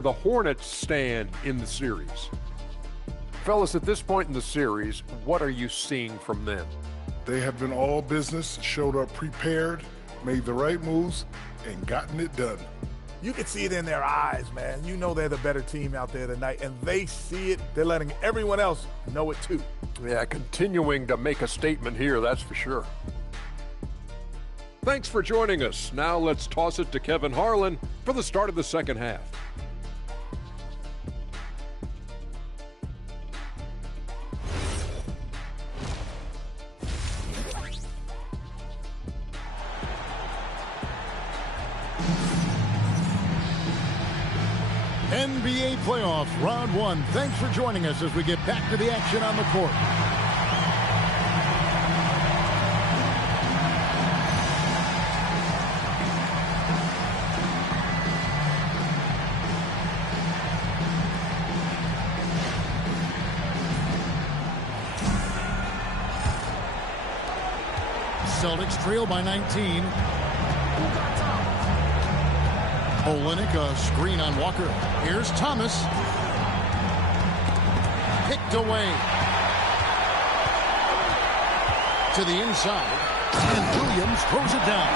the Hornets stand in the series. Fellas, at this point in the series, what are you seeing from them? They have been all business, showed up prepared, made the right moves, and gotten it done. You can see it in their eyes, man. You know they're the better team out there tonight, and they see it. They're letting everyone else know it too. Yeah, continuing to make a statement here, that's for sure. Thanks for joining us. Now let's toss it to Kevin Harlan for the start of the second half. NBA playoffs, round one. Thanks for joining us as we get back to the action on the court. Celtics trail by 19. Olynyk, a screen on Walker. Here's Thomas. Picked away. To the inside. And Williams throws it down.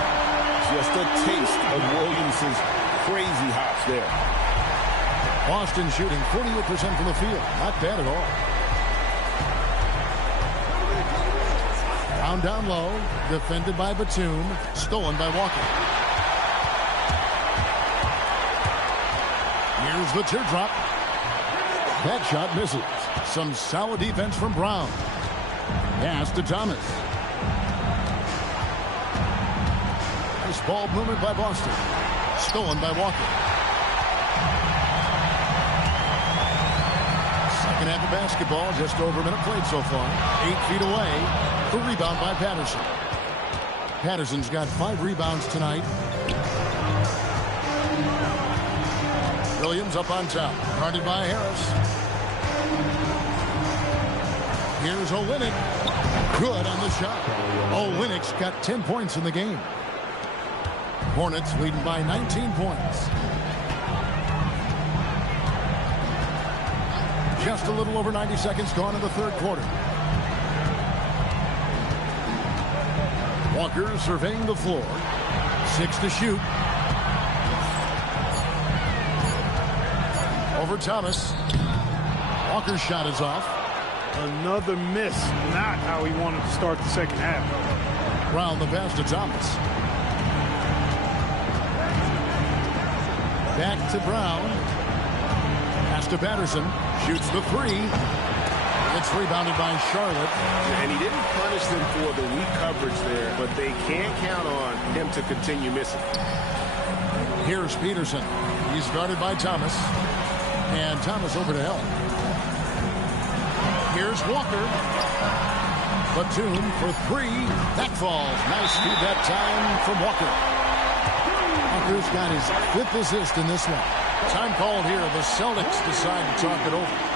Just a taste of Williams' crazy hops there. Boston shooting 48% from the field. Not bad at all. Down low. Defended by Batum. Stolen by Walker. Here's the teardrop. That shot misses. Some solid defense from Brown. Pass to Thomas. Nice ball movement by Boston. Stolen by Walker. Second half of basketball, just over a minute played so far. 8 feet away. The rebound by Patterson. Patterson's got 5 rebounds tonight. Williams up on top. Guarded by Harris. Here's Olynyk. Good on the shot. Olynyk's got 10 points in the game. Hornets leading by 19 points. Just a little over 90 seconds gone in the third quarter. Walker surveying the floor. 6 to shoot. Over Thomas. Walker's shot is off. Another miss. Not how he wanted to start the second half. Brown the pass to Thomas. Back to Brown. Pass to Patterson. Shoots the 3. It's rebounded by Charlotte. And he didn't punish them for the weak coverage there, but they can't count on him to continue missing. Here's Peterson. He's guarded by Thomas. And Thomas over to help. Here's Walker. Batum for 3. That falls. Nice feed that time from Walker. Walker's got his 5th assist in this one. Time called here. The Celtics decide to talk it over.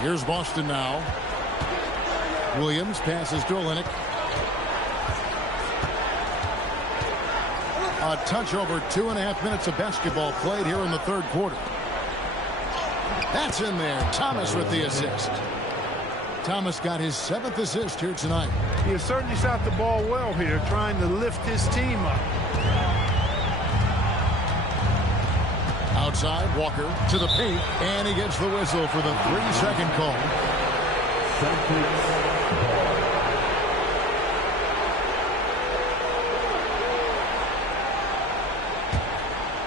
Here's Boston now. Williams passes to Olenek. A touch over 2.5 minutes of basketball played here in the third quarter. That's in there. Thomas with the assist. Thomas got his 7th assist here tonight. He has certainly shot the ball well here, trying to lift his team up. Outside, Walker to the paint, and he gets the whistle for the 3-second call.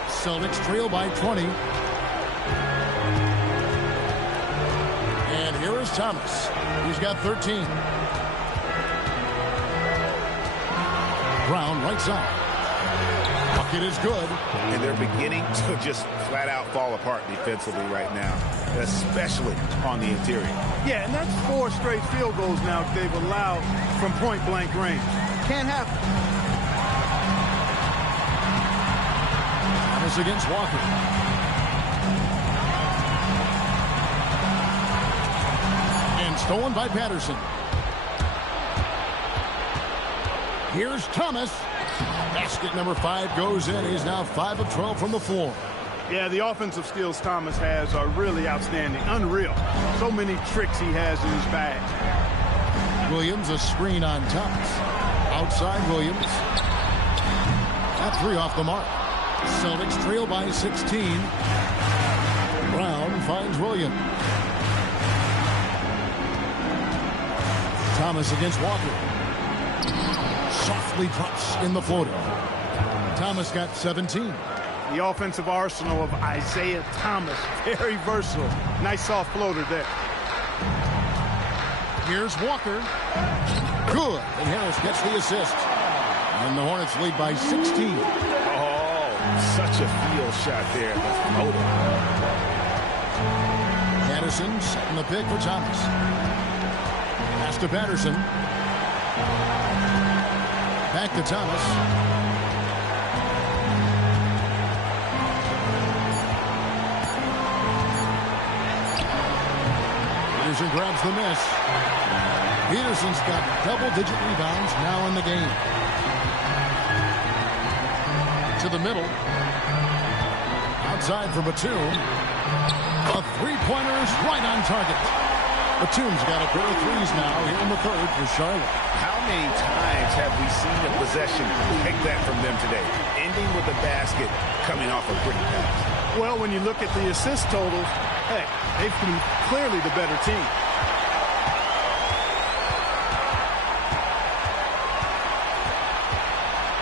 Celtics trail by 20. And here is Thomas. He's got 13. Brown right side. Bucket is good. And they're beginning to just flat out fall apart defensively right now, especially on the interior. Yeah, and that's 4 straight field goals now they've allowed from point-blank range. Can't happen. Thomas against Walker. And stolen by Patterson. Here's Thomas. Basket number 5 goes in. He's now 5 of 12 from the floor. Yeah, the offensive skills Thomas has are really outstanding. Unreal. So many tricks he has in his bag. Williams, a screen on Thomas. Outside Williams. That 3 off the mark. Celtics trail by 16. Brown finds Williams. Thomas against Walker. Softly drops in the floater. Thomas got 17. The offensive arsenal of Isaiah Thomas. Very versatile. Nice soft floater there. Here's Walker. Good. And Harris gets the assist. And the Hornets lead by 16. Oh, such a field shot there. The floater. Patterson setting the pick for Thomas. Pass to Patterson. Back to Thomas. Peterson grabs the miss. Peterson's got double-digit rebounds now in the game. To the middle. Outside for Batum. A three-pointer is right on target. Batum's got a pair of threes now here in the third for Charlotte. How many times have we seen a possession like that from them today? Ending with a basket, coming off a pretty pass. Well, when you look at the assist totals, heck, they've been clearly the better team.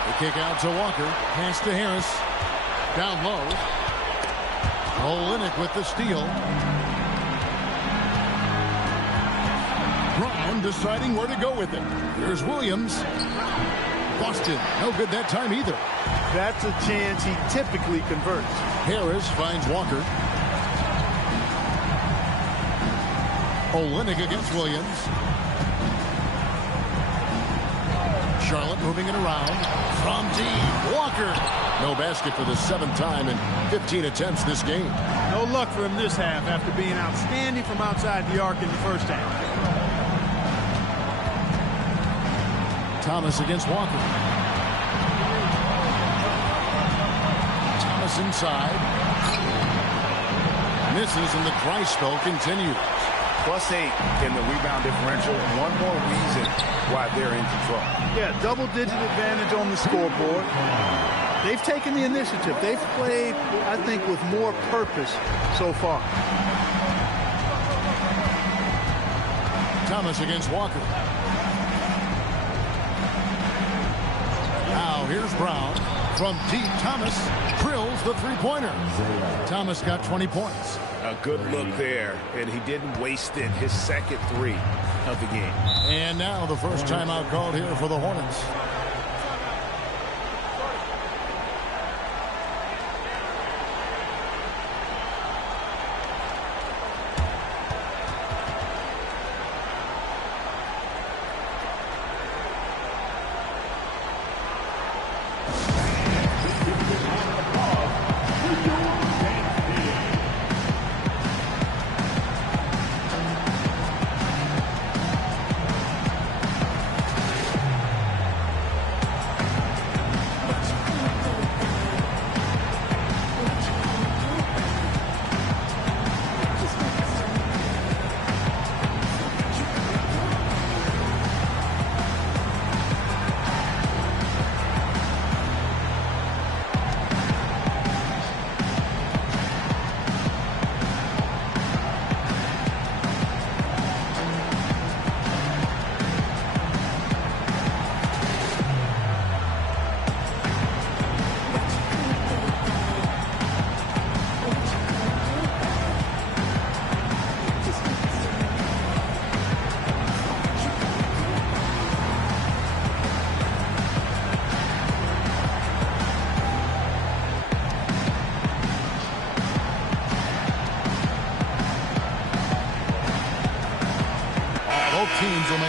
The kick out to Walker. Pass to Harris. Down low. Olenek with the steal. Brown deciding where to go with it. Here's Williams. Boston, no good that time either. That's a chance he typically converts. Harris finds Walker. Olenek against Williams. Charlotte moving it around. From deep, Walker. No basket for the 7th time in 15 attempts this game. No luck for him this half after being outstanding from outside the arc in the first half. Thomas against Walker. Thomas inside. Misses and the dry spell continues. +8 in the rebound differential. One more reason why they're in control. Yeah, double-digit advantage on the scoreboard. They've taken the initiative. They've played, I think, with more purpose so far. Thomas against Walker. Now here's Brown. From deep, Thomas drills the three-pointer. Thomas got 20 points. A good look there, and he didn't waste it. His second 3 of the game. And now the first timeout called here for the Hornets.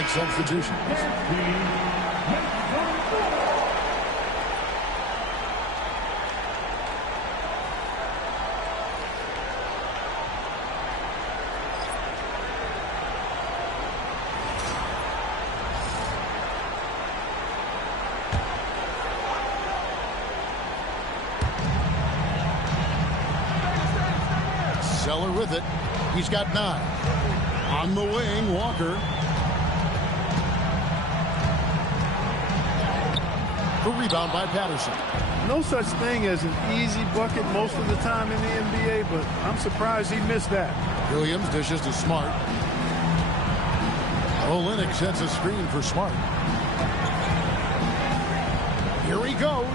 make substitutions. Zeller with it. He's got 9. On the wing, Walker. The rebound by Patterson. No such thing as an easy bucket most of the time in the NBA, but I'm surprised he missed that. Williams dishes to Smart. Olynyk sets a screen for Smart. Here he goes.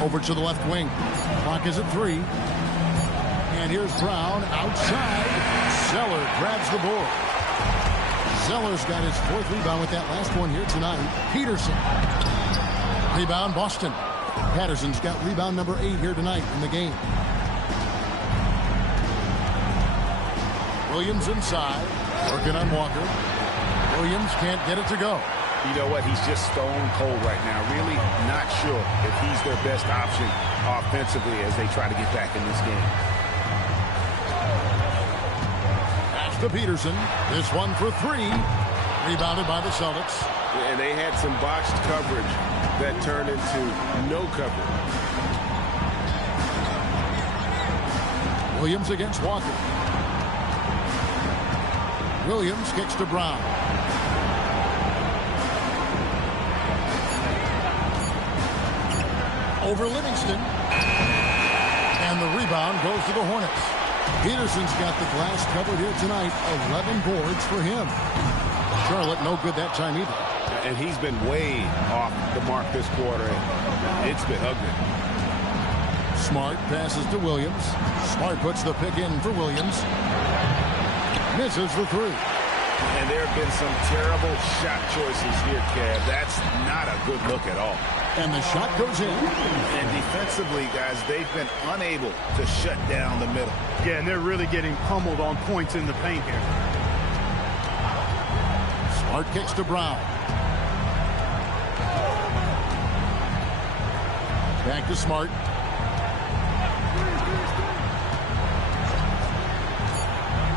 Over to the left wing. Clock is at 3. And here's Brown outside. Zeller grabs the board. Zeller's got his 4th rebound with that last one here tonight. Peterson. Rebound Boston. Patterson's got rebound number 8 here tonight in the game. Williams inside. Working on Walker. Williams can't get it to go. You know what? He's just stone cold right now. Really not sure if he's their best option offensively as they try to get back in this game. Pass to Peterson. This one for 3. Rebounded by the Celtics. And they had some botched coverage that turned into no coverage. Williams against Walker. Williams kicks to Brown. Over Livingston. And the rebound goes to the Hornets. Peterson's got the glass covered here tonight. 11 boards for him. Charlotte no good that time either. And he's been way off the mark this quarter. It's been ugly. Smart passes to Williams. Smart puts the pick in for Williams. Misses the 3. And there have been some terrible shot choices here, Kev. That's not a good look at all. And the shot goes in. And defensively, guys, they've been unable to shut down the middle. Yeah, and they're really getting pummeled on points in the paint here. Smart kicks to Brown. Back to Smart.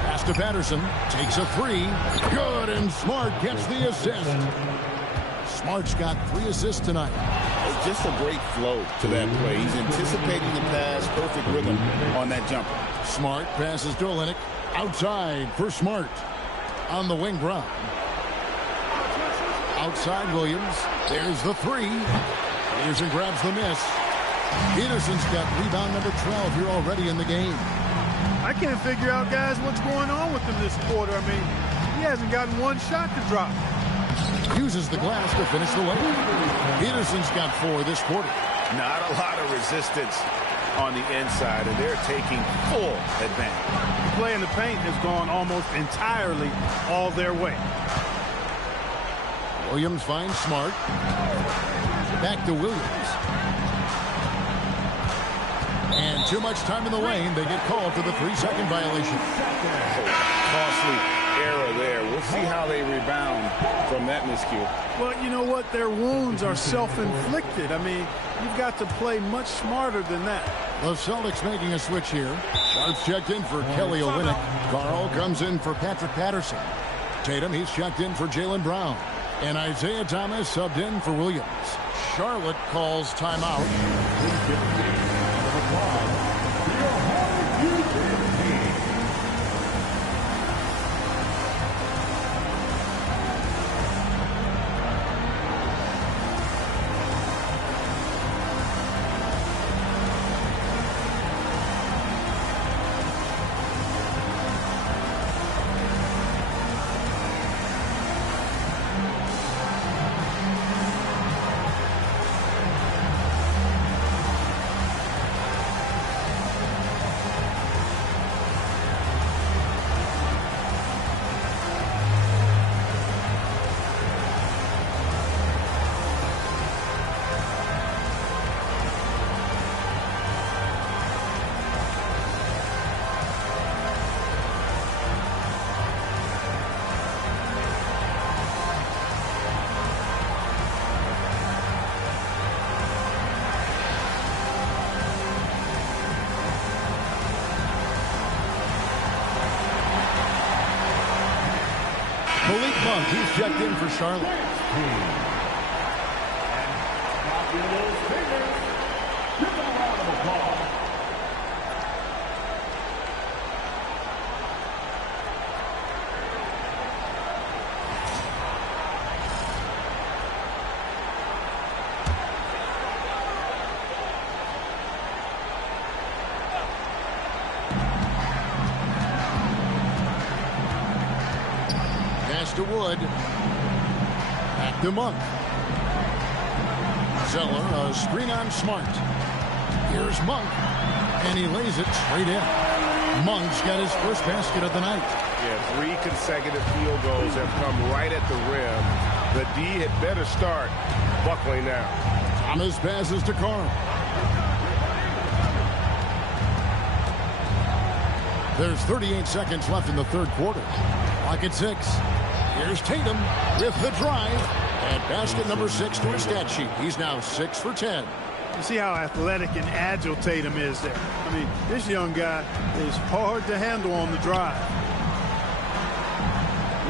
Pass to Patterson. Takes a 3. Good, and Smart gets the assist. Smart's got 3 assists tonight. It's just a great flow to that play. He's anticipating the pass, perfect rhythm on that jumper. Smart passes to Olynyk. Outside for Smart. On the wing, Brown. Outside Williams. There's the 3. Peterson grabs the miss. Peterson's got rebound number 12 here already in the game. I can't figure out, guys, what's going on with him this quarter. I mean, he hasn't gotten one shot to drop. Uses the glass to finish the layup. Peterson's got 4 this quarter. Not a lot of resistance on the inside, and they're taking full advantage. The play in the paint has gone almost entirely all their way. Williams finds Smart. Back to Williams. And too much time in the lane. They get called for the 3-second violation. Costly error there. We'll see how they rebound from that miscue. Well, you know what? Their wounds are self-inflicted. I mean, you've got to play much smarter than that. The Celtics making a switch here. Sharps checked in for Kelly Olynyk. Carl comes in for Patrick Patterson. Tatum, he's checked in for Jaylen Brown. And Isaiah Thomas subbed in for Williams. Charlotte calls timeout. Monk, he's checked in for Charlotte. To Wood. Back to Monk. Zeller, a screen on Smart. Here's Monk, and he lays it straight in. Monk's got his first basket of the night. Yeah, 3 consecutive field goals have come right at the rim. The D had better start buckling now. Thomas passes to Carl. There's 38 seconds left in the third quarter. Clock at 6. Here's Tatum with the drive. And basket number 6 to his stat sheet. He's now 6 for 10. You see how athletic and agile Tatum is there. I mean, this young guy is hard to handle on the drive.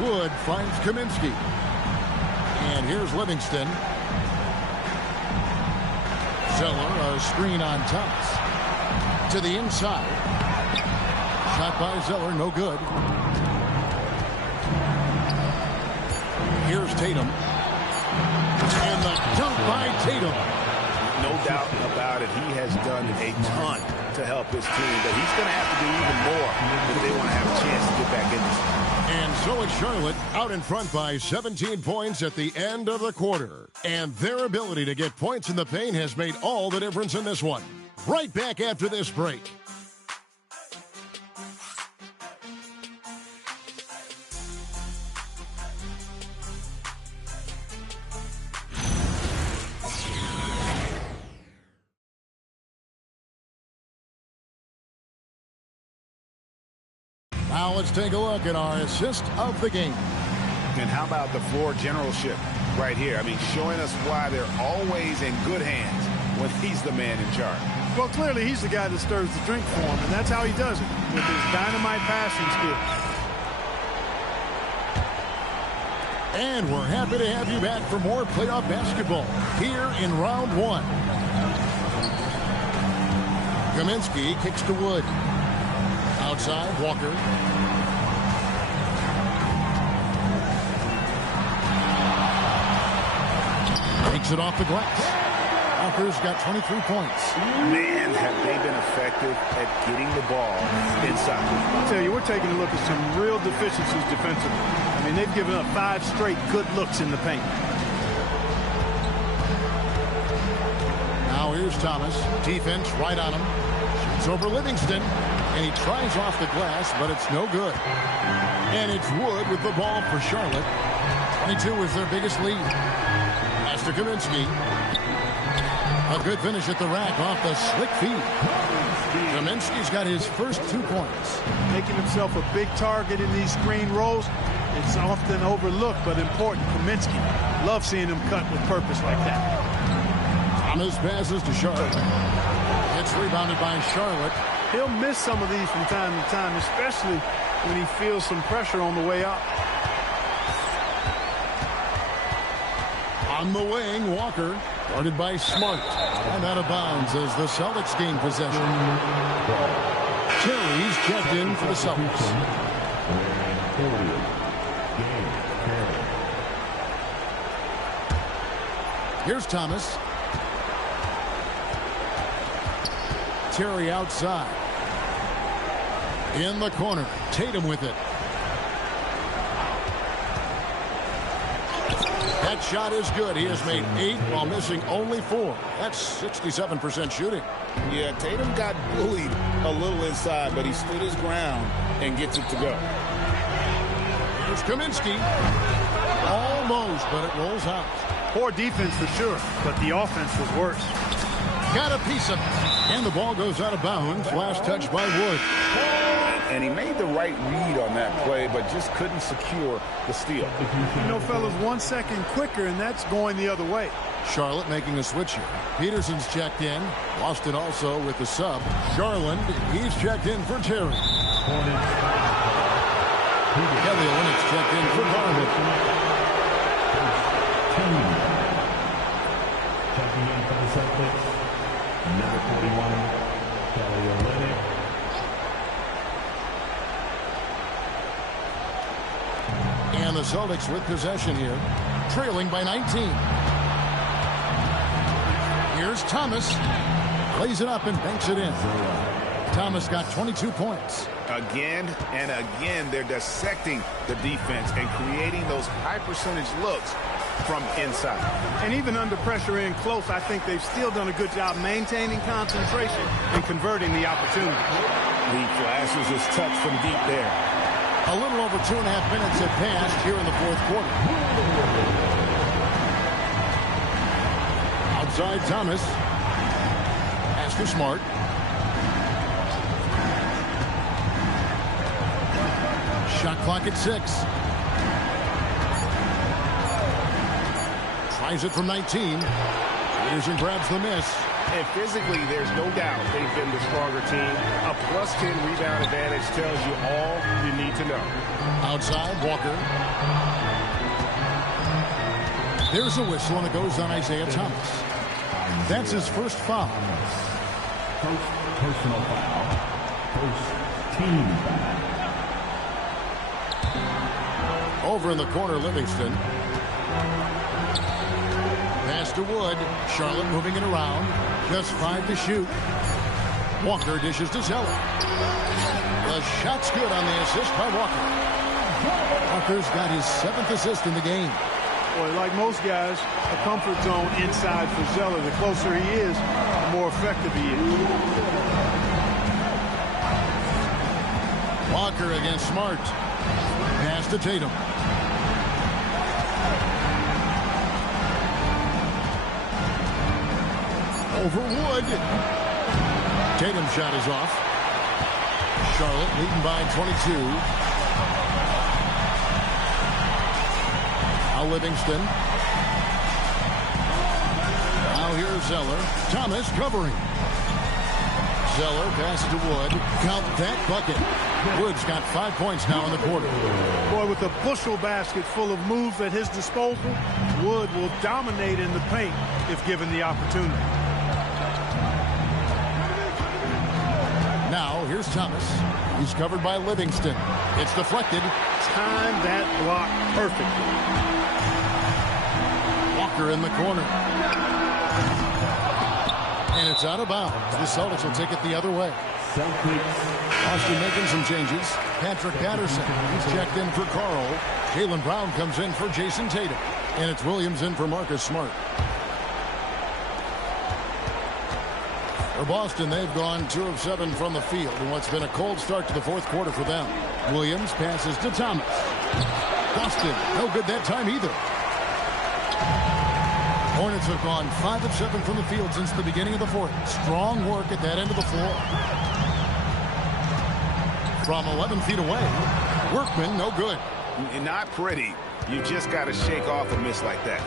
Wood finds Kaminsky. And here's Livingston. Zeller, a screen on Thomas. To the inside. Shot by Zeller, no good. Here's Tatum. And the dunk by Tatum. No doubt about it. He has done a ton to help his team, but he's going to have to do even more if they want to have a chance to get back in this. And so it's Charlotte out in front by 17 points at the end of the quarter. And their ability to get points in the paint has made all the difference in this one. Right back after this break. Now let's take a look at our assist of the game. And how about the floor generalship right here? I mean, showing us why they're always in good hands when he's the man in charge. Well, clearly he's the guy that stirs the drink for him, and that's how he does it, with his dynamite passing skills. And we're happy to have you back for more playoff basketball here in round 1. Kaminsky kicks to Wood. Outside, Walker. Takes it off the glass. Walker's got 23 points. Man, have they been effective at getting the ball inside. I'll tell you, we're taking a look at some real deficiencies defensively. I mean, they've given up 5 straight good looks in the paint. Now here's Thomas. Defense right on him. Shoots over Livingston. And he tries off the glass, but it's no good. And it's Wood with the ball for Charlotte. 22 is their biggest lead. Pass to Kaminsky. A good finish at the rack off the slick feed. Kaminsky's got his first 2 points. Making himself a big target in these screen rolls. It's often overlooked, but important. Kaminsky, love seeing him cut with purpose like that. Thomas passes to Charlotte. It's rebounded by Charlotte. He'll miss some of these from time to time, especially when he feels some pressure on the way up. On the wing, Walker, guarded by Smart. And out of bounds as the Celtics gain possession. Terry's checked in for the Celtics. Here's Thomas. Terry outside. In the corner. Tatum with it. That shot is good. He has made 8 while missing only 4. That's 67% shooting. Yeah, Tatum got bullied a little inside, but he stood his ground and gets it to go. Here's Kaminsky. Almost, but it rolls out. Poor defense for sure, but the offense was worse. Got a piece of it. And the ball goes out of bounds. Last touch by Wood. And he made the right read on that play, but just couldn't secure the steal. You know, fellas, 1 second quicker, and that's going the other way. Charlotte making a switch here. Peterson's checked in. Lost it also with the sub. Garland, he's checked in for Terry. Kelly Olynyk's checked in for Garland. Checking in for the Celtics, number 41, Kelly Olynyk. And the Celtics with possession here, trailing by 19. Here's Thomas. Plays it up and banks it in. Thomas got 22 points. Again and again, they're dissecting the defense and creating those high-percentage looks from inside. And even under pressure in close, I think they've still done a good job maintaining concentration and converting the opportunity. He flashes his touch from deep there. A little over 2.5 minutes have passed here in the fourth quarter. Outside Thomas. Pass to Smart. Shot clock at 6. Tries it from 19. Peterson grabs the miss. And physically, there's no doubt they've been the stronger team. A +10 rebound advantage tells you all you need to know. Outside, Walker. There's a whistle, and it goes on Isaiah Thomas. That's his first foul. First personal foul. First team foul. Over in the corner, Livingston. Pass to Wood. Charlotte moving it around. Just 5 to shoot. Walker dishes to Zeller. The shot's good on the assist by Walker. Walker's got his 7th assist in the game. Boy, like most guys, a comfort zone inside for Zeller. The closer he is, the more effective he is. Walker against Smart. Pass to Tatum. Over Wood. Tatum's shot is off. Charlotte leading by 22. Now Livingston. Now here's Zeller. Thomas covering. Zeller passes to Wood. Count that bucket. Wood's got 5 points now in the quarter. Boy, with a bushel basket full of moves at his disposal, Wood will dominate in the paint if given the opportunity. Now, here's Thomas. He's covered by Livingston. It's deflected. Time that block perfectly. Walker in the corner. And it's out of bounds. The Celtics will take it the other way. Austin making some changes. Patrick Patterson. He's checked in for Carl. Jaylen Brown comes in for Jason Tatum. And it's Williams in for Marcus Smart. For Boston, they've gone 2 of 7 from the field in what's been a cold start to the fourth quarter for them. Williams passes to Thomas. Boston, no good that time either. Hornets have gone 5 of 7 from the field since the beginning of the fourth. Strong work at that end of the floor. From 11 feet away, Workman, no good. Not pretty. You just got to shake off a miss like that.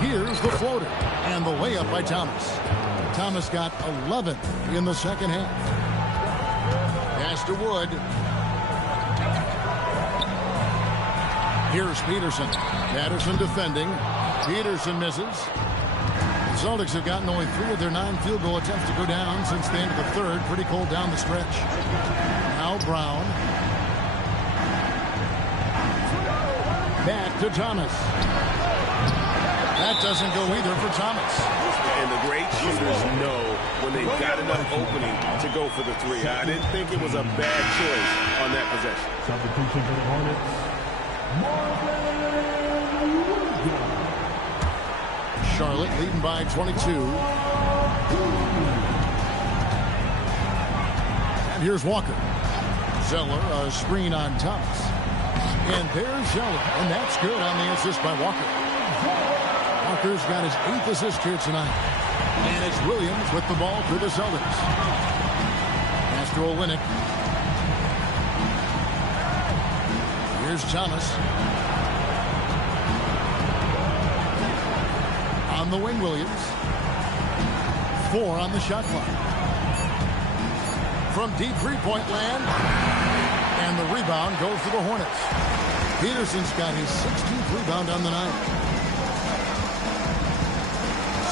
Here's the floater and the layup by Thomas. Thomas got 11 in the second half. Pass to Wood. Here's Peterson. Patterson defending. Peterson misses. The Celtics have gotten only 3 of their 9 field goal attempts to go down since the end of the third. Pretty cold down the stretch. Now Brown. Back to Thomas. That doesn't go either for Thomas. And the great shooters know when they've got enough opening to go for the 3. I didn't think it was a bad choice on that possession. Substitution for the Hornets. Charlotte leading by 22. And here's Walker. Zeller, a screen on Thomas. And there's Zeller, and that's good on the assist by Walker. Walker's got his 8th assist here tonight. And it's Williams with the ball for the Celtics. Pass to Olynyk. Here's Thomas. On the wing, Williams. 4 on the shot clock. from deep three-point land. And the rebound goes to the Hornets. Peterson's got his 16th rebound on the night.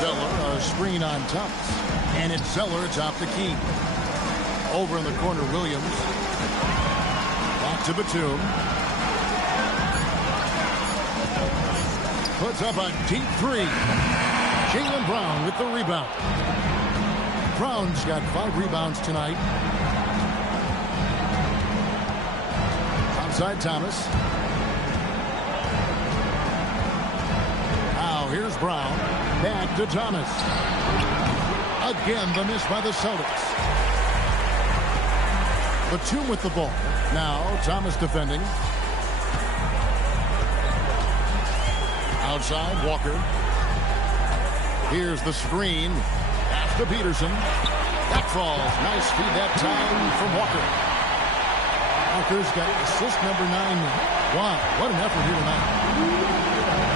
Zeller, a screen on Thomas. And it's Zeller atop the key. Over in the corner, Williams. Back to Batum. Puts up a deep three. Jaylen Brown with the rebound. Brown's got 5 rebounds tonight. Outside Thomas. Now here's Brown. Back to Thomas. Again, the miss by the Celtics. Batum with the ball. Now Thomas defending. Outside, Walker. Here's the screen. That's to Peterson. That falls. Nice feed that time from Walker. Walker's got assist number 9. Wow, what an effort here tonight.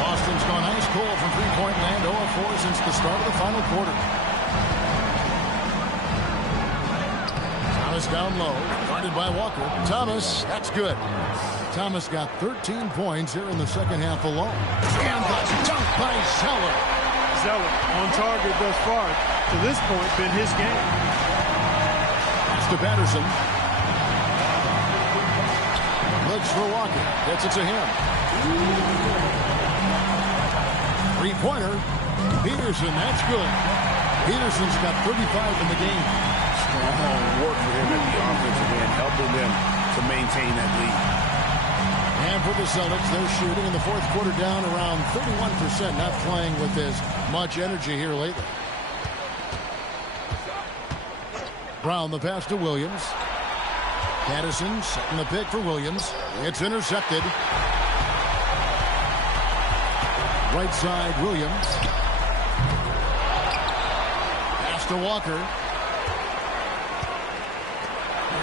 Boston's gone ice cold from three-point land, 0 of 4 since the start of the final quarter. Thomas down low, guarded by Walker. Thomas, that's good. Thomas got 13 points here in the second half alone. And the dunk by Zeller. Zeller on target thus far. To this point, been his game. That's to Patterson. Looks for Walker. Gets it to him. Three-pointer. Peterson, that's good. Peterson's got 35 in the game. Strong work for him at the offensive end, helping them to maintain that lead. And for the Celtics, they're shooting in the fourth quarter down around 31%, not playing with as much energy here lately. Brown, the pass to Williams. Patterson setting the pick for Williams. It's intercepted. Right side, Williams. Pass to Walker.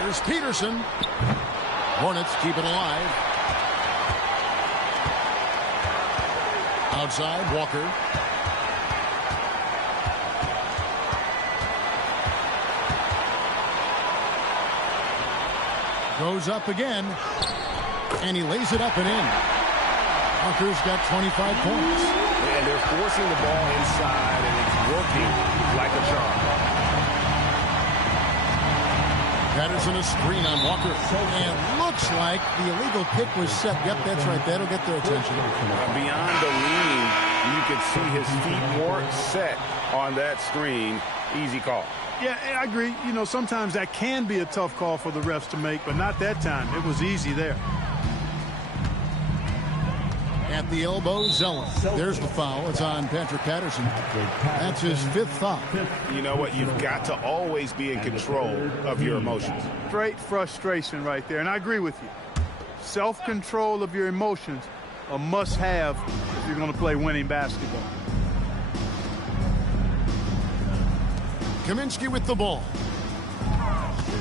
Here's Peterson. Hornets keep it alive. Outside, Walker. Goes up again. And he lays it up and in. Walker's got 25 points. And they're forcing the ball inside, and it's working like a charm. Patterson a screen on Walker. And looks like the illegal pick was set. Yep, that's right. That'll get their attention. Beyond the lean, you could see his feet weren't set on that screen. Easy call. Yeah, I agree. You know, sometimes that can be a tough call for the refs to make, but not that time. It was easy there. At the elbow, Zeller. There's the foul. It's on Patrick Patterson. That's his 5th foul. You know what? You've got to always be in control of your emotions. Straight frustration right there, and I agree with you. Self-control of your emotions, a must-have if you're going to play winning basketball. Kaminsky with the ball.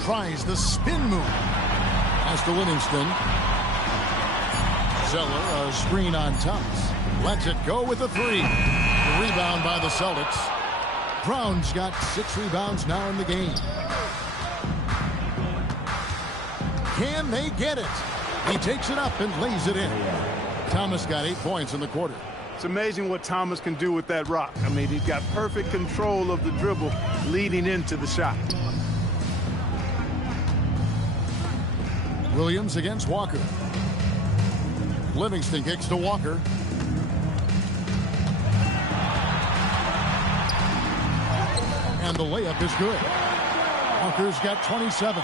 Tries the spin move. As to Livingston. Zeller, a screen on Thomas. Lets it go with a 3. Rebound by the Celtics. Brown's got 6 rebounds now in the game. Can they get it? He takes it up and lays it in. Thomas got 8 points in the quarter. It's amazing what Thomas can do with that rock. I mean, he's got perfect control of the dribble leading into the shot. Williams against Walker. Livingston kicks to Walker. And the layup is good. Walker's got 27.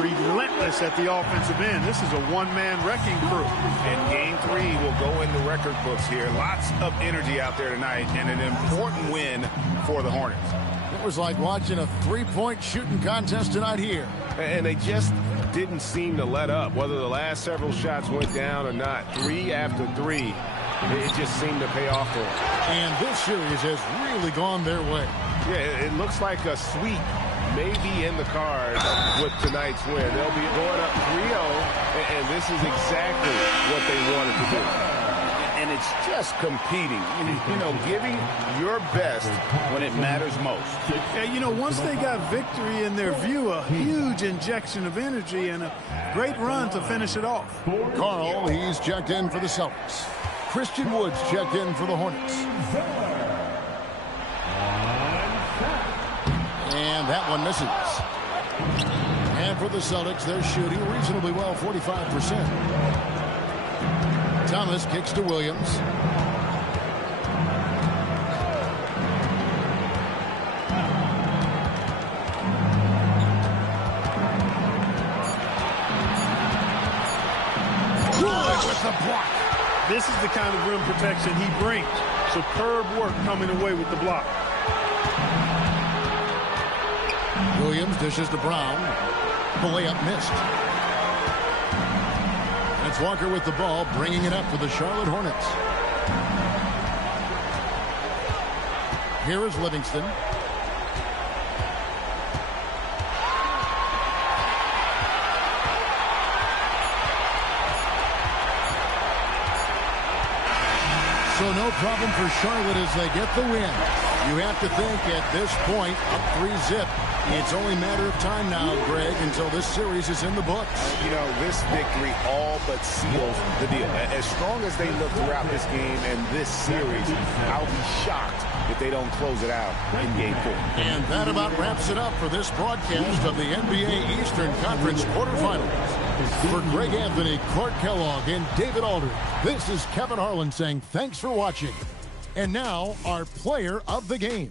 Relentless at the offensive end. This is a one-man wrecking crew. And game 3 will go in the record books here. Lots of energy out there tonight, and an important win for the Hornets. It was like watching a three-point shooting contest tonight here. And they just didn't seem to let up, whether the last several shots went down or not. 3 after 3, it just seemed to pay off for them. And this series has really gone their way. Yeah, it looks like a sweep maybe in the cards with tonight's win. They'll be going up 3-0, and this is exactly what they wanted to do. And it's just competing, you know, giving your best when it matters most. Yeah, you know, once they got victory in their view, a huge injection of energy and a great run to finish it off. Carl, he's checked in for the Celtics. Christian Woods checked in for the Hornets. And that one misses. And for the Celtics, they're shooting reasonably well, 45%. Thomas kicks to Williams. Good with the block. This is the kind of rim protection he brings. Superb work coming away with the block. Williams dishes to Brown. The layup missed. And it's Walker with the ball, bringing it up for the Charlotte Hornets. Here is Livingston. So no problem for Charlotte as they get the win. You have to think at this point, up 3-zip. It's only a matter of time now, Greg, until this series is in the books. You know, this victory all but seals the deal. As strong as they look throughout this game and this series, I'll be shocked if they don't close it out in Game 4. And that about wraps it up for this broadcast of the NBA Eastern Conference quarterfinals. For Greg Anthony, Clark Kellogg, and David Aldridge, this is Kevin Harlan saying thanks for watching. And now, our player of the game.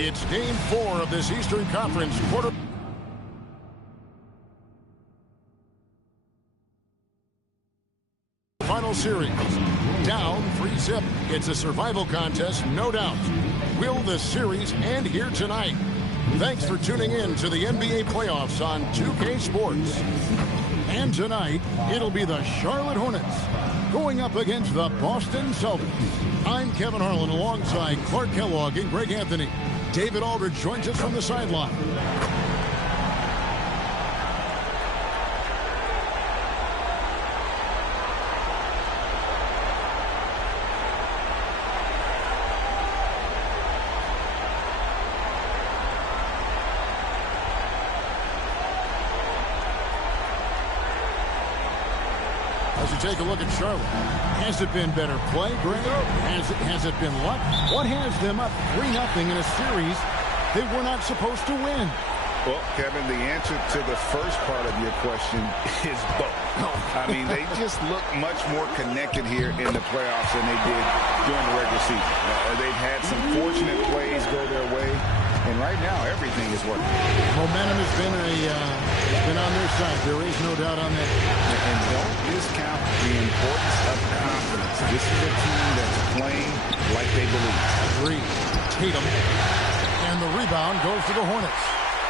It's Game 4 of this Eastern Conference final series. Down 3-zip. It's a survival contest, no doubt. Will the series end here tonight? Thanks for tuning in to the NBA playoffs on 2K Sports. And tonight, it'll be the Charlotte Hornets going up against the Boston Celtics. I'm Kevin Harlan alongside Clark Kellogg and Greg Anthony. David Aldridge joins us from the sideline. As you take a look at Charlotte, has it been better play, Greg? Has it been luck? What has them up 3-0 in a series they were not supposed to win? Well, Kevin, the answer to the first part of your question is both. I mean, they just look much more connected here in the playoffs than they did during the regular season. They've had some fortunate plays go their way, and right now everything is working. Momentum has been on their side. There is no doubt on that. And don't discount the importance of confidence. This is a team that's playing like they believe. Agreed. Tatum. And the rebound goes to the Hornets.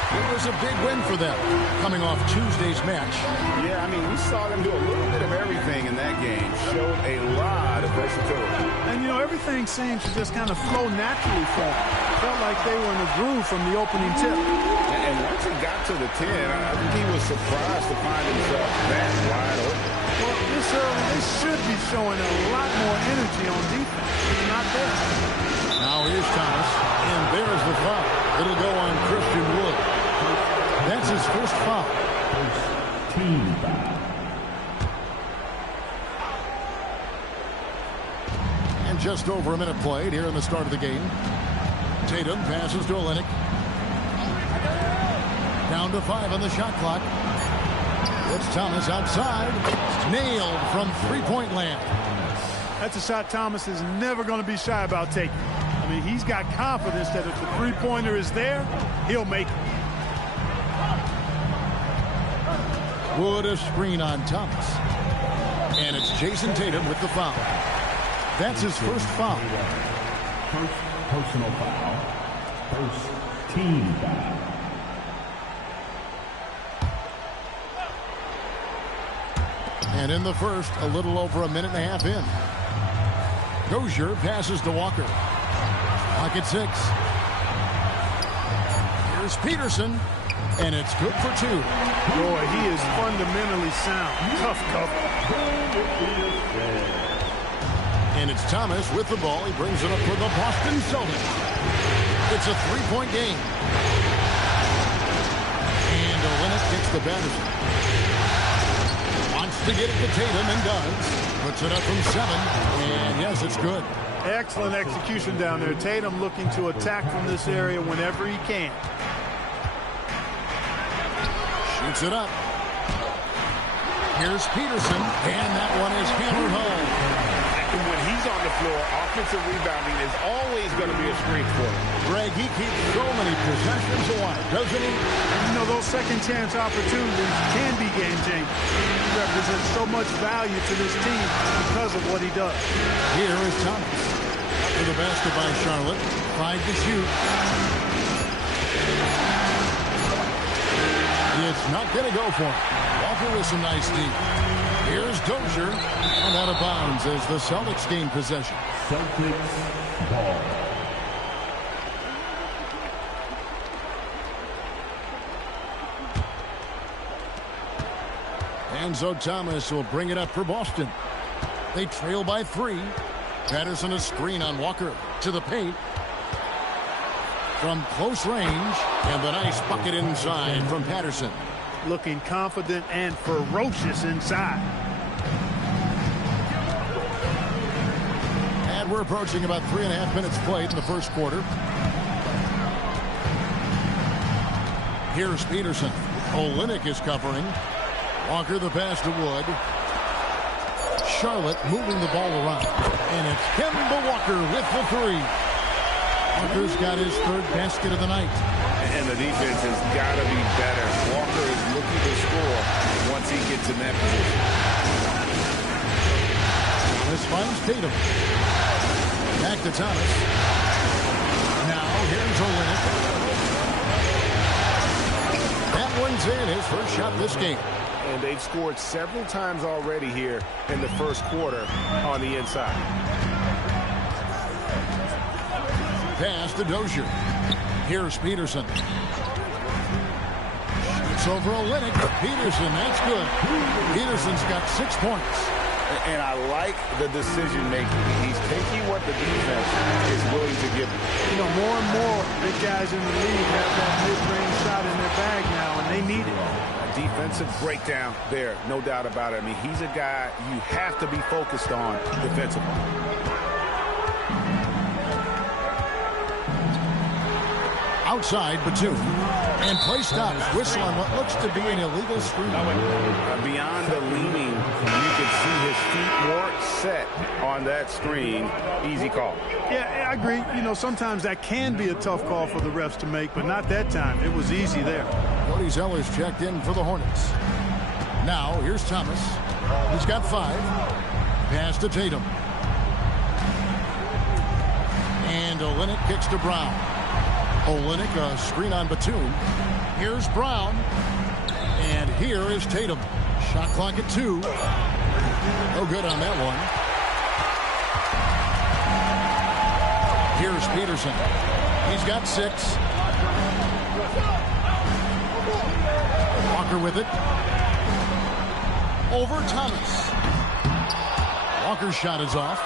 It was a big win for them, coming off Tuesday's match. Yeah, I mean, we saw them do a little bit of everything in that game. Showed a lot of versatility. And, you know, everything seemed to just kind of flow naturally for them. Felt like they were in a groove from the opening tip. And once he got to the 10, I think he was surprised to find himself that wide open. Well, this early, they should be showing a lot more energy on defense. It's not there. Now here's Thomas, and there's the foul. It'll go on Christian Wood. That's his first foul. First team foul. And just over a minute played here in the start of the game. Tatum passes to Olynyk. Down to 5 on the shot clock. It's Thomas outside. Nailed from three-point land. That's a shot Thomas is never going to be shy about taking. I mean, he's got confidence that if the three-pointer is there, he'll make it. Wood a screen on Thomas. And it's Jason Tatum with the foul. That's his first foul. First personal foul. First team foul. And in the first, a little over a minute and a half in. Dozier passes to Walker. Clock at 6. Here's Peterson. And it's good for 2. Boy, he is fundamentally sound. Tough cover. And it's Thomas with the ball. He brings it up for the Boston Celtics. It's a 3-point game. And Olynyk gets the Patterson. Wants to get it to Tatum and does. Puts it up from 7. And yes, it's good. Excellent execution down there. Tatum looking to attack from this area whenever he can. Shoots it up. Here's Peterson. And that one is hammered home. And when he's on the floor, offensive rebounding is always going to be a strength for him. Greg, he keeps so many possessions alive, doesn't he? You know, those second-chance opportunities can be game-changing. He represents so much value to this team because of what he does. Here is Thomas. Up to the basket by Charlotte. 5 to shoot. It's not going to go for him. Walker with some nice deep. Here's Dozier. And out of bounds as the Celtics gain possession. Celtics ball. Enzo Thomas will bring it up for Boston. They trail by 3. Patterson a screen on Walker to the paint. From close range, and the nice bucket inside from Patterson. Looking confident and ferocious inside. And we're approaching about 3.5 minutes played in the first quarter. Here's Peterson. Olynyk is covering. Walker the pass to Wood. Charlotte moving the ball around. And it's Kemba Walker with the 3. Walker's got his 3rd basket of the night. And the defense has got to be better. Walker is looking to score once he gets in that position. Thomas finds Tatum. Back to Thomas. Now here's Olynyk. That one's in, his first shot this game. And they've scored several times already here in the first quarter on the inside. Pass to Dozier. Here's Peterson. Shoots over Olynyk. Peterson, that's good. Peterson's got 6 points. And I like the decision making. He's taking what the defense is willing to give him. You know, more and more big guys in the league have that mid-range shot in their bag now, and they need it. A defensive breakdown there, no doubt about it. I mean, he's a guy you have to be focused on defensively. Outside, Batum. And play stops. Whistle on what looks to be an illegal screen. Beyond the leaning, you can see his feet weren't set on that screen. Easy call. Yeah, I agree. You know, sometimes that can be a tough call for the refs to make, but not that time. It was easy there. Cody Zeller's checked in for the Hornets. Now, here's Thomas. He's got 5. Pass to Tatum. And Olynyk kicks to Brown. Olynyk, a screen on Batum. Here's Brown. And here is Tatum. Shot clock at 2. No good on that one. Here's Peterson. He's got 6. Walker with it. Over Thomas. Walker's shot is off.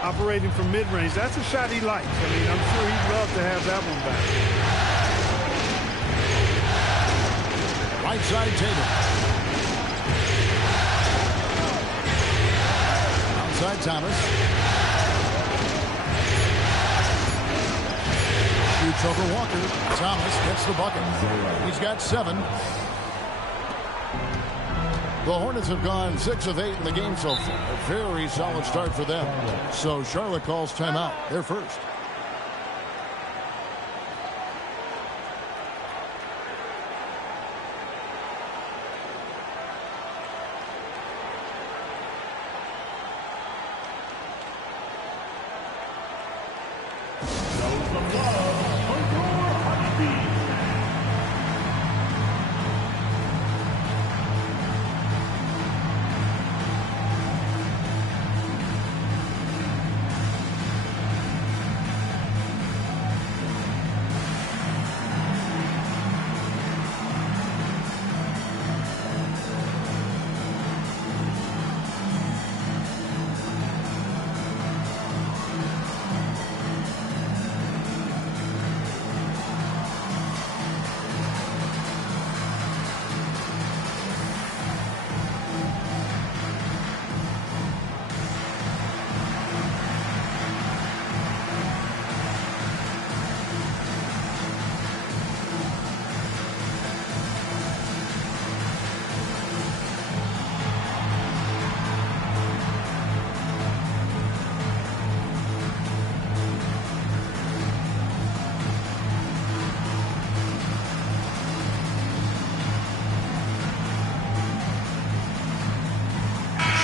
Operating from mid-range, that's a shot he likes. I mean, I'm sure he'd love to have that one back. Right side Tatum. Outside Thomas. Shoots over Walker. Thomas gets the bucket. He's got 7. The Hornets have gone 6 of 8 in the game so far. A very solid start for them. So Charlotte calls timeout. They're first.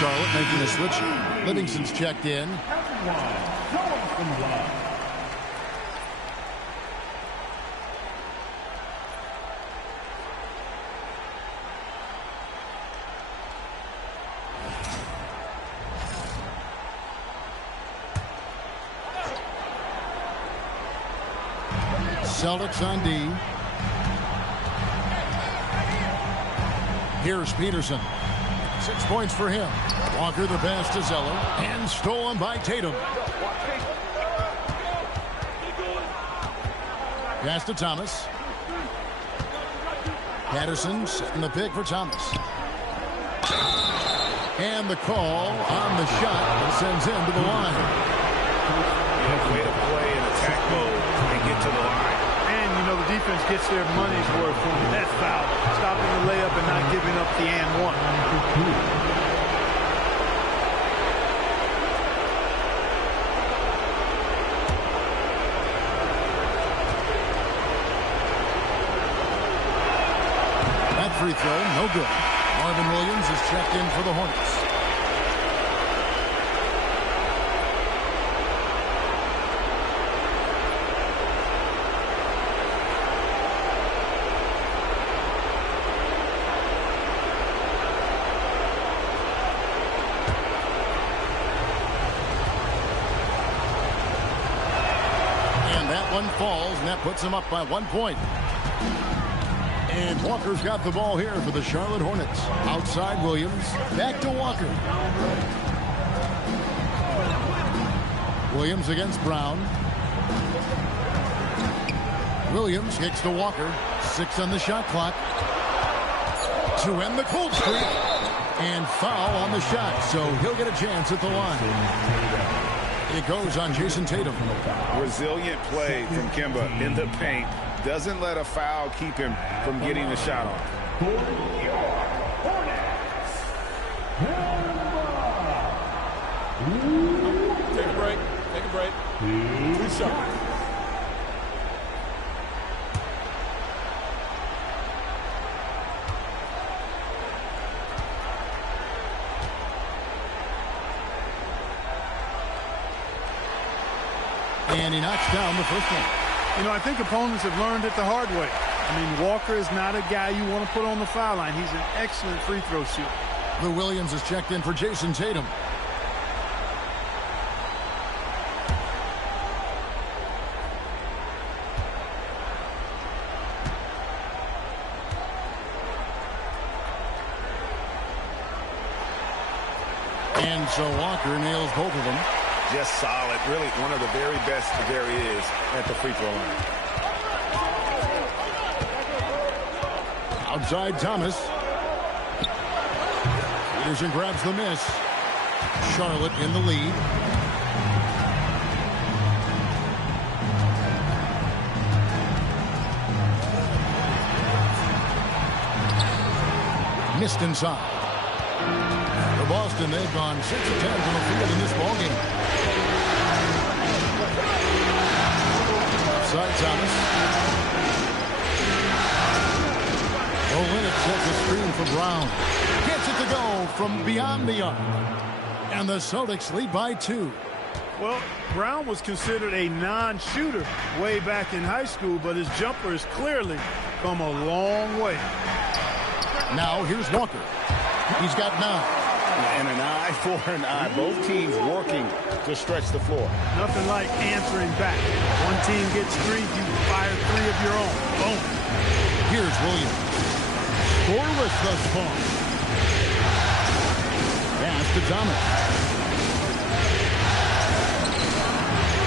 Charlotte making a switch. Livingston's checked in. Celtics on D. Here's Peterson. 6 points for him. Walker the pass to Zeller. And stolen by Tatum. Pass to Thomas. Patterson setting the pick for Thomas. And the call on the shot that sends him to the line. Yeah, way to play in attack mode and get to the line. And, you know, the defense gets their money's worth from that foul. Stopping the layup and not giving up the and one. That free throw, no good. Marvin Williams is checked in for the Hornets. One falls, and that puts him up by 1 point. And Walker's got the ball here for the Charlotte Hornets. Outside Williams, back to Walker. Williams against Brown. Williams kicks to Walker. 6 on the shot clock. To end the cold streak. And foul on the shot, so he'll get a chance at the line. It goes on Jason Tatum. Resilient play from Kemba in the paint. Doesn't let a foul keep him from getting the shot off. Take a break. Take a break. 2 shots. And he knocks down the first one. You know, I think opponents have learned it the hard way. I mean, Walker is not a guy you want to put on the foul line. He's an excellent free throw shooter. Lou Williams is checked in for Jason Tatum. And so Walker nails both of them. Just solid. Really one of the very best there is at the free throw line. Outside Thomas. Peterson grabs the miss. Charlotte in the lead. Missed inside. For Boston, they've gone 6 of 10 from the field in this ballgame. Outside Thomas. Olynyk sets the screen for Brown. Gets it to go from beyond the arc. And the Celtics lead by 2. Well, Brown was considered a non-shooter way back in high school, but his jumper has clearly come a long way. Now here's Walker. He's got 9. And an eye for an eye. Both teams working to stretch the floor. Nothing like answering back. One team gets 3, you fire 3 of your own. Boom. Here's Williams. Scoreless thus far. Pass to Thomas.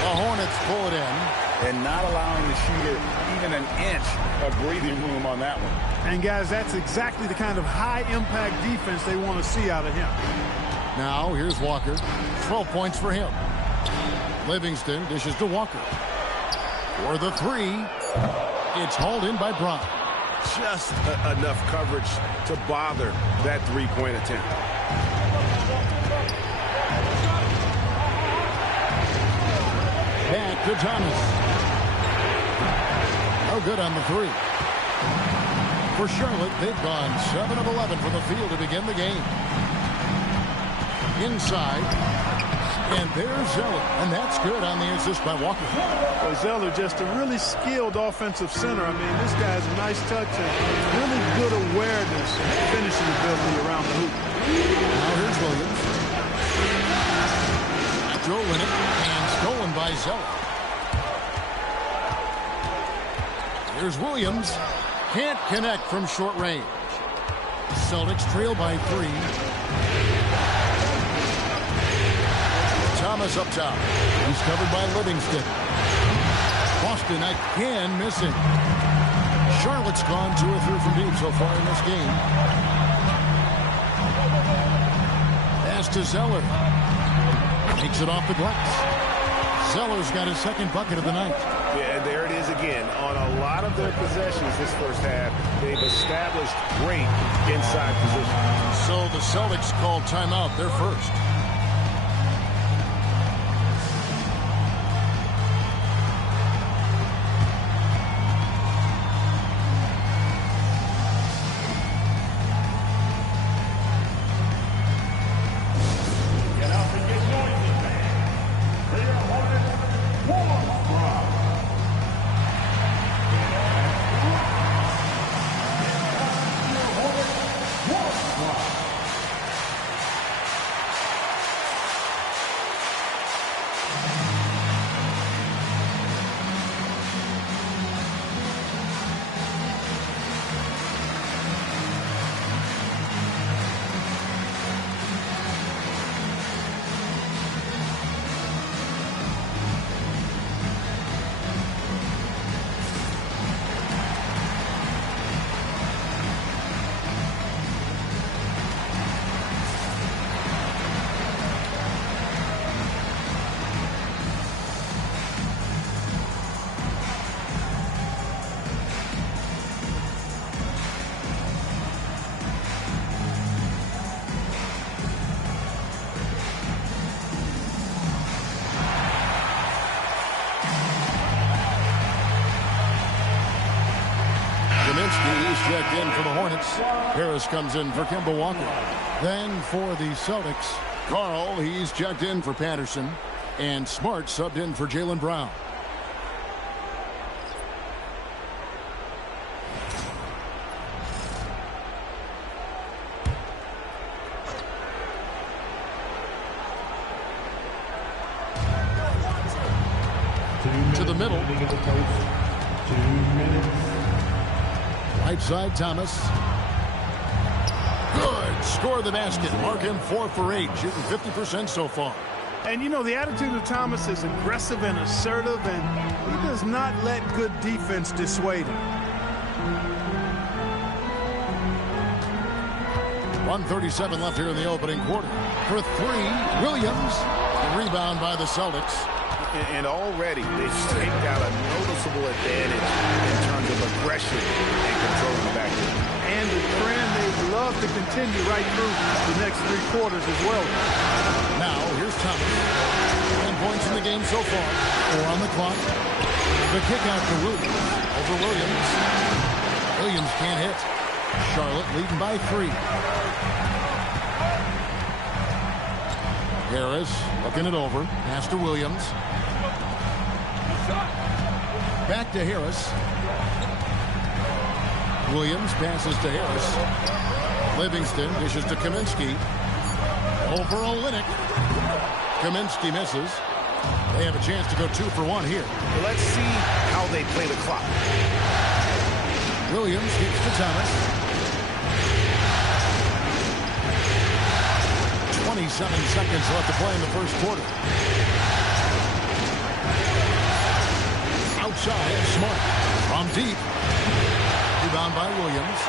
The Hornets pull it in. And not allowing the shooter even an inch of breathing room on that one. And, guys, that's exactly the kind of high-impact defense they want to see out of him. Now, here's Walker. 12 points for him. Livingston dishes to Walker. For the 3. It's hauled in by Brown. Just enough coverage to bother that three-point attempt. Back to Thomas. No good on the 3. For Charlotte, they've gone 7 of 11 from the field to begin the game. Inside. And there's Zeller. And that's good on the assist by Walker. Well, Zeller, just a really skilled offensive center. I mean, this guy's a nice touch and really good awareness and finishing ability around the hoop. Now here's Williams. Drove it and stolen by Zeller. Here's Williams. Can't connect from short range. Celtics trail by 3. Thomas up top. He's covered by Livingston. Boston again missing. Charlotte's gone 2 or 3 from deep so far in this game. Pass to Zeller. Takes it off the glass. Zeller's got his second bucket of the night. Yeah, there it is again. On a lot of their possessions this first half, they've established great inside position. So the Celtics called timeout. They're first. He's checked in for the Hornets. Harris comes in for Kemba Walker. Then for the Celtics, Carl, he's checked in for Patterson. And Smart subbed in for Jaylen Brown. To the middle. 2 minutes. Right side, Thomas. Good. Score the basket. Mark him 4 for 8. Shooting 50% so far. And, you know, the attitude of Thomas is aggressive and assertive, and he does not let good defense dissuade him. 1:37 left here in the opening quarter. For 3, Williams. The rebound by the Celtics. And already they've staked out a noticeable advantage in terms of aggression and controlling the backcourt. And the trend they'd love to continue right through the next 3 quarters as well. Now, here's Thomas. 10 points in the game so far. 4 on the clock. The kick out to Williams. Over Williams. Williams can't hit. Charlotte leading by 3. Harris looking it over. Pass to Williams. Back to Harris. Williams passes to Harris. Livingston dishes to Kaminsky. Over Olynyk. Kaminsky misses. They have a chance to go 2 for 1 here. Well, let's see how they play the clock. Williams gets to Thomas. 27 seconds left to play in the first quarter. Outside, Smart. From deep. Rebound by Williams.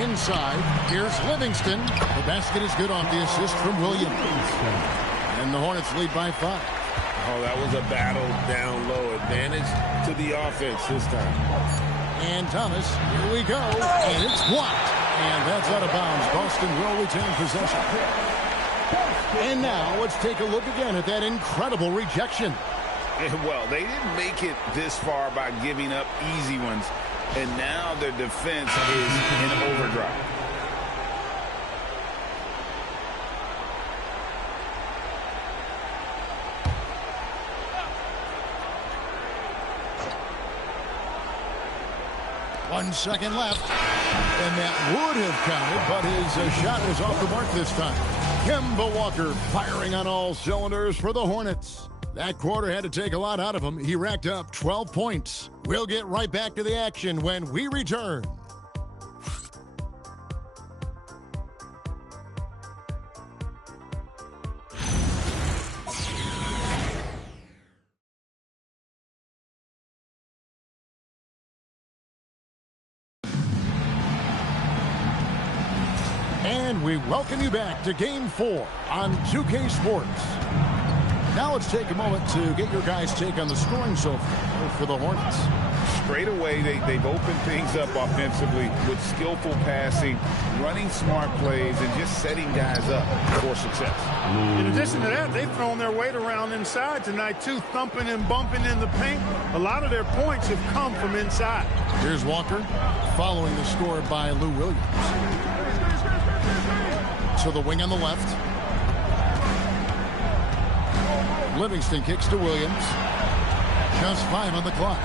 Inside, here's Livingston. The basket is good off the assist from Williams. And the Hornets lead by 5. Oh, that was a battle down low. Advantage to the offense this time. And Thomas, here we go. And it's blocked. And that's out of bounds. Boston will retain possession. And now let's take a look again at that incredible rejection. Well, they didn't make it this far by giving up easy ones. And now their defense is in overdrive. One second left. And that would have counted, but his shot was off the mark this time. Kemba Walker firing on all cylinders for the Hornets. That quarter had to take a lot out of him. He racked up 12 points. We'll get right back to the action when we return. And we welcome you back to Game 4 on 2K Sports. Now let's take a moment to get your guys' take on the scoring so far for the Hornets. Straight away, they've opened things up offensively with skillful passing, running smart plays, and just setting guys up for success. In addition to that, they've thrown their weight around inside tonight, too, thumping and bumping in the paint. A lot of their points have come from inside. Here's Walker following the score by Lou Williams. To the wing on the left. Livingston kicks to Williams. Just 5 on the clock.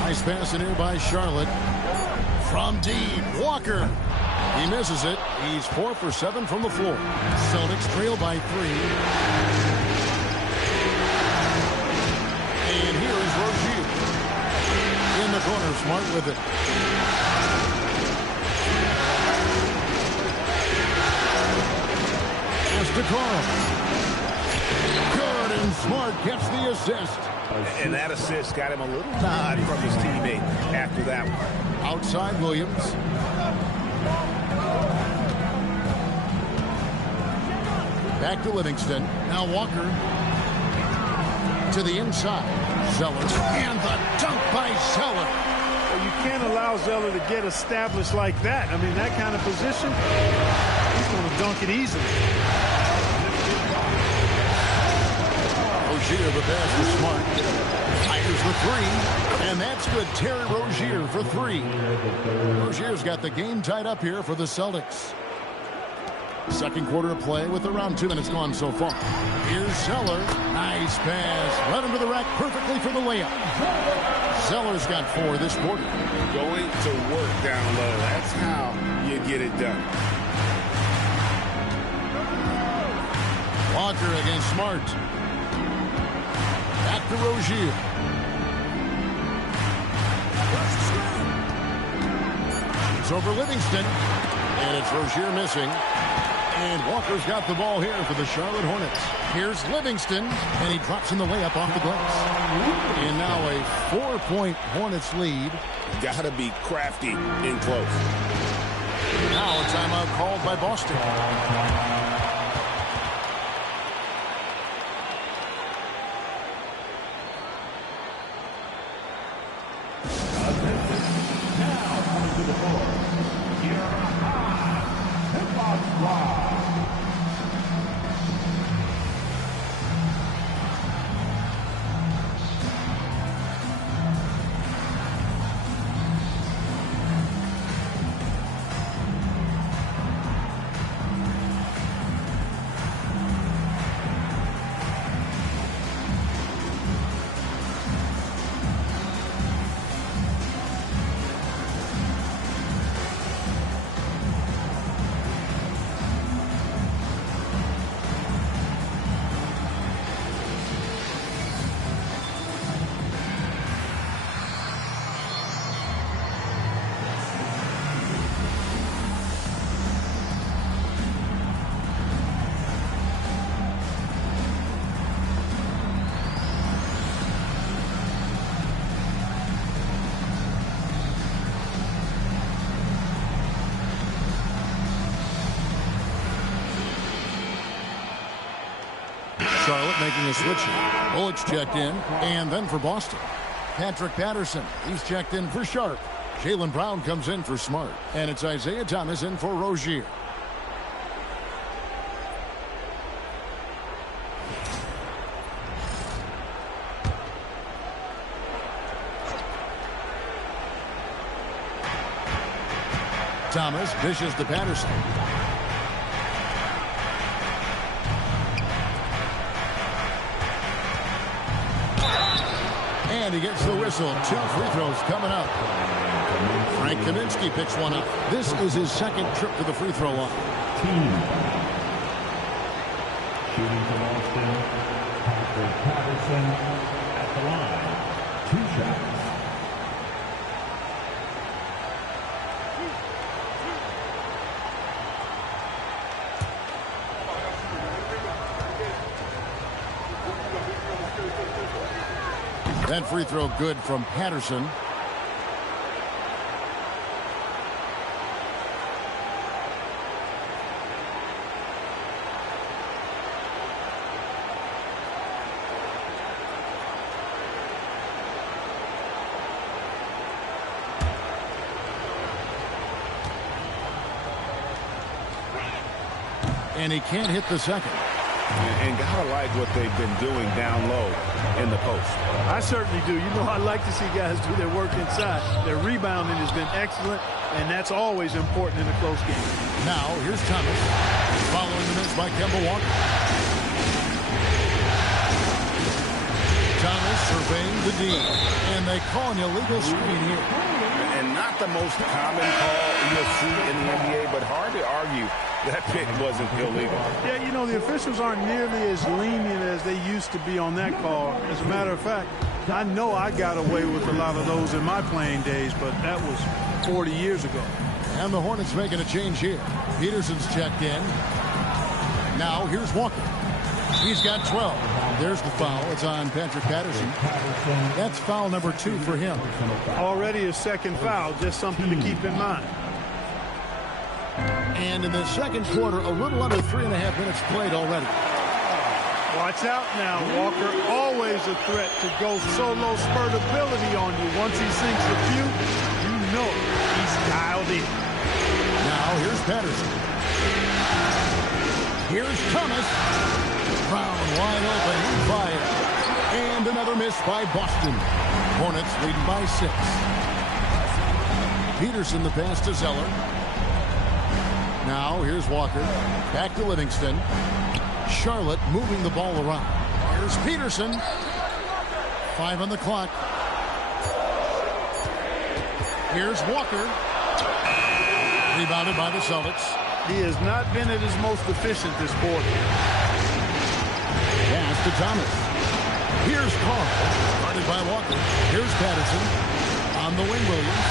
Nice pass in here by Charlotte. From deep, Walker. He misses it. He's 4 for 7 from the floor. Celtics trail by 3. And here is Rozier. In the corner, Smart with it. Pass to Carl. Good, and Smart gets the assist. And that assist got him a little nod from his teammate after that one. Outside Williams. Back to Livingston. Now Walker. To the inside. Zeller. And the dunk by Zeller. Well, you can't allow Zeller to get established like that. I mean, that kind of position, he's going to dunk it easily. Rozier, the pass was Smart. Fires the 3, and that's good. Terry Rozier for 3. Rozier's got the game tied up here for the Celtics. Second quarter of play with around 2 minutes gone so far. Here's Zeller. Nice pass. Right under the rack perfectly for the layup. Zeller's got 4 this quarter. Going to work down low. That's how you get it done. Walker against Smart. Back to Rozier. It's over Livingston. And it's Rozier missing. And Walker's got the ball here for the Charlotte Hornets. Here's Livingston. And he drops in the layup off the glass. And now a 4-point Hornets lead. Got to be crafty in close. Now a timeout called by Boston. Bullock making a switch here. Bullock's checked in, and then for Boston, Patrick Patterson. He's checked in for Sharp. Jaylen Brown comes in for Smart. And it's Isaiah Thomas in for Rozier. Thomas dishes to Patterson. And he gets the whistle. 2 free throws coming up. Frank Kaminsky picks one up. This is his second trip to the free throw line. Shooting from Austin, Patrick Patterson at the line. 2 shots. That free throw good from Patterson. And he can't hit the second. And gotta like what they've been doing down low in the post. I certainly do. You know, I like to see guys do their work inside. Their rebounding has been excellent, and that's always important in a close game. Now, here's Thomas, following the miss by Kemba Walker. Thomas surveying the D, and they call an illegal screen here. And not the most common call you'll see in the NBA, but hard to argue that pick wasn't illegal. Yeah, you know, the officials aren't nearly as lenient as they used to be on that call. As a matter of fact, I know I got away with a lot of those in my playing days, but that was 40 years ago. And the Hornets making a change here. Peterson's checked in. Now here's Walker. He's got 12. There's the foul. It's on Patrick Patterson. That's foul number 2 for him. Already his second foul, just something to keep in mind. And in the second quarter, a little under 3.5 minutes played already. Watch out now, Walker. Always a threat to go solo spurtability on you. Once he sinks a few, you know he's dialed in. Now here's Patterson. Here's Thomas. Brown wide open. Fire. And another miss by Boston. Hornets leading by 6. Peterson the pass to Zeller. Now here's Walker. Back to Livingston. Charlotte moving the ball around. Here's Peterson. 5 on the clock. Here's Walker. Rebounded by the Celtics. He has not been at his most efficient this quarter. Pass to Thomas. Here's Carl. Guarded by Walker. Here's Patterson. On the wing, Williams.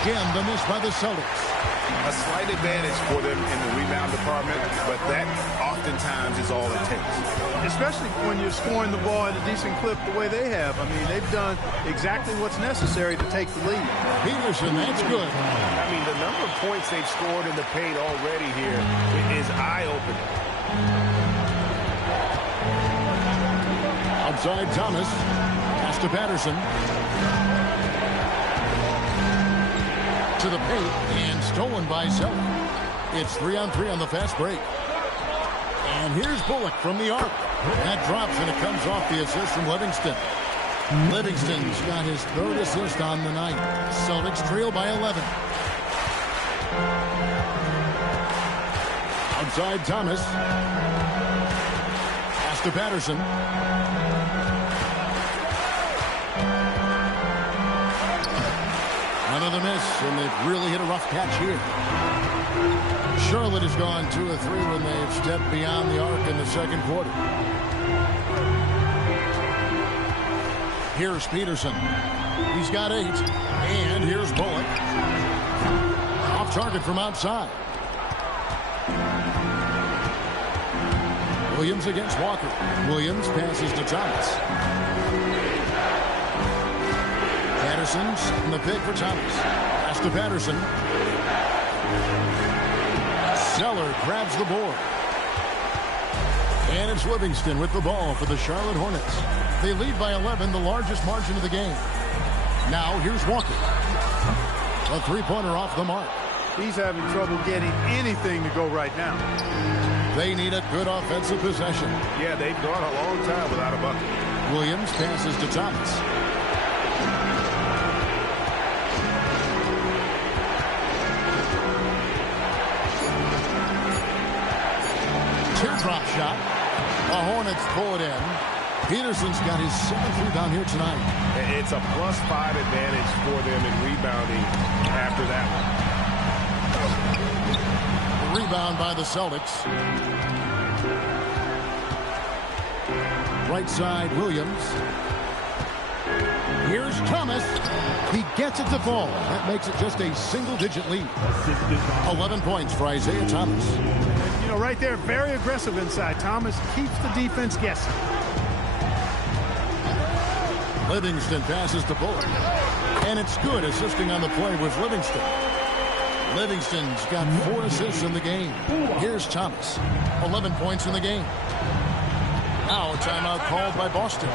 Again, the miss by the Celtics. A slight advantage for them in the rebound department, but that oftentimes is all it takes. Especially when you're scoring the ball at a decent clip the way they have. I mean, they've done exactly what's necessary to take the lead. Peterson, that's good. I mean, the number of points they've scored in the paint already here is eye-opening. Outside Thomas. Pass to Patterson. To the paint and stolen by Zeller. It's 3-on-3 on the fast break. And here's Bullock from the arc. That drops and it comes off the assist from Livingston. Livingston's got his 3rd assist on the night. Celtics trail by 11. Outside Thomas. Pass to Patterson. Another miss, and they've really hit a rough catch here. Charlotte has gone 2 of 3 when they've stepped beyond the arc in the second quarter. Here's Peterson. He's got 8. And here's Bullock. Off target from outside. Williams against Walker. Williams passes to Thomas. Patterson's in the pick for Thomas. Pass to Patterson. Zeller grabs the board. And it's Livingston with the ball for the Charlotte Hornets. They lead by 11, the largest margin of the game. Now here's Walker. A three-pointer off the mark. He's having trouble getting anything to go right now. They need a good offensive possession. Yeah, they've gone a long time without a bucket. Williams passes to Thomas. Teardrop shot. The Hornets pull it in. Peterson's got his 7th rebound here tonight. It's a +5 advantage for them in rebounding after that one. Rebound by the Celtics. Right side, Williams. Here's Thomas. He gets it to fall. That makes it just a single-digit lead. 11 points for Isaiah Thomas. You know, right there, very aggressive inside. Thomas keeps the defense guessing. Livingston passes to Bullock. And it's good. Assisting on the play was Livingston. Livingston's got 4 assists in the game. Here's Thomas. 11 points in the game. Now a timeout called by Boston.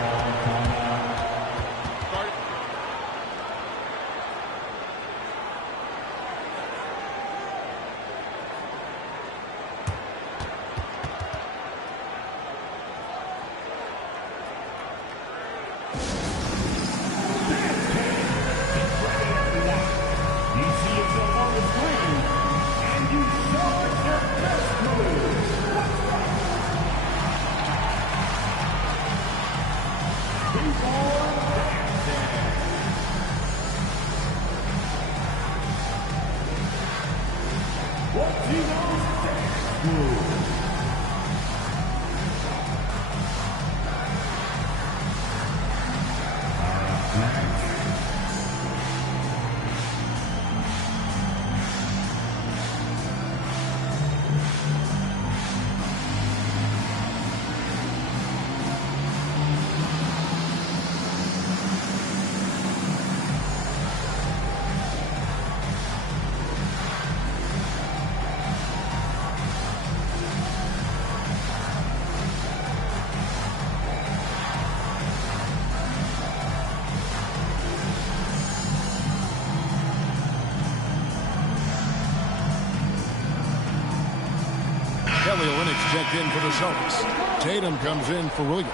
Checked in for the Celtics. Tatum comes in for Williams.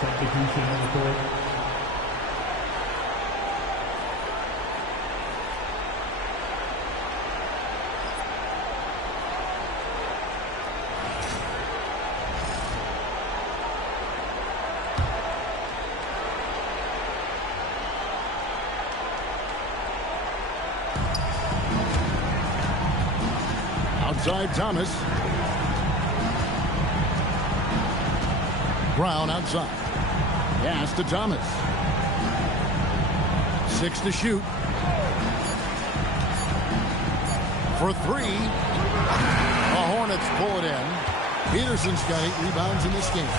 Substitution on the court. Outside Thomas. Brown outside. Pass to Thomas. 6 to shoot. For 3. The Hornets pull it in. Peterson's got 8 rebounds in this game.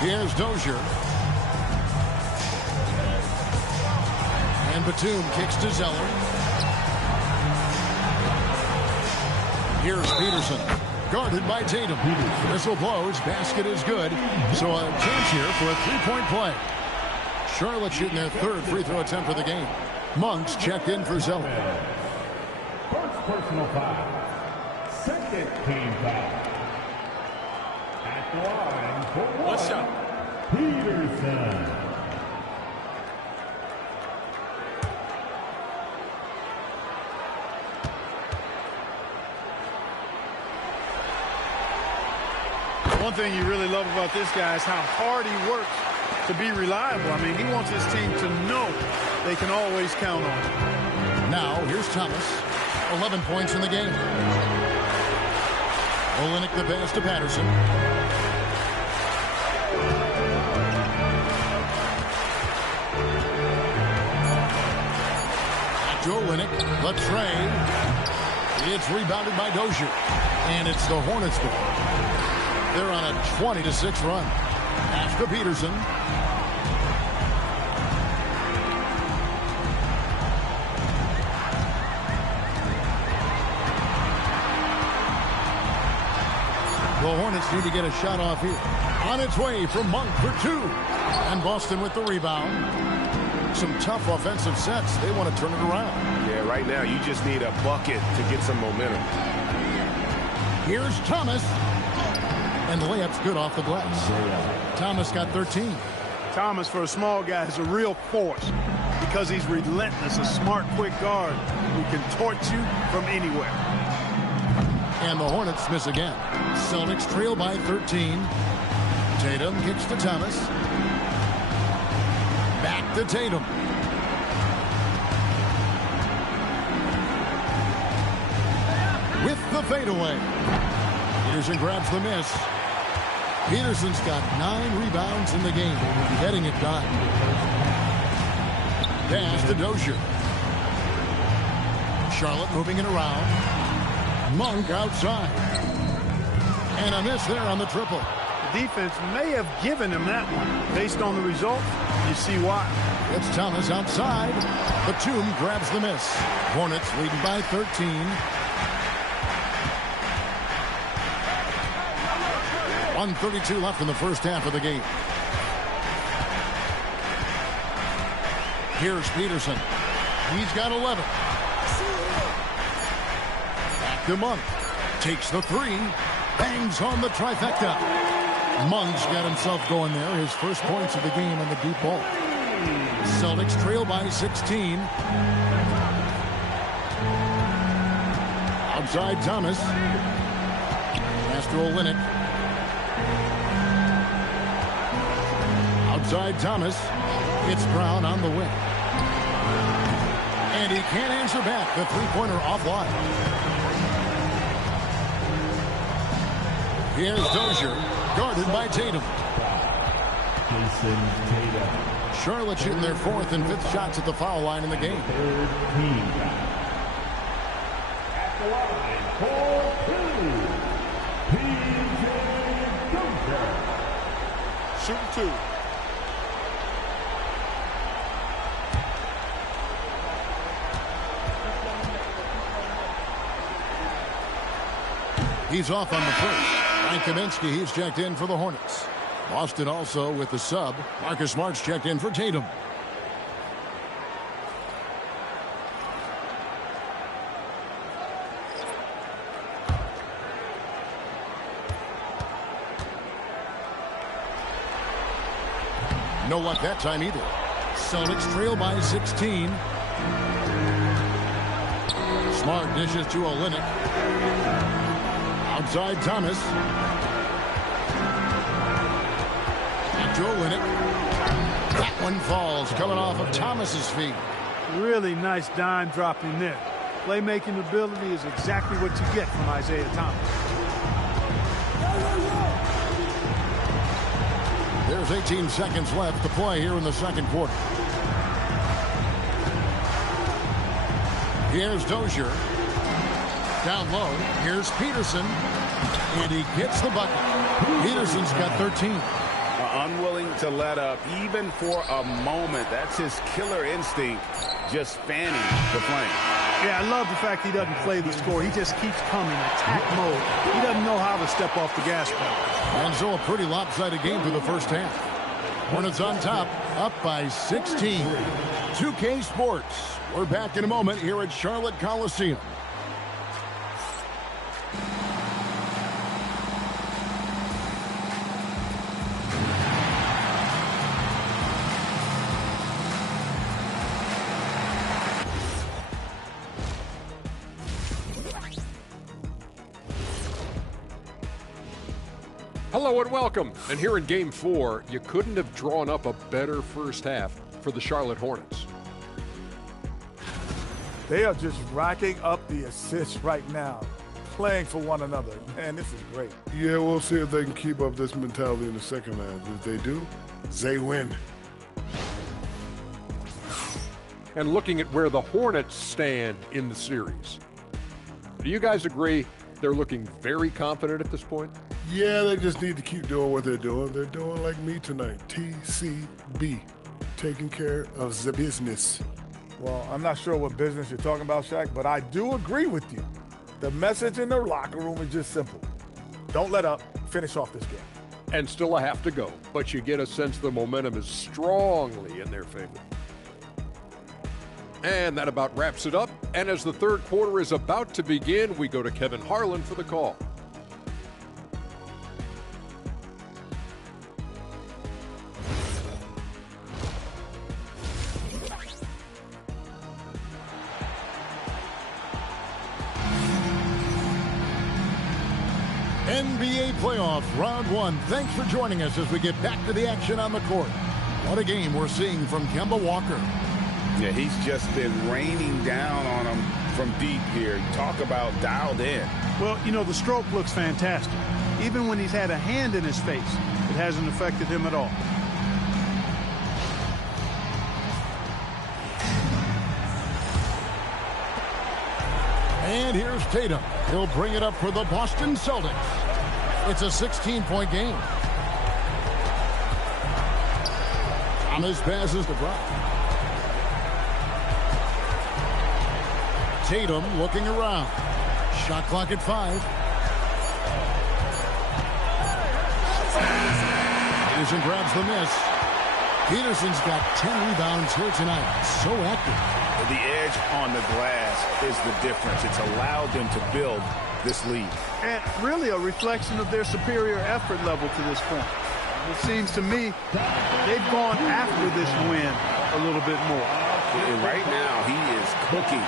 Here's Dozier. And Batum kicks to Zeller. Here's Peterson. Guarded by Tatum. Whistle blows. Basket is good. So a chance here for a 3-point play. Charlotte shooting their 3rd free throw attempt of the game. Monks checked in for Zeller. First personal foul. 2nd team foul. At the line for 1. What's up? Peterson. One thing you really love about this guy is how hard he works to be reliable. I mean, he wants his team to know they can always count on him. Now, here's Thomas. 11 points in the game. Olynyk the pass to Patterson. Back to Olynyk. The trade. It's rebounded by Dozier. And it's the Hornets ball. They're on a 20-6 run. Pass to Peterson. Hornets need to get a shot off here. On its way from Monk for two. And Boston with the rebound. Some tough offensive sets. They want to turn it around. Yeah, right now you just need a bucket to get some momentum. Here's Thomas. And the layup's good off the glass. Thomas got 13. Thomas, for a small guy, is a real force because he's relentless, a smart, quick guard who can torch you from anywhere. And the Hornets miss again. Celtics trail by 13. Tatum kicks to Thomas. Back to Tatum. With the fadeaway. Peterson grabs the miss. Peterson's got 9 rebounds in the game. Getting it done. Pass to Dozier. Charlotte moving it around. Monk outside. And a miss there on the triple. The defense may have given him that one. Based on the result, you see why. It's Thomas outside. Batum grabs the miss. Hornets leading by 13. 1:32 left in the first half of the game. Here's Peterson. He's got 11. Back to Monk. Takes the three. Bangs on the trifecta. Monk's got himself going there. His first points of the game on the deep ball. Celtics trail by 16. Outside Thomas. Pass to Olynyk. Outside Thomas. It's Brown on the wing. And he can't answer back. The three-pointer offline. Here's Dozier. Guarded by Tatum. Jason Tatum. Charlotte shooting their 4th and 5th shots at the foul line in the game. Third team. At the line for two. PJ Dozier. Shooting two. He's off on the first. Frank Kaminsky, he's checked in for the Hornets. Boston also with the sub. Marcus Smart's checked in for Tatum. No luck that time either. Celtics trail by 16. Smart dishes to Olynyk. Outside Thomas. Back to Olynyk. That one falls coming off of Thomas's feet. Really nice dime drop in there. Playmaking ability is exactly what you get from Isaiah Thomas. There's 18 seconds left to play here in the second quarter. Here's Dozier. Down low. Here's Peterson. And he gets the bucket. Peterson's got 13. Unwilling to let up even for a moment. That's his killer instinct, just fanning the flame. Yeah, I love the fact he doesn't play the score. He just keeps coming, attack mode. He doesn't know how to step off the gas pedal. And so a pretty lopsided game for the first half. Hornets on top, up by 16. 2K Sports. We're back in a moment here at Charlotte Coliseum. Hello and welcome. And here in Game 4, you couldn't have drawn up a better first half for the Charlotte Hornets. They are just racking up the assists right now, playing for one another. Man, this is great. Yeah, we'll see if they can keep up this mentality in the second half. If they do, they win. And looking at where the Hornets stand in the series, do you guys agree they're looking very confident at this point? Yeah, they just need to keep doing what they're doing. They're doing like me tonight. TCB, taking care of the business. Well, I'm not sure what business you're talking about, Shaq, but I do agree with you. The message in the locker room is just simple. Don't let up, finish off this game. And still a half to go, but you get a sense the momentum is strongly in their favor. And that about wraps it up. And as the third quarter is about to begin, we go to Kevin Harlan for the call. NBA playoffs, round one. Thanks for joining us as we get back to the action on the court. What a game we're seeing from Kemba Walker. Yeah, he's just been raining down on him from deep here. Talk about dialed in. Well, you know, the stroke looks fantastic. Even when he's had a hand in his face, it hasn't affected him at all. And here's Tatum. He'll bring it up for the Boston Celtics. It's a 16-point game. Thomas passes to Brown. Tatum looking around. Shot clock at 5. Peterson grabs the miss. Peterson's got 10 rebounds here tonight. So active. The edge on the glass is the difference. It's allowed them to build this lead. And really a reflection of their superior effort level to this point. It seems to me they've gone after this win a little bit more. And right now, he is cooking.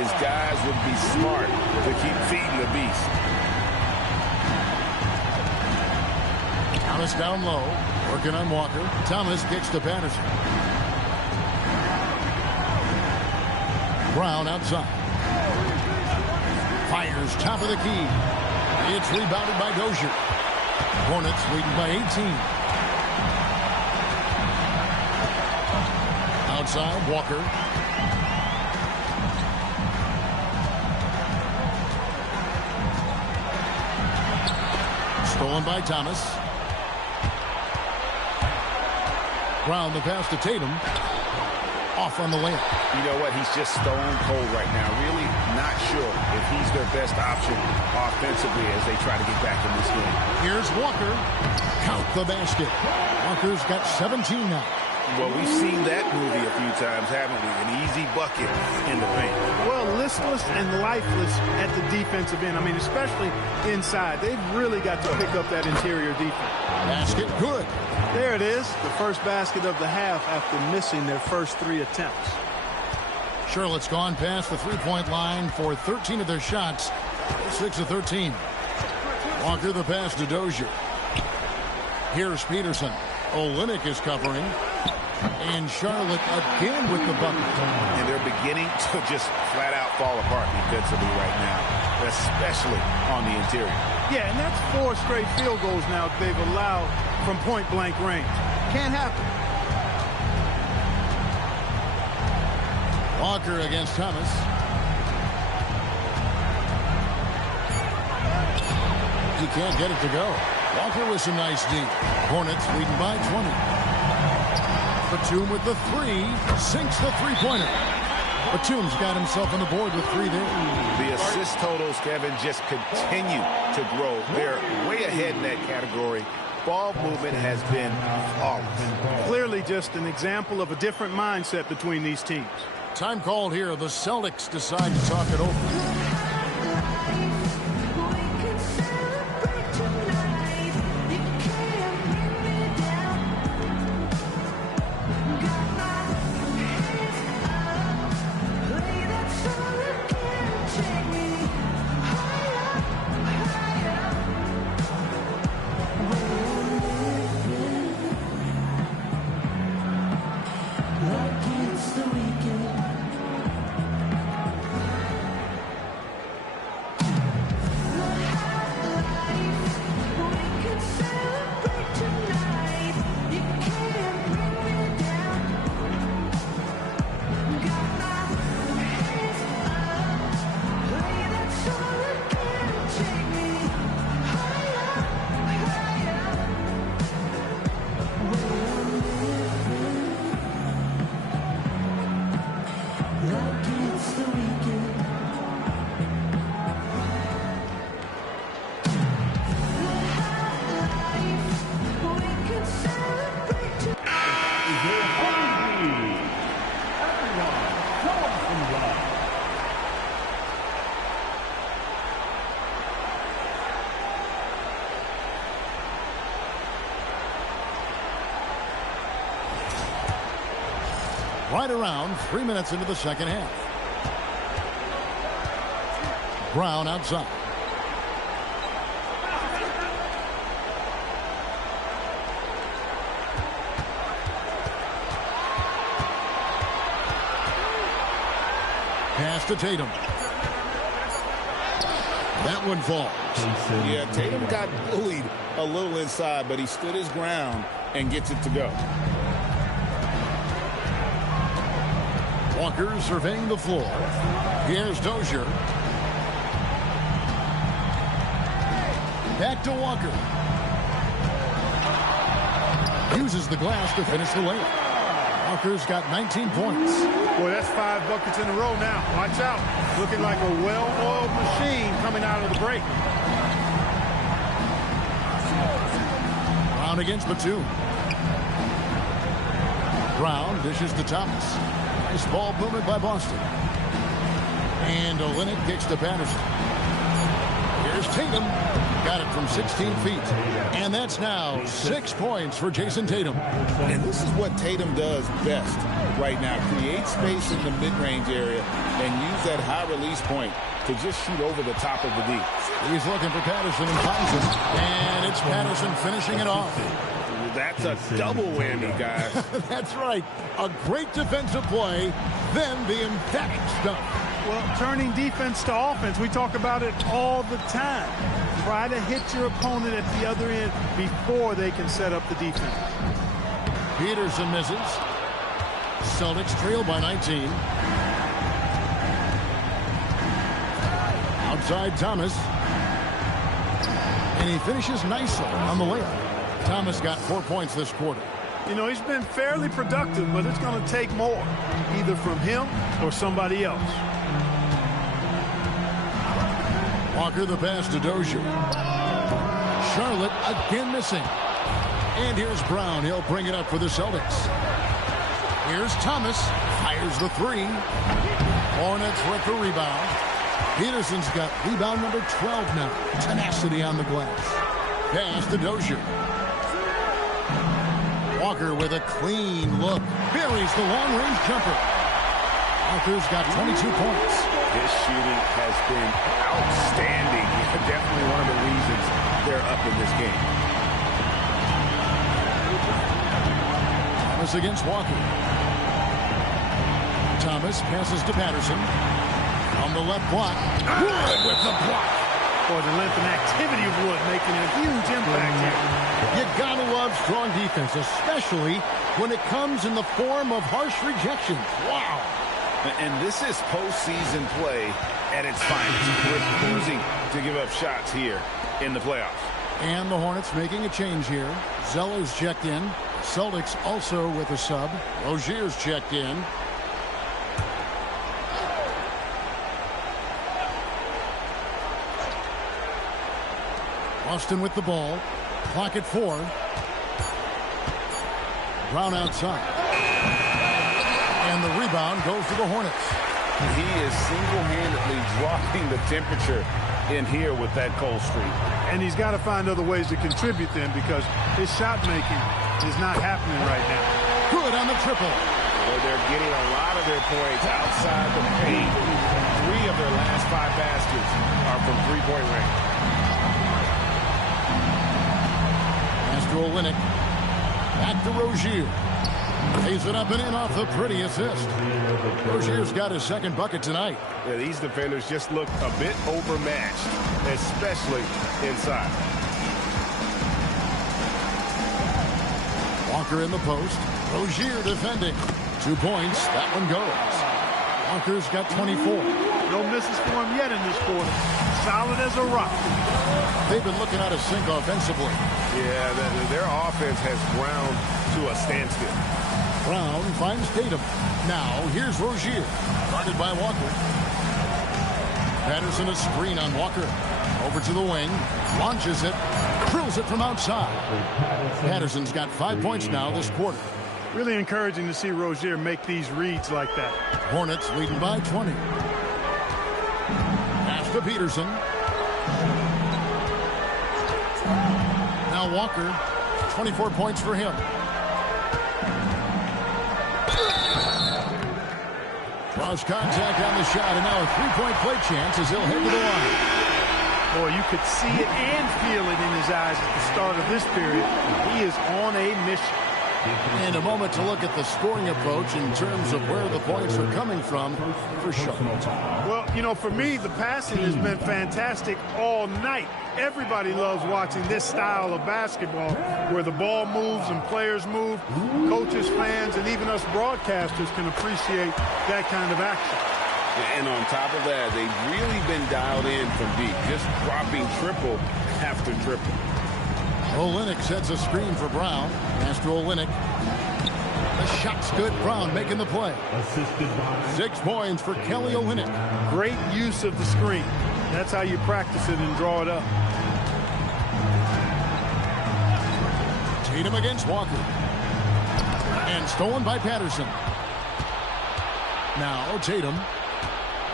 His guys would be smart to keep feeding the beast. Thomas down low, working on Walker. Thomas kicks to Patterson. Brown outside. Fires top of the key. It's rebounded by Dozier. Hornets leading by 18. Outside, Walker. Stolen by Thomas. Brown the pass to Tatum. Off on the layup. You know what? He's just stone cold right now. Really not sure if he's their best option offensively as they try to get back in this game. Here's Walker. Count the basket. Walker's got 17 now. Well, we've seen that movie a few times, haven't we? An easy bucket in the paint. Well, listless and lifeless at the defensive end. I mean, especially inside. They've really got to pick up that interior defense. Basket good. There it is, the first basket of the half after missing their first 3 attempts. Charlotte's gone past the three-point line for 13 of their shots. 6 of 13. Walker the pass to Dozier. Here's Peterson. Olynyk is covering. And Charlotte again with the bucket. And they're beginning to just flat out fall apart defensively right now, especially on the interior. Yeah, and that's 4 straight field goals now they've allowed from point-blank range. Can't happen. Walker against Thomas. He can't get it to go. Walker with some nice D. Hornets leading by 20. Batum with the 3. Sinks the three-pointer. Batum's got himself on the board with 3 there. The assist totals, Kevin, just continue to grow. They're way ahead in that category. Ball movement has been flawless. Clearly just an example of a different mindset between these teams. Time called here. The Celtics decide to talk it over. Right around 3 minutes into the second half. Brown outside. Pass to Tatum. That one falls. Yeah, Tatum got bullied a little inside, but he stood his ground and gets it to go. Walker surveying the floor. Here's Dozier. Back to Walker. Uses the glass to finish the layup. Walker's got 19 points. Boy, that's 5 buckets in a row now. Watch out. Looking like a well-oiled machine coming out of the break. Brown against Batum. Brown dishes to Thomas. Nice ball movement by Boston. And Olynyk kicks to Patterson. Here's Tatum. Got it from 16 feet. And that's now 6 points for Jason Tatum. And this is what Tatum does best right now. Create space in the mid-range area and use that high release point to just shoot over the top of the D. He's looking for Patterson and finds him. And it's Patterson finishing it off. That's a double whammy, guys. That's right. A great defensive play, then the emphatic stuff. Well, turning defense to offense, we talk about it all the time. Try to hit your opponent at the other end before they can set up the defense. Peterson misses. Celtics trail by 19. Outside Thomas. And he finishes nicely on the layup. Thomas got 4 points this quarter. You know, he's been fairly productive, but it's going to take more, either from him or somebody else. Walker the pass to Dozier. Charlotte again missing. And here's Brown. He'll bring it up for the Celtics. Here's Thomas. Fires the three. Hornets with the rebound. Peterson's got rebound number 12 now. Tenacity on the glass. Pass to Dozier. Walker with a clean look. Buries the long-range jumper. Walker's got 22 points. His shooting has been outstanding. Definitely one of the reasons they're up in this game. Thomas against Walker. Thomas passes to Patterson. On the left block. Wood with the block. Boy, the length and activity of Wood making a huge impact here. You gotta love strong defense, especially when it comes in the form of harsh rejections. Wow. And this is postseason play at its finest. Refusing to give up shots here in the playoffs. And the Hornets making a change here. Zeller's checked in. Celtics also with a sub. Rozier's checked in. Boston with the ball. Clock at 4. Brown outside. And the rebound goes to the Hornets. He is single-handedly dropping the temperature in here with that cold streak. And he's got to find other ways to contribute then, because his shot making is not happening right now. Good on the triple. Well, they're getting a lot of their points outside the paint. 3 of their last 5 baskets are from three-point range. Pass to Olynyk. Back to Rozier. Lays it up and in off the pretty assist. Rozier's got his second bucket tonight. Yeah, these defenders just look a bit overmatched, especially inside. Walker in the post. Rozier defending. 2 points. That one goes. Walker's got 24. No misses for him yet in this quarter. Solid as a rock. They've been looking out of sync offensively. Yeah, their offense has ground to a standstill. Brown finds Tatum. Now here's Rozier. Guarded by Walker. Patterson a screen on Walker. Over to the wing. Launches it. Drills it from outside. Patterson's got 5 points now this quarter. Really encouraging to see Rozier make these reads like that. Hornets leading by 20. Pass to Peterson. Now Walker. 24 points for him. Lost contact on the shot, and now a three-point play chance as he'll head to the line. Boy, you could see it and feel it in his eyes at the start of this period. He is on a mission. And a moment to look at the scoring approach in terms of where the points are coming from for Charlotte. Well, you know, for me, the passing has been fantastic all night. Everybody loves watching this style of basketball where the ball moves and players move. Coaches, fans, and even us broadcasters can appreciate that kind of action. And on top of that, they've really been dialed in from deep, just dropping triple after triple. Olynyk sets a screen for Brown. Pass to Olynyk. The shot's good. Brown making the play. 6 points for Kelly Olynyk. Great use of the screen. That's how you practice it and draw it up. Tatum against Walker. And stolen by Patterson. Now Tatum.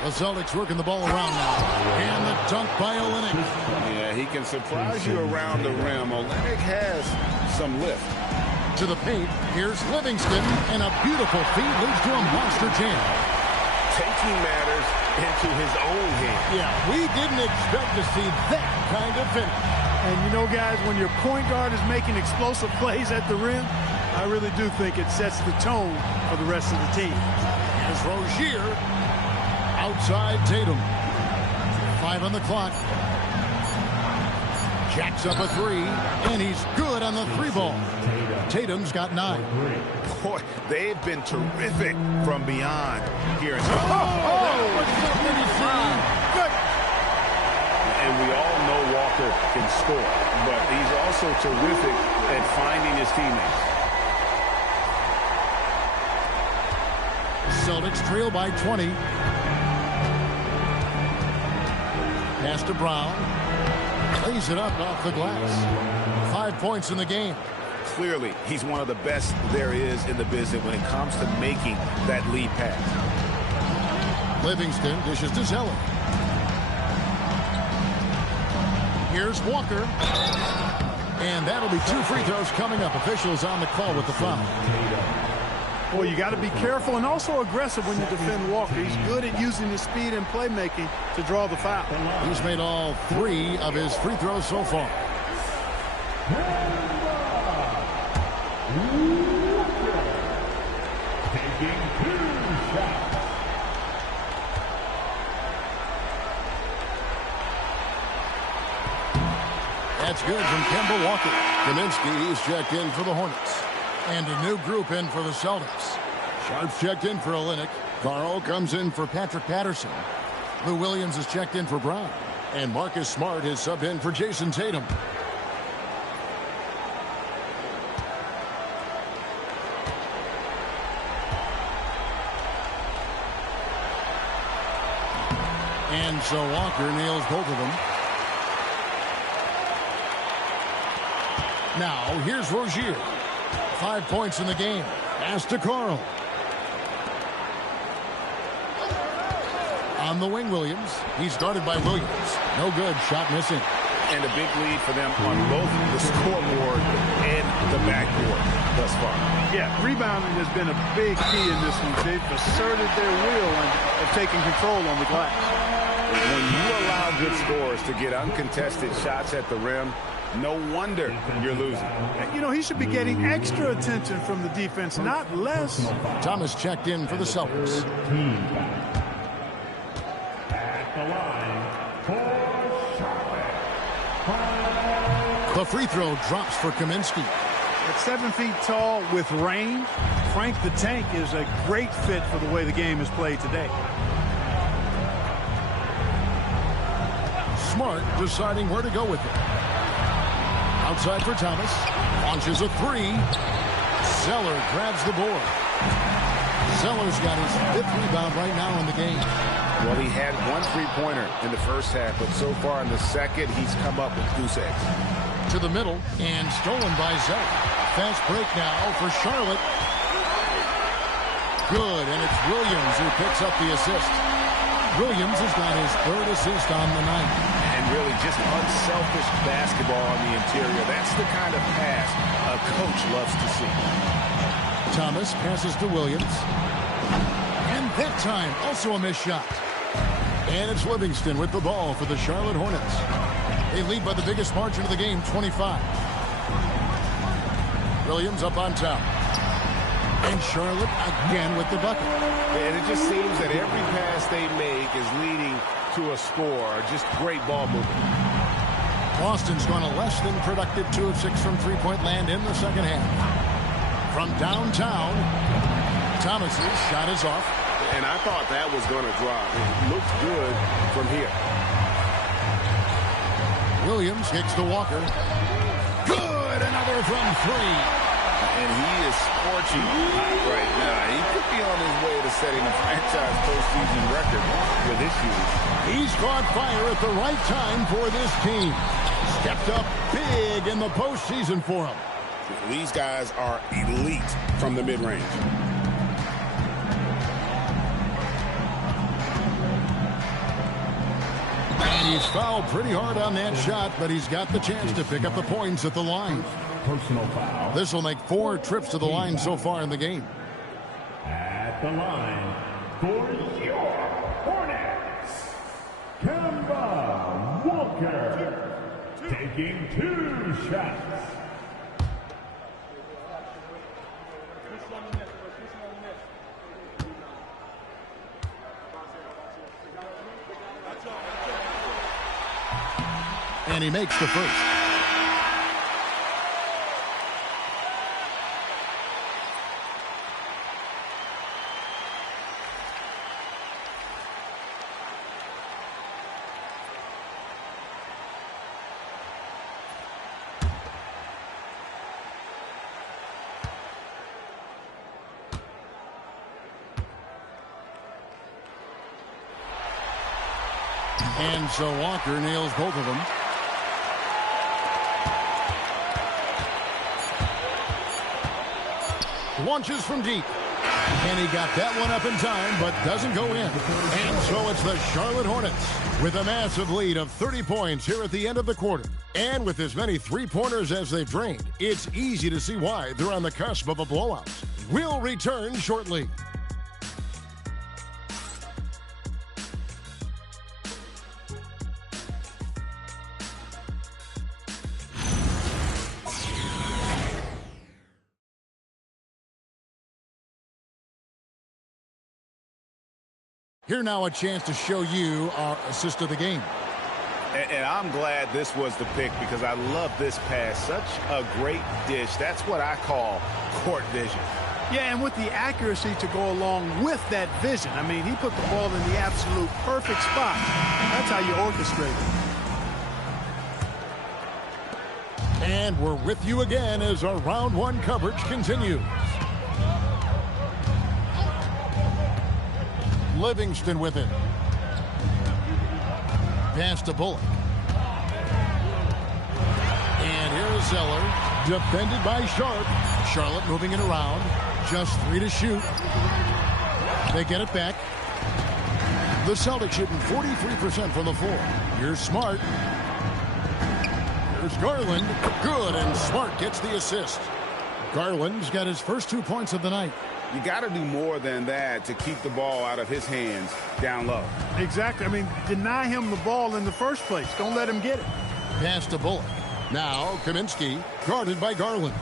The Celtics working the ball around now. And the dunk by Olynyk. Yeah, he can surprise you around the rim. Olynyk has some lift. To the paint, here's Livingston, and a beautiful feed leads to a monster jam. Taking matters into his own hands. Yeah, we didn't expect to see that kind of finish. And you know, guys, when your point guard is making explosive plays at the rim, I really do think it sets the tone for the rest of the team. Here's Rozier. Outside Tatum. 5 on the clock. Jacks up a 3, and he's good on the 3-ball. Tatum's got 9. Boy, they've been terrific from beyond here. That was something to see. Good. And we all know Walker can score, but he's also terrific at finding his teammates. Celtics trail by 20. Pass to Brown. Lays it up off the glass. 5 points in the game. Clearly, he's one of the best there is in the business when it comes to making that lead pass. Livingston dishes to Zeller. Here's Walker. And that'll be 2 free throws coming up. Officials on the call with the foul. Boy, you got to be careful and also aggressive when you defend Walker. He's good at using his speed and playmaking to draw the foul. He's made all 3 of his free throws so far. That's good from Kemba Walker. Kaminsky is checked in for the Hornets. And a new group in for the Celtics. Sharp's checked in for Olynyk. Carl comes in for Patrick Patterson. Lou Williams is checked in for Brown. And Marcus Smart is subbed in for Jason Tatum. And so Walker nails both of them. Now, here's Rozier. 5 points in the game. Pass to Carl. On the wing, Williams. He's guarded by Williams. No good. Shot missing. And a big lead for them on both the scoreboard and the backboard thus far. Yeah, rebounding has been a big key in this one. They've asserted their will and have taken control on the glass. When you allow good scorers to get uncontested shots at the rim, no wonder you're losing. You know, he should be getting extra attention from the defense, not less. Thomas checked in for the Celtics. The free throw drops for Kaminsky. At 7 feet tall with range, Frank the Tank is a great fit for the way the game is played today. Smart deciding where to go with it. Outside for Thomas. Launches a 3. Zeller grabs the board. Zeller's got his 5th rebound right now in the game. Well, he had 1 3-pointer in the first half, but so far in the second, he's come up with goose eggs. To the middle, and stolen by Zeller. Fast break now for Charlotte. Good, and it's Williams who picks up the assist. Williams has got his 3rd assist on the night. And really just unselfish basketball on the interior. That's the kind of pass a coach loves to see. Thomas passes to Williams. And that time, also a missed shot. And it's Livingston with the ball for the Charlotte Hornets. They lead by the biggest margin of the game, 25. Williams up on top. And Charlotte again with the bucket. And it just seems that every pass they make is leading to a score. Just great ball movement. Boston's gone a less than productive 2 of 6 from three-point land in the second half. From downtown, Thomas's shot is off. And I thought that was going to drop. It looks good from here. Williams kicks to Walker. Good! Another from 3. And he is scorching hot right now. He could be on his way to setting a franchise postseason record with his shooting. He's caught fire at the right time for this team. Stepped up big in the postseason for him. These guys are elite from the mid-range. And he's fouled pretty hard on that shot, but he's got the chance to pick up the points at the line. Personal foul. This will make 4 trips to the line so far in the game. At the line for your Hornets, Kemba Walker, taking 2 shots. And he makes the first. And so Walker nails both of them. Launches from deep. And he got that one up in time, but doesn't go in. And so it's the Charlotte Hornets with a massive lead of 30 points here at the end of the quarter. And with as many three-pointers as they've drained, it's easy to see why they're on the cusp of a blowout. We'll return shortly. Here now a chance to show you our assist of the game. And I'm glad this was the pick because I love this pass. Such a great dish. That's what I call court vision. Yeah, and with the accuracy to go along with that vision. I mean, he put the ball in the absolute perfect spot. That's how you orchestrate it. And we're with you again as our round 1 coverage continues. Livingston with it. Pass to Bullock. And here's Zeller. Defended by Sharp. Charlotte moving it around. Just 3 to shoot. They get it back. The Celtics shooting 43% from the floor. Here's Smart. Here's Garland. Good, and Smart gets the assist. Garland's got his first 2 points of the night. You got to do more than that to keep the ball out of his hands down low. Exactly. I mean, deny him the ball in the first place. Don't let him get it. Pass to Bullock. Now Kaminsky guarded by Garland.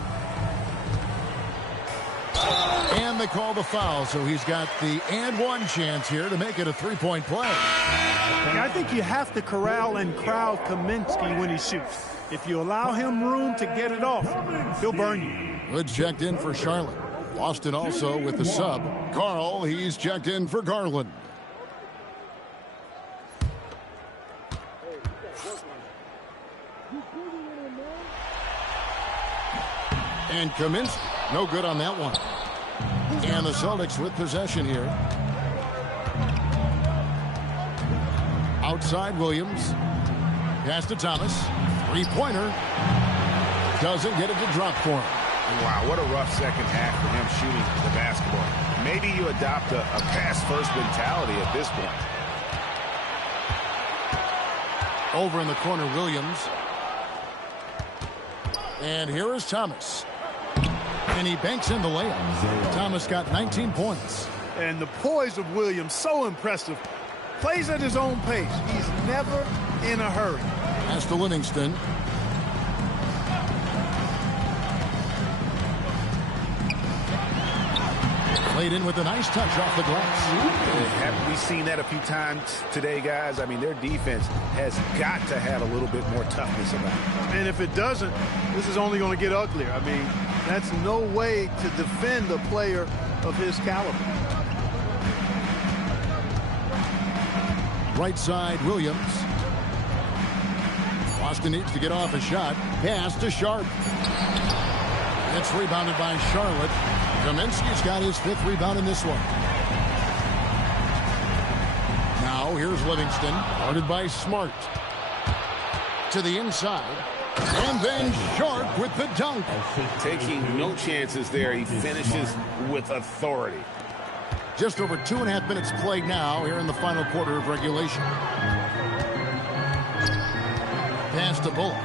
And they call the foul, so he's got the and one chance here to make it a 3-point play. Yeah, I think you have to corral and crowd Kaminsky when he shoots. If you allow him room to get it off, he'll burn you. Good checked in for Charlotte. Boston also with the sub. Carl, he's checked in for Garland. And Kaminsky, no good on that one. And the Celtics with possession here. Outside Williams. Pass to Thomas. 3-pointer. Doesn't get it to drop for him. Wow, what a rough second half for him shooting the basketball. Maybe you adopt a pass-first mentality at this point. Over in the corner, Williams. And here is Thomas. And he banks in the layup. Thomas got 19 points. And the poise of Williams, so impressive. Plays at his own pace. He's never in a hurry. Pass to Livingston. Played in with a nice touch off the glass. Haven't we seen that a few times today, guys? I mean, their defense has got to have a little bit more toughness about it. And if it doesn't, this is only going to get uglier. I mean, that's no way to defend a player of his caliber. Right side, Williams. Boston needs to get off a shot. Pass to Sharp. It's rebounded by Charlotte. Kaminsky's got his 5th rebound in this one. Now here's Livingston, guarded by Smart. To the inside. And then Sharp with the dunk. Taking no chances there. He finishes with authority. Just over 2.5 minutes played now here in the final quarter of regulation. Pass to Bullock.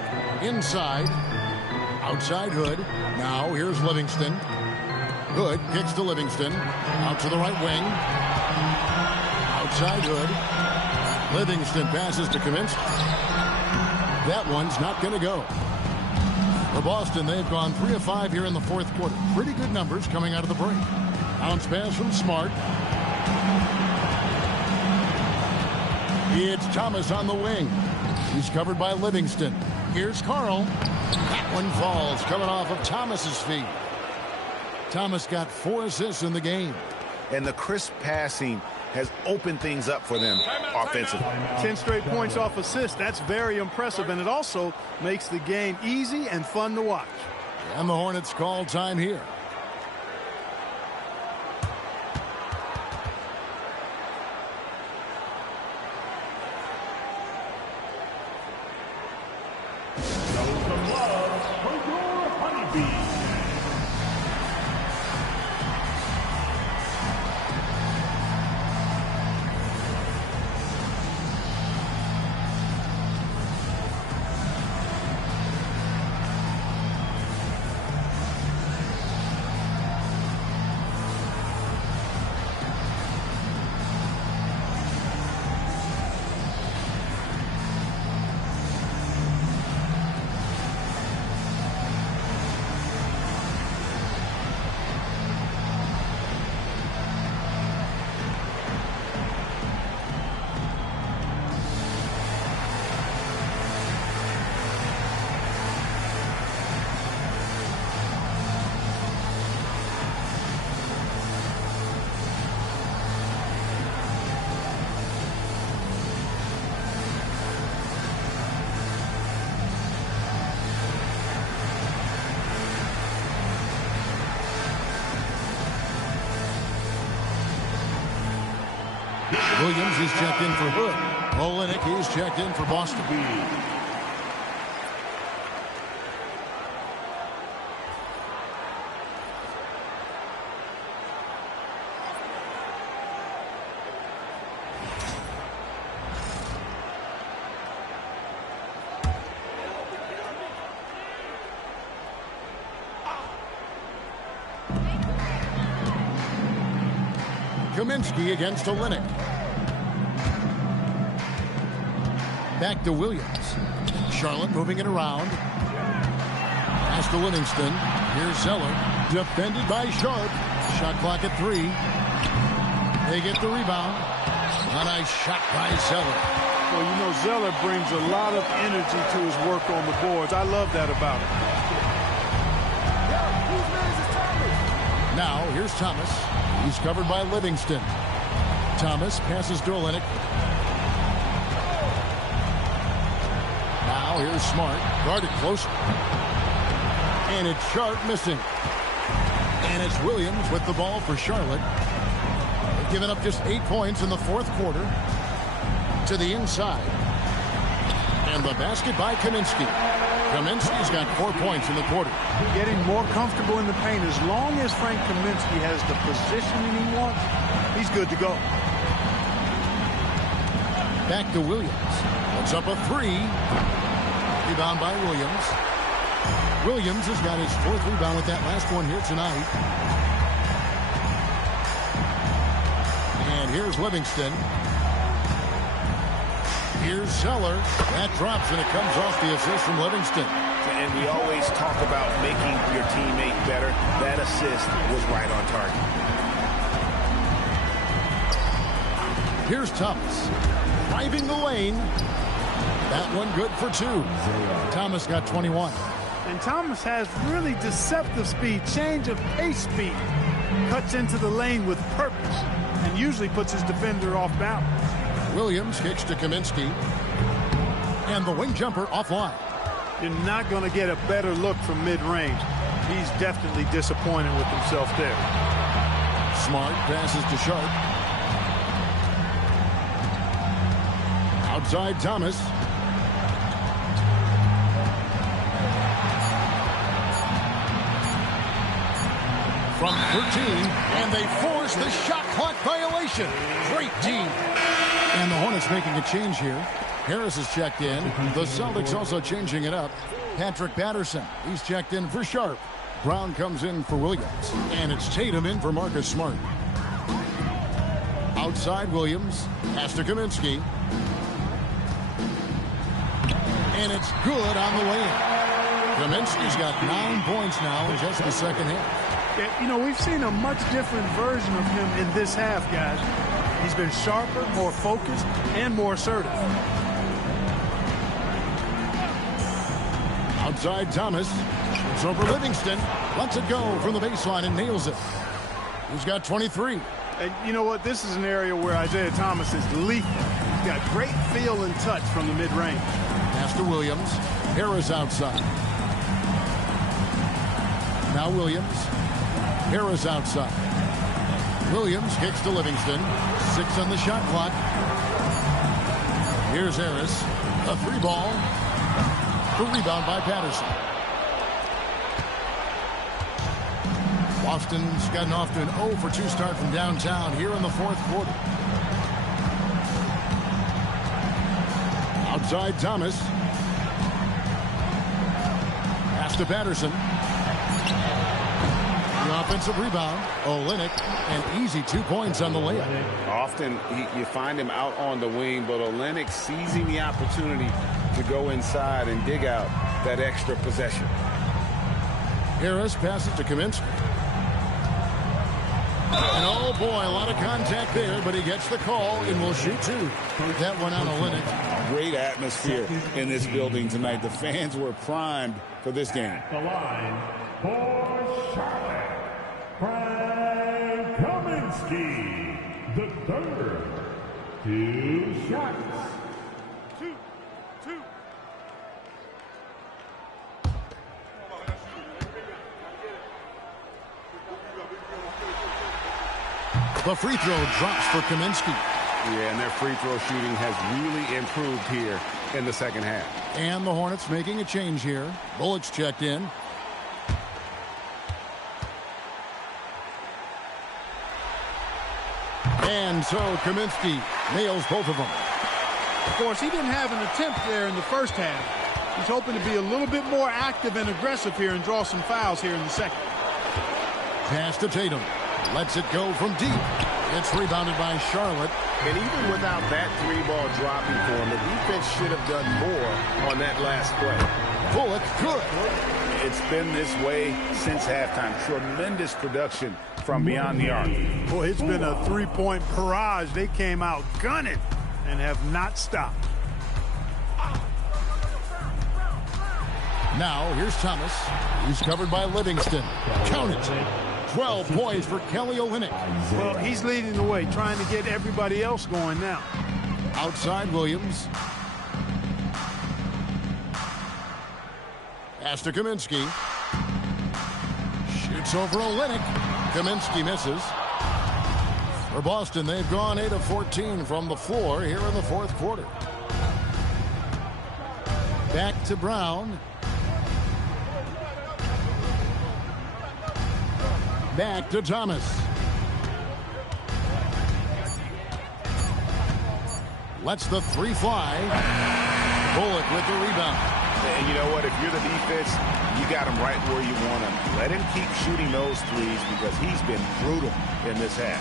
Inside. Outside Hood. Now here's Livingston. Hood kicks to Livingston. Out to the right wing. Outside Hood. Livingston passes to Kaminsky. That one's not going to go. For Boston, they've gone 3 of 5 here in the 4th quarter. Pretty good numbers coming out of the break. Bounce pass from Smart. It's Thomas on the wing. He's covered by Livingston. Here's Carl. That one falls, coming off of Thomas's feet. Thomas got 4 assists in the game. And the crisp passing has opened things up for them offensively. 10 straight points off assists. That's very impressive, and it also makes the game easy and fun to watch. And the Hornets call time here. Williams is checked in for Hood. Olenek is checked in for Boston. Kaminsky against Olenek. Back to Williams. Charlotte moving it around. Pass to Livingston. Here's Zeller. Defended by Sharp. Shot clock at 3. They get the rebound. A nice shot by Zeller. Well, you know, Zeller brings a lot of energy to his work on the boards. I love that about him. Now, here's Thomas. He's covered by Livingston. Thomas passes to Olenek. Now here's Smart. Guarded close. And it's Sharp missing. And it's Williams with the ball for Charlotte. They've given up just 8 points in the 4th quarter. To the inside. And the basket by Kaminsky. Kaminsky's got 4 points in the quarter. Getting more comfortable in the paint. As long as Frank Kaminsky has the positioning he wants, he's good to go. Back to Williams. Puts up a 3. Rebound by Williams. Williams has got his 4th rebound with that last one here tonight. Here's Livingston. Here's Zeller. That drops, and it comes off the assist from Livingston. And we always talk about making your teammate better. That assist was right on target. Here's Thomas. Driving the lane. That one good for 2. Thomas got 21. And Thomas has really deceptive speed, change of pace speed. Cuts into the lane with purpose and usually puts his defender off balance. Williams kicks to Kaminsky. And the wing jumper offline. You're not going to get a better look from mid-range. He's definitely disappointed with himself there. Smart passes to Sharp. Outside Thomas. From 13, and they force the shot clock violation. Great team. And the Hornets making a change here. Harris is checked in. The Celtics also changing it up. Patrick Patterson, he's checked in for Sharp. Brown comes in for Williams. And it's Tatum in for Marcus Smart. Outside Williams. Pass to Kaminsky. And it's good on the way. Kaminsky's got 9 points now in just the second half. Yeah, you know, we've seen a much different version of him in this half, guys. He's been sharper, more focused, and more assertive. Outside Thomas. It's over Livingston. Lets it go from the baseline and nails it. He's got 23. And you know what? This is an area where Isaiah Thomas is lethal. He's got great feel and touch from the mid-range. Pass to Williams. Harris outside. Now Williams. Harris outside. Williams kicks to Livingston. 6 on the shot clock. Here's Harris. A 3-ball. The rebound by Patterson. Boston's gotten off to an 0 for 2 start from downtown here in the 4th quarter. Outside Thomas. Pass to Patterson. The offensive rebound. Olynyk, and easy 2 points on the layup. Often you find him out on the wing, but Olynyk seizing the opportunity to go inside and dig out that extra possession. Harris passes to Kaminsky. And oh boy, a lot of contact there, but he gets the call and will shoot 2. That one on Olynyk. Great atmosphere in this building tonight. The fans were primed for this game. The line for Charlotte, Frank Kaminsky, the third. 2 shots. 2. The free throw drops for Kaminsky. Yeah, and their free throw shooting has really improved here in the second half. And the Hornets making a change here. Bullock's checked in. And so Kaminsky nails both of them. Of course, he didn't have an attempt there in the first half. He's hoping to be a little bit more active and aggressive here and draw some fouls here in the second. Pass to Tatum. Lets it go from deep. It's rebounded by Charlotte. And even without that 3-ball dropping for him, the defense should have done more on that last play. Bullock good. It's been this way since halftime. Tremendous production from beyond the arc. Boy, it's been a 3-point barrage. They came out gunning and have not stopped. Now, here's Thomas. He's covered by Livingston. Count it. 12 points for Kelly Olynyk. Well, he's leading the way, trying to get everybody else going now. Outside Williams. Pass to Kaminsky. Shoots over Olynyk. Kaminsky misses. For Boston, they've gone 8 of 14 from the floor here in the 4th quarter. Back to Brown. Back to Thomas. Lets the 3 fly. Bullock with the rebound. And you know what? If you're the defense, you got him right where you want him. Let him keep shooting those threes because he's been brutal in this half.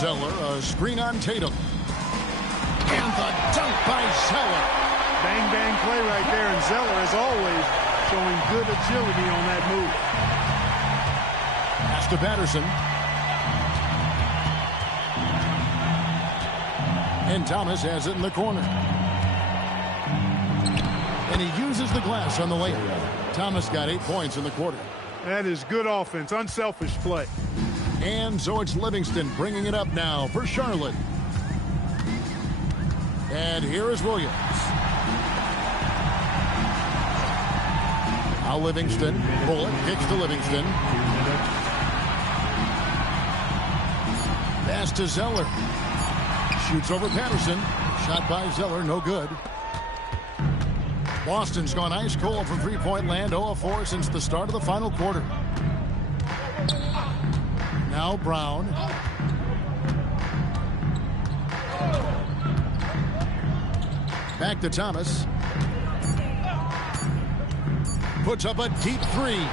Zeller, a screen on Tatum. And the dunk by Zeller. Bang, bang play right there. And Zeller, as always, showing good agility on that move. Pass to Patterson. And Thomas has it in the corner. And he uses the glass on the layup. Thomas got 8 points in the quarter. That is good offense, unselfish play. And so it's Livingston bringing it up now for Charlotte. And here is Williams. Now Livingston. Bullock kicks to Livingston. Pass to Zeller. Shoots over Patterson. Shot by Zeller, no good. Boston's gone ice cold from three-point land, 0 of 4 since the start of the final quarter. Now Brown. Back to Thomas. Puts up a deep three.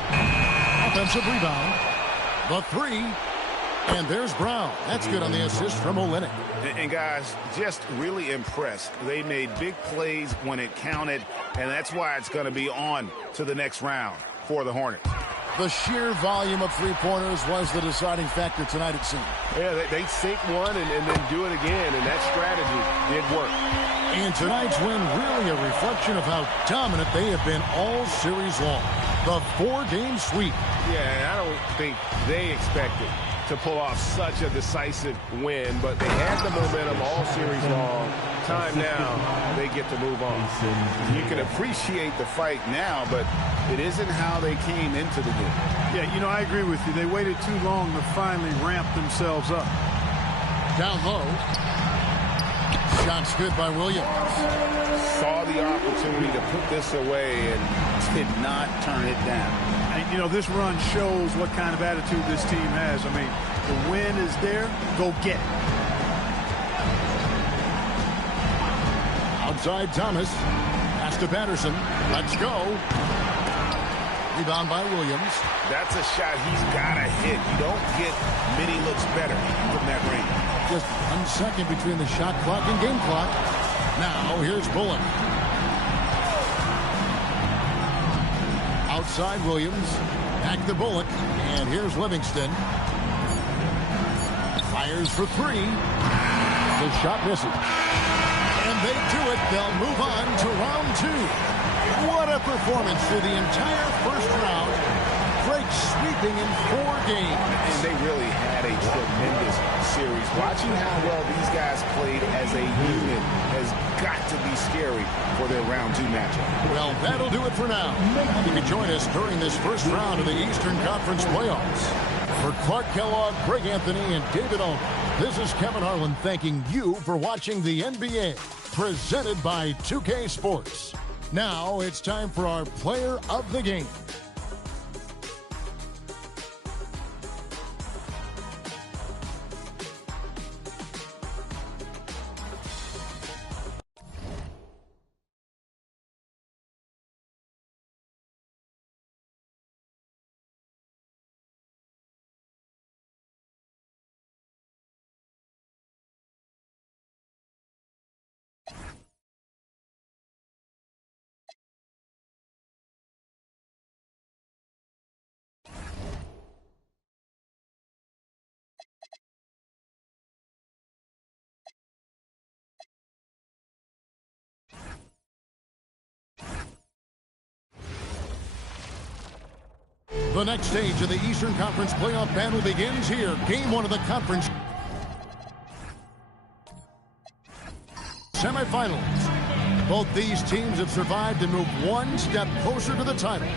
Offensive rebound. The three. And there's Brown. That's good on the assist from Olynyk. And guys, just really impressed. They made big plays when it counted, and that's why it's going to be on to the next round for the Hornets. The sheer volume of three-pointers was the deciding factor tonight, it seemed. Yeah, they sink one and then do it again, and that strategy did work. And tonight's win really a reflection of how dominant they have been all series long. The 4-game sweep. Yeah, I don't think they expected to pull off such a decisive win, but they had the momentum all series long. Time now, they get to move on. You can appreciate the fight now, but it isn't how they came into the game. Yeah, you know, I agree with you. They waited too long to finally ramp themselves up. Down low. Shots good by Williams. Saw the opportunity to put this away and did not turn it down. And, you know, this run shows what kind of attitude this team has. I mean, the win is there. Go get it. Outside Thomas. Pass to Patterson. Let's go. Rebound by Williams. That's a shot he's got to hit. You don't get many looks better from that range. Just 1 second between the shot clock and game clock. Now here's Bullock. Outside Williams. Back to Bullock. And here's Livingston. Fires for three. The shot misses. And they do it. They'll move on to round 2. What a performance through the entire first round. Drake sweeping in 4 games. And they really had a tremendous series. Watching how well these guys played as a unit has got to be scary for their round 2 matchup. Well, that'll do it for now. You can join us during this first round of the Eastern Conference playoffs. For Clark Kellogg, Greg Anthony, and David Owen, this is Kevin Harlan thanking you for watching the NBA, presented by 2K Sports. Now it's time for our player of the game. The next stage of the Eastern Conference playoff battle begins here. Game 1 of the conference semifinals. Both these teams have survived and moved 1 step closer to the title.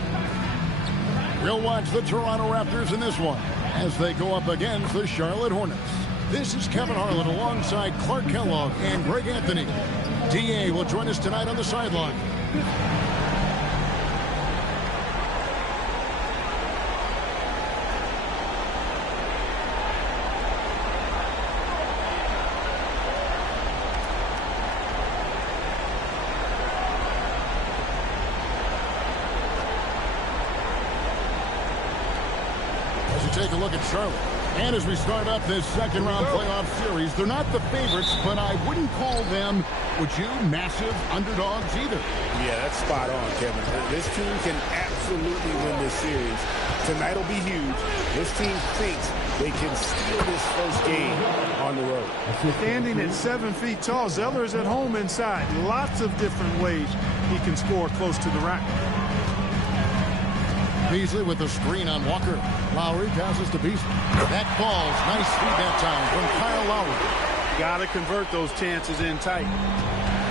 We'll watch the Toronto Raptors in this one as they go up against the Charlotte Hornets. This is Kevin Harlan alongside Clark Kellogg and Greg Anthony. DA will join us tonight on the sideline. Take a look at Charlotte. And as we start up this second-round playoff series, they're not the favorites, but I wouldn't call them, would you, massive underdogs either. Yeah, that's spot on, Kevin. This team can absolutely win this series. Tonight will be huge. This team thinks they can steal this first game on the road. Standing at 7 feet tall, Zeller is at home inside. Lots of different ways he can score close to the rack. Beasley with the screen on Walker. Lowry passes to Beasley. That falls. Nice feed that time from Kyle Lowry. Got to convert those chances in tight.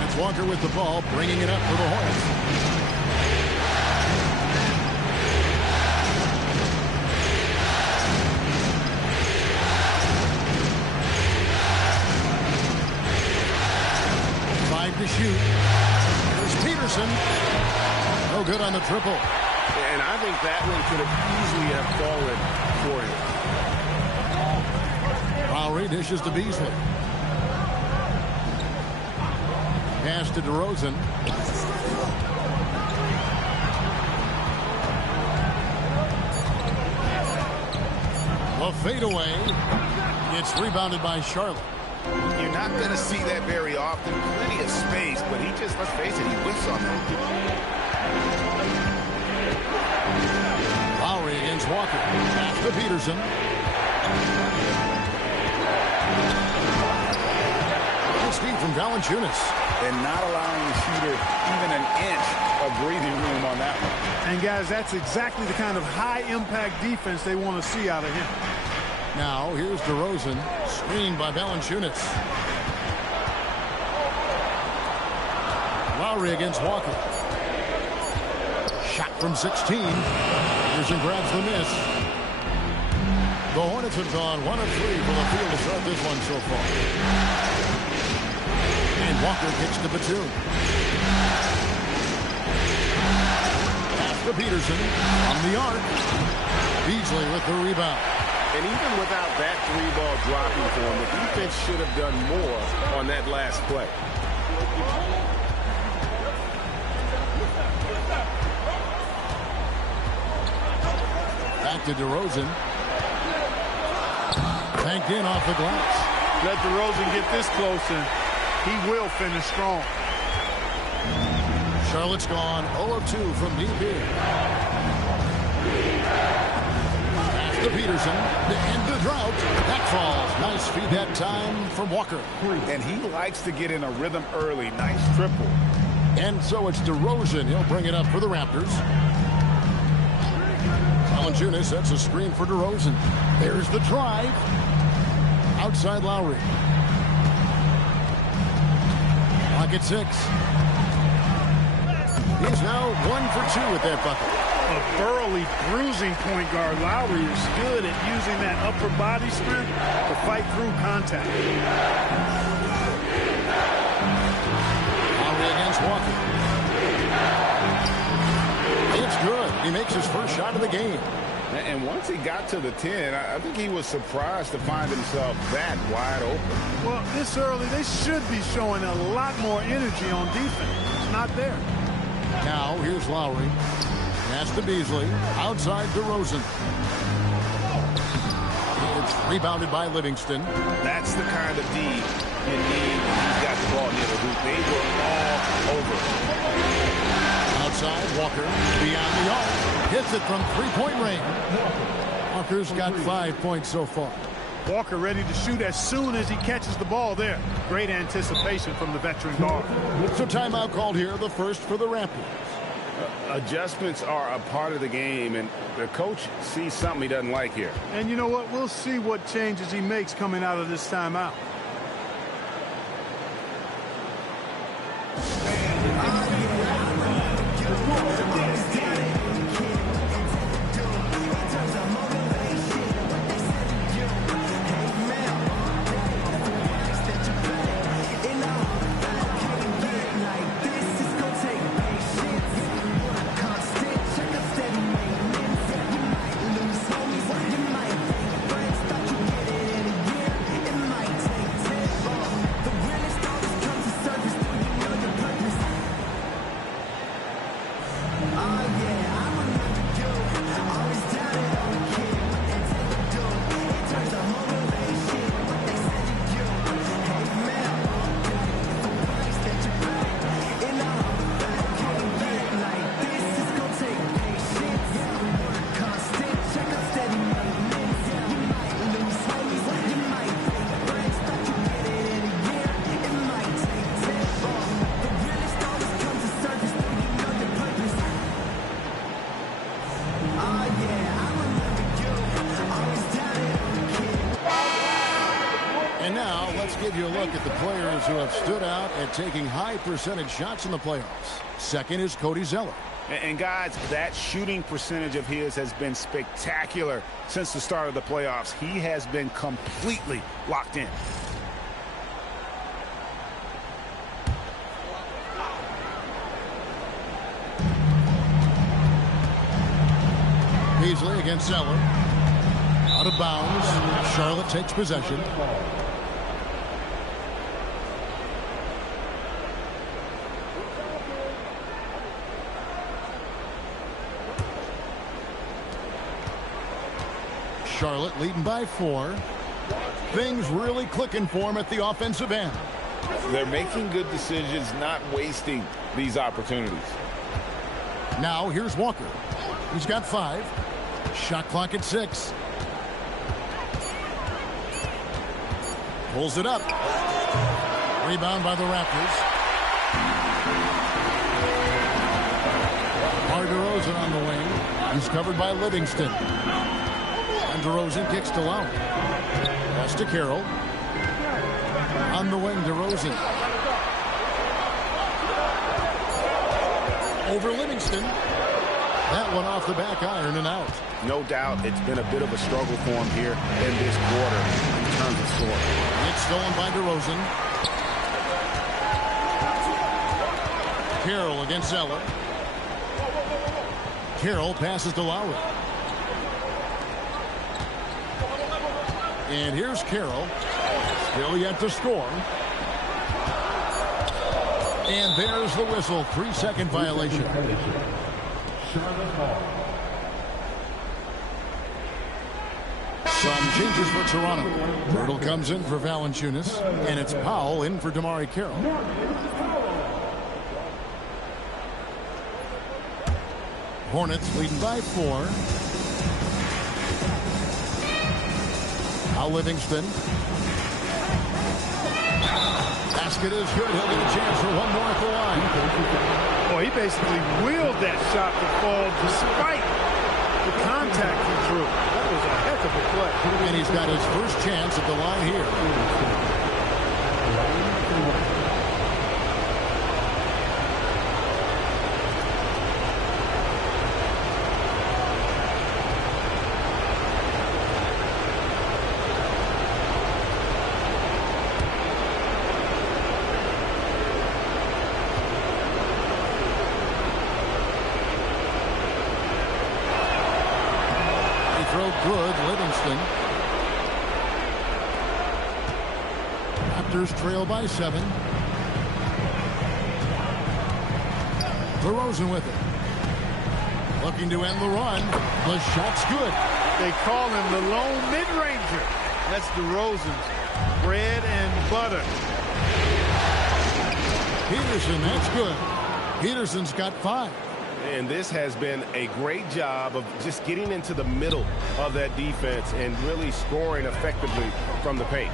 It's Walker with the ball, bringing it up for the Hornets. Five to shoot. There's Peterson. No good on the triple. And I think that one could have easily have fallen for him. Lowry dishes to Beasley. Pass to DeRozan. The fadeaway. It's rebounded by Charlotte. You're not going to see that very often. Plenty of space, but he just, let's face it, he whiffs on that. Lowry against Walker. Pass to Peterson. Good speed from Valanciunas. And not allowing the shooter even an inch of breathing room on that one. And guys, that's exactly the kind of high-impact defense they want to see out of him. Now, here's DeRozan, screened by Valanciunas. Lowry against Walker. Shot from 16. Peterson grabs the miss. The Hornets have gone 1 of 3 from the field to start this one so far. And Walker kicks to Batum. Pass to Peterson on the arc. Beasley with the rebound. And even without that three-ball dropping for him, the defense should have done more on that last play. Back to DeRozan. Banked in off the glass. Let DeRozan get this close, and he will finish strong. Charlotte's gone 0 of 2 from deep here. Pass to Peterson to end the drought. That falls. Nice feed that time from Walker. And he likes to get in a rhythm early. Nice triple. And so it's DeRozan. He'll bring it up for the Raptors. Valanciunas sets a screen for DeRozan. There's the drive. Outside Lowry. Clock at 6. He's now 1 for 2 with that bucket. A thoroughly bruising point guard. Lowry is good at using that upper body strength to fight through contact. Lowry against Walker. It's good. He makes his first shot of the game. And once he got to the 10, I think he was surprised to find himself that wide open. Well, this early, they should be showing a lot more energy on defense. It's not there. Now, here's Lowry. Pass to Beasley. Outside DeRozan. It's rebounded by Livingston. That's the kind of D you need when he's got the ball near the hoop. They were all over. Outside, Walker. Beyond the arc. Hits it from three-point range. Walker's got 5 points so far. Walker ready to shoot as soon as he catches the ball there. Great anticipation from the veteran guard. So timeout called here, the first for the Raptors. Adjustments are a part of the game, and the coach sees something he doesn't like here. And you know what? We'll see what changes he makes coming out of this timeout. And now let's give you a look at the players who have stood out at taking high percentage shots in the playoffs. Second is Cody Zeller. And guys, that shooting percentage of his has been spectacular since the start of the playoffs. He has been completely locked in. Beasley against Zeller. Out of bounds. Charlotte takes possession. Charlotte leading by 4. Things really clicking for him at the offensive end. They're making good decisions, not wasting these opportunities. Now here's Walker. He's got 5. Shot clock at 6. Pulls it up. Rebound by the Raptors. DeRozan on the wing. He's covered by Livingston. And DeRozan kicks to Lowry. Pass to Carroll. On the wing, DeRozan. Over Livingston. That one off the back iron and out. No doubt it's been a bit of a struggle for him here in this quarter in terms of scoring. It's stolen by DeRozan. Carroll against Zeller. Carroll passes to Lowry. And here's Carroll. Still yet to score. And there's the whistle. 3-second violation. Some changes for Toronto. Myrtle comes in for Valanciunas. And it's Powell in for DeMarre Carroll. Hornets leading by 4. Now Livingston. Basket is good. He'll get a chance for one more at the line. Oh, he basically willed that shot to fall despite the contact he drew. That was a heck of a play. And he's got his first chance at the line here. Good, Livingston. Raptors trail by 7. DeRozan with it. Looking to end the run. The shot's good. They call him the lone mid-ranger. That's DeRozan's bread and butter. Peterson, that's good. Peterson's got 5. And this has been a great job of just getting into the middle of that defense and really scoring effectively from the paint.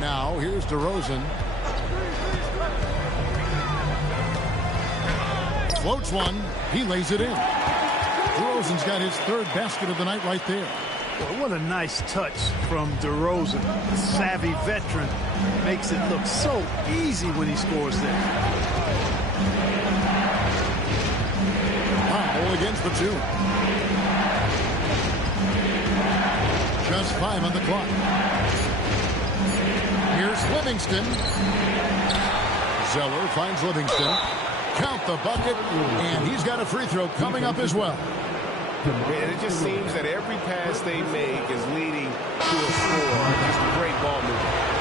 Now, here's DeRozan. Floats one. He lays it in. DeRozan's got his 3rd basket of the night right there. Well, what a nice touch from DeRozan. A savvy veteran makes it look so easy when he scores there. Against the 2. Just 5 on the clock. Here's Livingston. Zeller finds Livingston. Count the bucket, and he's got a free throw coming up as well. And it just seems that every pass they make is leading to a score. Just a great ball movement.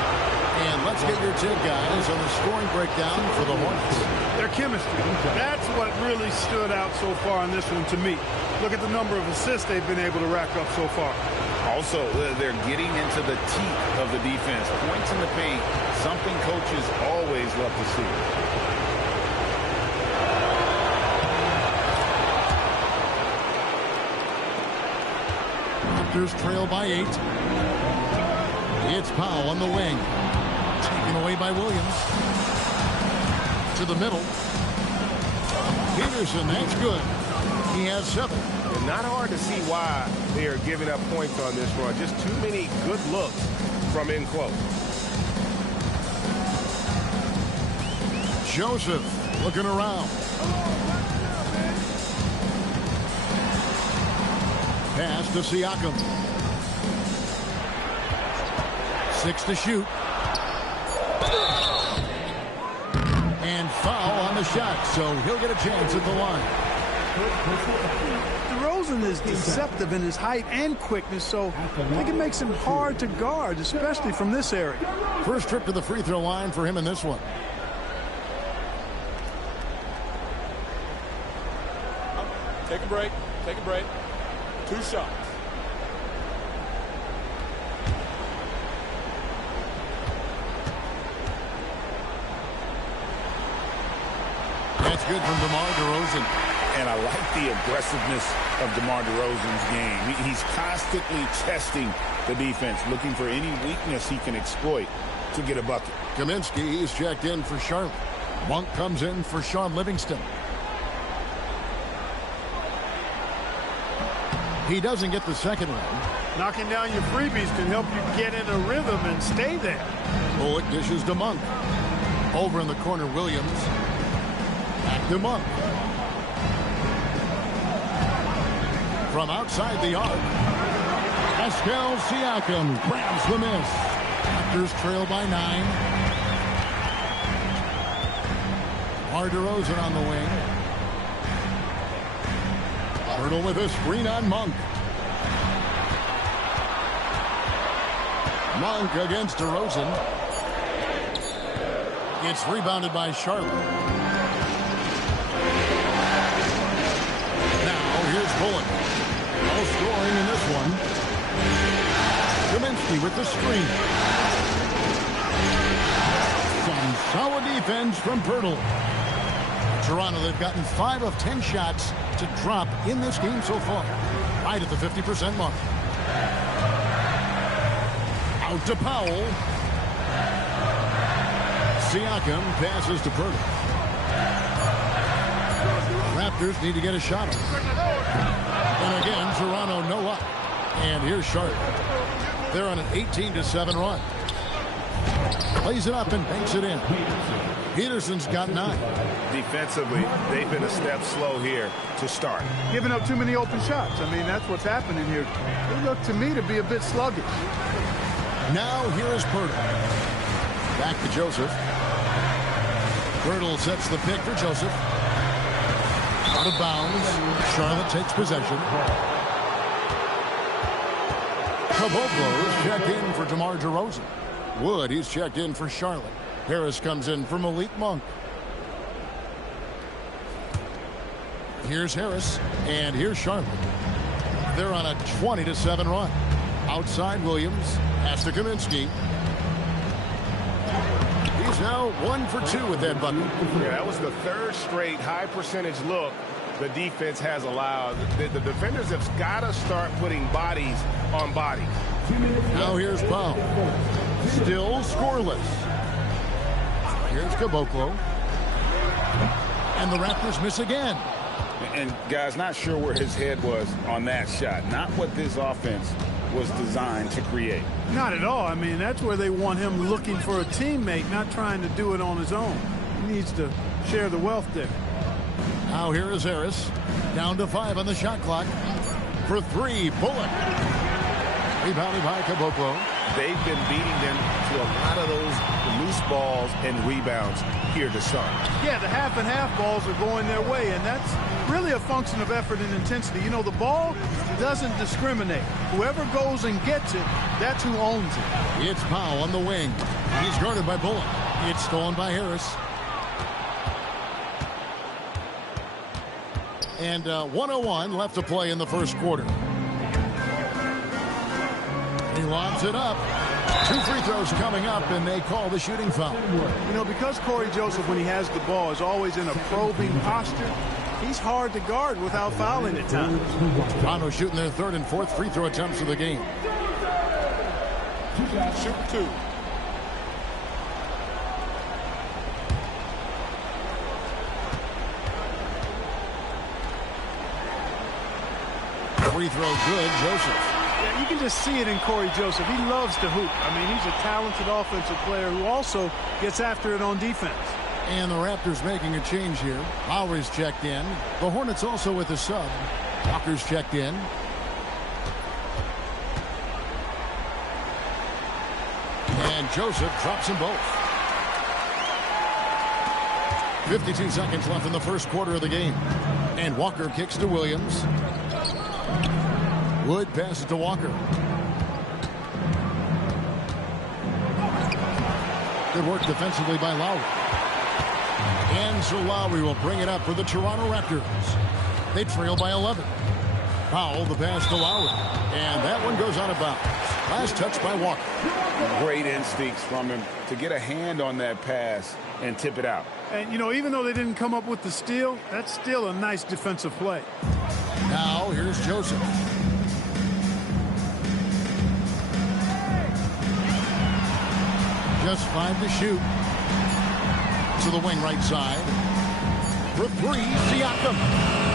And let's get your take, guys, on the scoring breakdown for the Hornets. Their chemistry. That's what really stood out so far in this one to me. Look at the number of assists they've been able to rack up so far. Also, they're getting into the teeth of the defense. Points in the paint, something coaches always love to see. Raptors trail by 8. It's Powell on the wing. Taken away by Williams. To the middle. Peterson, that's good. He has 7. And not hard to see why they are giving up points on this run. Just too many good looks from in close. Joseph looking around. Pass to Siakam. 6 to shoot. And foul on the shot, so he'll get a chance at the line. DeRozan is deceptive in his height and quickness, so I think it makes him hard to guard, especially from this area. First trip to the free throw line for him in this one. Take a break. Take a break. 2 shots. That's good from DeMar DeRozan. And I like the aggressiveness of DeMar DeRozan's game. He's constantly testing the defense, looking for any weakness he can exploit to get a bucket. Kaminsky is checked in for Charlotte. Monk comes in for Sean Livingston. He doesn't get the second one. Knocking down your freebies can help you get in a rhythm and stay there. Bullock dishes to Monk. Over in the corner, Williams. Back to Monk. From outside the arc, Pascal Siakam grabs the miss. Raptors trail by 9. DeMar DeRozan on the wing. Hurdle with a screen on Monk. Monk against DeRozan. It's rebounded by Charlotte. Now here's Bullock. No scoring in this one. Kaminsky with the screen. Some solid defense from Pirtle. Toronto, they've gotten 5 of 10 shots to drop in this game so far. Right at the 50% mark. Out to Powell. Siakam passes to Pirtle. Raptors need to get a shot on. And again, Toronto no up. And here's Charlotte. They're on an 18-7 run. Plays it up and banks it in. Peterson's got 9. Defensively, they've been a step slow here to start. Giving up too many open shots. I mean, that's what's happening here. They look to me to be a bit sluggish. Now here is Pirtle. Back to Joseph. Pirtle sets the pick for Joseph. Out of bounds. Charlotte takes possession. Caboclo is checked in for DeMar DeRozan. Wood, he's checked in for Charlotte. Harris comes in for Malik Monk. Here's Harris, and here's Charlotte. They're on a 20-7 run. Outside Williams, pass to Kaminsky. He's now 1 for 2 with that bucket. Yeah, that was the 3rd straight high percentage look the defense has allowed. The defenders have got to start putting bodies on bodies. Now here's Powell. Still scoreless. Here's Caboclo. And the Raptors miss again. And guys, not sure where his head was on that shot. Not what this offense was designed to create. Not at all. I mean, that's where they want him looking for a teammate, not trying to do it on his own. He needs to share the wealth there. Now here is Harris. Down to 5 on the shot clock. For 3, Bullock. Rebounded by Caboclo. They've been beating them to a lot of those loose balls and rebounds here to start. Yeah, the half and half balls are going their way, and that's really a function of effort and intensity. You know, the ball doesn't discriminate. Whoever goes and gets it, that's who owns it. It's Powell on the wing. He's guarded by Bullock. It's stolen by Harris. And 1:01 left to play in the first quarter. He lobs it up. 2 free throws coming up, and they call the shooting foul. You know, because Corey Joseph, when he has the ball, is always in a probing posture, he's hard to guard without fouling at times. Toronto shooting their 3rd and 4th free throw attempts of the game. Shoot 2. Free throw good, Joseph. Yeah, you can just see it in Corey Joseph. He loves to hoop. I mean, he's a talented offensive player who also gets after it on defense. And the Raptors making a change here. Lowry's checked in. The Hornets also with a sub. Walker's checked in. And Joseph drops them both. 52 seconds left in the first quarter of the game. And Walker kicks to Williams. Wood passes to Walker. Good work defensively by Lowry. And so Lowry will bring it up for the Toronto Raptors. They trail by 11. Powell, the pass to Lowry. And that one goes out of bounds. Last touch by Walker. Great instincts from him to get a hand on that pass and tip it out. And, you know, even though they didn't come up with the steal, that's still a nice defensive play. Now, here's Joseph. Just 5 to shoot. To the wing right side. For 3, Siakam.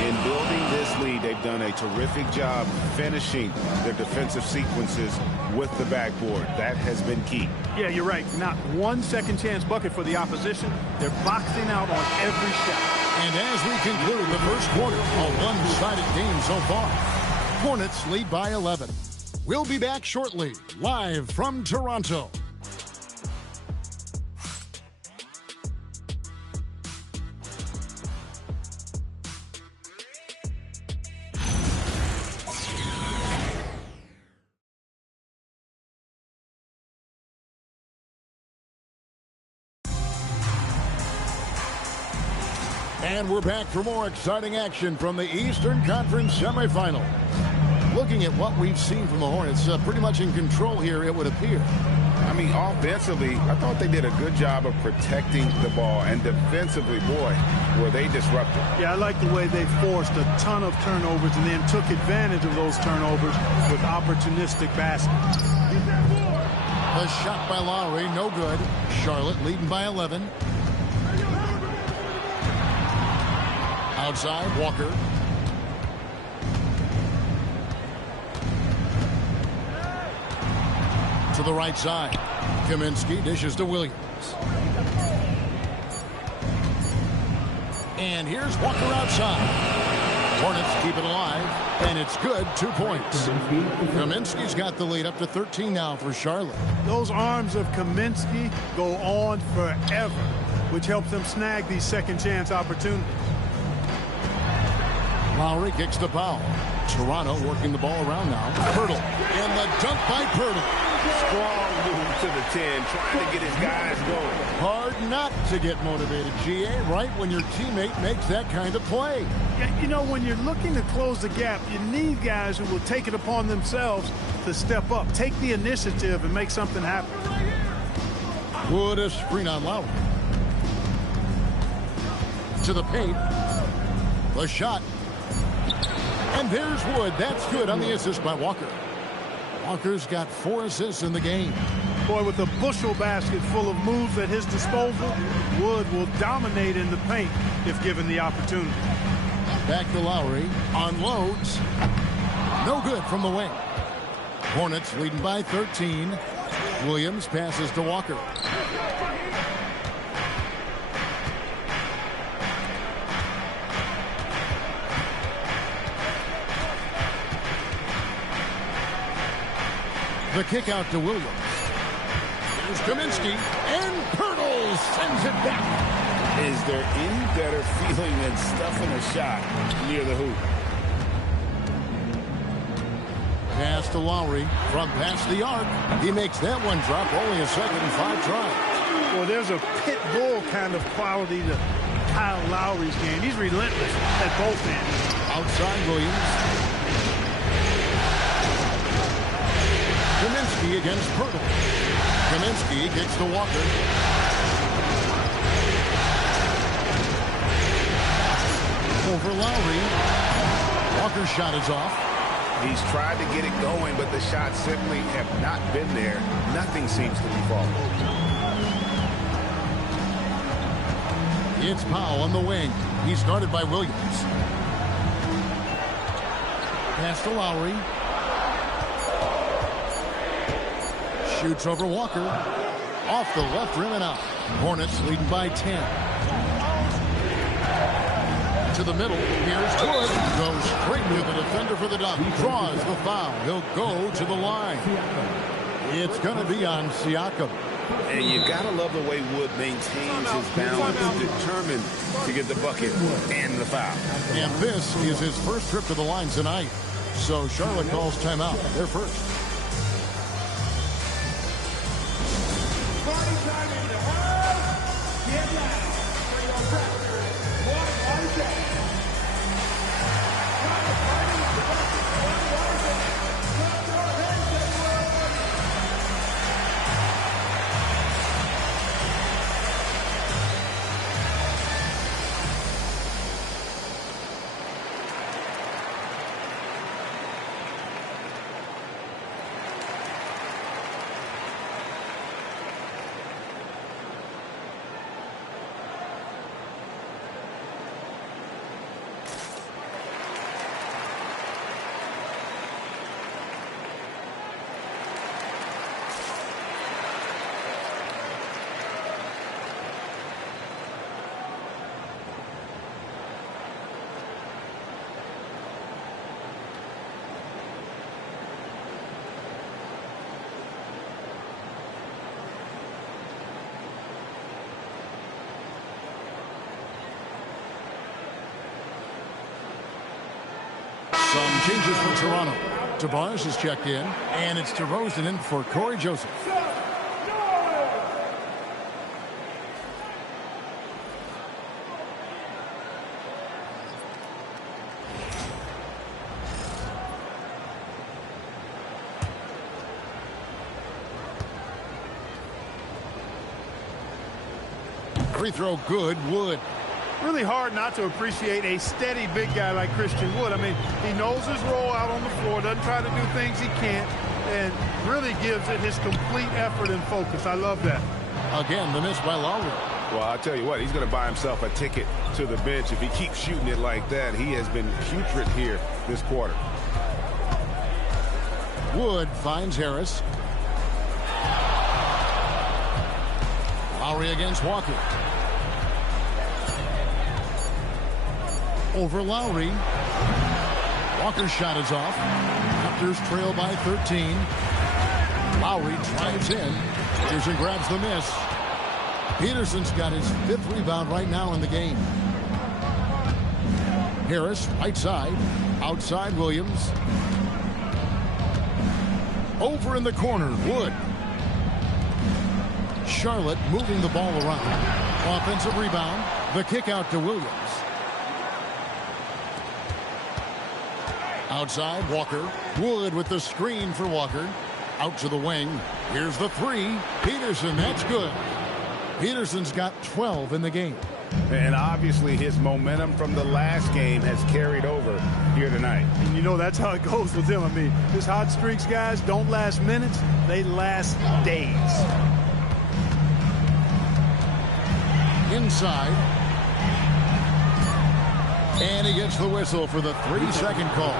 In building this lead, they've done a terrific job finishing their defensive sequences with the backboard. That has been key. Yeah, you're right. Not one second chance bucket for the opposition. They're boxing out on every shot. And as we conclude the first quarter, a one-sided game so far. Hornets lead by 11. We'll be back shortly, live from Toronto. And we're back for more exciting action from the Eastern Conference semifinal. Looking at what we've seen from the Hornets, pretty much in control here, it would appear. I mean, offensively, I thought they did a good job of protecting the ball. And defensively, boy, were they disruptive. Yeah, I like the way they forced a ton of turnovers and then took advantage of those turnovers with opportunistic baskets. A shot by Lowry, no good. Charlotte leading by 11. Outside, Walker. To the right side. Kaminsky dishes to Williams. And here's Walker outside. Hornets keep it alive, and it's good. 2 points. Kaminsky's got the lead up to 13 now for Charlotte. Those arms of Kaminsky go on forever, which helps them snag these second chance opportunities. Lowry kicks to Powell. Toronto working the ball around now. Pirtle. And the dunk by Pirtle. Strong move to the 10, trying to get his guys going. Hard not to get motivated, GA, right when your teammate makes that kind of play. Yeah, you know, when you're looking to close the gap, you need guys who will take it upon themselves to step up, take the initiative, and make something happen. Wood a screen on Lowry. To the paint. The shot. And there's Wood. That's good on the assist by Walker. Walker's got 4 assists in the game. Boy, with a bushel basket full of moves at his disposal, Wood will dominate in the paint if given the opportunity. Back to Lowry. Unloads. No good from the wing. Hornets leading by 13. Williams passes to Walker. The kick out to Williams. Here's Kaminsky, and Pirtle sends it back. Is there any better feeling than stuffing a shot near the hoop? Pass to Lowry from past the arc. He makes that one drop, only a second and 5 tries. Well, there's a pit bull kind of quality to Kyle Lowry's game. He's relentless at both ends. Outside Williams. Kaminsky against Pirtle. Kaminsky kicks to Walker. Over Lowry. Walker's shot is off. He's tried to get it going, but the shots simply have not been there. Nothing seems to be falling. It's Powell on the wing. He's guarded by Williams. Pass to Lowry. Shoots over Walker. Off the left rim and out. Hornets leading by 10. to the middle. Here's Wood. Goes straight to the defender for the Ducks. Draws the foul. He'll go to the line. It's going to be on Siakam. And you got to love the way Wood maintains his balance, determined to get the bucket and the foul. And this is his first trip to the line tonight. So Charlotte calls timeout. They're first. Some changes for Toronto. Tobias is checked in, and it's DeRozan in for Corey Joseph. Free throw good. Wood. Really hard not to appreciate a steady big guy like Christian Wood. I mean, he knows his role out on the floor, doesn't try to do things he can't, and really gives it his complete effort and focus. I love that. Again, the miss by Lowry. Well, I'll tell you what, he's going to buy himself a ticket to the bench. If he keeps shooting it like that, he has been putrid here this quarter. Wood finds Harris. Lowry against Walker. Over Lowry. Walker's shot is off. Raptors trail by 13. Lowry drives in. Peterson grabs the miss. Peterson's got his 5th rebound right now in the game. Harris, right side. Outside Williams. Over in the corner, Wood. Charlotte moving the ball around. Offensive rebound. The kick out to Williams. Outside, Walker. Wood with the screen for Walker. Out to the wing. Here's the three. Peterson, that's good. Peterson's got 12 in the game. And obviously his momentum from the last game has carried over here tonight. And you know that's how it goes with him. I mean, his hot streaks, guys, don't last minutes. They last days. Inside. And he gets the whistle for the 3-second call.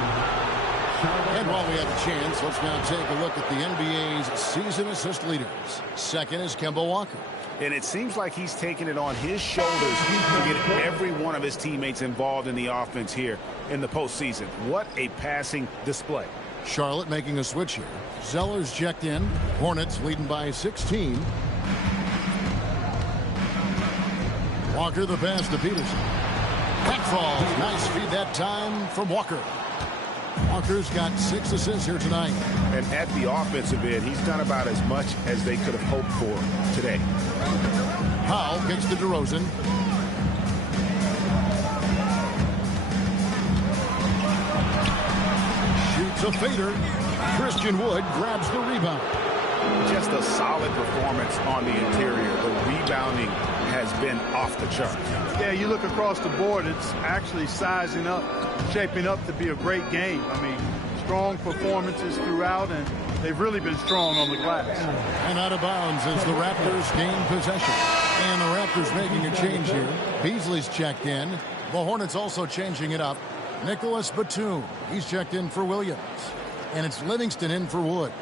And while we have a chance, let's now take a look at the NBA's season assist leaders. Second is Kemba Walker. And it seems like he's taking it on his shoulders to get every one of his teammates involved in the offense here in the postseason. What a passing display. Charlotte making a switch here. Zeller's checked in. Hornets leading by 16. Walker the pass to Peterson. Back falls. Nice feed that time from Walker. Walker's got 6 assists here tonight. And at the offensive end, he's done about as much as they could have hoped for today. Powell gets to DeRozan. Shoots a fader. Christian Wood grabs the rebound. Just a solid performance on the interior. The rebounding has been off the charts. Yeah, you look across the board, it's actually sizing up, shaping up to be a great game. I mean, strong performances throughout, and they've really been strong on the glass. And out of bounds as the Raptors gain possession. And the Raptors making a change here. Beasley's checked in. The Hornets also changing it up. Nicholas Batum, he's checked in for Williams. And it's Livingston in for Wood.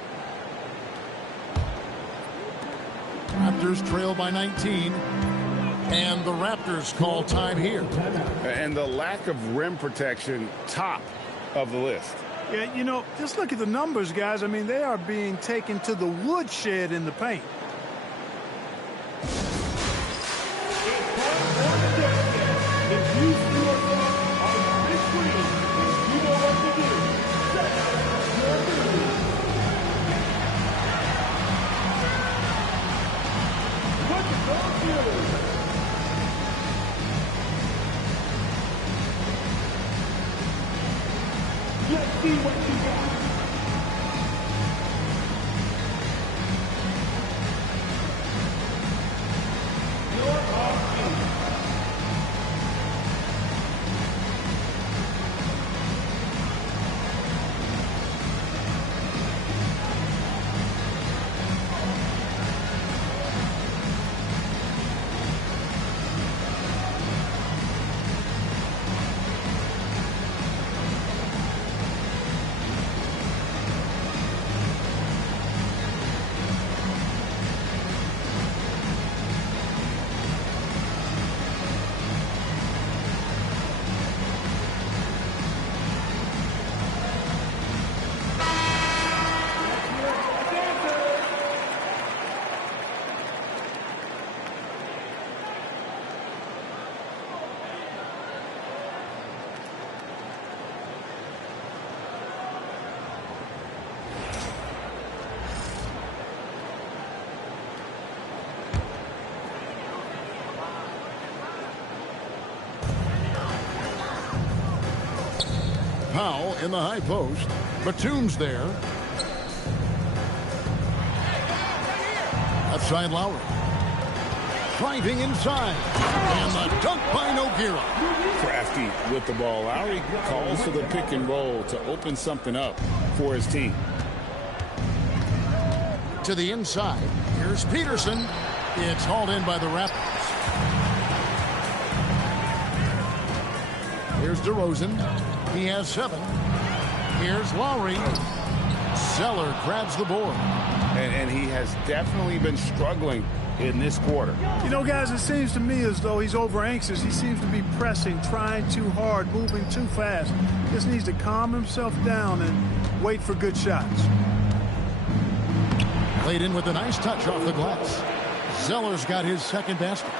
Raptors trail by 19. And the Raptors call time here. And the lack of rim protection, top of the list. Yeah, you know, just look at the numbers, guys. I mean, they are being taken to the woodshed in the paint. Let's see what you got. Powell in the high post. Batum's there. Outside Lowry. Driving inside. And the dunk by Nogueira. Crafty with the ball. Lowry calls for the pick and roll to open something up for his team. To the inside. Here's Peterson. It's hauled in by the Raptors. Here's DeRozan. He has 7. Here's Lowry. Zeller grabs the board. And he has definitely been struggling in this quarter. You know, guys, it seems to me as though he's over anxious. He seems to be pressing, trying too hard, moving too fast. Just needs to calm himself down and wait for good shots. Played in with a nice touch off the glass. Zeller's got his second basket.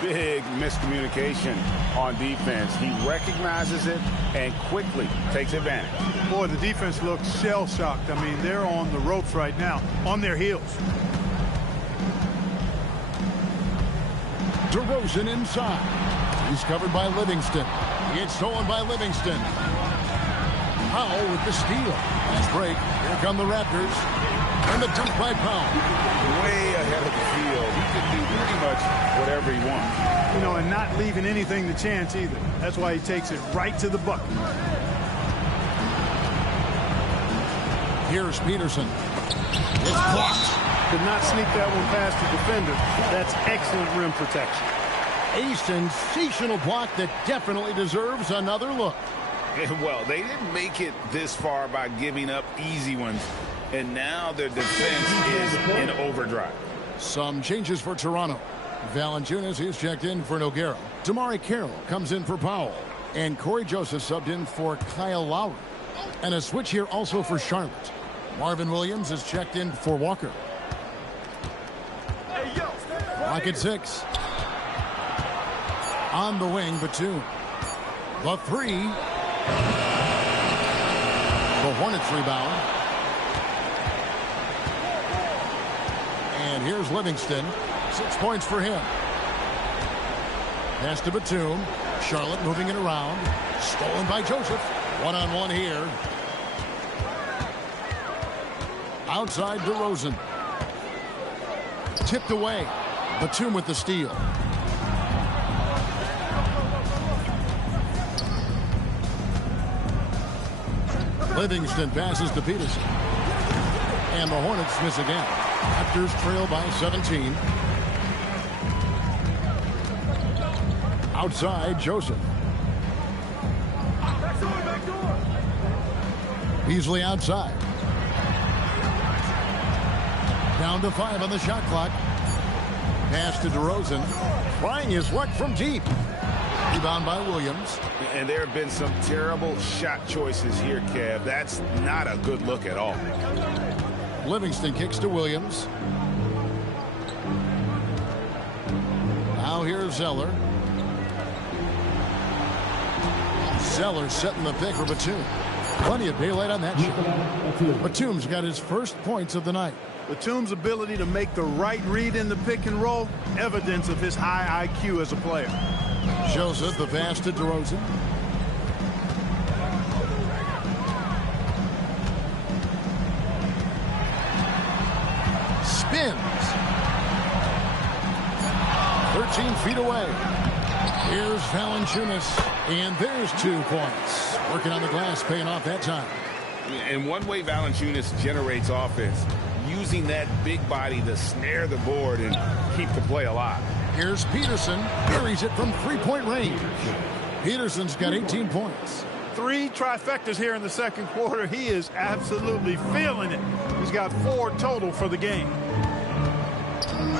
Big miscommunication on defense. He recognizes it and quickly takes advantage. Boy, the defense looks shell-shocked. I mean, they're on the ropes right now, on their heels. DeRozan inside. He's covered by Livingston. It's stolen by Livingston. Powell with the steal. Nice break. Here come the Raptors. And the dunk by Powell. Way ahead of the field. He can do pretty much whatever he wants. You know, and not leaving anything to chance either. That's why he takes it right to the bucket. Here's Peterson. It's blocked. Could not sneak that one past the defender. That's excellent rim protection. A sensational block that definitely deserves another look. Well, they didn't make it this far by giving up easy ones. And now their defense is in overdrive. Some changes for Toronto. Valanciunas is checked in for Nogueira. Damari Carroll comes in for Powell. And Corey Joseph subbed in for Kyle Lowry. And a switch here also for Charlotte. Marvin Williams is checked in for Walker. Clock at 6. On the wing, Batum. The 3. The Hornets rebound. And here's Livingston. 6 points for him. Pass to Batum. Charlotte moving it around. Stolen by Joseph. One-on-one here. Outside DeRozan. Tipped away. Batum with the steal. Livingston passes to Peterson. And the Hornets miss again. Raptors trail by 17. Outside, Joseph. Beasley outside. Down to 5 on the shot clock. Pass to DeRozan. Trying his luck from deep. Rebound by Williams. And there have been some terrible shot choices here, Kev. That's not a good look at all. Livingston kicks to Williams. Now here's Zeller. Zeller setting the pick for Batum. Plenty of daylight on that shot. Batum's got his first points of the night. Batum's ability to make the right read in the pick and roll, evidence of his high IQ as a player. Joseph, the pass to DeRozan. Spins. 13 feet away. Here's Valanciunas. And there's 2 points. Working on the glass, paying off that time. And one way Valanciunas generates offense, using that big body to snare the board and keep the play alive. Here's Peterson. Buries it from 3-point range. Peterson's got 18 points. 3 trifectas here in the second quarter. He is absolutely feeling it. He's got 4 total for the game.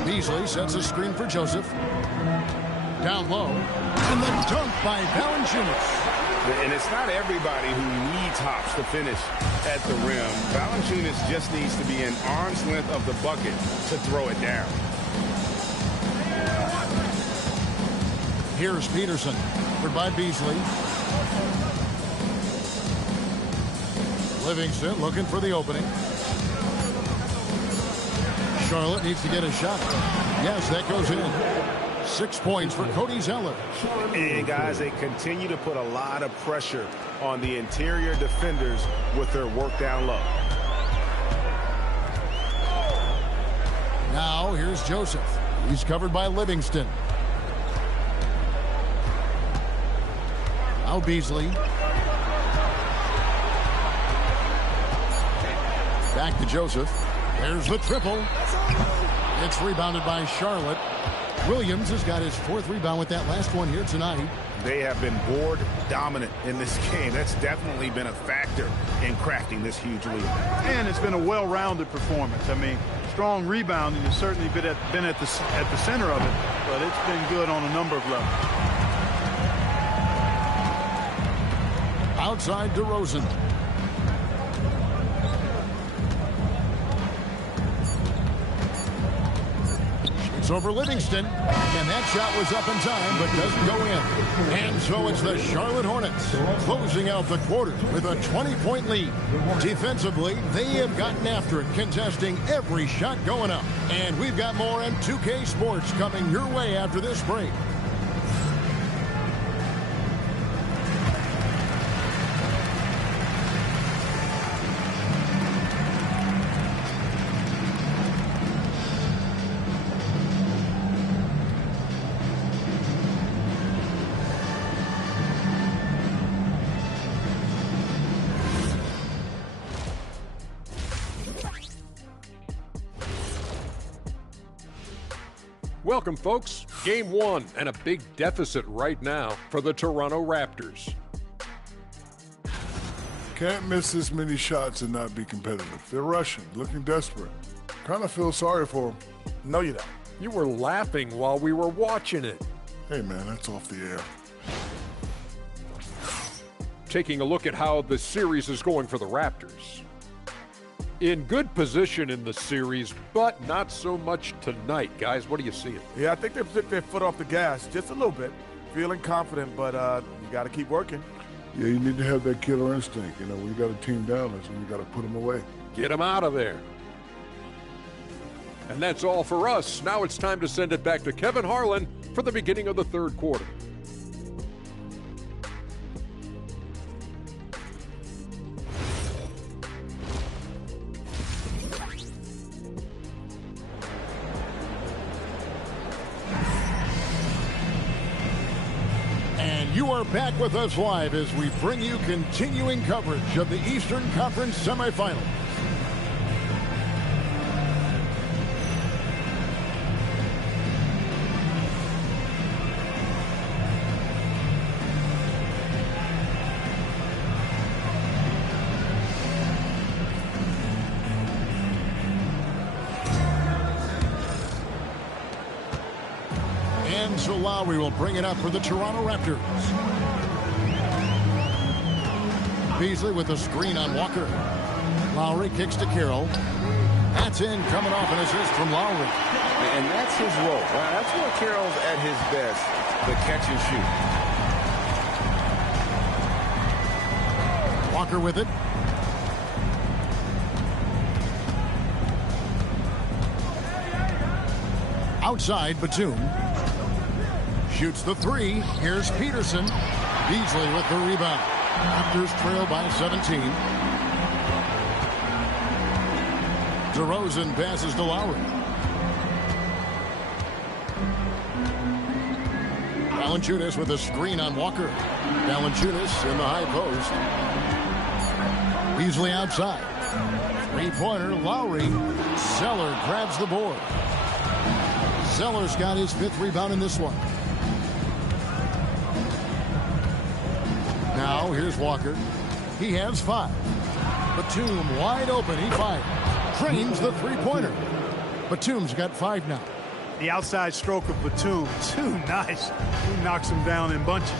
Beasley sets a screen for Joseph. Down low. And the dunk by Valanciunas. And it's not everybody who needs hops to finish at the rim. Valanciunas just needs to be an arm's length of the bucket to throw it down. Here's Peterson. Covered by Beasley. Livingston looking for the opening. Charlotte needs to get a shot. Yes, that goes in. 6 points for Cody Zeller. And guys, they continue to put a lot of pressure on the interior defenders with their work down low. Now here's Joseph. He's covered by Livingston. Now Beasley. Back to Joseph. There's the triple. It's rebounded by Charlotte. Williams has got his 4th rebound with that last one here tonight. They have been board dominant in this game. That's definitely been a factor in crafting this huge lead. And it's been a well-rounded performance. I mean, strong rebounding has certainly been at the center of it, but it's been good on a number of levels. Outside DeRozan. It's over Livingston, and that shot was up in time, but doesn't go in. And so it's the Charlotte Hornets closing out the quarter with a 20-point lead. Defensively, they have gotten after it, contesting every shot going up. And we've got more on 2K Sports coming your way after this break. Welcome, folks. Game 1 and a big deficit right now for the Toronto Raptors. Can't miss this many shots and not be competitive. They're rushing, looking desperate. Kind of feel sorry for them. No, you don't. You were laughing while we were watching it. Hey, man, that's off the air. Taking a look at how the series is going for the Raptors. In good position in the series, but not so much tonight. Guys, what are you seeing? Yeah, I think they've took their foot off the gas just a little bit. Feeling confident, but you got to keep working. Yeah, you need to have that killer instinct. You know, when you got a team down, that's when you got to put them away. Get them out of there. And that's all for us. Now it's time to send it back to Kevin Harlan for the beginning of the third quarter. You are back with us live as we bring you continuing coverage of the Eastern Conference semifinals. And so Lowry will bring it up for the Toronto Raptors. Beasley with a screen on Walker. Lowry kicks to Carroll. That's in, coming off an assist from Lowry. And that's his role. That's where Carroll's at his best, the catch and shoot. Walker with it. Outside, Batum. Shoots the three. Here's Peterson. Beasley with the rebound. Raptors trail by 17. DeRozan passes to Lowry. Valanciunas with a screen on Walker. Valanciunas in the high post. Beasley outside. Three-pointer, Lowry. Zeller grabs the board. Zeller's got his 5th rebound in this one. Now, here's Walker. He has 5. Batum wide open. He fires. Drains the three-pointer. Batum's got 5 now. The outside stroke of Batum, too nice. He knocks him down in bunches.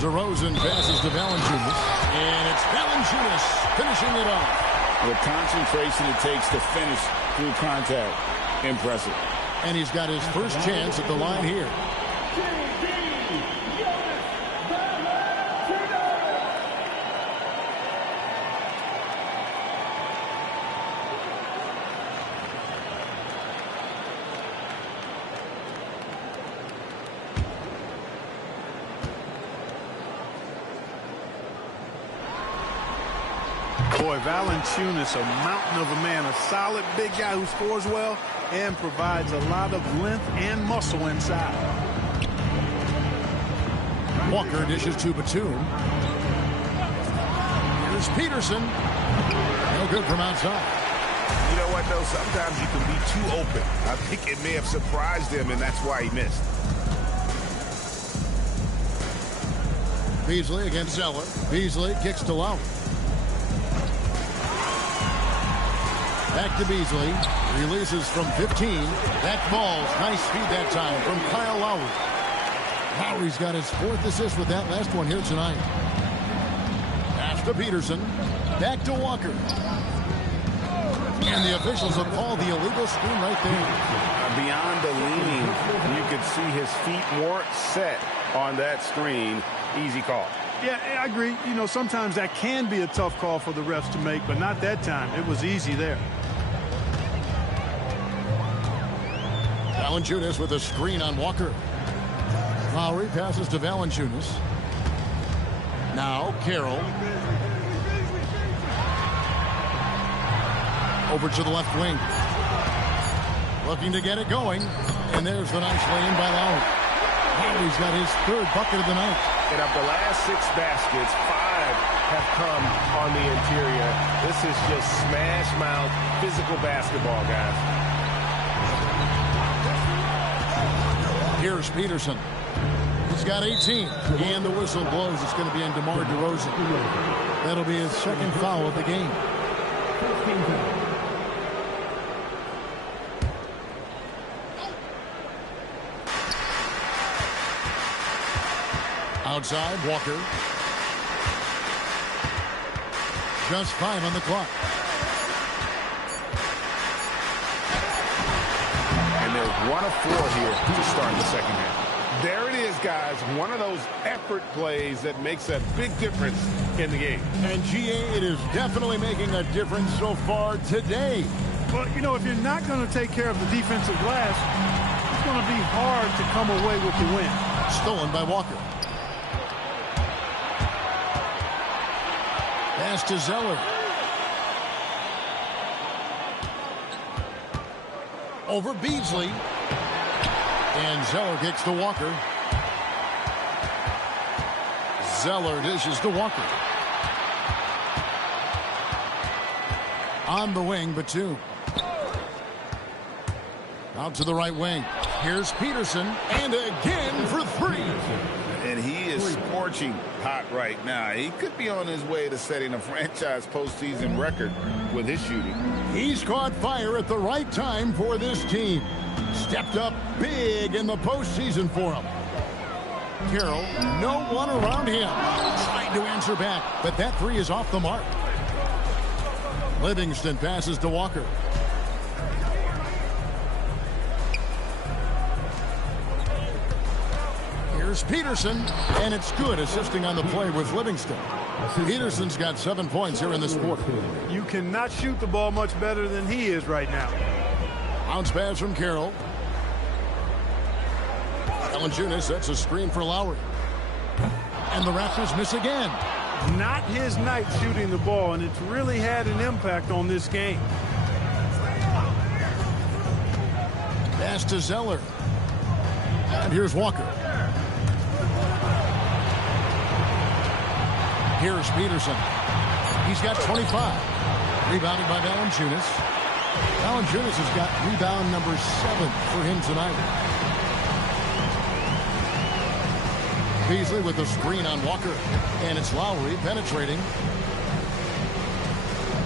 DeRozan passes to Valanciunas. And it's Valanciunas finishing it off. The concentration it takes to finish through contact. Impressive. And he's got his first chance at the line here. Boy, Valanciunas, a mountain of a man, a solid big guy who scores well and provides a lot of length and muscle inside. Walker dishes to Batum. Here's Peterson. No good from outside. You know what, though? Sometimes you can be too open. I think it may have surprised him, and that's why he missed. Beasley against Zeller. Beasley kicks to Lowry. Back to Beasley. Releases from 15. That ball's nice speed that time from Kyle Lowry. Lowry's got his 4th assist with that last one here tonight. Pass to Peterson. Back to Walker. And the officials have called the illegal screen right there. Beyond the leaning, you could see his feet weren't set on that screen. Easy call. Yeah, I agree. You know, sometimes that can be a tough call for the refs to make, but not that time. It was easy there. Valanciunas with a screen on Walker. Lowry passes to Valanciunas. Now Carroll. Over to the left wing. Looking to get it going. And there's the nice lay-in by Lowry. Lowry's got his 3rd bucket of the night. And of the last 6 baskets, 5 have come on the interior. This is just smash mouth, physical basketball, guys. Here's Peterson. He's got 18. And the whistle blows. It's going to be on DeMar DeRozan. That'll be his 2nd foul of the game. Outside, Walker. Just 5 on the clock. And they're 1 of 4 here to start the second half. There it is, guys. One of those effort plays that makes a big difference in the game. And GA, it is definitely making a difference so far today. Well, you know, if you're not going to take care of the defensive glass, it's going to be hard to come away with the win. Stolen by Walker. Pass to Zeller. Over Beasley. And Zeller kicks to Walker. Zeller dishes to Walker. On the wing, Batum. Out to the right wing. Here's Peterson. And again for 3. and he is scorching hot right now. He could be on his way to setting a franchise postseason record with his shooting. He's caught fire at the right time for this team. Stepped up big in the postseason for him. Carroll, no one around him. Trying to answer back, but that three is off the mark. Livingston passes to Walker. Here's Peterson, and it's good, assisting on the play with Livingston. Peterson's got 7 points here in this quarter. You cannot shoot the ball much better than he is right now. Bounce pass from Carroll. Valanciunas sets a screen for Lowry. And the Raptors miss again. Not his night shooting the ball, and it's really had an impact on this game. Pass to Zeller. And here's Walker. Here's Peterson. He's got 25. Rebounded by Valanciunas. Valanciunas has got rebound number 7 for him tonight. Beasley with the screen on Walker. And it's Lowry penetrating.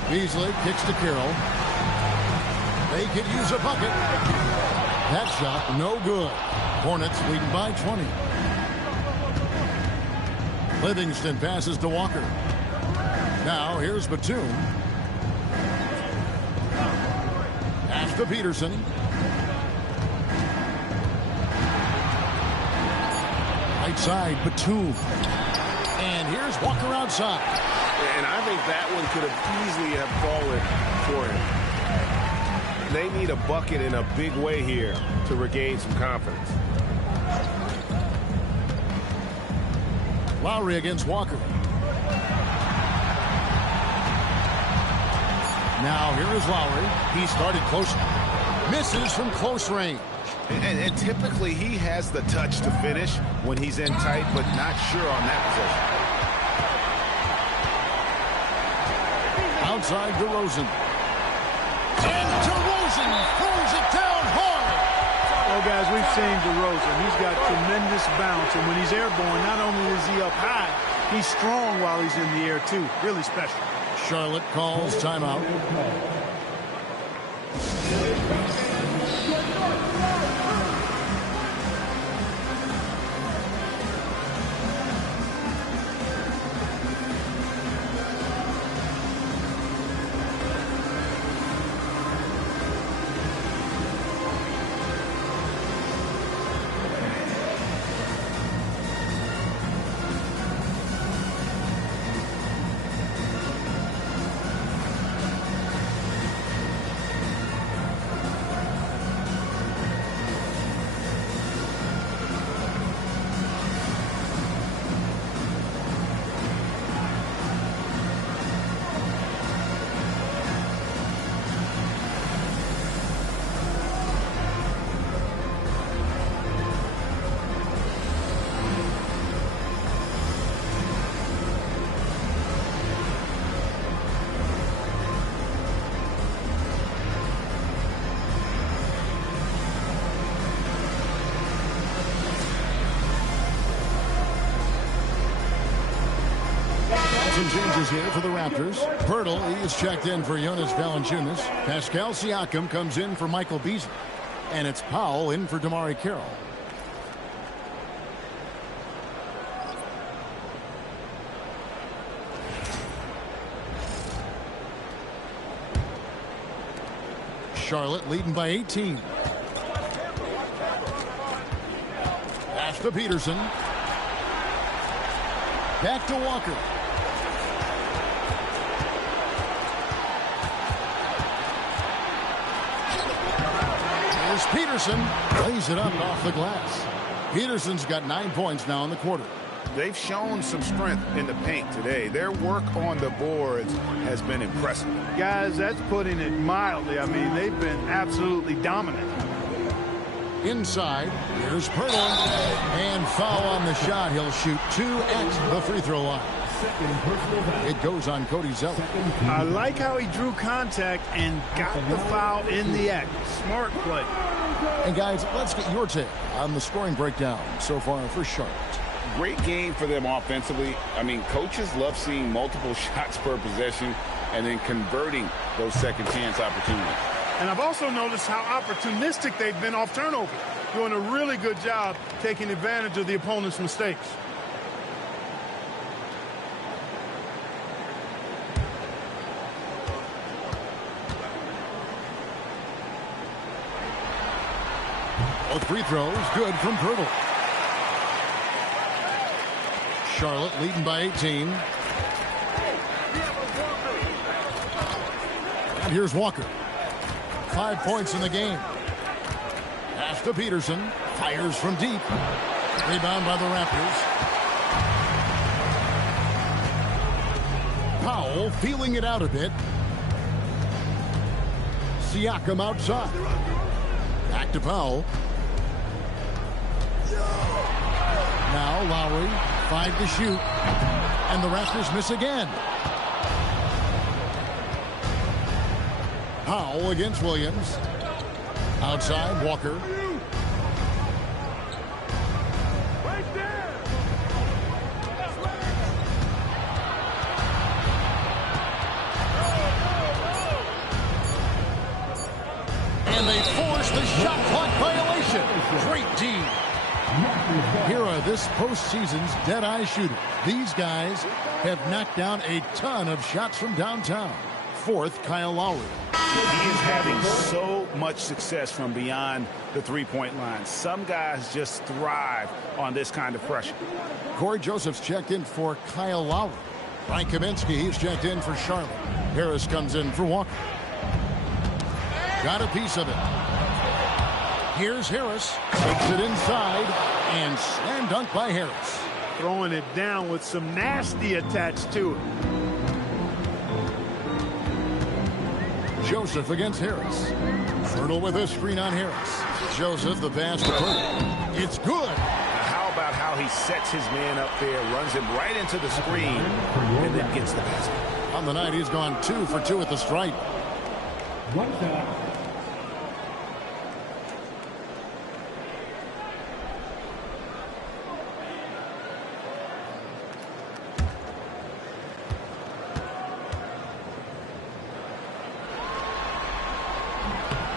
Beasley kicks to Carroll. They could use a bucket. That shot no good. Hornets leading by 20. Livingston passes to Walker. Now here's Batum. Pass to Peterson. Right side, Batum. And here's Walker outside. And I think that one could have easily have fallen for him. They need a bucket in a big way here to regain some confidence. Lowry against Walker. Now here is Lowry. He started close. Misses from close range. And typically he has the touch to finish when he's in tight, but not sure on that position. Outside DeRozan. And DeRozan throws it down hard. Well, guys, we've seen DeRozan. He's got tremendous bounce, and when he's airborne, not only is he up high, he's strong while he's in the air, too. Really special. Charlotte calls timeout. Some changes here for the Raptors. Pirtle, he is checked in for Jonas Valanciunas. Pascal Siakam comes in for Michael Beasley. And it's Powell in for DeMarre Carroll. Charlotte leading by 18. Pass to Peterson. Back to Walker. Here's Peterson. Lays it up off the glass. Peterson's got 9 points now in the quarter. They've shown some strength in the paint today. Their work on the boards has been impressive. Guys, that's putting it mildly. I mean, they've been absolutely dominant. Inside, here's Pirtle. And foul on the shot. He'll shoot 2 at the free throw line. It goes on Cody Zeller. I like how he drew contact and got the foul in the act. Smart play. And guys, let's get your take on the scoring breakdown so far for Charlotte. great game for them offensively. I mean, coaches love seeing multiple shots per possession and then converting those second chance opportunities. And I've also noticed how opportunistic they've been off turnover, doing a really good job taking advantage of the opponent's mistakes. Both free throws good from Pirtle. Charlotte leading by 18. And here's Walker. 5 points in the game. Pass to Peterson. Fires from deep. Rebound by the Raptors. Powell feeling it out a bit. Siakam outside. Back to Powell. Now Lowry, 5 to shoot. And the Raptors miss again. Powell against Williams. Outside, Walker. Right there. And they force the shot clock violation. Great D. Here are this postseason's dead-eye shooters. These guys have knocked down a ton of shots from downtown. Fourth, Kyle Lowry. He is having so much success from beyond the three-point line. Some guys just thrive on this kind of pressure. Corey Joseph's checked in for Kyle Lowry. Frank Kaminsky, he's checked in for Charlotte. Harris comes in for Walker. Got a piece of it. Here's Harris. Takes it inside. And slam dunk by Harris. Throwing it down with some nasty attached to it. Joseph against Harris. Pirtle with a screen on Harris. Joseph, the pass to Pirtle. It's good. How about how he sets his man up there, runs him right into the screen, and then gets the basket. On the night, he's gone 2 for 2 at the stripe. One shot.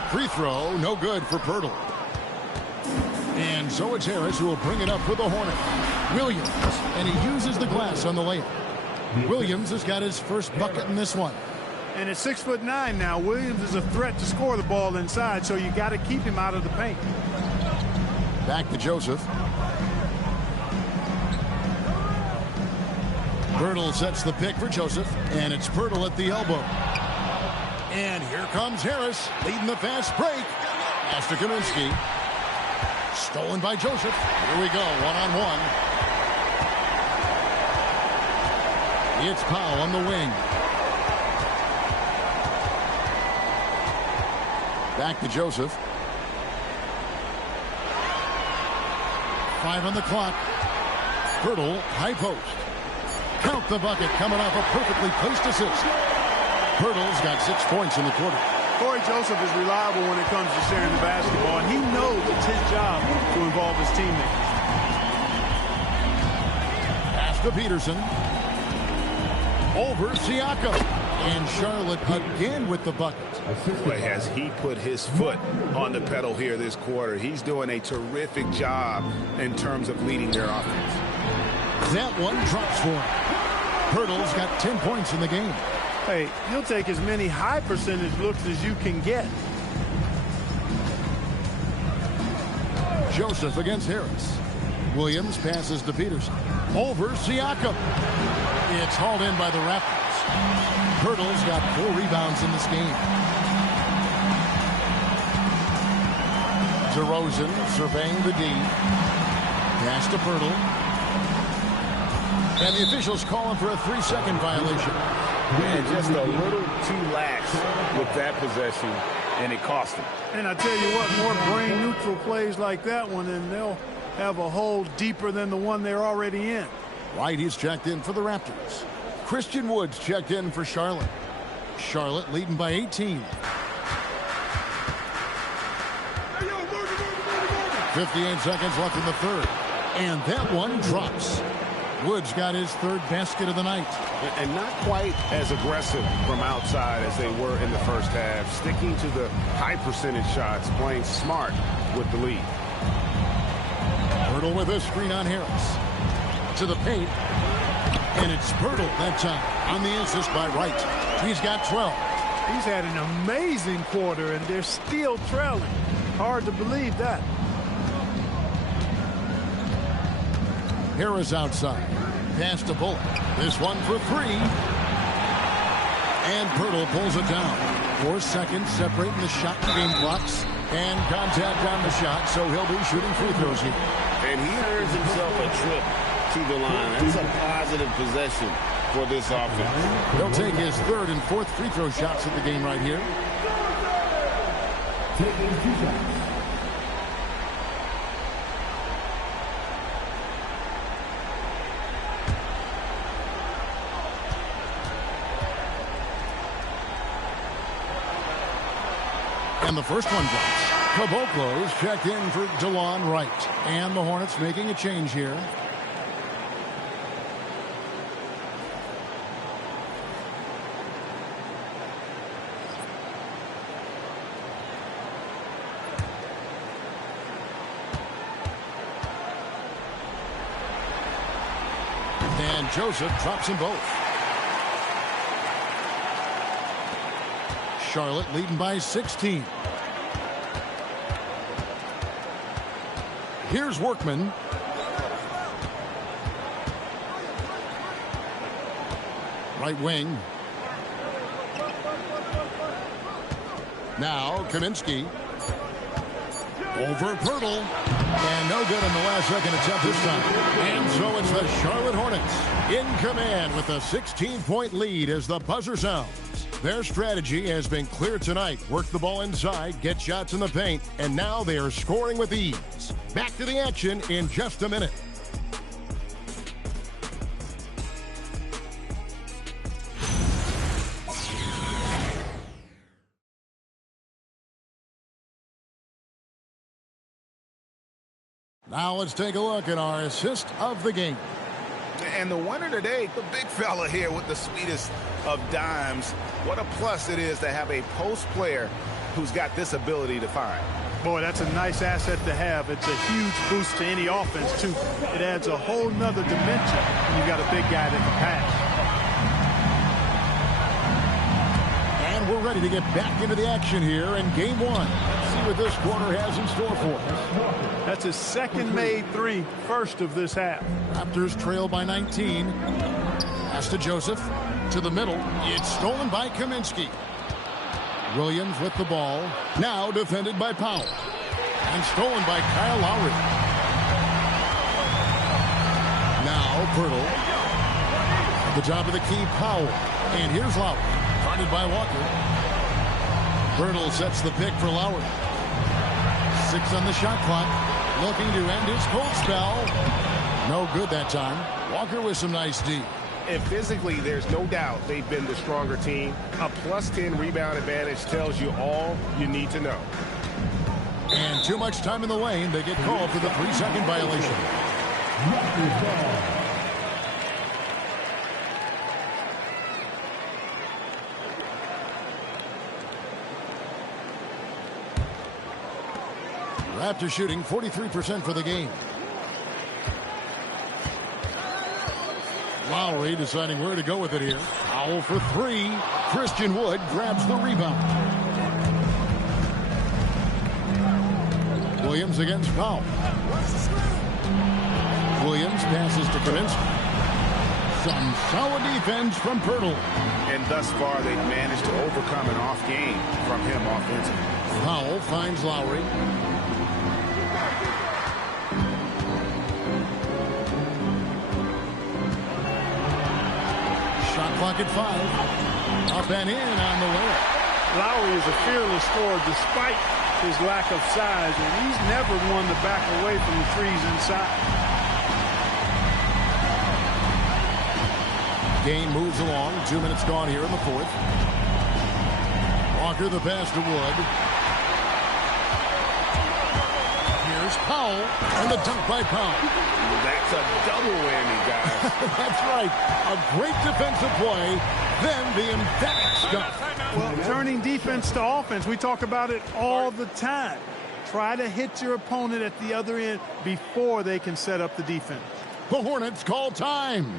Free throw, no good for Pirtle. And so it's Harris who will bring it up for the Hornets. Williams, and he uses the glass on the layup. Williams has got his first bucket in this one. And at 6'9" now, Williams is a threat to score the ball inside, so you got to keep him out of the paint. Back to Joseph. Pirtle sets the pick for Joseph, and it's Pirtle at the elbow. And here comes Harris, leading the fast break. Pass to Kaminsky. Stolen by Joseph. Here we go, one-on-one. It's Powell on the wing. Back to Joseph. 5 on the clock. Pirtle, high post. Count the bucket, coming off a perfectly placed assist. Pirtle's got 6 points in the quarter. Corey Joseph is reliable when it comes to sharing the basketball, and he knows it's his job to involve his teammates. Pass to Peterson. Over Siakam. And Charlotte again with the bucket. Boy, has he put his foot on the pedal here this quarter. He's doing a terrific job in terms of leading their offense. That one drops for him. Pirtle's got 10 points in the game. Hey, you'll take as many high percentage looks as you can get. Joseph against Harris. Williams passes to Peterson. Over Siakam. It's hauled in by the Raptors. Pirtle's got 4 rebounds in this game. DeRozan surveying the D. Pass to Pirtle. And the officials calling for a 3-second violation. And just a little too lax with that possession, and it cost him. And I tell you what, more brain-neutral plays like that one, and they'll have a hole deeper than the one they're already in. White, he's checked in for the Raptors. Christian Woods checked in for Charlotte. Charlotte leading by 18. 58 seconds left in the third. And that one drops. Woods got his third basket of the night. And not quite as aggressive from outside as they were in the first half. Sticking to the high percentage shots, playing smart with the lead. Pirtle with a screen on Harris. To the paint. And it's Pirtle that time on the assist by Wright. He's got 12. He's had an amazing quarter, and they're still trailing. Hard to believe that. Harris outside. Pass to Bullock. This one for three. And Pirtle pulls it down. 4 seconds separating the shot and game clocks. And contact on the shot, so he'll be shooting free throws here. And he earns himself a trip to the line. That's a positive possession for this offense. He'll take his third and fourth free throw shots of the game right here. Taking 2 shots. And the first one drops. Caboclo's checked in for DeLon Wright. And the Hornets making a change here. And Joseph drops them both. Charlotte leading by 16. Here's Workman. Right wing. Now Kaminsky. Over Pirtle. And no good in the last second attempt this time. And so it's the Charlotte Hornets in command with a 16-point lead as the buzzer sounds. Their strategy has been clear tonight. Work the ball inside, get shots in the paint, and now they are scoring with ease. Back to the action in just a minute. Now let's take a look at our assist of the game. And the winner today, the big fella here with the sweetest of dimes. What a plus it is to have a post player who's got this ability to find. Boy, that's a nice asset to have. It's a huge boost to any offense, too. It adds a whole nother dimension when you've got a big guy that can pass. And we're ready to get back into the action here in game one. Let's see what this quarter has in store for us. That's his second made three, first of this half. Raptors trail by 19. Pass to Joseph. To the middle. It's stolen by Kaminsky. Williams with the ball. Now defended by Powell. And stolen by Kyle Lowry. Now Pirtle. At the top of the key, Powell. And here's Lowry. Guarded by Walker. Pirtle sets the pick for Lowry. 6 on the shot clock. Looking to end his cold spell. No good that time. Walker with some nice D. And physically, there's no doubt they've been the stronger team. A plus 10 rebound advantage tells you all you need to know. And too much time in the lane. They get called for the 3-second violation. Raptors shooting 43% for the game. Lowry deciding where to go with it here. Powell for 3. Christian Wood grabs the rebound. Williams against Powell. Williams passes to Kaminsky. Some solid defense from Pirtle. And thus far, they've managed to overcome an off game from him offensively. Powell finds Lowry. Shot clock at 5. Up and in on the layup. Lowry is a fearless scorer despite his lack of size, and he's never one to back away from the threes inside. Game moves along. 2 minutes gone here in the fourth. Walker the pass to Wood. Here's Here's Powell, and the dunk by Powell. That's a double whammy, guys. That's right. A great defensive play, then the emphatic stuff. Well, turning defense to offense, we talk about it all the time. Try to hit your opponent at the other end before they can set up the defense. The Hornets call time.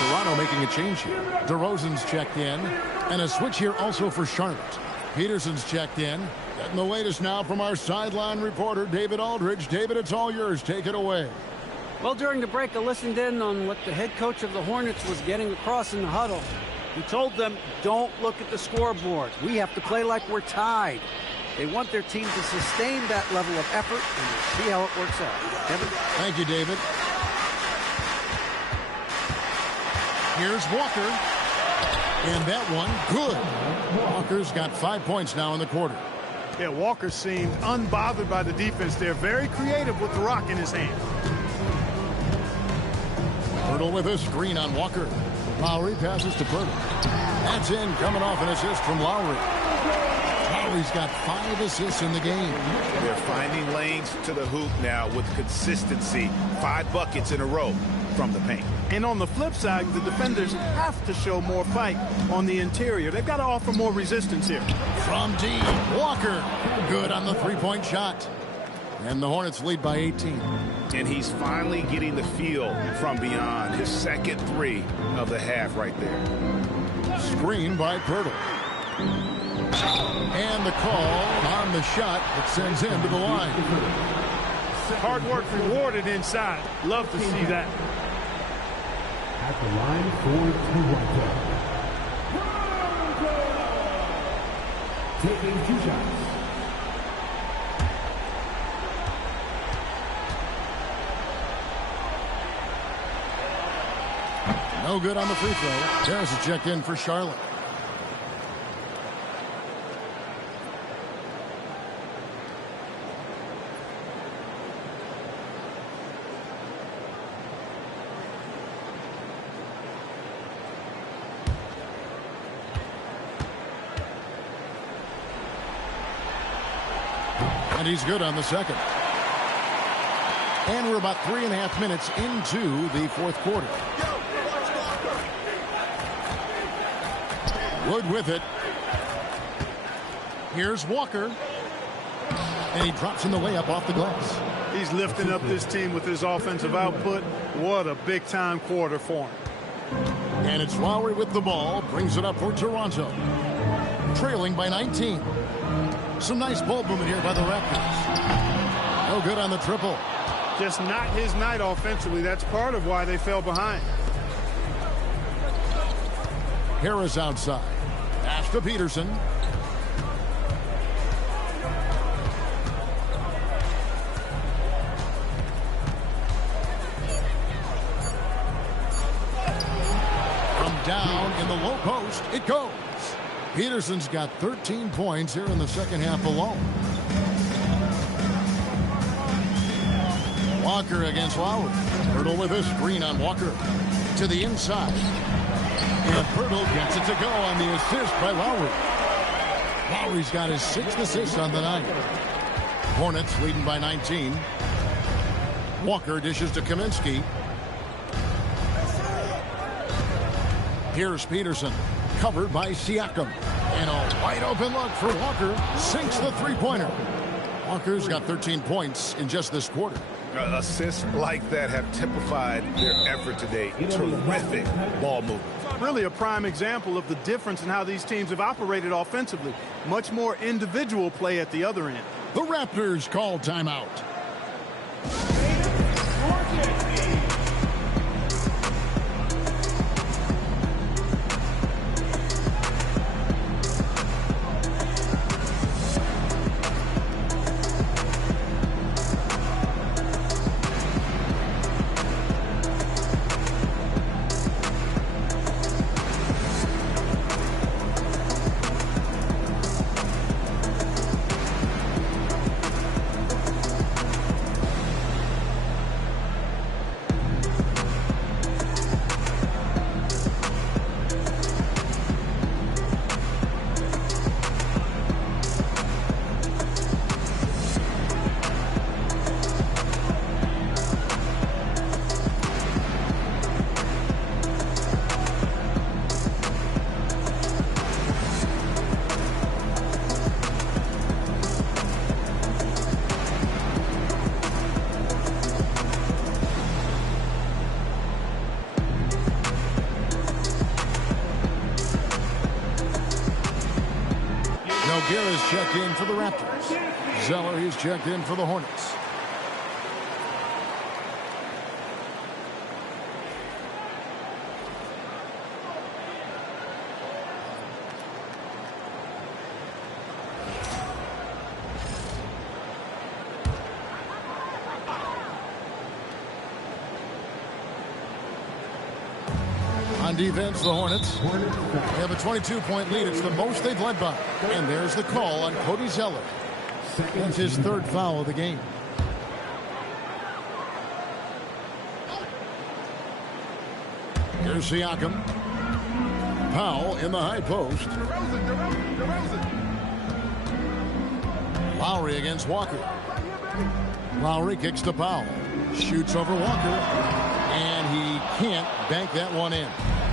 Toronto making a change here. DeRozan's checked in. And a switch here also for Charlotte. Peterson's checked in. Getting the latest now from our sideline reporter, David Aldridge. David, it's all yours. Take it away. Well, during the break, I listened in on what the head coach of the Hornets was getting across in the huddle. He told them, don't look at the scoreboard. We have to play like we're tied. They want their team to sustain that level of effort, and we'll see how it works out. Kevin? Thank you, David. Here's Walker. And that one, good. Walker's got 5 points now in the quarter. Yeah, Walker seemed unbothered by the defense. They're very creative with the rock in his hand. Pirtle with a screen on Walker. Lowry passes to Pirtle. That's in, coming off an assist from Lowry. Lowry's got 5 assists in the game. They're finding lanes to the hoop now with consistency. 5 buckets in a row from the paint. And on the flip side, the defenders have to show more fight on the interior. They've got to offer more resistance here. From deep, Walker. Good on the three-point shot. And the Hornets lead by 18. And he's finally getting the feel from beyond. His second 3 of the half right there. Screen by Pirtle. And the call on the shot that sends him to the line. Hard work rewarded inside. Love to see that. At the line for Toronto. Taking 2 shots. No good on the free throw. Harris is checked in for Charlotte. And he's good on the second. And we're about 3.5 minutes into the fourth quarter. Wood with it. Here's Walker. And he drops in the layup off the glass. He's lifting up this team with his offensive output. What a big-time quarter for him. And it's Lowry with the ball. Brings it up for Toronto. Trailing by 19. Some nice ball movement here by the Raptors. No good on the triple. Just not his night offensively. That's part of why they fell behind. Harris outside. Pass to Peterson. From down in the low post, it goes. Peterson's got 13 points here in the second half alone. Walker against Lowry. Pirtle with a screen on Walker. To the inside. And Pirtle gets it to go on the assist by Lowry. Lowry's got his 6th assist on the night. Hornets leading by 19. Walker dishes to Kaminsky. Here's Peterson, covered by Siakam. And a wide open look for Walker. Sinks the three-pointer. Walker's got 13 points in just this quarter. Assists like that have typified their effort today. Terrific ball movement. Really a prime example of the difference in how these teams have operated offensively. Much more individual play at the other end. The Raptors call timeout. Nogueira's checked in for the Raptors. Zeller is checked in for the Hornets. On defense, the Hornets. They have a 22-point lead. It's the most they've led by. And there's the call on Cody Zeller. That's his third foul of the game. Here's Siakam. Powell in the high post. Lowry against Walker. Lowry kicks to Powell. Shoots over Walker. And he can't bank that one in.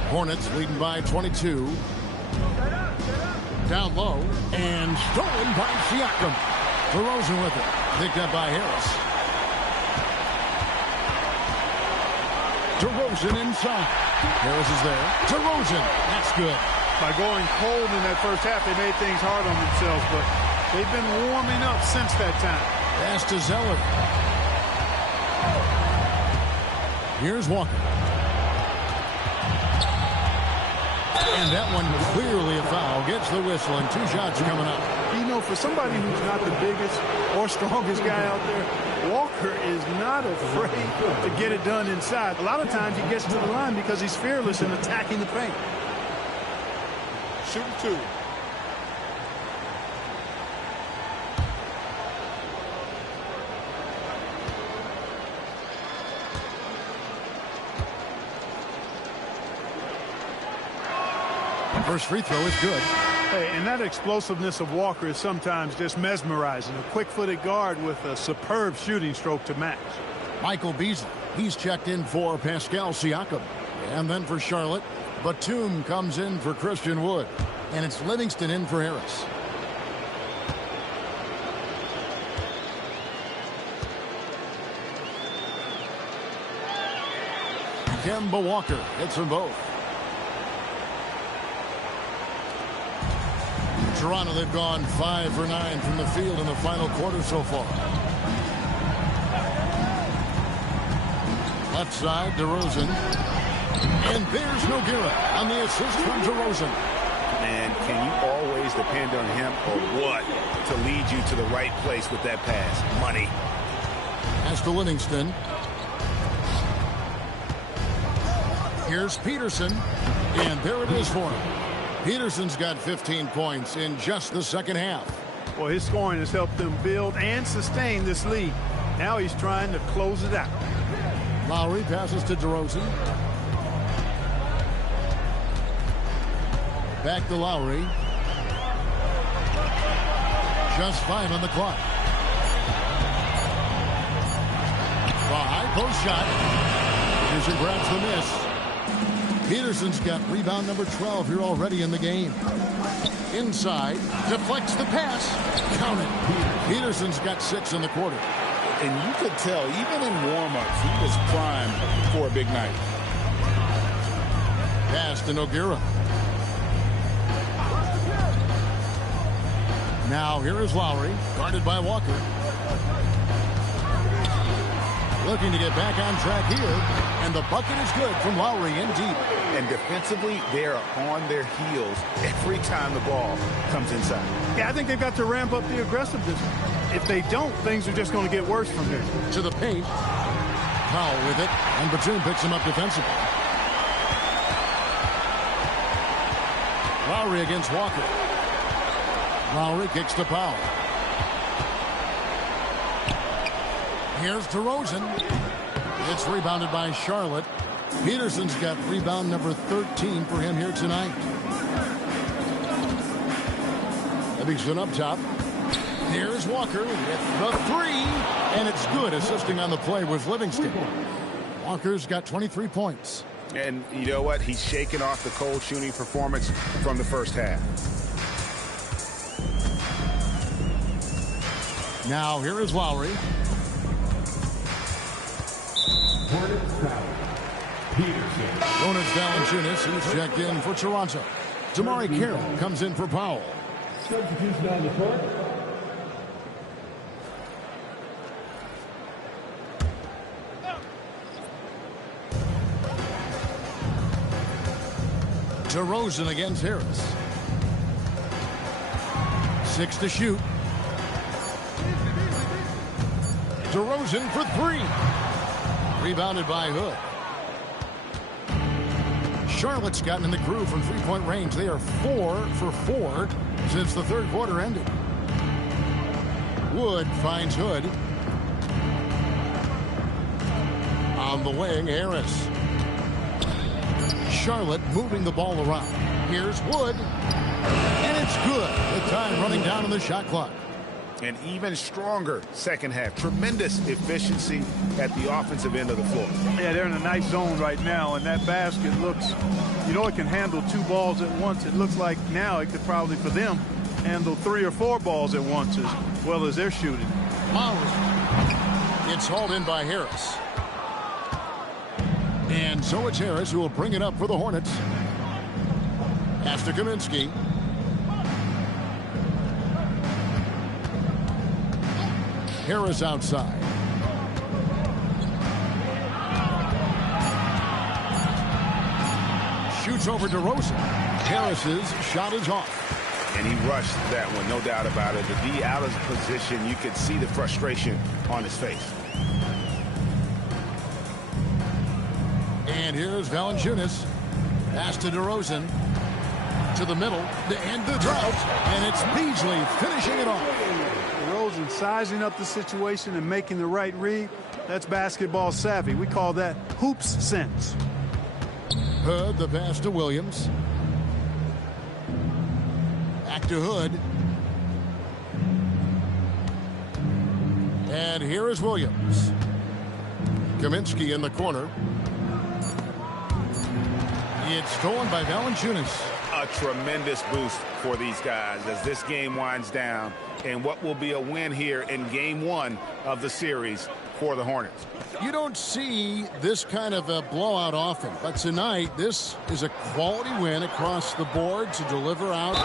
Hornets leading by 22. Down low. And stolen by Siakam. DeRozan with it. Picked up by Harris. DeRozan inside. Harris is there. DeRozan. That's good. By going cold in that first half, they made things hard on themselves, but they've been warming up since that time. Pass to Zeller. Here's Walker. And that one clearly a foul. Gets the whistle and 2 shots coming up. You know, for somebody who's not the biggest or strongest guy out there, Walker is not afraid to get it done inside. A lot of times he gets to the line because he's fearless in attacking the paint. Shooting 2. First free throw is good. Hey, and that explosiveness of Walker is sometimes just mesmerizing. A quick-footed guard with a superb shooting stroke to match. Michael Beasley, he's checked in for Pascal Siakam. And then for Charlotte, Batum comes in for Christian Wood. And it's Livingston in for Harris. Kemba Walker hits them both. Toronto, they've gone 5 for 9 from the field in the final quarter so far. Left side, DeRozan. And there's Nogueira on the assist from DeRozan. And can you always depend on him or what to lead you to the right place with that pass? Money. As to Livingston. Here's Peterson. And there it is for him. Peterson's got 15 points in just the second half. Well, his scoring has helped them build and sustain this lead. Now he's trying to close it out. Lowry passes to DeRozan. Back to Lowry. Just 5 on the clock. The high post shot. Peterson grabs the miss. Peterson's got rebound number 12 here already in the game. Inside, deflects the pass. Count it. Peterson's got 6 in the quarter. And you could tell, even in warm-ups, he was primed for a big night. Pass to Nogueira. Now here is Lowry, guarded by Walker. Looking to get back on track here, and the bucket is good from Lowry in deep. And defensively, they are on their heels every time the ball comes inside. Yeah, I think they've got to ramp up the aggressiveness. If they don't, things are just going to get worse from here. To the paint. Powell with it, and Batum picks him up defensively. Lowry against Walker. Lowry kicks to Powell. Here's DeRozan. It's rebounded by Charlotte. Peterson's got rebound number 13 for him here tonight. Livingston up top. Here's Walker with the 3, and it's good. Assisting on the play was Livingston. Walker's got 23 points. And you know what? He's shaking off the cold shooting performance from the first half. Now here is Lowry. Jonas Valanciunas, who's checked in for Toronto. Damari Carroll comes in for Powell. Substitution on the court. DeRozan against Harris. 6 to shoot. DeRozan for 3. Rebounded by Hood. Charlotte's gotten in the groove from three-point range. They are 4 for 4 since the third quarter ended. Wood finds Hood. On the wing, Harris. Charlotte moving the ball around. Here's Wood. And it's good. The time running down on the shot clock. An even stronger second half. Tremendous efficiency at the offensive end of the floor. Yeah, they're in a nice zone right now, and that basket looks, you know, it can handle 2 balls at once. It looks like now it could probably, for them, handle 3 or 4 balls at once as well as they're shooting. Lowry. It's hauled in by Harris. And so it's Harris who will bring it up for the Hornets. Pass to Kaminsky. Harris outside. Shoots over DeRozan. Harris's shot is off. And he rushed that one, no doubt about it. To be out of position, you could see the frustration on his face. And here's Valanciunas. Pass to DeRozan. To the middle to end the drought. And it's Beasley finishing it off. DeRozan sizing up the situation and making the right read. That's basketball savvy. We call that hoops sense. Hood, the pass to Williams. Back to Hood. And here is Williams. Kaminsky in the corner. It's stolen by Valanciunas. A tremendous boost for these guys as this game winds down, and what will be a win here in game 1 of the series for the Hornets. You don't see this kind of a blowout often, but tonight this is a quality win across the board to deliver out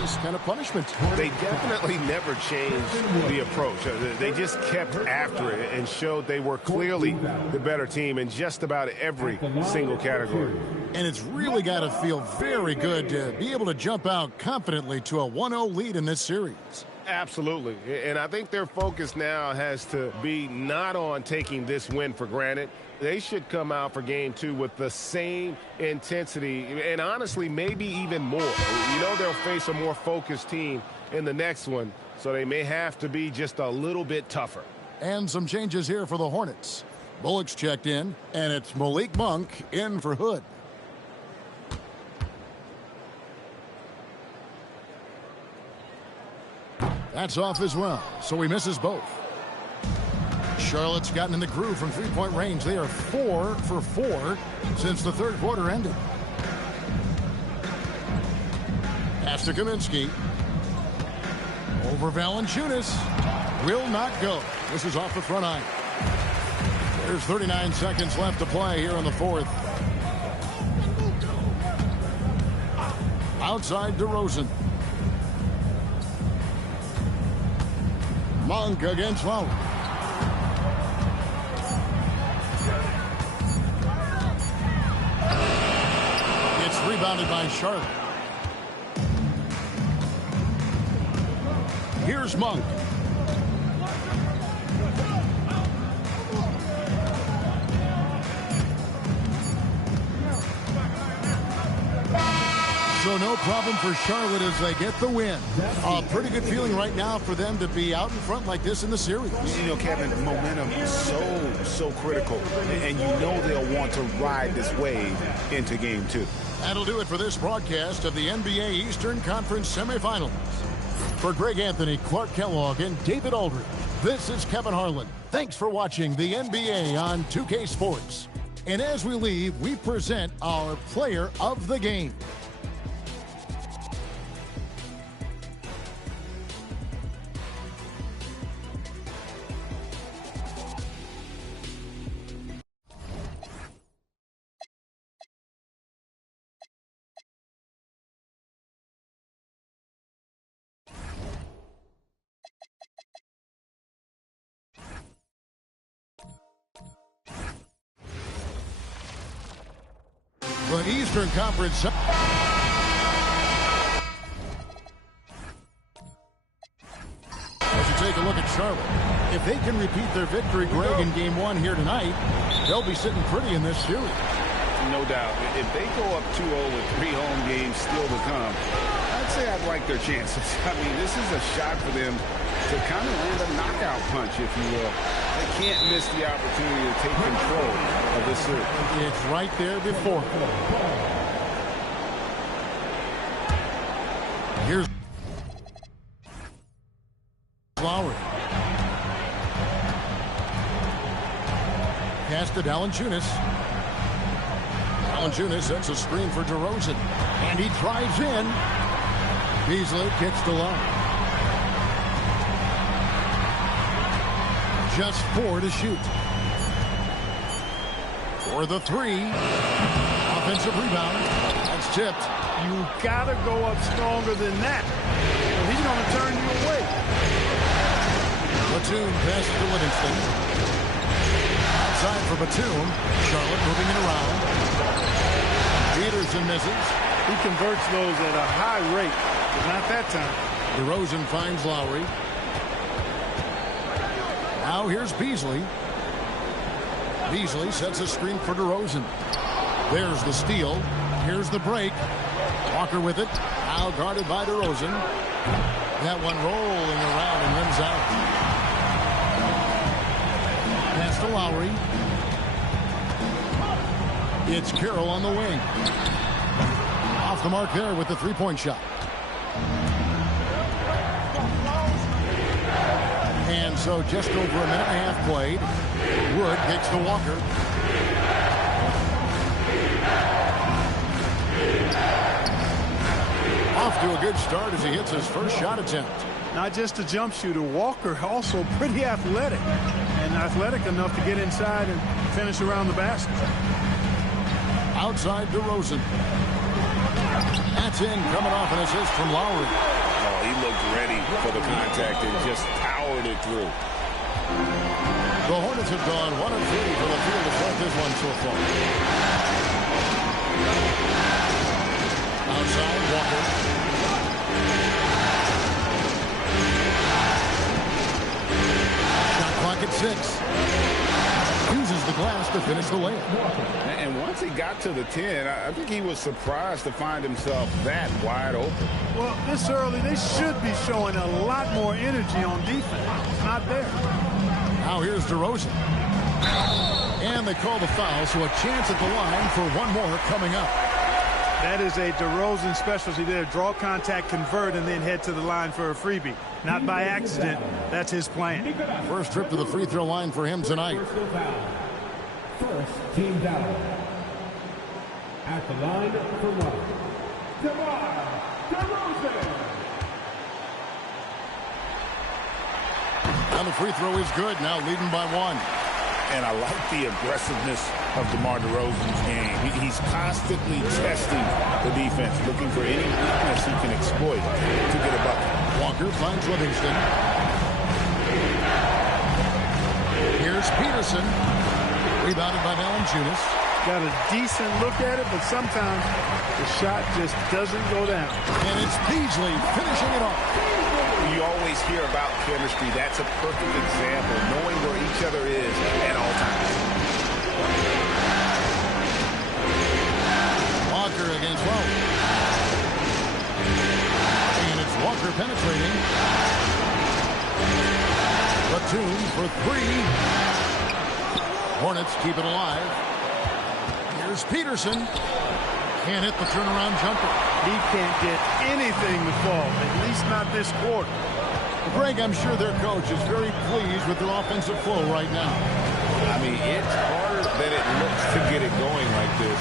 this kind of punishment. They definitely never changed the approach. They just kept after it and showed they were clearly the better team in just about every single category. And it's really got to feel very good to be able to jump out confidently to a 1-0 lead in this series. Absolutely. And I think their focus now has to be not on taking this win for granted. They should come out for game 2 with the same intensity and honestly maybe even more. You know they'll face a more focused team in the next one, so they may have to be just a little bit tougher. And some changes here for the Hornets. Bullock's checked in, and it's Malik Monk in for Hood. That's off as well, so he misses both. Charlotte's gotten in the groove from three-point range. They are 4 for 4 since the third quarter ended. Pass to Kaminsky. Over Valanciunas. Will not go. This is off the front eye. There's 39 seconds left to play here in the fourth. Outside DeRozan. Monk against Lowry. It's rebounded by Charlotte. Here's Monk. So no problem for Charlotte as they get the win. A pretty good feeling right now for them to be out in front like this in the series. You know, Kevin, momentum is so critical. And you know they'll want to ride this wave into game 2. That'll do it for this broadcast of the NBA Eastern Conference semifinals. For Greg Anthony, Clark Kellogg, and David Aldridge, this is Kevin Harlan. Thanks for watching the NBA on 2K Sports. And as we leave, we present our player of the game. The Eastern Conference. As you take a look at Charlotte, if they can repeat their victory, Greg, in game 1 here tonight, they'll be sitting pretty in this series. No doubt. If they go up 2-0 with 3 home games still to come, I'd say I'd like their chances. I mean, this is a shot for them to kind of land a knockout punch, if you will. They can't miss the opportunity to take control of this series. It's right there before. Here's Lowry. Pass to Valanciunas. Valanciunas sets a screen for DeRozan. And he drives in. Beasley kicks to Lowry. Just 4 to shoot. For the 3. Offensive rebound. That's tipped. You gotta go up stronger than that. He's gonna turn you away. Batum passes to Livingston. Outside for Batum. Charlotte moving it around. Peterson misses. He converts those at a high rate, but not that time. DeRozan finds Lowry. Now here's Beasley. Beasley sets a screen for DeRozan. There's the steal. Here's the break. Walker with it. Now guarded by DeRozan. That one rolling around and rims out. Pass to Lowry. It's Carroll on the wing. Off the mark there with the three-point shot. And so just over a minute and a half played. Wood kicks to Walker. Off to a good start as he hits his first shot attempt. Not just a jump shooter. Walker also pretty athletic. And athletic enough to get inside and finish around the basket. Outside DeRozan. That's in, coming off an assist from Lowry. Oh, he looked ready for the contact and just powered it through. The Hornets have gone 1 of 3 for the field to start this one so far. Outside, Walker. Shot clock at 6. Uses the glass to finish the layup. And once he got to the 10, I think he was surprised to find himself that wide open. Well, this early, they should be showing a lot more energy on defense. It's not there. Now here's DeRozan. And they call the foul, so a chance at the line for one more coming up. That is a DeRozan specialty there. Draw contact, convert, and then head to the line for a freebie. not by accident. That's his plan. First trip to the free throw line for him tonight. First team down. At the line for one, DeMar DeRozan. And the free throw is good, now leading by 1. And I like the aggressiveness of DeMar DeRozan's game. He's constantly testing the defense, looking for any weakness he can exploit to get a bucket. Walker finds Livingston. Here's Peterson. Rebounded by Valanciunas. Got a decent look at it, but sometimes the shot just doesn't go down. And it's Beasley finishing it off. You always hear about chemistry. That's a perfect example, knowing where each other is at all times. Walker against Lowe. And it's Walker penetrating. Batum for 3. Hornets keep it alive. Here's Peterson. Can't hit the turnaround jumper. He can't get anything to fall, at least not this quarter. Greg, I'm sure their coach is very pleased with their offensive flow right now. I mean, it's harder than it looks to get it going like this.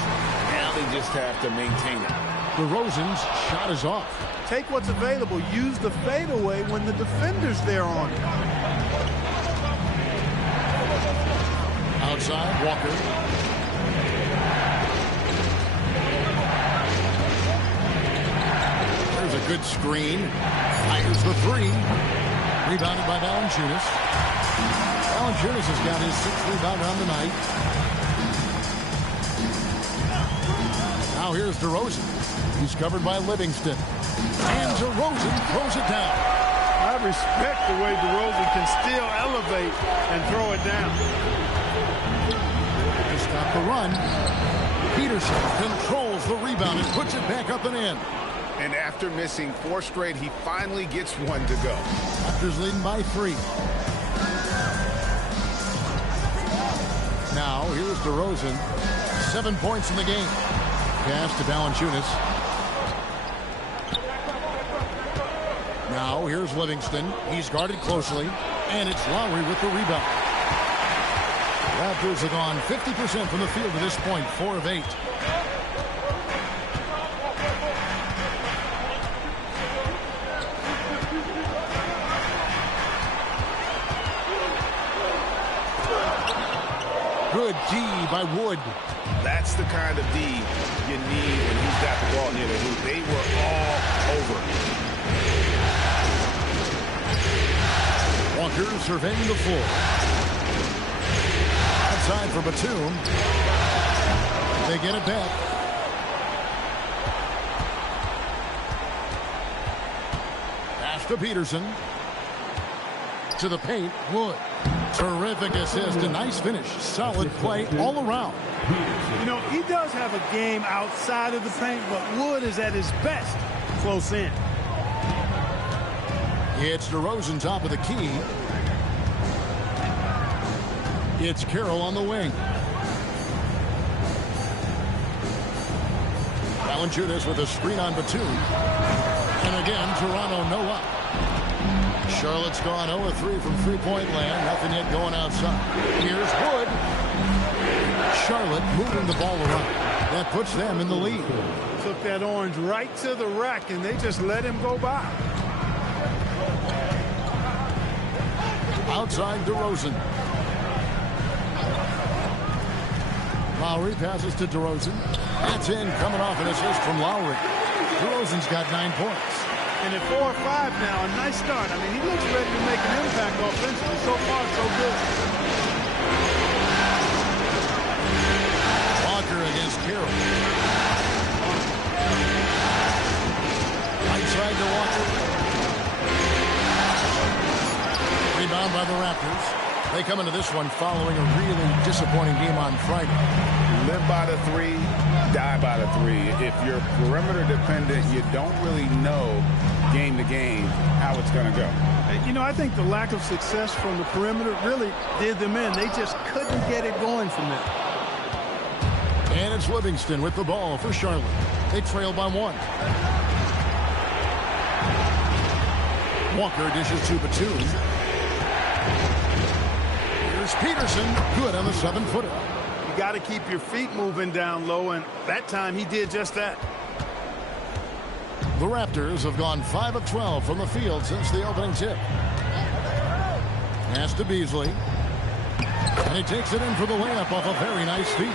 Now they just have to maintain it. DeRozan's shot is off. Take what's available. Use the fadeaway when the defender's there on it. Outside, Walker. There's a good screen. Fires the 3. Rebounded by Valanciunas. Valanciunas has got his 6th rebound on the night. Now here's DeRozan. He's covered by Livingston. And DeRozan throws it down. I respect the way DeRozan can still elevate and throw it down. To stop the run, Peterson controls the rebound and puts it back up and in. And after missing 4 straight, he finally gets one to go. Raptors leading by 3. Now, here's DeRozan. 7 points in the game. Pass to Valanciunas. Now, here's Livingston. He's guarded closely. And it's Lowry with the rebound. Raptors have gone 50% from the field at this point, 4 of 8. Good D by Wood. That's the kind of D you need when he's got the ball near the hoop. They were all over. Walker surveying the floor. Outside for Batum. They get it back. Pass to Peterson. To the paint, Wood. Terrific assist, a nice finish. Solid play all around. You know, he does have a game outside of the paint, but Wood is at his best close in. It's DeRozan top of the key. It's Carroll on the wing. Valanciunas with a screen on Batum. And again, Toronto no up. Charlotte's gone 0-3 from three-point land. Nothing yet going outside. Here's Wood. Charlotte moving the ball around. That puts them in the lead. Took that orange right to the rack, and they just let him go by. Outside DeRozan. Lowry passes to DeRozan. That's in, coming off an assist from Lowry. DeRozan's got 9 points. And at 4 or 5 now, a nice start. I mean, he looks ready to make an impact offensively. So far, so good. Walker against Carroll. Right side to Walker. Rebound by the Raptors. They come into this one following a really disappointing game on Friday. Live by the 3, die by the 3. If you're perimeter dependent, you don't really know game to game how it's going to go. You know, I think the lack of success from the perimeter really did them in. They just couldn't get it going from there. And it's Livingston with the ball for Charlotte. They trail by 1. Walker dishes to Batum. Here's Peterson. Good on the 7-footer. You got to keep your feet moving down low, and that time he did just that. The Raptors have gone 5 of 12 from the field since the opening tip. Pass to Beasley. And he takes it in for the layup off a very nice feed.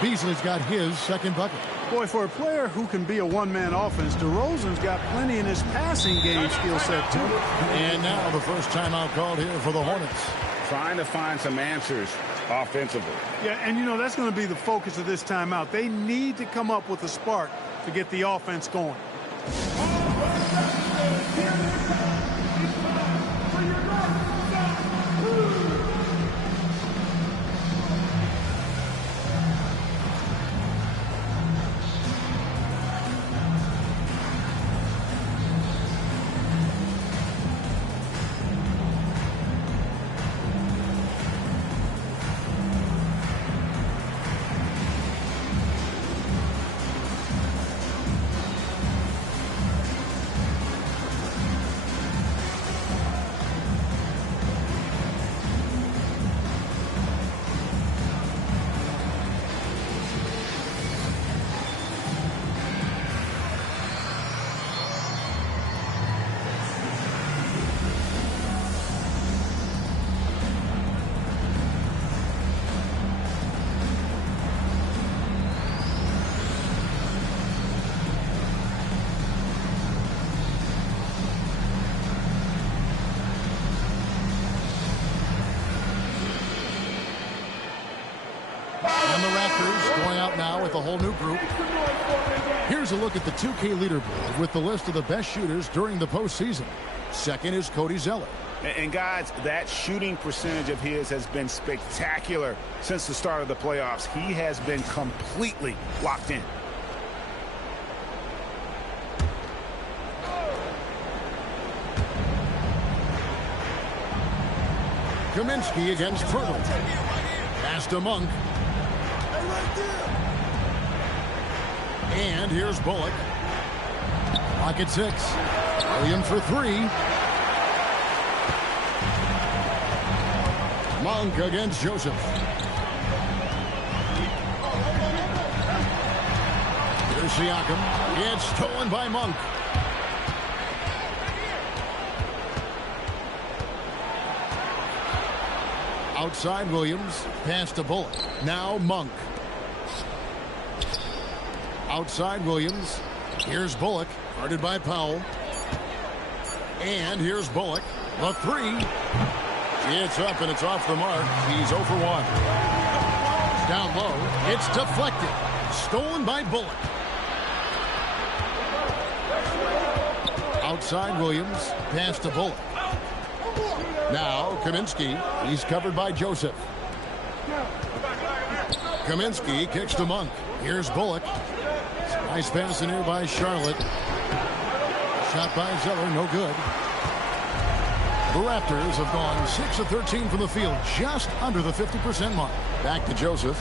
Beasley's got his second bucket. Boy, for a player who can be a one-man offense, DeRozan's got plenty in his passing game skill set, too. And now the first timeout called here for the Hornets. Trying to find some answers offensively. Yeah, and you know, that's going to be the focus of this timeout. They need to come up with a spark to get the offense going. And the Raptors going out now with a whole new group. Here's a look at the 2K leaderboard with the list of the best shooters during the postseason. Second is Cody Zeller. And guys, that shooting percentage of his has been spectacular since the start of the playoffs. He has been completely locked in. Kaminsky against Turtle. Pass to Monk. And here's Bullock. Clock at 6. Williams for 3. Monk against Joseph. Here's Siakam. It's stolen by Monk. Outside Williams. Pass to Bullock. Now Monk. Outside Williams. Here's Bullock. Guarded by Powell. And here's Bullock. The 3. It's up and it's off the mark. He's 0 for 1. Down low. It's deflected. Stolen by Bullock. Outside Williams. Pass to Bullock. Now Kaminsky. He's covered by Joseph. Kaminsky kicks to Monk. Here's Bullock. Nice pass in here by Charlotte. Shot by Zeller. No good. The Raptors have gone 6 of 13 from the field, just under the 50% mark. Back to Joseph.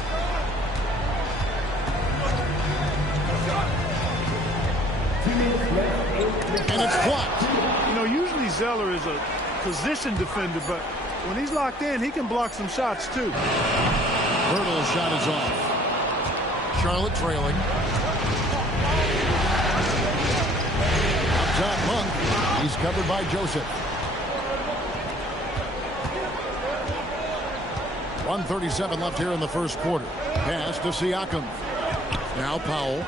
And it's blocked. You know, usually Zeller is a position defender, but when he's locked in, he can block some shots too. Hurdle's shot is off. Charlotte trailing. Up top, Monk. He's covered by Joseph. 1:37 left here in the first quarter. Pass to Siakam. Now Powell.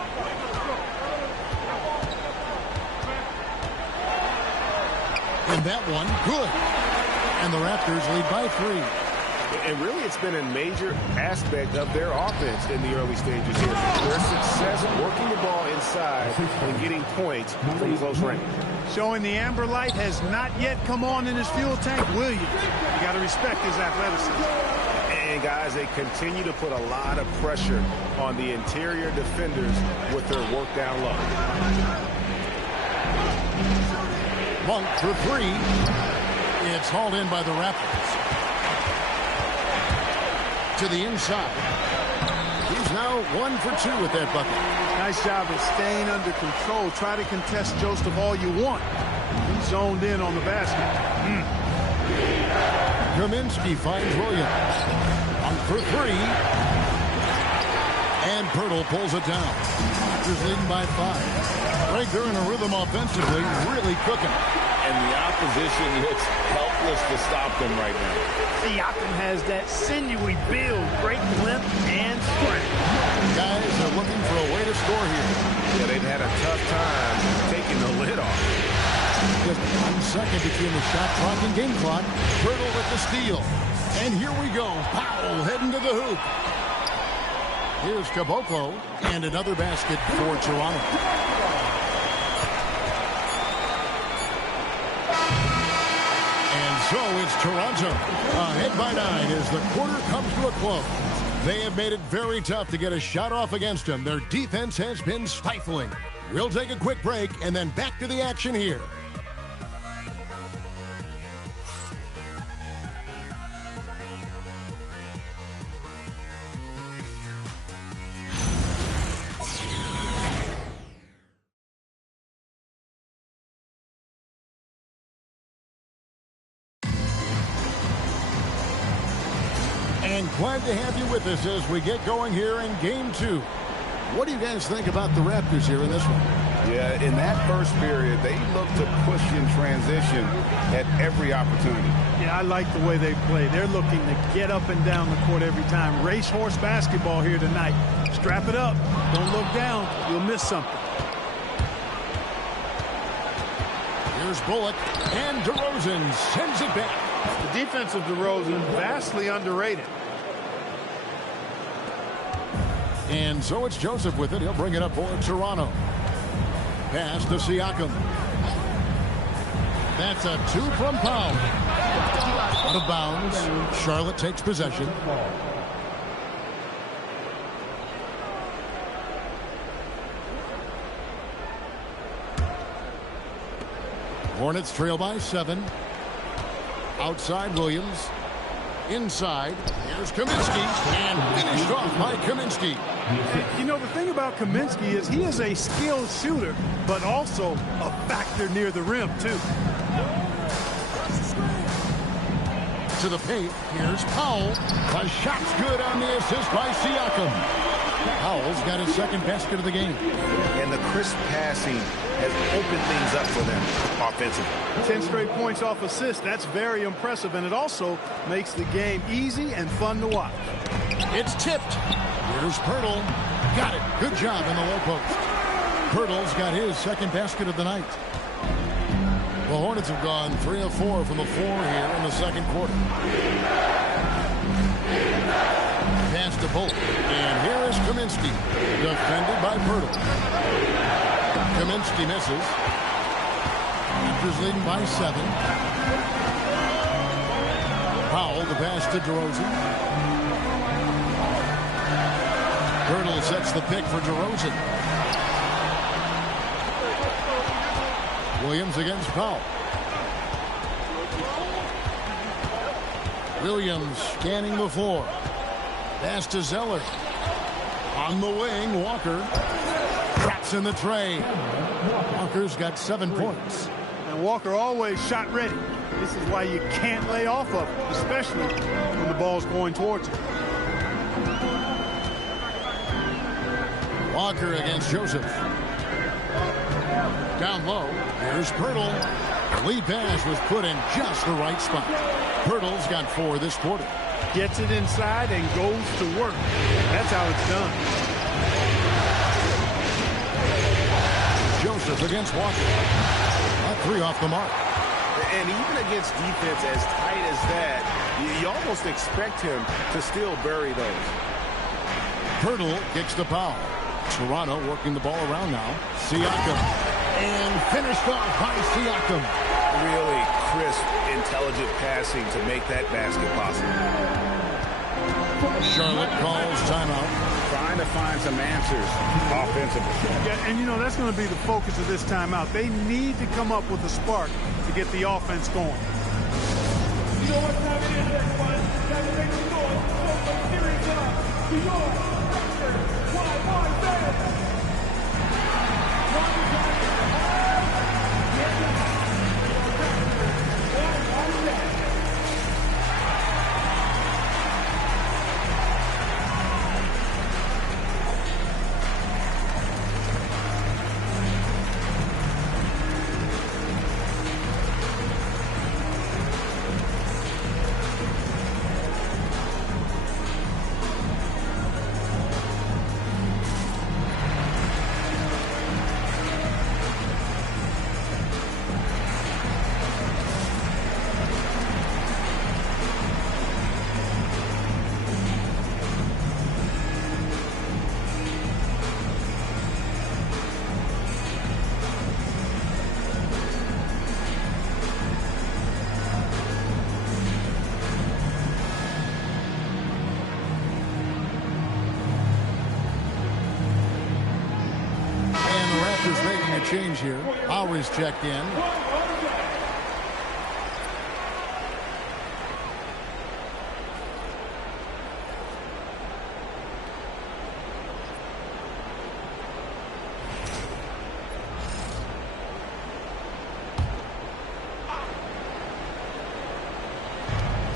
And that one, good. And the Raptors lead by 3. And really, it's been a major aspect of their offense in the early stages here. Their success working the ball inside and getting points from close range. Showing the amber light has not yet come on in his fuel tank. Williams, you got to respect his athleticism. And guys, they continue to put a lot of pressure on the interior defenders with their work down low. Monk for 3. It's hauled in by the Raptors. To the inside. He's now 1 for 2 with that bucket. Nice job of staying under control. Try to contest Joseph all you want. He's zoned in on the basket. Kaminsky finds Williams. On for three. And Pirtle pulls it down. Raptors leading by 5. Right, they're in a rhythm offensively, really cooking. And the opposition looks helpless to stop them right now. Siakam has that sinewy build, great length and strength. Guys are looking for a way to score here. Yeah, they've had a tough time taking the lid off. Just 1 second between the shot clock and game clock. Pirtle with the steal. And here we go. Powell heading to the hoop. Here's Caboclo. And another basket for Toronto. So it's Toronto ahead by 9 as the quarter comes to a close. They have made it very tough to get a shot off against them. Their defense has been stifling. We'll take a quick break and then back to the action here. And glad to have you with us as we get going here in Game 2. What do you guys think about the Raptors here in this one? Yeah, in that first period, they looked to push in transition at every opportunity. Yeah, I like the way they play. They're looking to get up and down the court every time. Racehorse basketball here tonight. Strap it up. Don't look down. You'll miss something. Here's Bullock, and DeRozan sends it back. The defense of DeRozan vastly underrated. And so it's Joseph with it. He'll bring it up for Toronto. Pass to Siakam. That's a 2 from Powell. Out of bounds. Charlotte takes possession. Hornets trail by 7. Outside Williams. Inside. Here's Kaminsky. And finished off by Kaminsky. You know, the thing about Kaminsky is he is a skilled shooter, but also a factor near the rim, too. To the paint. Here's Powell. A shot's good on the assist by Siakam. Powell's got his second basket of the game. And the crisp passing has opened things up for them offensively. 10 straight points off assists. That's very impressive, and it also makes the game easy and fun to watch. It's tipped. Here's Pirtle. Got it. Good job in the low post. Pirtle's got his second basket of the night. The Hornets have gone 3 of 4 from the floor here in the second quarter. Pass to Bullock. And here is Kaminsky. Defended by Pirtle. Kaminsky misses. Raptors leading by 7. Powell, the pass to DeRozan. Pirtle sets the pick for DeRozan. Williams against Powell. Williams scanning the floor. Pass to Zeller. On the wing, Walker. Traps in the tray. Walker's got 7 points. And Walker always shot ready. This is why you can't lay off of him, especially when the ball's going towards him. Walker against Joseph. Down low. Here's Pirtle. The lead pass was put in just the right spot. Pirtle's got 4 this quarter. Gets it inside and goes to work. That's how it's done. Joseph against Walker. A 3 off the mark. And even against defense as tight as that, you almost expect him to still bury those. Pirtle kicks the Powell. Toronto working the ball around now. Siakam. And finished off by Siakam. Really crisp, intelligent passing to make that basket possible. Charlotte calls timeout. Trying to find some answers offensively. Yeah, and you know, that's going to be the focus of this timeout. They need to come up with a spark to get the offense going. You know what time it is, everyone? Got to make some noise. Series up. New York, Raptors making a change here. Lowry's checked in.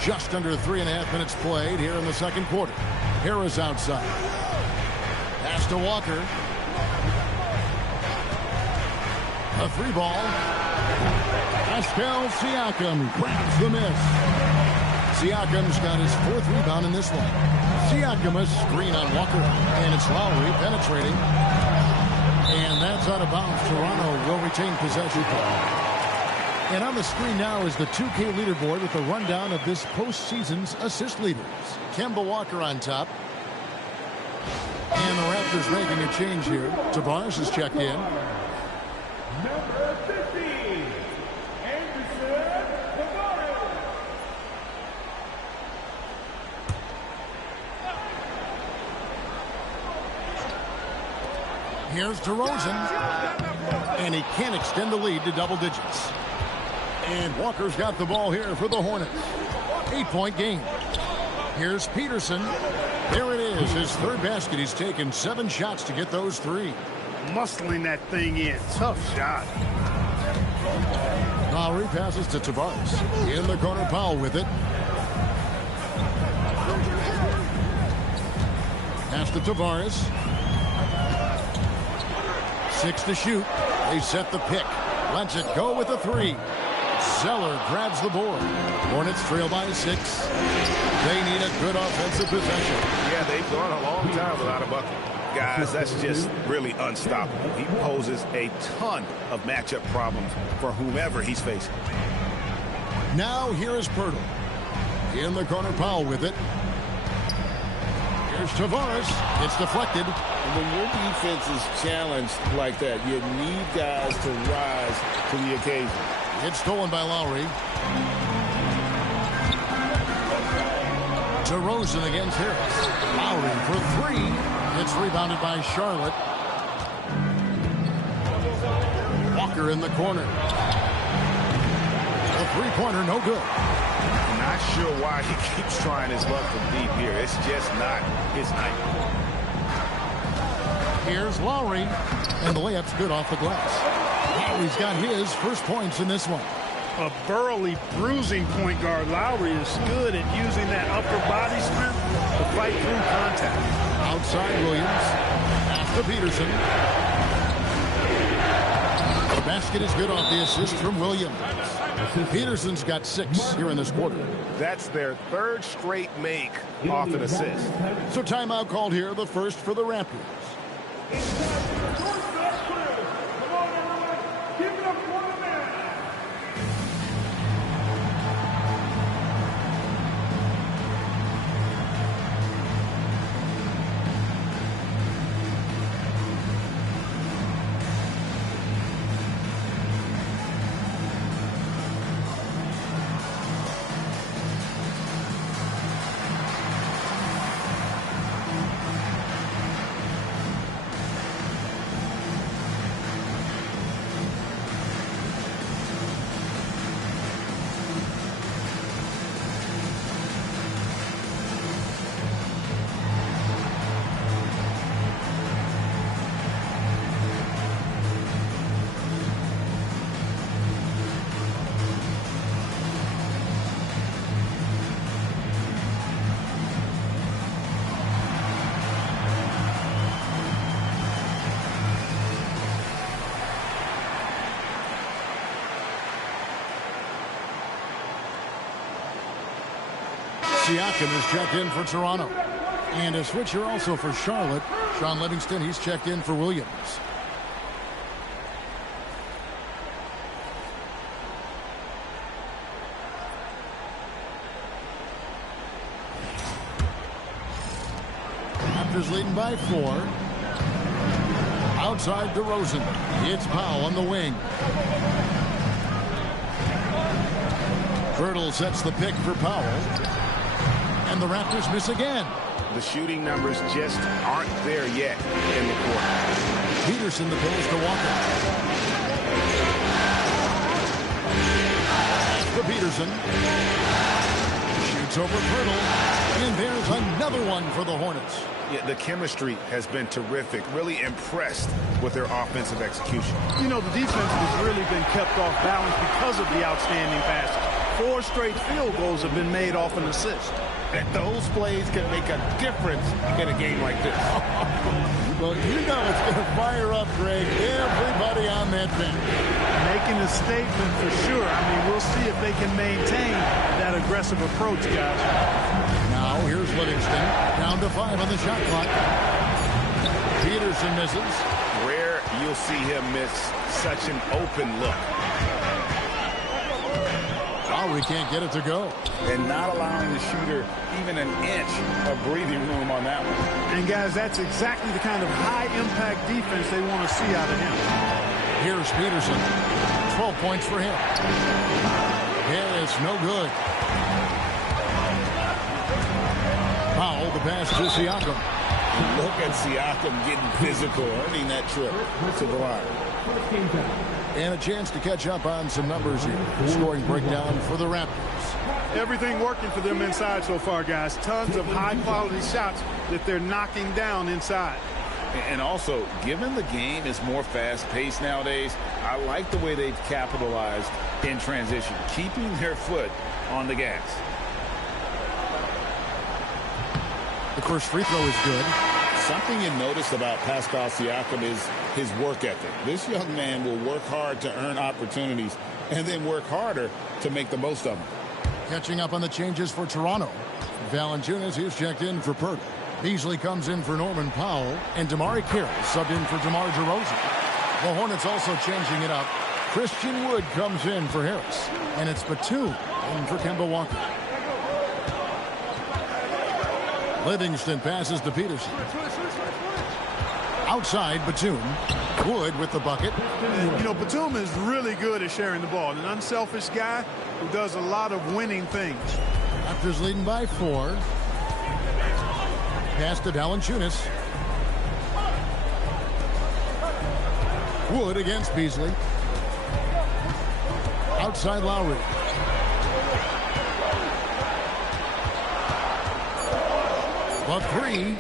Just under 3.5 minutes played here in the second quarter. Harris outside. Pass to Walker. A free ball. Pascal Siakam grabs the miss. Siakam's got his 4th rebound in this one. Siakam a screen on Walker. And it's Lowry penetrating. And that's out of bounds. Toronto will retain possession. And on the screen now is the 2K leaderboard with a rundown of this postseason's assist leaders. Kemba Walker on top. And the Raptors making a change here. Tavares is checked in. Number 15, Anderson Tavares. Here's DeRozan. And he can't extend the lead to double digits. And Walker's got the ball here for the Hornets. 8-point game. Here's Peterson. There it is, his 3rd basket. He's taken 7 shots to get those 3. Muscling that thing in. Tough shot. Lowry passes to Tavares. In the corner, Powell with it. Pass to Tavares. 6 to shoot. They set the pick. Lets it go with a 3. Zeller grabs the board. Hornets trail by 6. They need a good offensive possession. Yeah, they've gone a long time without a bucket. Guys, that's just really unstoppable. He poses a ton of matchup problems for whomever he's facing. Now here is Pirtle. In the corner, Powell with it. Here's Tavares. It's deflected. When your defense is challenged like that, you need guys to rise to the occasion. It's stolen by Lowry. DeRozan against Harris. Lowry for 3. It's rebounded by Charlotte. Walker in the corner. The 3-pointer, no good. Not sure why he keeps trying his luck from deep here. It's just not his night. Here's Lowry. And the layup's good off the glass. Lowry's got his first points in this one. A burly, bruising point guard. Lowry is good at using that upper body strength to fight through contact. Outside Williams. Pass to Peterson. The basket is good off the assist from Williams. Peterson's got 6 here in this quarter. That's their 3rd straight make off an assist. So timeout called here, the first for the Raptors. Siakam is checked in for Toronto. And a switcher also for Charlotte. Sean Livingston, he's checked in for Williams. Raptors leading by 4. Outside DeRozan. It's Powell on the wing. Pirtle sets the pick for Powell. And the Raptors miss again. The shooting numbers just aren't there yet in the quarter. Peterson the pass to Walker. To Peterson. Shoots over Pirtle. And there's another one for the Hornets. Yeah, the chemistry has been terrific. Really impressed with their offensive execution. You know, the defense has really been kept off balance because of the outstanding passes. 4 straight field goals have been made off an assist. And those plays can make a difference in a game like this. Well, you know it's going to fire up, Greg, everybody on that bench. Making a statement for sure. I mean, we'll see if they can maintain that aggressive approach, guys. Now, here's Livingston. Down to 5 on the shot clock. Peterson misses. Rare you'll see him miss such an open look. Lowry can't get it to go. And not allowing the shooter even an inch of breathing room on that one. And, guys, that's exactly the kind of high-impact defense they want to see out of him. Here's Peterson. 12 points for him. Yeah, it's no good. Powell, the pass to Siakam. Look at Siakam getting physical, earning that trip to the line. And a chance to catch up on some numbers here. Scoring breakdown for the Raptors. Everything working for them inside so far, guys. Tons of high-quality shots that they're knocking down inside. And also, given the game is more fast-paced nowadays, I like the way they've capitalized in transition, keeping their foot on the gas. The first free throw is good. Something you notice about Pascal Siakam is his work ethic. This young man will work hard to earn opportunities and then work harder to make the most of them. Catching up on the changes for Toronto. Valanciunas is checked in for Pirtle. Beasley comes in for Norman Powell. And Damari Carroll subbed in for DeMar DeRozan. The Hornets also changing it up. Christian Wood comes in for Harris. And it's Batum in for Kemba Walker. Livingston passes to Peterson. Outside, Batum. Wood with the bucket. And, you know, Batum is really good at sharing the ball. An unselfish guy who does a lot of winning things. Raptors leading by 4. Pass to Valanciunas. Wood against Beasley. Outside Lowry. The 3.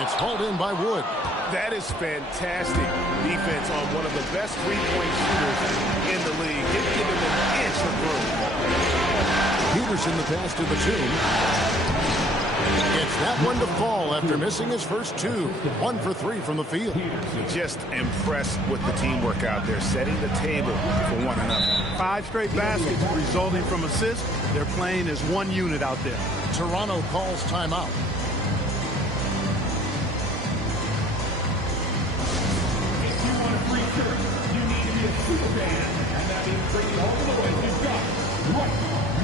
It's hauled in by Wood. That is fantastic defense on one of the best three-point shooters in the league. Didn't give him an inch of room. Peterson the pass to Batum. Gets that one to fall after missing his first 2. 1 for 3 from the field. Just impressed with the teamwork out there, setting the table for one another. 5 straight baskets resulting from assists. They're playing as one unit out there. Toronto calls timeout. If you want a free shirt, you need to be a super fan, and that means bringing home the way you've got right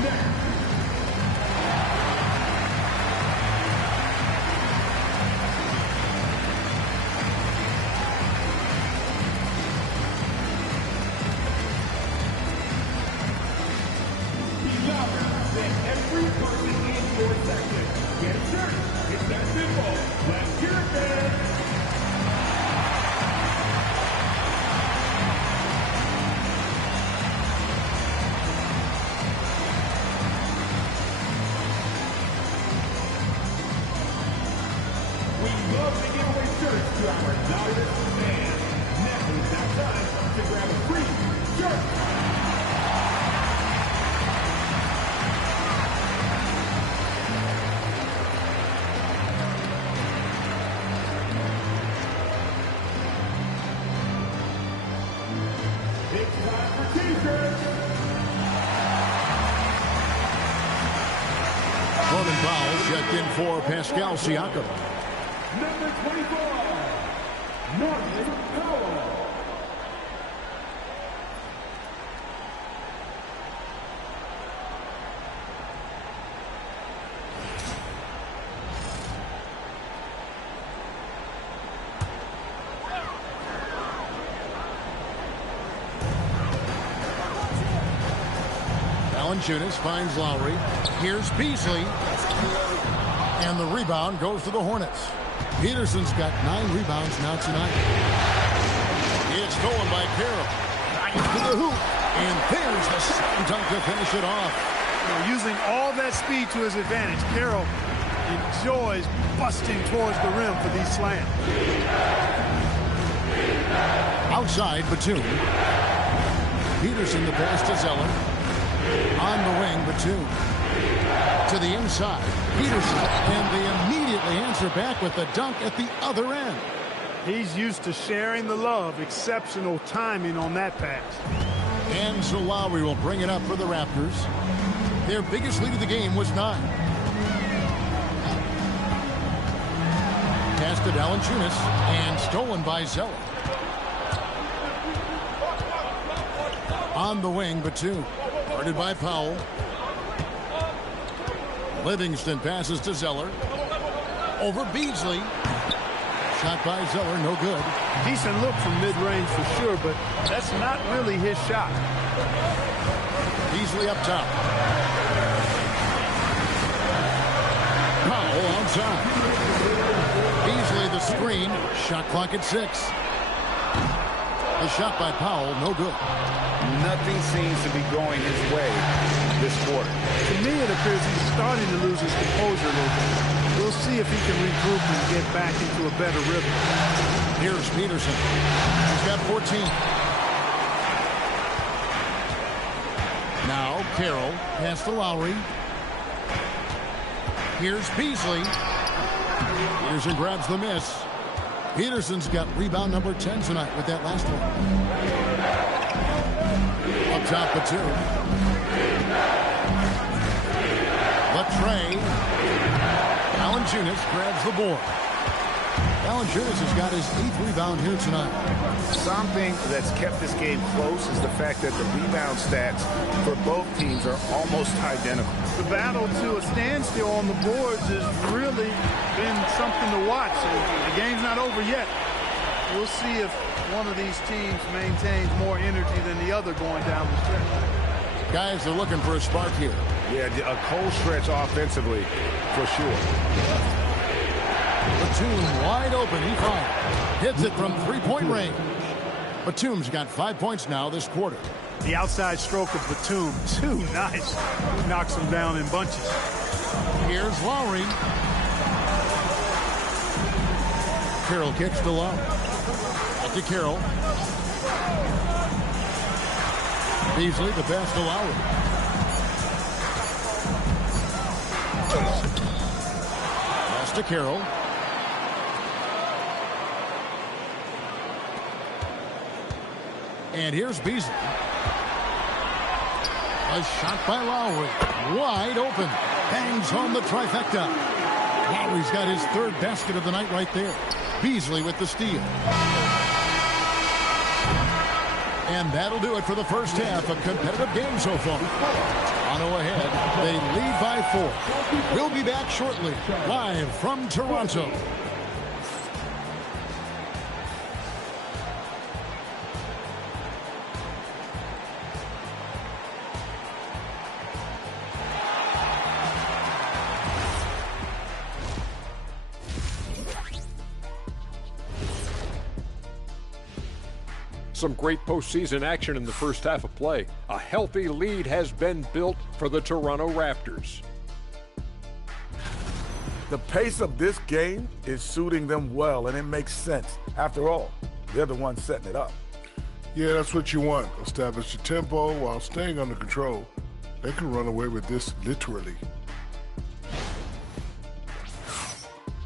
now. Be louder than every person in your section. Get a shirt. It's that simple. Let's hear it, man. We love to give away shirts to our loudest fans. Now is that time to grab a free shirt. It's time for t-shirts. Norman Powell checked in for Pascal Siakam. Number 24, Norman Powell. Valanciunas finds Lowry. Here's Beasley. And the rebound goes to the Hornets. Peterson's got 9 rebounds now tonight. It's stolen by Carroll. Right to the hoop. And there's the slam dunk to finish it off. Using all that speed to his advantage, Carroll enjoys busting towards the rim for these slams. Outside, Batum. Peterson the pass to Zeller. On the wing, Batum. To the inside, Peterson. And they immediately answer back with the dunk at the other end. He's used to sharing the love. Exceptional timing on that pass. And so Lowry will bring it up for the Raptors. Their biggest lead of the game was 9. Pass to Valanciunas and stolen by Zeller. On the wing, Batum. Guarded by Powell. Livingston passes to Zeller. Over Beasley. Shot by Zeller, no good. Decent look from mid-range for sure, but that's not really his shot. Beasley up top. Powell outside. Beasley the screen. Shot clock at 6. The shot by Powell, no good. Nothing seems to be going his way this quarter. To me, it appears he's starting to lose his composure a little bit. We'll see if he can regroup and get back into a better rhythm. Here's Peterson. He's got 14. Now Carroll. Pass to Lowry. Here's Beasley. Peterson grabs the miss. Peterson's got rebound number 10 tonight with that last one. Up top, Batum. Latrey. Valanciunas grabs the board. Valanciunas has got his 8th rebound here tonight. Something that's kept this game close is the fact that the rebound stats for both teams are almost identical. The battle to a standstill on the boards has really been something to watch. The game's not over yet. We'll see if one of these teams maintains more energy than the other going down the stretch. Guys, they're looking for a spark here. Yeah, a cold stretch offensively, for sure. Batum wide open. He fires. Hits it from three-point range. Batum's got 5 points now this quarter. The outside stroke of Batum, too nice. Knocks him down in bunches. Here's Lowry. Carroll kicks to Lowry. Back to Carroll. Beasley, the pass to Lowry. Pass to Carroll. And here's Beasley. A shot by Lowry. Wide open. Bangs home the trifecta. Lowry's got his 3rd basket of the night right there. Beasley with the steal. And that'll do it for the first half. A competitive game so far. Toronto ahead. They lead by 4. We'll be back shortly. Live from Toronto. Some great postseason action in the first half of play. A healthy lead has been built for the Toronto Raptors. The pace of this game is suiting them well, and it makes sense. After all, they're the ones setting it up. Yeah, that's what you want. Establish your tempo while staying under control. They can run away with this literally.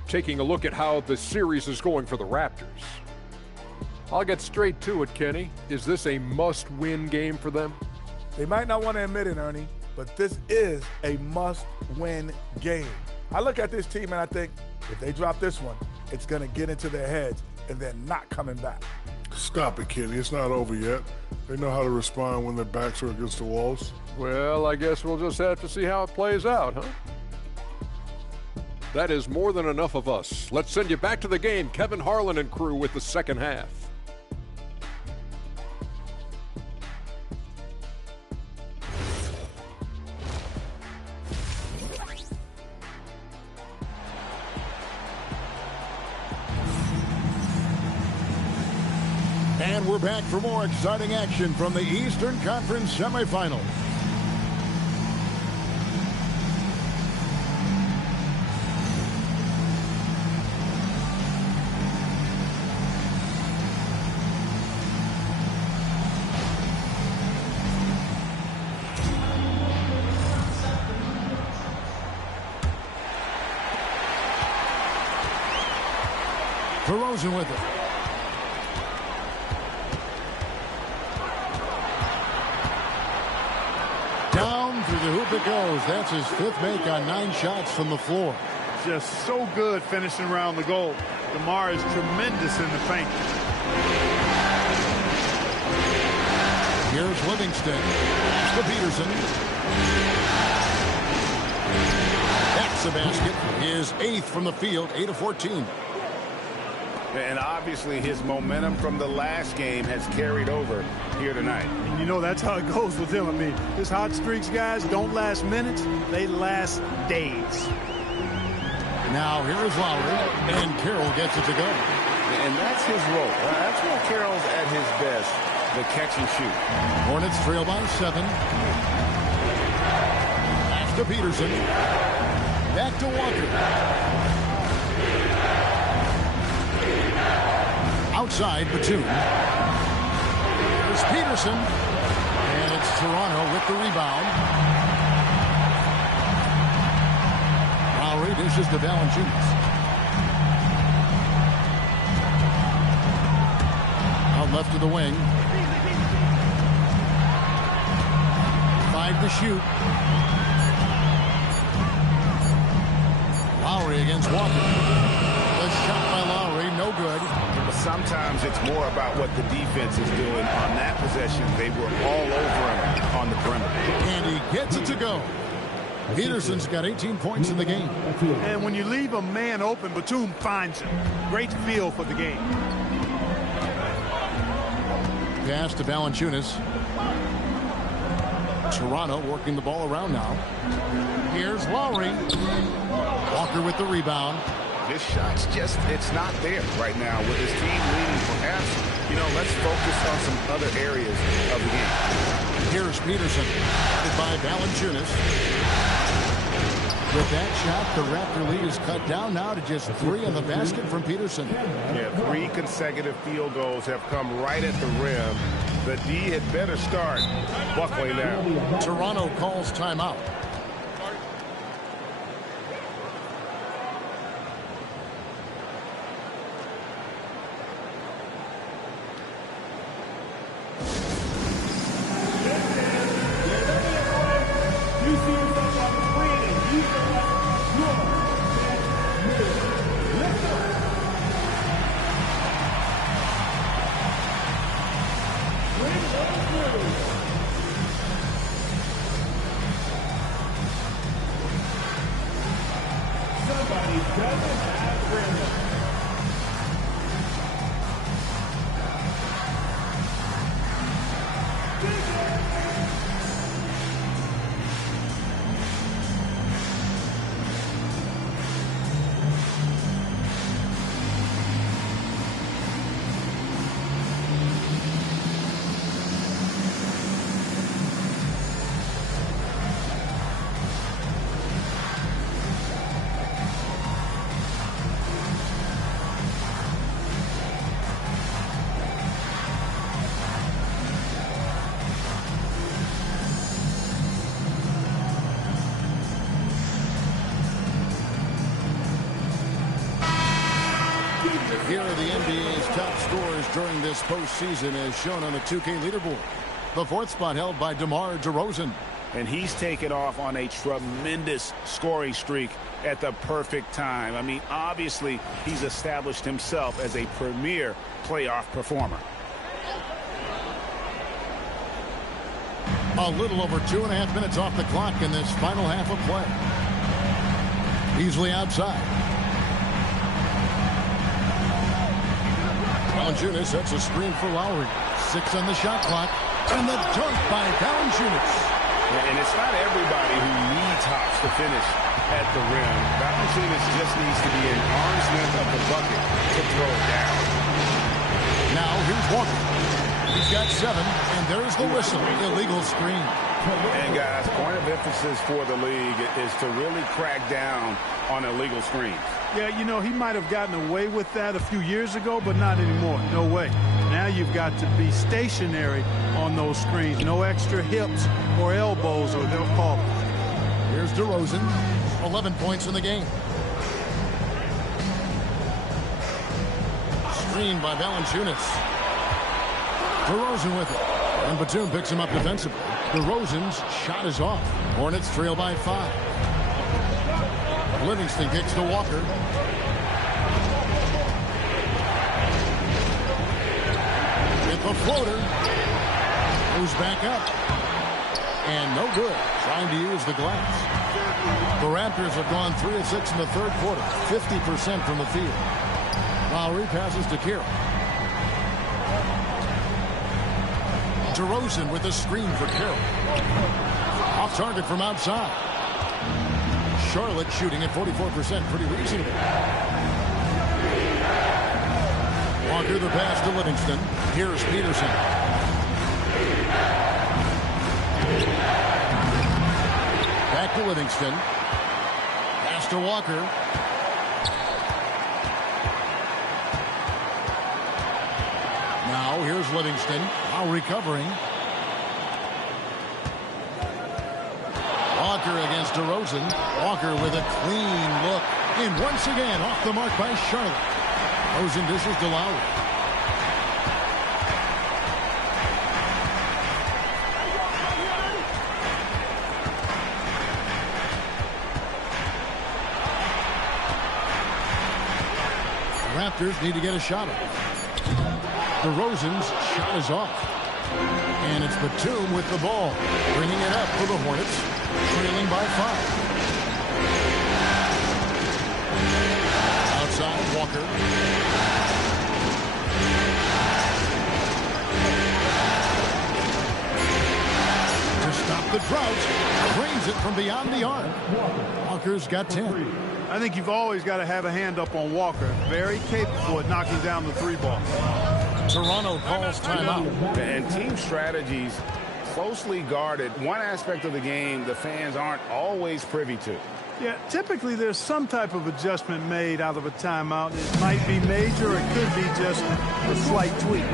Taking a look at how the series is going for the Raptors. I'll get straight to it, Kenny. Is this a must-win game for them? They might not want to admit it, Ernie, but this is a must-win game. I look at this team and I think if they drop this one, it's going to get into their heads and they're not coming back. Stop it, Kenny. It's not over yet. They know how to respond when their backs are against the walls. Well, I guess we'll just have to see how it plays out, huh? That is more than enough of us. Let's send you back to the game. Kevin Harlan and crew with the second half. And we're back for more exciting action from the Eastern Conference semifinals. DeRozan with it. Down through the hoop it goes. That's his 5th make on 9 shots from the floor. Just so good finishing around the goal. DeMar is tremendous in the paint. Here's Livingston. To Peterson. That's a basket. His 8th from the field, 8 of 14. And obviously his momentum from the last game has carried over here tonight. And you know that's how it goes with him. I mean, his hot streaks, guys, don't last minutes. They last days. Now here is Lowry, and Carroll gets it to go. And that's his role. That's where Carroll's at his best, the catch and shoot. Hornets trail by 7. Pass to Peterson. Back to Walker. Outside Batum. There's Peterson. And it's Toronto with the rebound. Lowry dishes to Valanciunas. Out left to the wing. 5 to shoot. Lowry against Walker. The shot by Lowry, no good. But sometimes it's more about what the defense is doing on that possession. They were all over him on the perimeter. And he gets it to go. Peterson's got 18 points in the game. And when you leave a man open, Batum finds him. Great feel for the game. Pass to Valanciunas. Toronto working the ball around now. Here's Lowry. Walker with the rebound. His shot's just, it's not there right now with his team leading. Perhaps, you know, let's focus on some other areas of the game. Here's Peterson. By Valanciunas. With that shot, the Raptor lead is cut down now to just 3 on the basket from Peterson. Yeah, 3 consecutive field goals have come right at the rim. The D had better start buckling now. Toronto calls timeout. Here are the NBA's top scorers during this postseason as shown on the 2K leaderboard. The 4th spot held by DeMar DeRozan. And he's taken off on a tremendous scoring streak at the perfect time. I mean, obviously, he's established himself as a premier playoff performer. A little over 2.5 minutes off the clock in this final half of play. Easily outside. Valanciunas sets a screen for Lowry. 6 on the shot clock. And the dunk by Valanciunas. And it's not everybody who needs hops to finish at the rim. Valanciunas just needs to be an arm's length of the bucket to throw it down. Now here's Walker. He's got 7, and there's the whistle. Illegal screen. And guys, point of emphasis for the league is to really crack down on illegal screens. Yeah, you know, he might have gotten away with that a few years ago, but not anymore. No way. Now you've got to be stationary on those screens. No extra hips or elbows, or they'll call it. Here's DeRozan. 11 points in the game. Screen by Valanciunas. DeRozan with it. And Batum picks him up defensively. DeRozan's shot is off. Hornets trail by 5. Livingston kicks to Walker. With the floater. Goes back up. And no good. Trying to use the glass. The Raptors have gone 3 of 6 in the third quarter. 50% from the field. Lowry passes to Carroll. DeRozan with a screen for Carroll. Off target from outside. Charlotte shooting at 44%. Pretty reasonable. Walker the pass to Livingston. Here's Peterson. Back to Livingston. Pass to Walker. Now here's Livingston. Now recovering. Walker against DeRozan. Walker with a clean look. And once again off the mark by Charlotte. DeRozan dishes to Lowry. The Raptors need to get a shot off. DeRozan's shot is off. And it's Batum with the ball. Bringing it up for the Hornets. Trailing by 5. Outside, Walker. To stop the drought. Cranes it from beyond the arc. Walker's got 10. I think you've always got to have a hand up on Walker. Very capable at knocking down the 3 ball. Toronto calls timeout. And team strategies closely guarded. One aspect of the game the fans aren't always privy to. Yeah, typically there's some type of adjustment made out of a timeout. It might be major, or it could be just a slight tweak.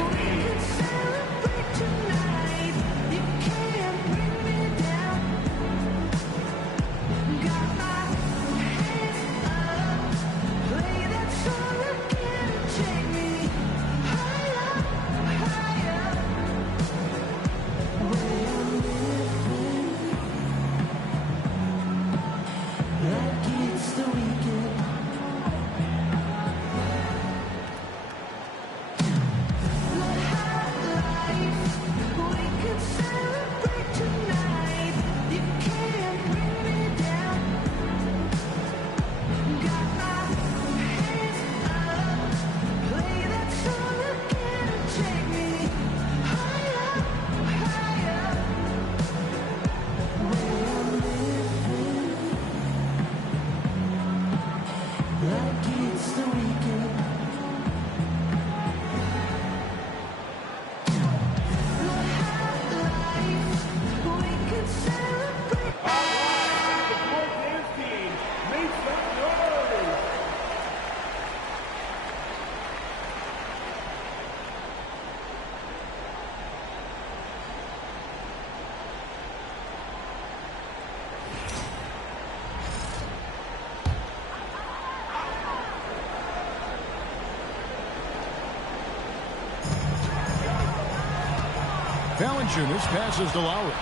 Valanciunas passes to Lowry.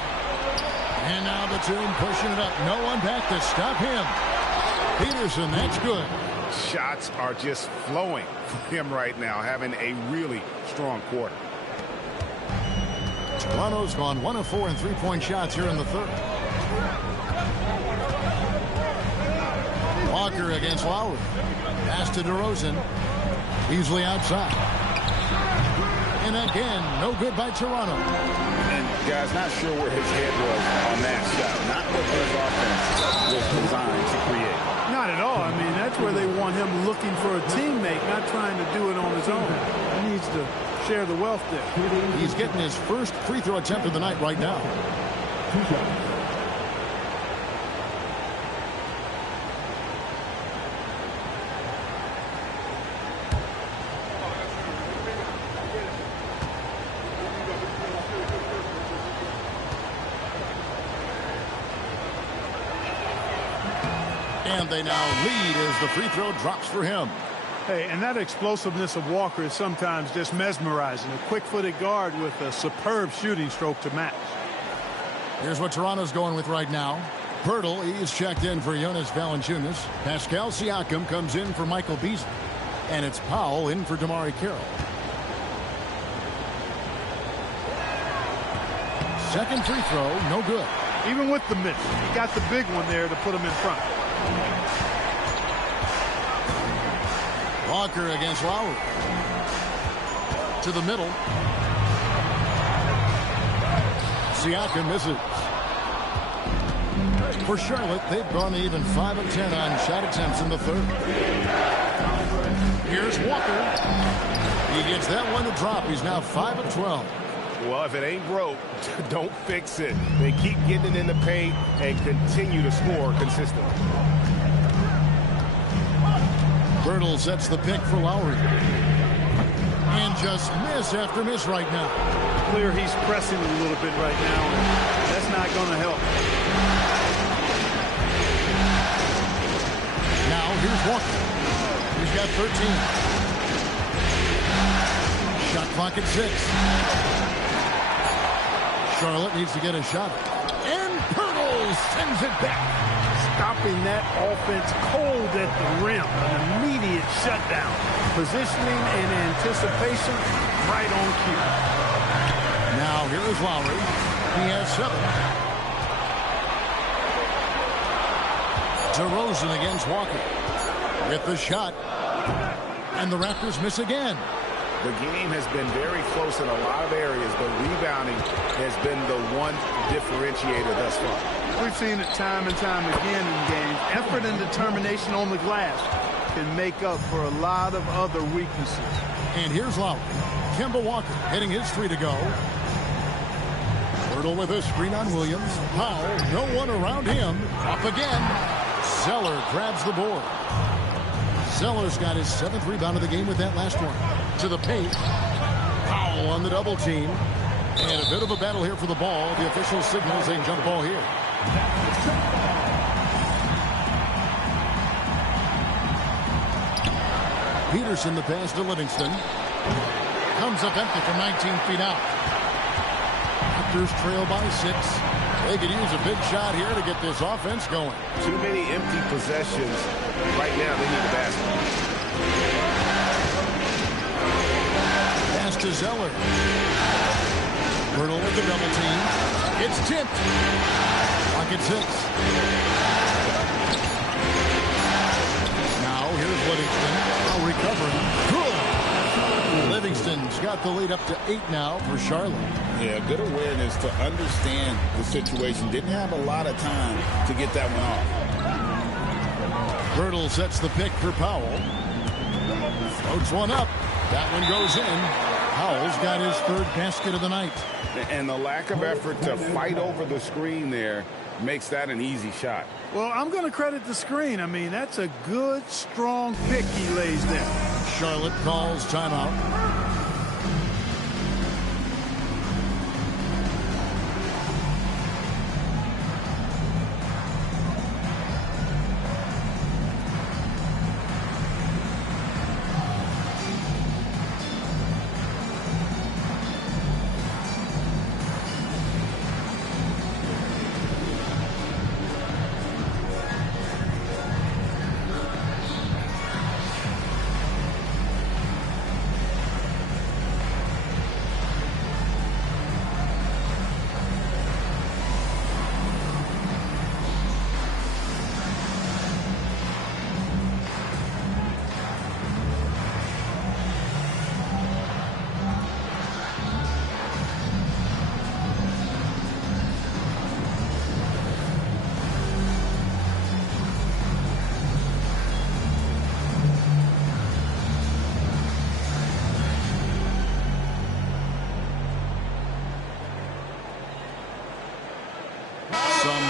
And now Batum pushing it up. No one back to stop him. Peterson, that's good. Shots are just flowing for him right now, having a really strong quarter. Toronto's gone 1 of 4 in three-point shots here in the third. Walker against Lowry. Pass to DeRozan. Easily outside. And again, no good by Toronto. And guys, not sure where his head was on that shot. Not what his offense was designed to create. Not at all. I mean, that's where they want him looking for a teammate, not trying to do it on his own. He needs to share the wealth there. He's getting his first free throw attempt of the night right now. And they now lead as the free throw drops for him. Hey, and that explosiveness of Walker is sometimes just mesmerizing. A quick-footed guard with a superb shooting stroke to match. Here's what Toronto's going with right now. Pirtle, he's checked in for Jonas Valanciunas. Pascal Siakam comes in for Michael Beasley. And it's Powell in for Damari Carroll. Second free throw, no good. Even with the miss, he got the big one there to put him in front. Walker against Lowry. To the middle. Siakam misses. For Charlotte, they've gone even 5 of 10 on shot attempts in the third. Here's Walker. He gets that one to drop. He's now 5 of 12. Well, if it ain't broke, don't fix it. They keep getting it in the paint and continue to score consistently. Birtle sets the pick for Lowry. And just miss after miss right now. Clear he's pressing a little bit right now, and that's not going to help. Now here's Walker. He's got 13. Shot clock at 6. Charlotte needs to get a shot. And Pirtle sends it back. Stopping that offense cold at the rim. An immediate shutdown. Positioning and anticipation right on cue. Now here is Lowry. He has 7. DeRozan against Walker. With the shot. And the Raptors miss again. The game has been very close in a lot of areas, but rebounding has been the one differentiator thus far. We've seen it time and time again in games. Effort and determination on the glass can make up for a lot of other weaknesses. And here's Lowry. Kemba Walker hitting his 3 to go. Pirtle with a screen on Williams. Powell, no one around him. Up again. Zeller grabs the board. Zeller's got his 7th rebound of the game with that last one. To the paint. Powell on the double team. And a bit of a battle here for the ball. The official signals a jump ball here. Peterson the pass to Livingston. Comes up empty from 19 feet out. Raptors trail by 6. They could use a big shot here to get this offense going. Too many empty possessions. Right now, they need a basket. Pass to Zeller. Pirtle with the double team. It's tipped. Clock at 6. Now here's Livingston. Now recovering. Good. Livingston's got the lead up to 8 now for Charlotte. Yeah, good awareness to understand the situation. Didn't have a lot of time to get that one off. Pirtle sets the pick for Powell. Floats one up. That one goes in. Powell's got his 3rd basket of the night. And the lack of effort to fight over the screen there makes that an easy shot. Well, I'm going to credit the screen. I mean, that's a good, strong pick he lays there. Charlotte calls timeout.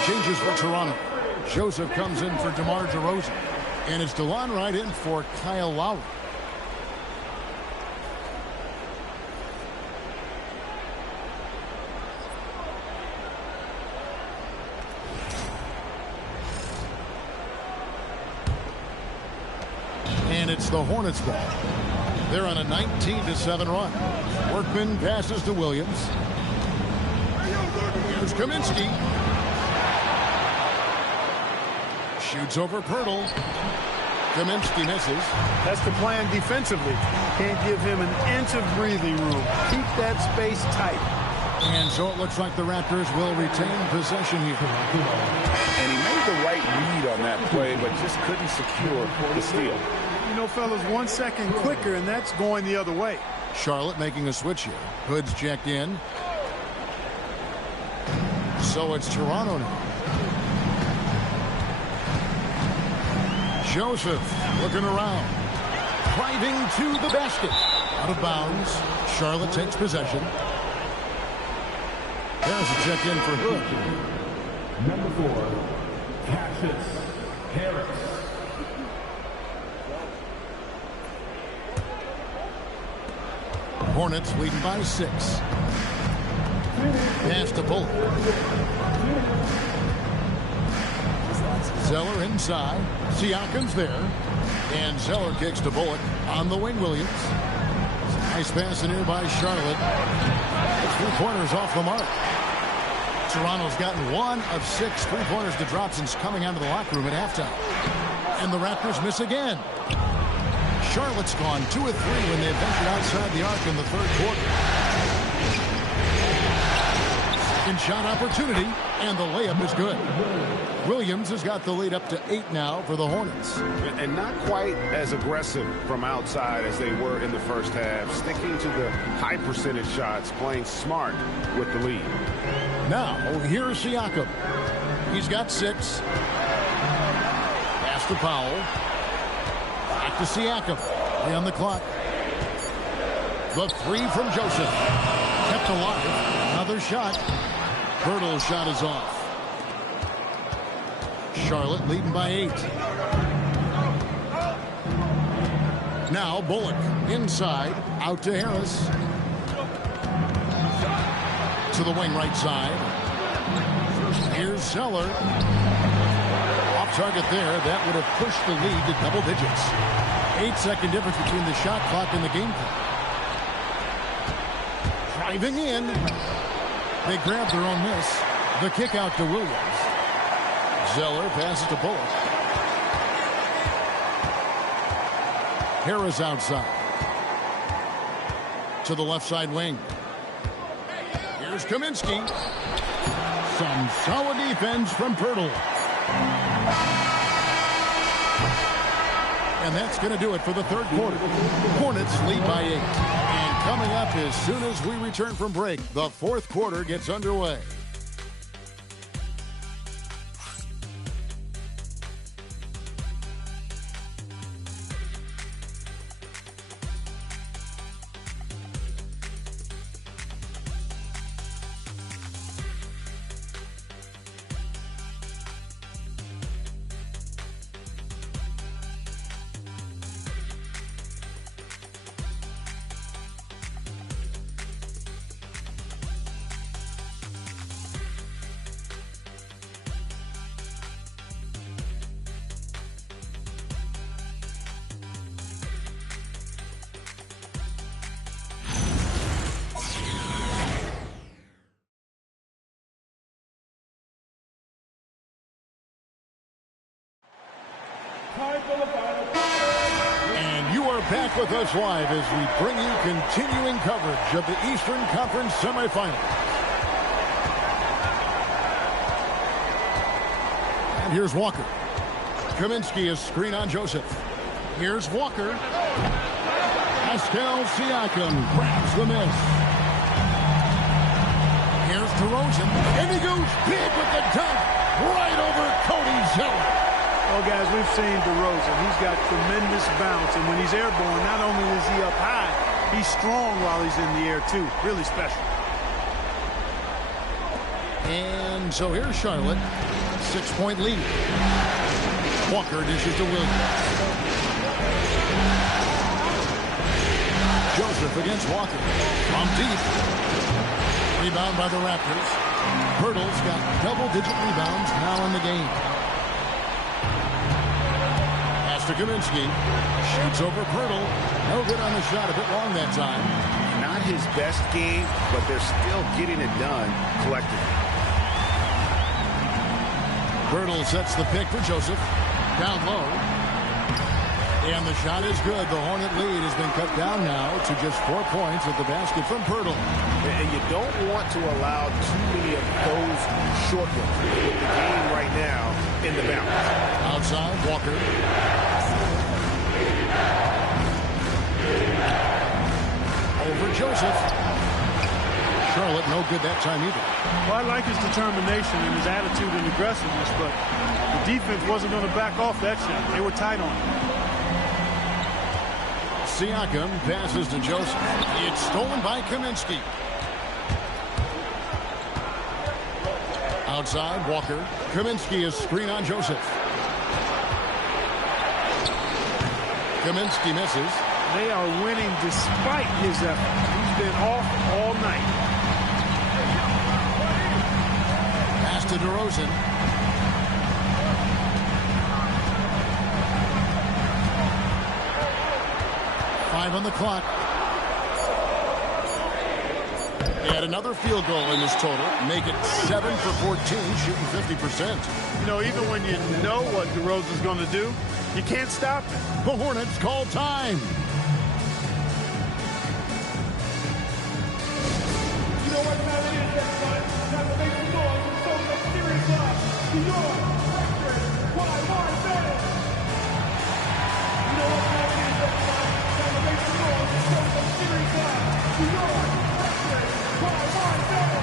changes for Toronto. Joseph comes in for DeMar DeRozan. And it's DeLon Wright in for Kyle Lowry. And it's the Hornets ball. They're on a 19-7 run. Workman passes to Williams. Here's Kaminsky. Shoots over Pirtle. Kaminsky misses. That's the plan defensively. Can't give him an inch of breathing room. Keep that space tight. And so it looks like the Raptors will retain possession here. And he made the right read on that play, but just couldn't secure the steal. You know, fellas, 1 second quicker, and that's going the other way. Charlotte making a switch here. Hood's checked in. So it's Toronto now. Joseph looking around. Driving to the basket. Out of bounds. Charlotte takes possession. There's a check in for Hood. Number 4, Cassius Harris. Hornets leading by 6. Pass to Bullock. Zeller inside. Siakam's there. And Zeller kicks to Bullock on the wing. Williams. Nice pass in here by Charlotte. It's 3 pointers off the mark. Toronto's gotten 1 of 6 3-pointers to drop since coming out of the locker room at halftime. And the Raptors miss again. Charlotte's gone 2 of 3 when they've ventured outside the arc in the 3rd quarter. Second shot opportunity, and the layup is good. Williams has got the lead up to 8 now for the Hornets. And not quite as aggressive from outside as they were in the first half. Sticking to the high percentage shots, playing smart with the lead. Now, here's Siakam. He's got 6. Pass to Powell. Back to Siakam. Play on the clock. The 3 from Joseph. Kept alive. Another shot. Pirtle's shot is off. Charlotte leading by 8. Now Bullock inside. Out to Harris. To the wing right side. Here's Zeller. Off target there. That would have pushed the lead to double digits. 8-second difference between the shot clock and the game clock. Driving in. They grab their own miss. The kick out to Williams. Zeller passes to Bullock. Harris outside. To the left side wing. Here's Kaminsky. Some solid defense from Pirtle. And that's going to do it for the 3rd quarter. Hornets lead by 8. And coming up as soon as we return from break, the 4th quarter gets underway. And you are back with us live as we bring you continuing coverage of the Eastern Conference semifinals. And here's Walker. Kaminsky is screen on Joseph. Here's Walker. Pascal Siakam grabs the miss. Here's DeRozan. And he goes big with the dunk right over Cody Zeller. Well, guys, we've seen DeRozan. He's got tremendous bounce, and when he's airborne, not only is he up high, he's strong while he's in the air, too. Really special. And so here's Charlotte. 6-point lead. Walker dishes to Williams. Joseph against Walker. From deep. Rebound by the Raptors. Pirtle's got double-digit rebounds now in the game. Pass to Kaminsky. Shoots over Pirtle. No good on the shot. A bit long that time. Not his best game, but they're still getting it done collectively. Pirtle sets the pick for Joseph. Down low. And the shot is good. The Hornet lead has been cut down now to just 4 points at the basket from Pirtle. And you don't want to allow too many of those short ones with the game right now in the balance. Outside, Walker. Over Joseph. Charlotte no good that time either. Well, I like his determination and his attitude and aggressiveness, but the defense wasn't going to back off that shot. They were tight on it. Siakam passes to Joseph. It's stolen by Kaminsky. Outside, Walker. Kaminsky is screen on Joseph. Kaminsky misses. They are winning despite his effort. He's been off all night. Pass to DeRozan. Five on the clock. Add another field goal in this total. Make it 7 for 14, shooting 50%. You know, even when you know what DeRozan's going to do, you can't stop it. The Hornets call time. You know what time it is, everybody? Time to make some noise and show some serious love to your record. Why better? You know what time it is, everybody? Time to make some noise and show some serious love to your record. Why better?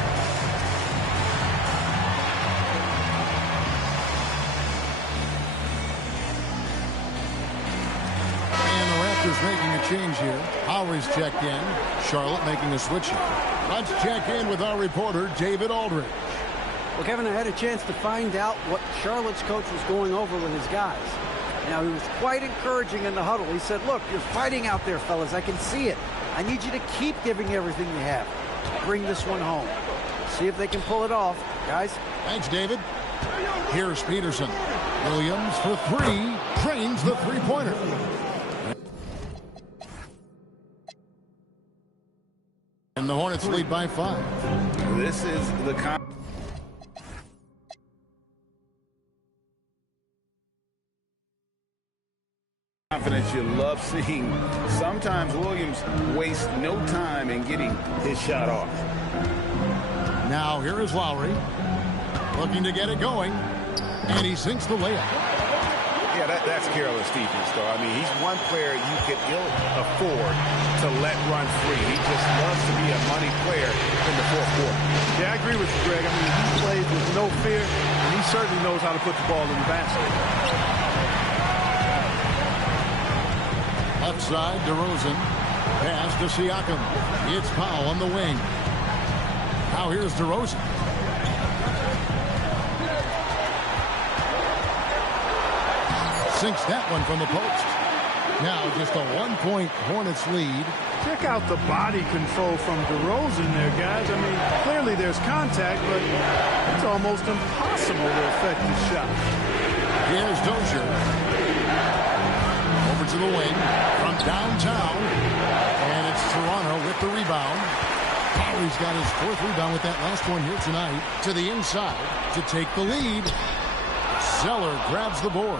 And the Raptors making a change here. Howry's checked in. Charlotte making a switch here. Let's check in with our reporter, David Aldridge. Well, Kevin, I had a chance to find out what Charlotte's coach was going over with his guys. Now, he was quite encouraging in the huddle. He said, look, you're fighting out there, fellas. I can see it. I need you to keep giving everything you have. Bring this one home. See if they can pull it off, guys. Thanks, David. Here's Peterson. Williams for three. Drains the three-pointer. And the Hornets lead by 5. This is the confidence you love seeing. Sometimes Williams wastes no time in getting his shot off. Now here is Lowry. Looking to get it going. And he sinks the layup. Yeah, that's careless defense, though. I mean, he's one player you could ill afford to let run free. He just loves to be a money player in the fourth quarter. Yeah, I agree with you, Greg. I mean, he plays with no fear, and he certainly knows how to put the ball in the basket. Left side, DeRozan. Pass to Siakam. It's Powell on the wing. Now here's DeRozan. Sinks that one from the post. Now just a 1-point Hornets lead. Check out the body control from DeRozan there, guys. I mean, clearly there's contact, but it's almost impossible to affect his shot. Here's Dozier. Over to the wing from downtown. And it's Toronto with the rebound. Lowry's got his 4th rebound with that last one here tonight. To the inside to take the lead. Zeller grabs the board.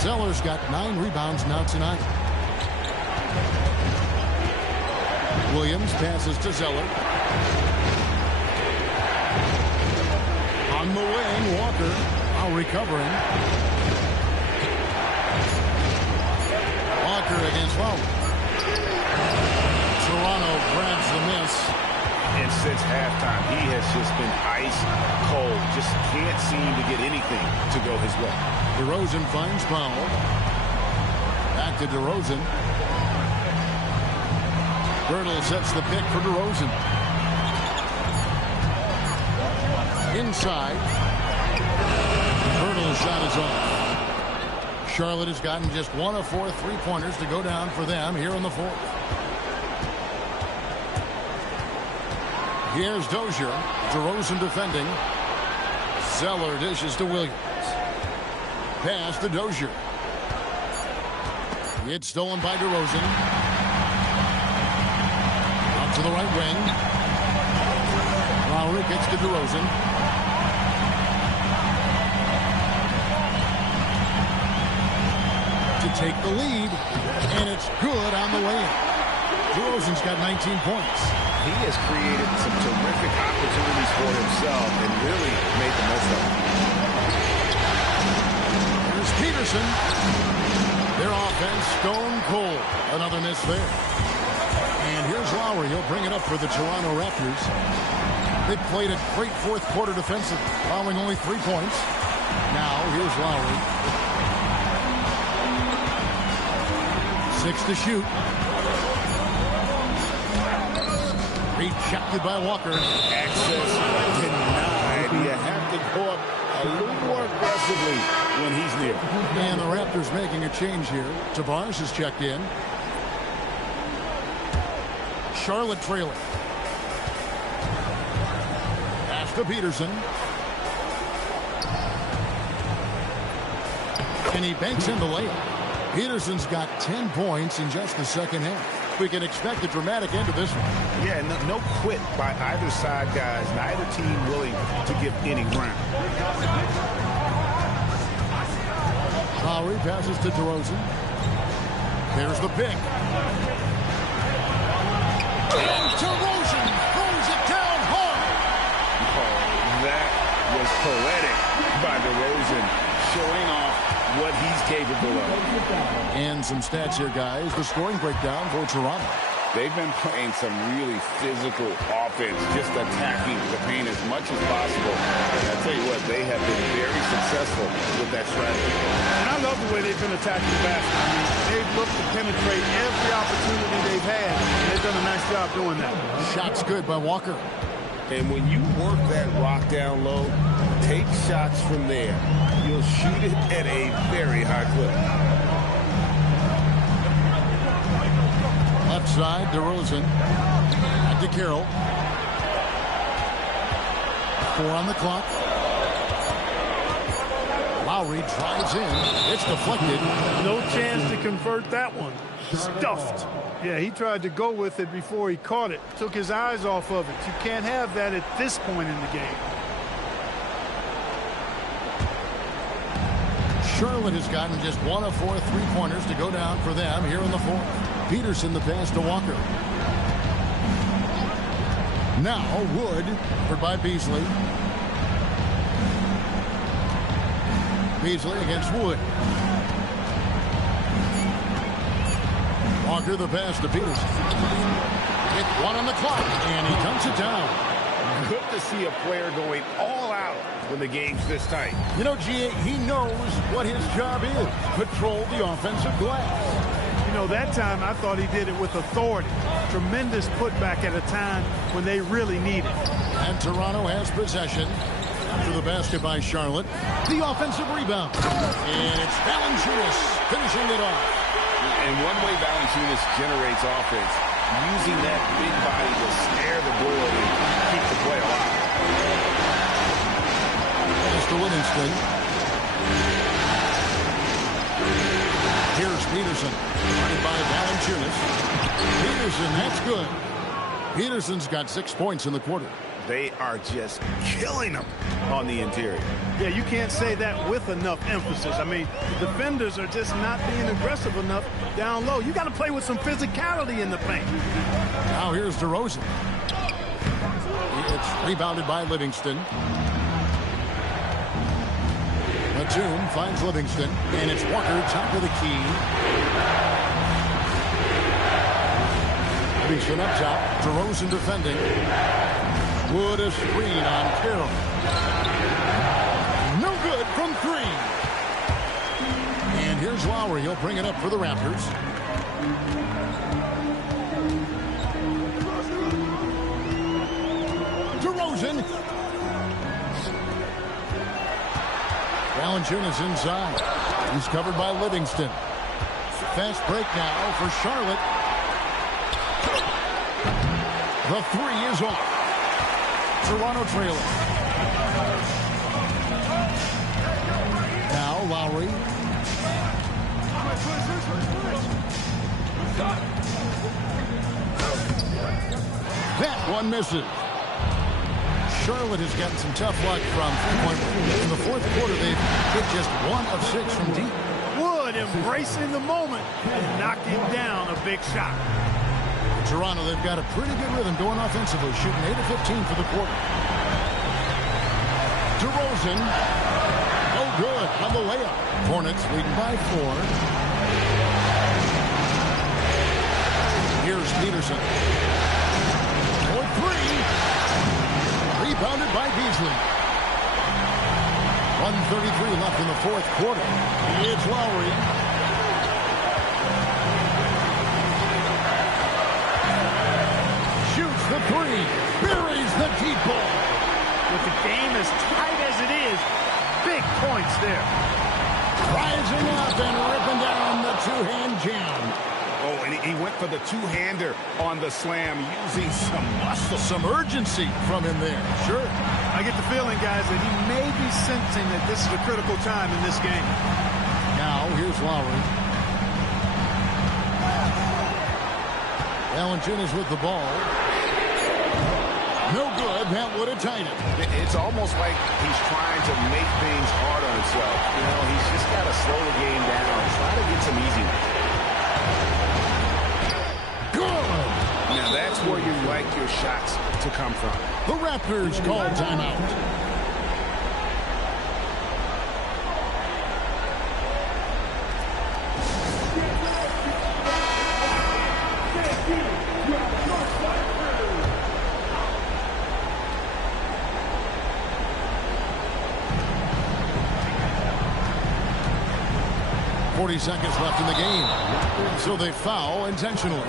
Zeller's got 9 rebounds now tonight. Williams passes to Zeller. On the wing, Walker now recovering. Walker against Lowry. Toronto grabs the miss. And since halftime, he has just been ice cold. Just can't seem to get anything to go his way. DeRozan finds Powell. Back to DeRozan. Birtle sets the pick for DeRozan. inside. Hurdle's shot is off. Charlotte has gotten just 1 of 4 3-pointers to go down for them here in the fourth. Here's Dozier. DeRozan defending. Zeller dishes to Williams. Pass to Dozier. It's stolen by DeRozan. Out to the right wing. Lowry gets to DeRozan. To take the lead. And it's good on the way in. DeRozan's got 19 points. He has created some terrific opportunities for himself and really made the most of them. Here's Peterson. Their offense stone cold. Another miss there. And here's Lowry. He'll bring it up for the Toronto Raptors. They played a great fourth quarter defensively, allowing only 3 points. Now here's Lowry. 6 to shoot. Rejected by Walker. Access denied. You have to go up a little more aggressively when he's near. And the Raptors making a change here. Tavares has checked in. Charlotte trailing. Pass to Peterson. And he banks in the layup. Peterson's got 10 points in just the second half. We can expect a dramatic end to this one. Yeah, no quit by either side, guys. Neither team willing to give any ground. Lowry passes to DeRozan. There's the pick. And DeRozan throws it down hard. Oh, that was poetic by DeRozan, showing off what he's capable of. And some stats here, guys. The scoring breakdown for Toronto. They've been playing some really physical offense, just attacking the paint as much as possible. And I tell you what, they have been very successful with that strategy. And I love the way they've been attacking the basket. I mean, they've looked to penetrate every opportunity they've had. And they've done a nice job doing that. Shots good by Walker. And when you work that rock down low, take shots from there. You'll shoot it at a very high clip. Left side, DeRozan. Back to Carroll. 4 on the clock. Lowry drives in. It's deflected. No chance to convert that one. Stuffed. Yeah, he tried to go with it before he caught it. Took his eyes off of it. You can't have that at this point in the game. Charlotte has gotten just 1 of 4 3-pointers to go down for them here in the fourth. Peterson the pass to Walker. Now Wood covered by Beasley. Beasley against Wood. Walker the pass to Peterson. With 1 on the clock, and he dunks it down. Good to see a player going all out when the game's this tight. You know, G.A., he knows what his job is. Patrol the offensive glass. You know, that time I thought he did it with authority. Tremendous putback at a time when they really need it. And Toronto has possession. After the basket by Charlotte. The offensive rebound. And it's Valanciunas finishing it off. And one way Valanciunas generates offense, using that big body to snare the board and keep the play alive. Mr. Livingston. Here's Peterson. Guarded by Valanciunas. Peterson, that's good. Peterson's got 6 points in the quarter. They are just killing them on the interior. Yeah, you can't say that with enough emphasis. I mean, the defenders are just not being aggressive enough down low. You got to play with some physicality in the paint. Now here's DeRozan. It's rebounded by Livingston. Batum finds Livingston, and it's Walker top of the key. Livingston up top. DeRozan defending. Wood a screen on Carroll. No good from 3. And here's Lowry. He'll bring it up for the Raptors. DeRozan. Valanciunas inside. He's covered by Livingston. Fast break now for Charlotte. The three is off. Toronto trailing. Now Lowry. That one misses. Charlotte has gotten some tough luck from three-point range. In the fourth quarter, they've hit just 1 of 6 from deep. Wood embracing the moment and knocking down a big shot. Toronto, they've got a pretty good rhythm going offensively, shooting 8 of 15 for the quarter. DeRozan, no good on the layup. Hornets leading by 4. Here's Peterson. For 3. Rebounded by Beasley. 1:33 left in the fourth quarter. It's Lowry. Shoots the 3. Buries the deep ball. With the game as tight as it is, big points there. Rising up and ripping down the two-hand jam. Oh, and he went for the two-hander on the slam, using some muscle. Some urgency from him there. Sure. I get the feeling, guys, that he may be sensing that this is a critical time in this game. Now, here's Lowry. Valanciunas with the ball. No good. That would have tied it. It's almost like he's trying to make things hard on himself. You know, he's just got to slow the game down. Try to get some easy ones. Now that's where you like your shots to come from. The Raptors call timeout. Seconds left in the game. So they foul intentionally.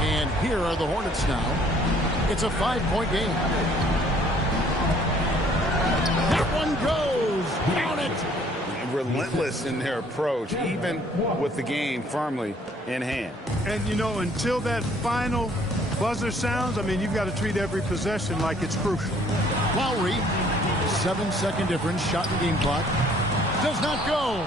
And here are the Hornets now. It's a 5-point game. That one goes. Count it. Relentless in their approach, even with the game firmly in hand. And, you know, until that final buzzer sounds, I mean, you've got to treat every possession like it's crucial. Lowry, 7-second difference, shot in game clock. Does not go.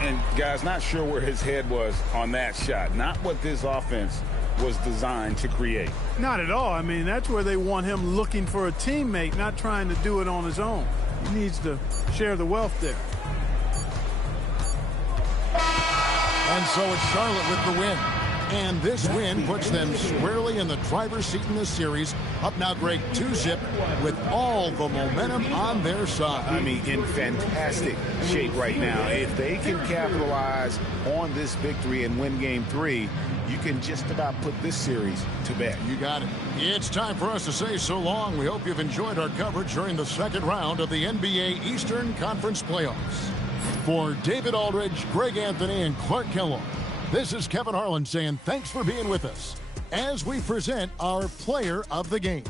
And, guys, not sure where his head was on that shot. Not what this offense was designed to create. Not at all. I mean, that's where they want him looking for a teammate, not trying to do it on his own. He needs to share the wealth there. And so it's Charlotte with the win. And this win puts them squarely in the driver's seat in this series. Up now, Greg, 2-zip with all the momentum on their side. I mean, in fantastic shape right now. If they can capitalize on this victory and win game 3, you can just about put this series to bed. You got it. It's time for us to say so long. We hope you've enjoyed our coverage during the second round of the NBA Eastern Conference Playoffs. For David Aldridge, Greg Anthony, and Clark Kellogg, this is Kevin Harlan saying thanks for being with us as we present our player of the game.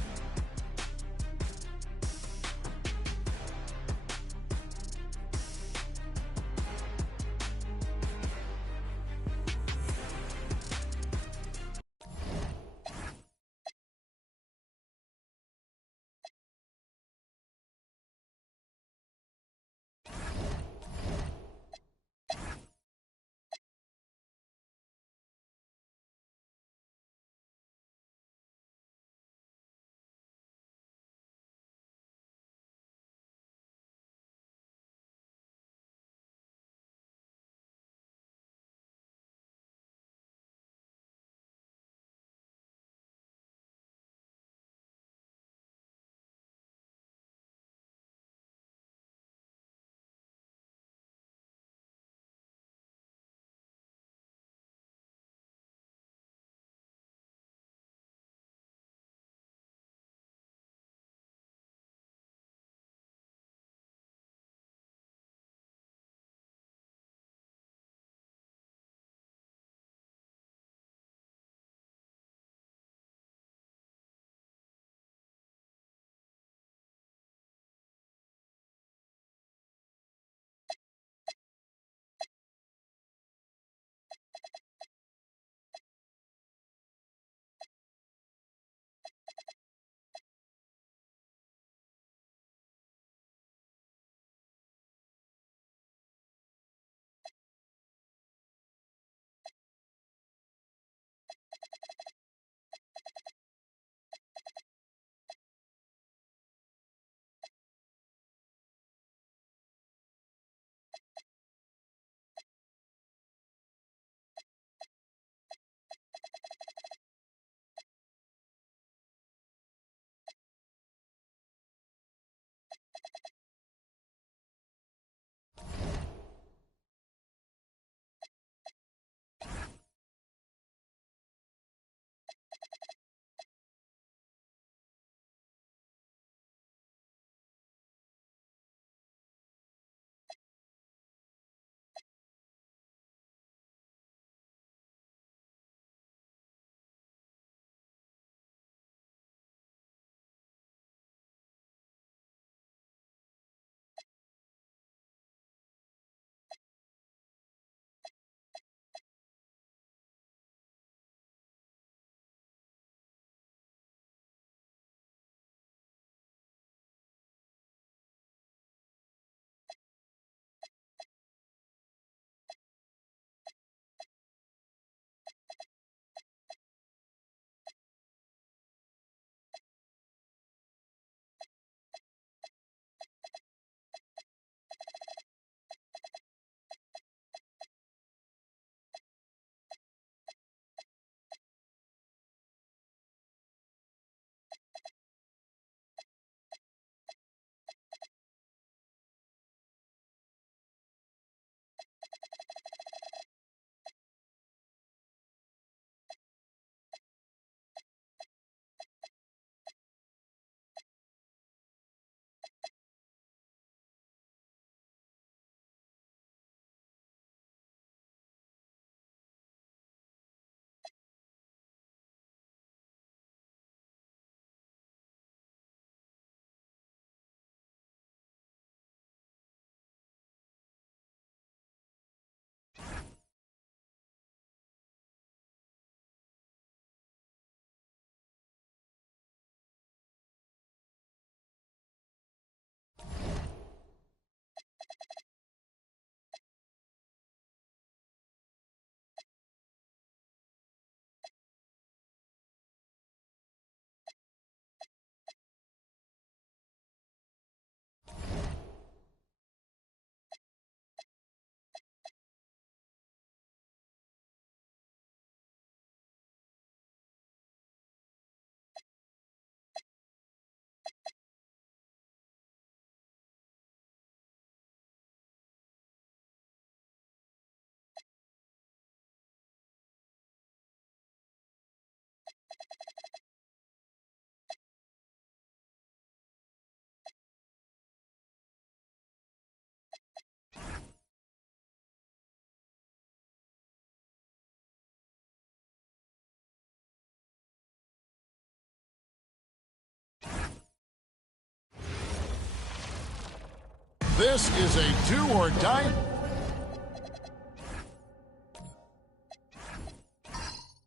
This is a do-or-die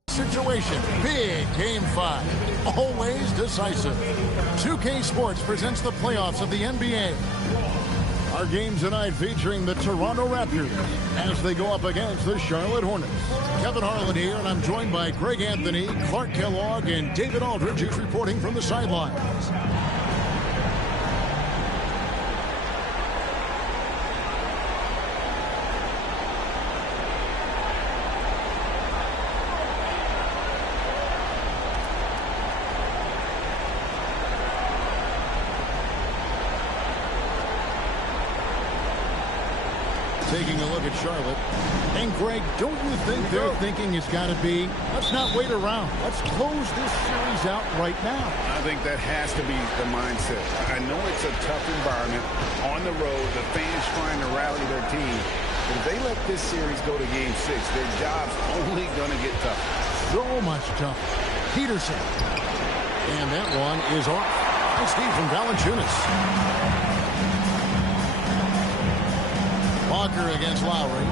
situation. Big Game 5. Always decisive. 2K Sports presents the playoffs of the NBA. Our game tonight featuring the Toronto Raptors as they go up against the Charlotte Hornets. Kevin Harlan here, and I'm joined by Greg Anthony, Clark Kellogg, and David Aldridge, who's reporting from the sidelines. Taking a look at Charlotte. And Greg, don't you think their thinking has got to be, let's not wait around. Let's close this series out right now. I think that has to be the mindset. I know it's a tough environment on the road, the fans trying to rally their team. But if they let this series go to Game 6, their job's only going to get tougher. So much tougher. Peterson. And that one is off. Nice feed from Valanciunas. Walker against Lowry.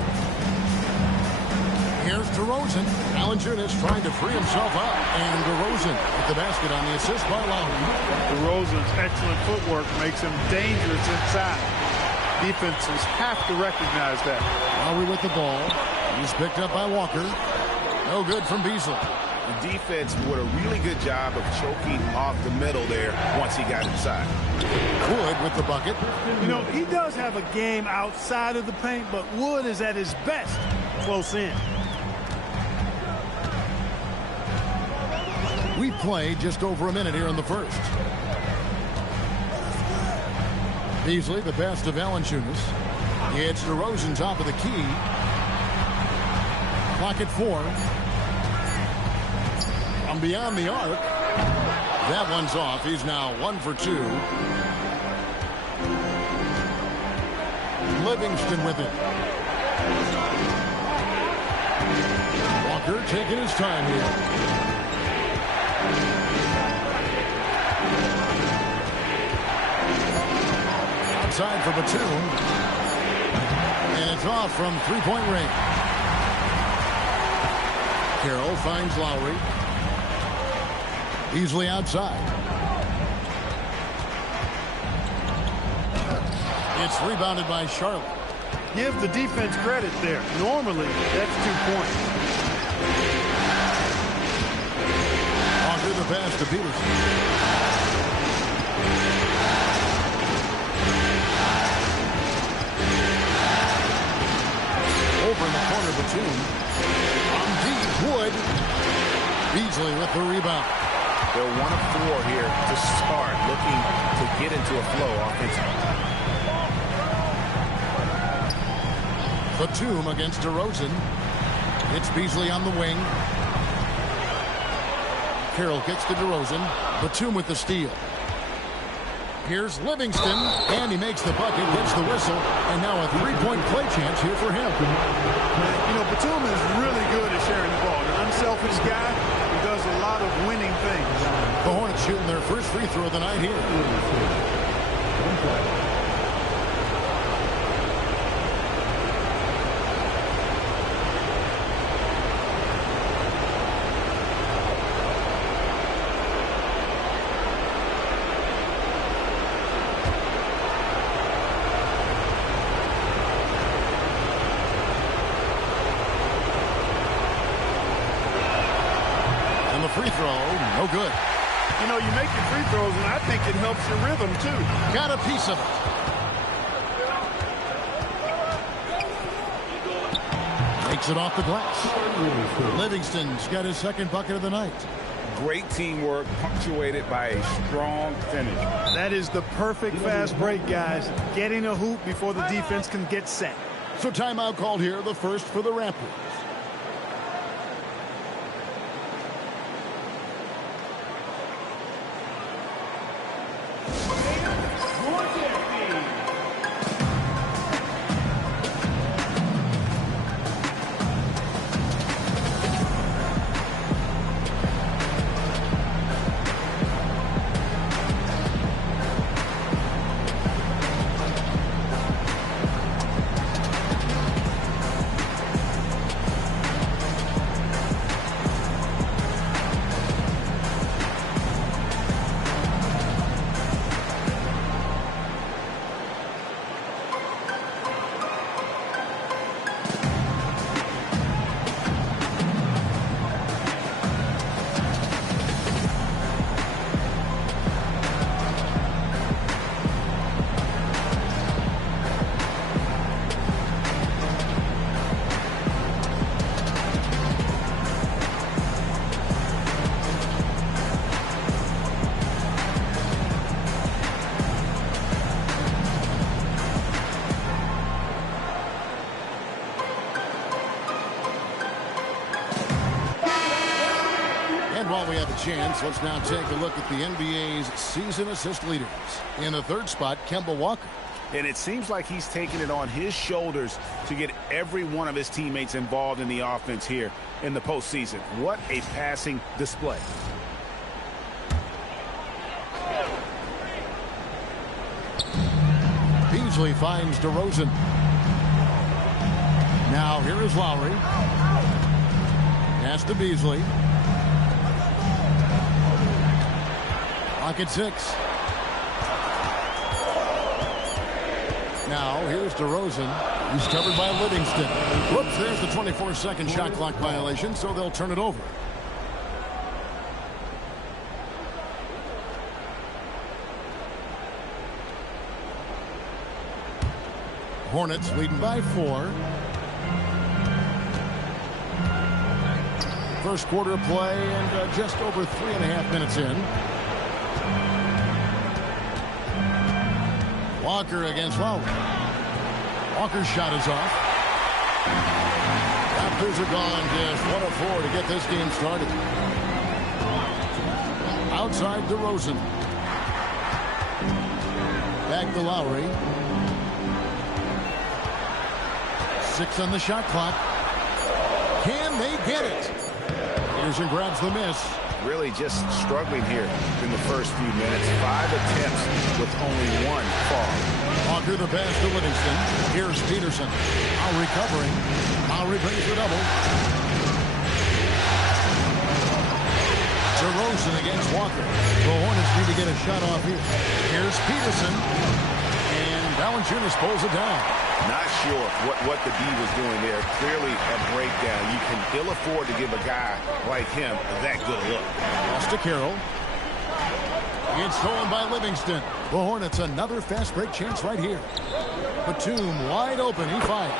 Here's DeRozan. Valanciunas trying to free himself up. And DeRozan with the basket on the assist by Lowry. DeRozan's excellent footwork makes him dangerous inside. Defenses have to recognize that. Lowry with the ball. He's picked up by Walker. No good from Beasley. The defense did a really good job of choking off the middle there once he got inside. Wood with the bucket. You know, he does have a game outside of the paint, but Wood is at his best close in. We played just over a minute here in the first. Beasley, the pass to Valanciunas. It's DeRozan top of the key. Clock at 4. From beyond the arc. That one's off. He's now 1 for 2. Livingston with it. Walker taking his time here. Outside for Batum. And it's off from three-point range. Carroll finds Lowry. Easily outside. It's rebounded by Charlotte. Give the defense credit there. Normally, that's 2 points. Walker the pass to Peterson. Over in the corner, Batum. On deep, Wood. Beasley with the rebound. They're 1 of 4 here to start, looking to get into a flow offensively. Batum against DeRozan. It's Beasley on the wing. Carroll gets to DeRozan. Batum with the steal. Here's Livingston, and he makes the bucket, gets the whistle, and now a three-point play chance here for him. You know, Batum is really good at sharing the ball. An unselfish guy who does a lot of winning things. The Hornets shooting their first free throw of the night here. Free throw, no good. You know, you make your free throws, and I think it helps your rhythm, too. Got a piece of it. Takes it off the glass. Livingston's got his second bucket of the night. Great teamwork, punctuated by a strong finish. That is the perfect fast break, guys. Getting a hoop before the defense can get set. So timeout called here, the first for the Raptors. while we have a chance, let's now take a look at the NBA's season assist leaders. In the third spot, Kemba Walker. And it seems like he's taking it on his shoulders to get every one of his teammates involved in the offense here in the postseason. What a passing display. Beasley finds DeRozan. Now here is Lowry. Pass to Beasley. Clock at 6. Now here's DeRozan. He's covered by Livingston. Whoops, there's the 24-second shot clock violation, so they'll turn it over. Hornets leading by 4. First quarter play and just over 3.5 minutes in. Walker against Lowry. Walker's shot is off. Raptors are gone just 1 of 4 to get this game started. Outside DeRozan. Back to Lowry. 6 on the shot clock. Can they get it? Peterson grabs the miss. Really just struggling here in the first few minutes. 5 attempts with only 1 fall. Walker the pass to Livingston. Here's Peterson. Now recovering. Lowry brings the double. DeRozan against Walker. The Hornets need to get a shot off here. Here's Peterson. And Valanciunas pulls it down. Not sure what the D was doing there. Clearly a breakdown. You can ill afford to give a guy like him that good a look. Lost to Carroll. It's stolen by Livingston. The Hornets another fast break chance right here. Batum wide open. He fired.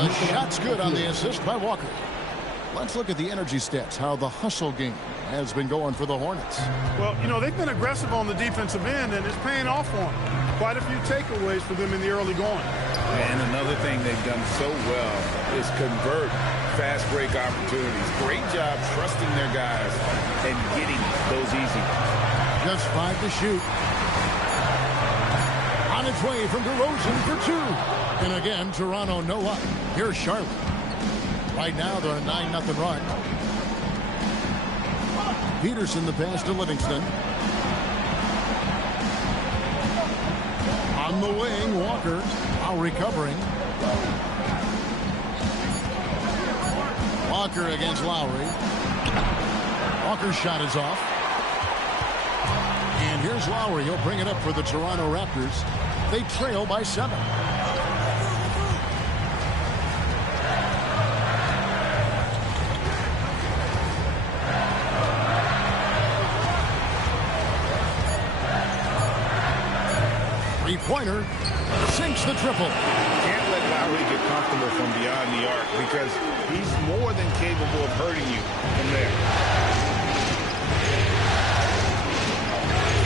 The shot's good on the assist by Walker. Let's look at the energy stats, how the hustle game has been going for the Hornets. Well, you know, they've been aggressive on the defensive end, and it's paying off for them. Quite a few takeaways for them in the early going. And another thing they've done so well is convert fast break opportunities. Great job trusting their guys and getting those easy. Just 5 to shoot. On its way from DeRozan for 2. And again, Toronto no up. Here's Charlotte. Right now, they're a 9-0 run. Peterson the pass to Livingston. On the wing, Walker now recovering. Walker against Lowry. Walker's shot is off. And here's Lowry. He'll bring it up for the Toronto Raptors. They trail by 7. Three-pointer sinks the triple. Can't let Lowry get comfortable from beyond the arc because he's more than capable of hurting you from there.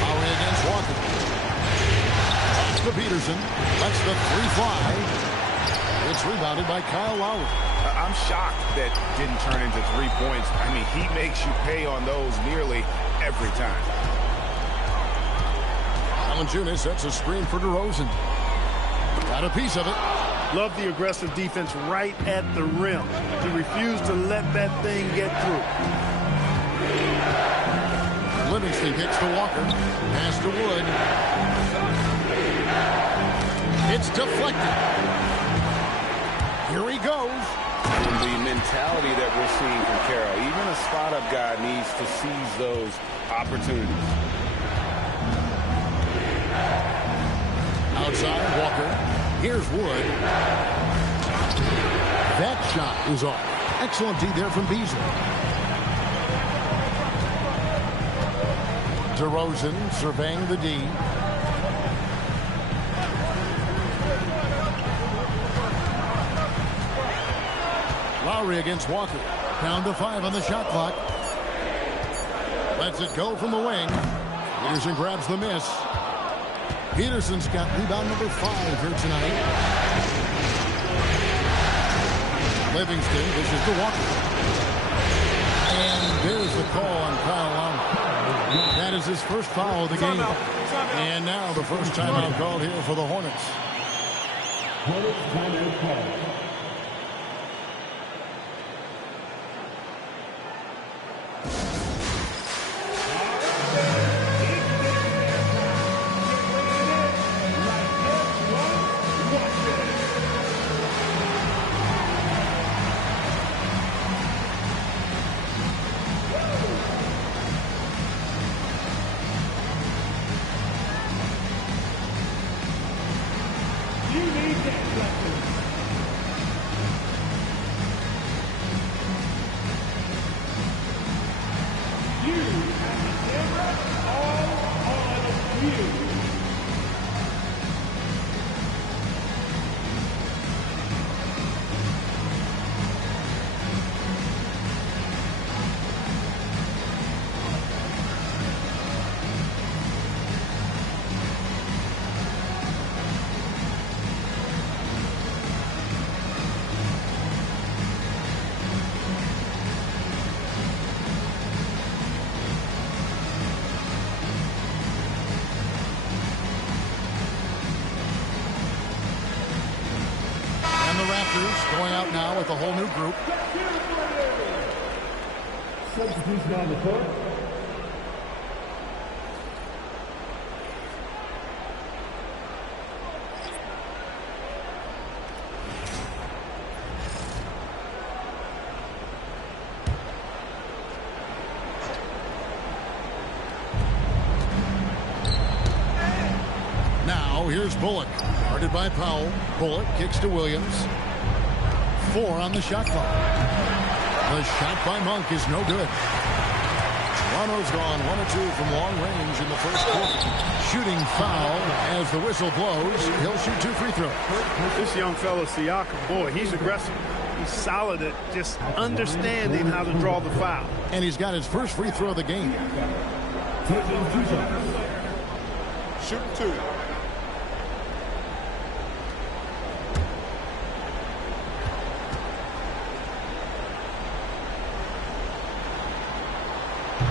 Lowry against Walker. That's to Peterson. That's the 3 fly. It's rebounded by Kyle Lowry. I'm shocked that didn't turn into 3 points. I mean, he makes you pay on those nearly every time. Valanciunas sets a screen for DeRozan. Got a piece of it. Love the aggressive defense right at the rim. He refused to let that thing get through. Livingston kicks to Walker. Pass to Wood. It's deflected. Here he goes. And the mentality that we're seeing from Carroll, even a spot-up guy needs to seize those opportunities. Outside, Walker. Here's Wood. That shot is off. Excellent D there from Beasley. DeRozan surveying the D. Lowry against Walker. Down to 5 on the shot clock. Lets it go from the wing. Peterson grabs the miss. Peterson's got rebound number 5 here tonight. Livingston dishes to Walker. And There's the call on Kyle Lowry. That is his first foul of the game. And now the first timeout called here for the Hornets. Going out now with a whole new group. Substitution on the court. Now here's Bullock. Guarded by Powell. Bullock kicks to Williams. 4 on the shot clock. The shot by Monk is no good. Toronto's gone 1 of 2 from long range in the first quarter. Shooting foul as the whistle blows. He'll shoot 2 free throws. This young fellow, Siakam, boy, he's aggressive. He's solid at just understanding how to draw the foul. And he's got his first free throw of the game. Shooting 2.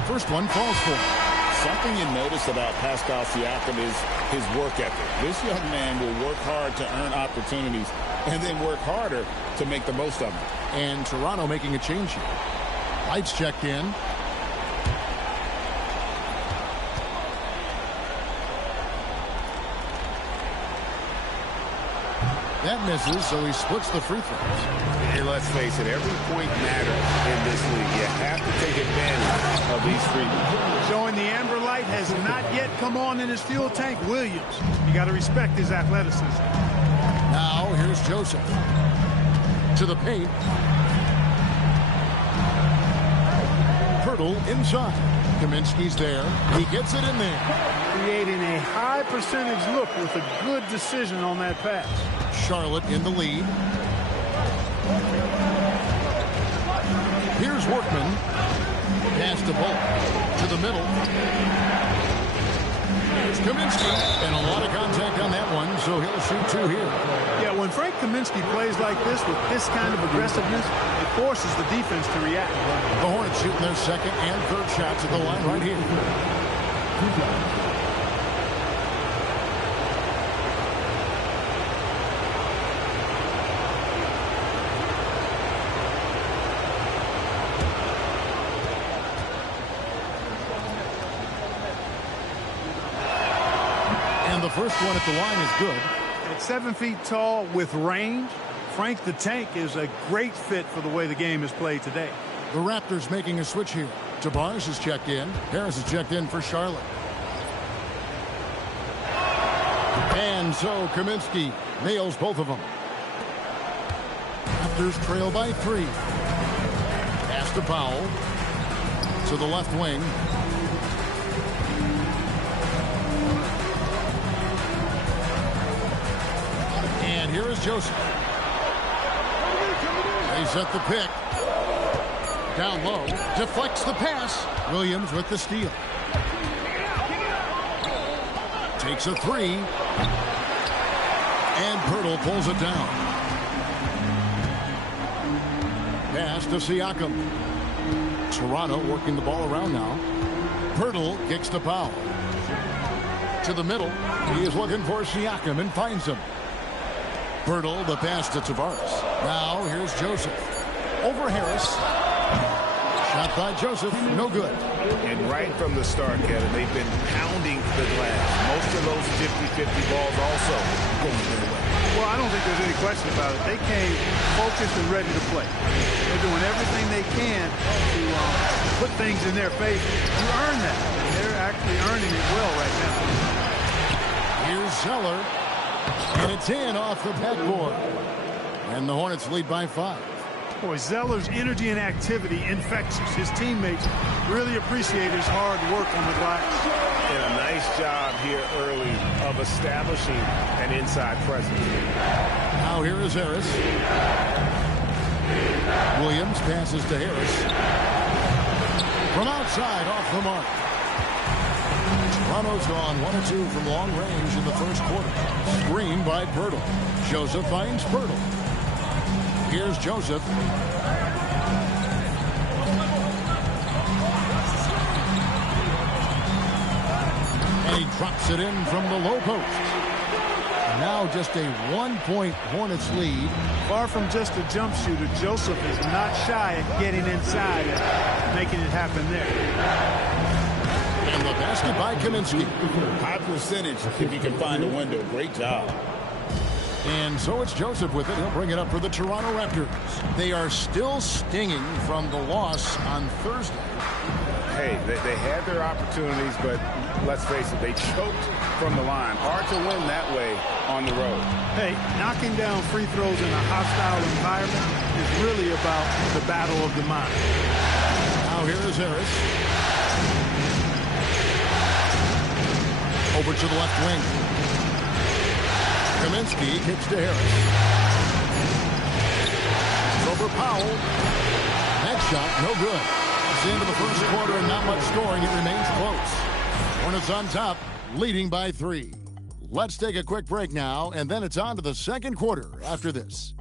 First one falls for him. Something you notice about Pascal Siakam is his work ethic. This young man will work hard to earn opportunities and then work harder to make the most of them. And Toronto making a change here. Lights checked in. That misses, so he splits the free throws. And let's face it, every point matters in this league. You have to take advantage of these free throws. Showing the amber light has not yet come on in his fuel tank. Williams, you got to respect his athleticism. Now here's Joseph. To the paint. Pirtle inside. Kaminsky's there. He gets it in there. Creating a high percentage look with a good decision on that pass. Charlotte in the lead. Here's Workman. Pass to Bullock. To the middle. Here's Kaminsky. And a lot of contact on that one, so he'll shoot 2 here. Yeah, when Frank Kaminsky plays like this with this kind of aggressiveness, it forces the defense to react. The Hornets shooting their second and third shots at the line right here. And the first one at the line is good. At 7 feet tall with range, Frank the Tank is a great fit for the way the game is played today. The Raptors making a switch here. Jabars is checked in. Harris is checked in for Charlotte. And so Kaminsky nails both of them. Raptors trail by 3. Pass to Powell. To the left wing. And here is Joseph. They set the pick. Down low. Deflects the pass. Williams with the steal. Takes a 3. And Pirtle pulls it down. Pass to Siakam. Toronto working the ball around now. Pirtle kicks to Powell. To the middle. He is looking for Siakam and finds him. Pirtle, the pass to Tavares. Now here's Joseph. Over Harris. Shot by Joseph. No good. And right from the start, Kevin, they've been pounding the glass. Most of those 50-50 balls also going their way. Well, I don't think there's any question about it. They came focused and ready to play. They're doing everything they can to put things in their favor. You earn that. And they're actually earning it well right now. Here's Zeller. And it's in off the backboard. And the Hornets lead by 5. Boy, Zeller's energy and activity infectious. His teammates really appreciate his hard work on the glass. And a nice job here early of establishing an inside presence. Now here is Harris. Williams passes to Harris. From outside, off the mark. Toronto's gone 1 of 2 from long range in the first quarter. Screen by Pirtle. Joseph finds Pirtle. Here's Joseph. And he drops it in from the low post. Now just a 1-point Hornets lead. Far from just a jump shooter, Joseph is not shy at getting inside and making it happen there. And the basket by Kaminsky. High percentage if you can find a window. Great job. And so it's Joseph with it. He'll bring it up for the Toronto Raptors. They are still stinging from the loss on Thursday. Hey, they had their opportunities, but let's face it, they choked from the line. Hard to win that way on the road. Hey, knocking down free throws in a hostile environment is really about the battle of the mind. Now here is Harris. Over to the left wing. Kaminsky kicks to Harris. It's over Powell. That shot, no good. It's the end of the first quarter and not much scoring. It remains close. Hornets on top, leading by 3. Let's take a quick break now, and then it's on to the second quarter after this.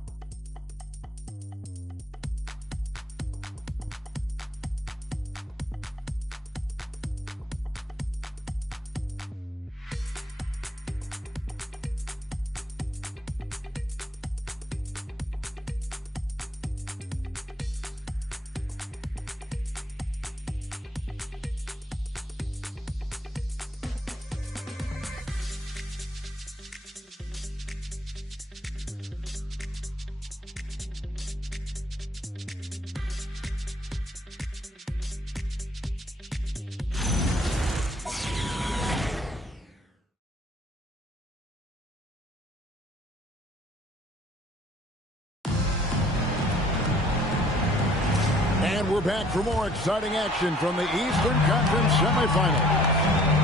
And we're back for more exciting action from the Eastern Conference semifinal.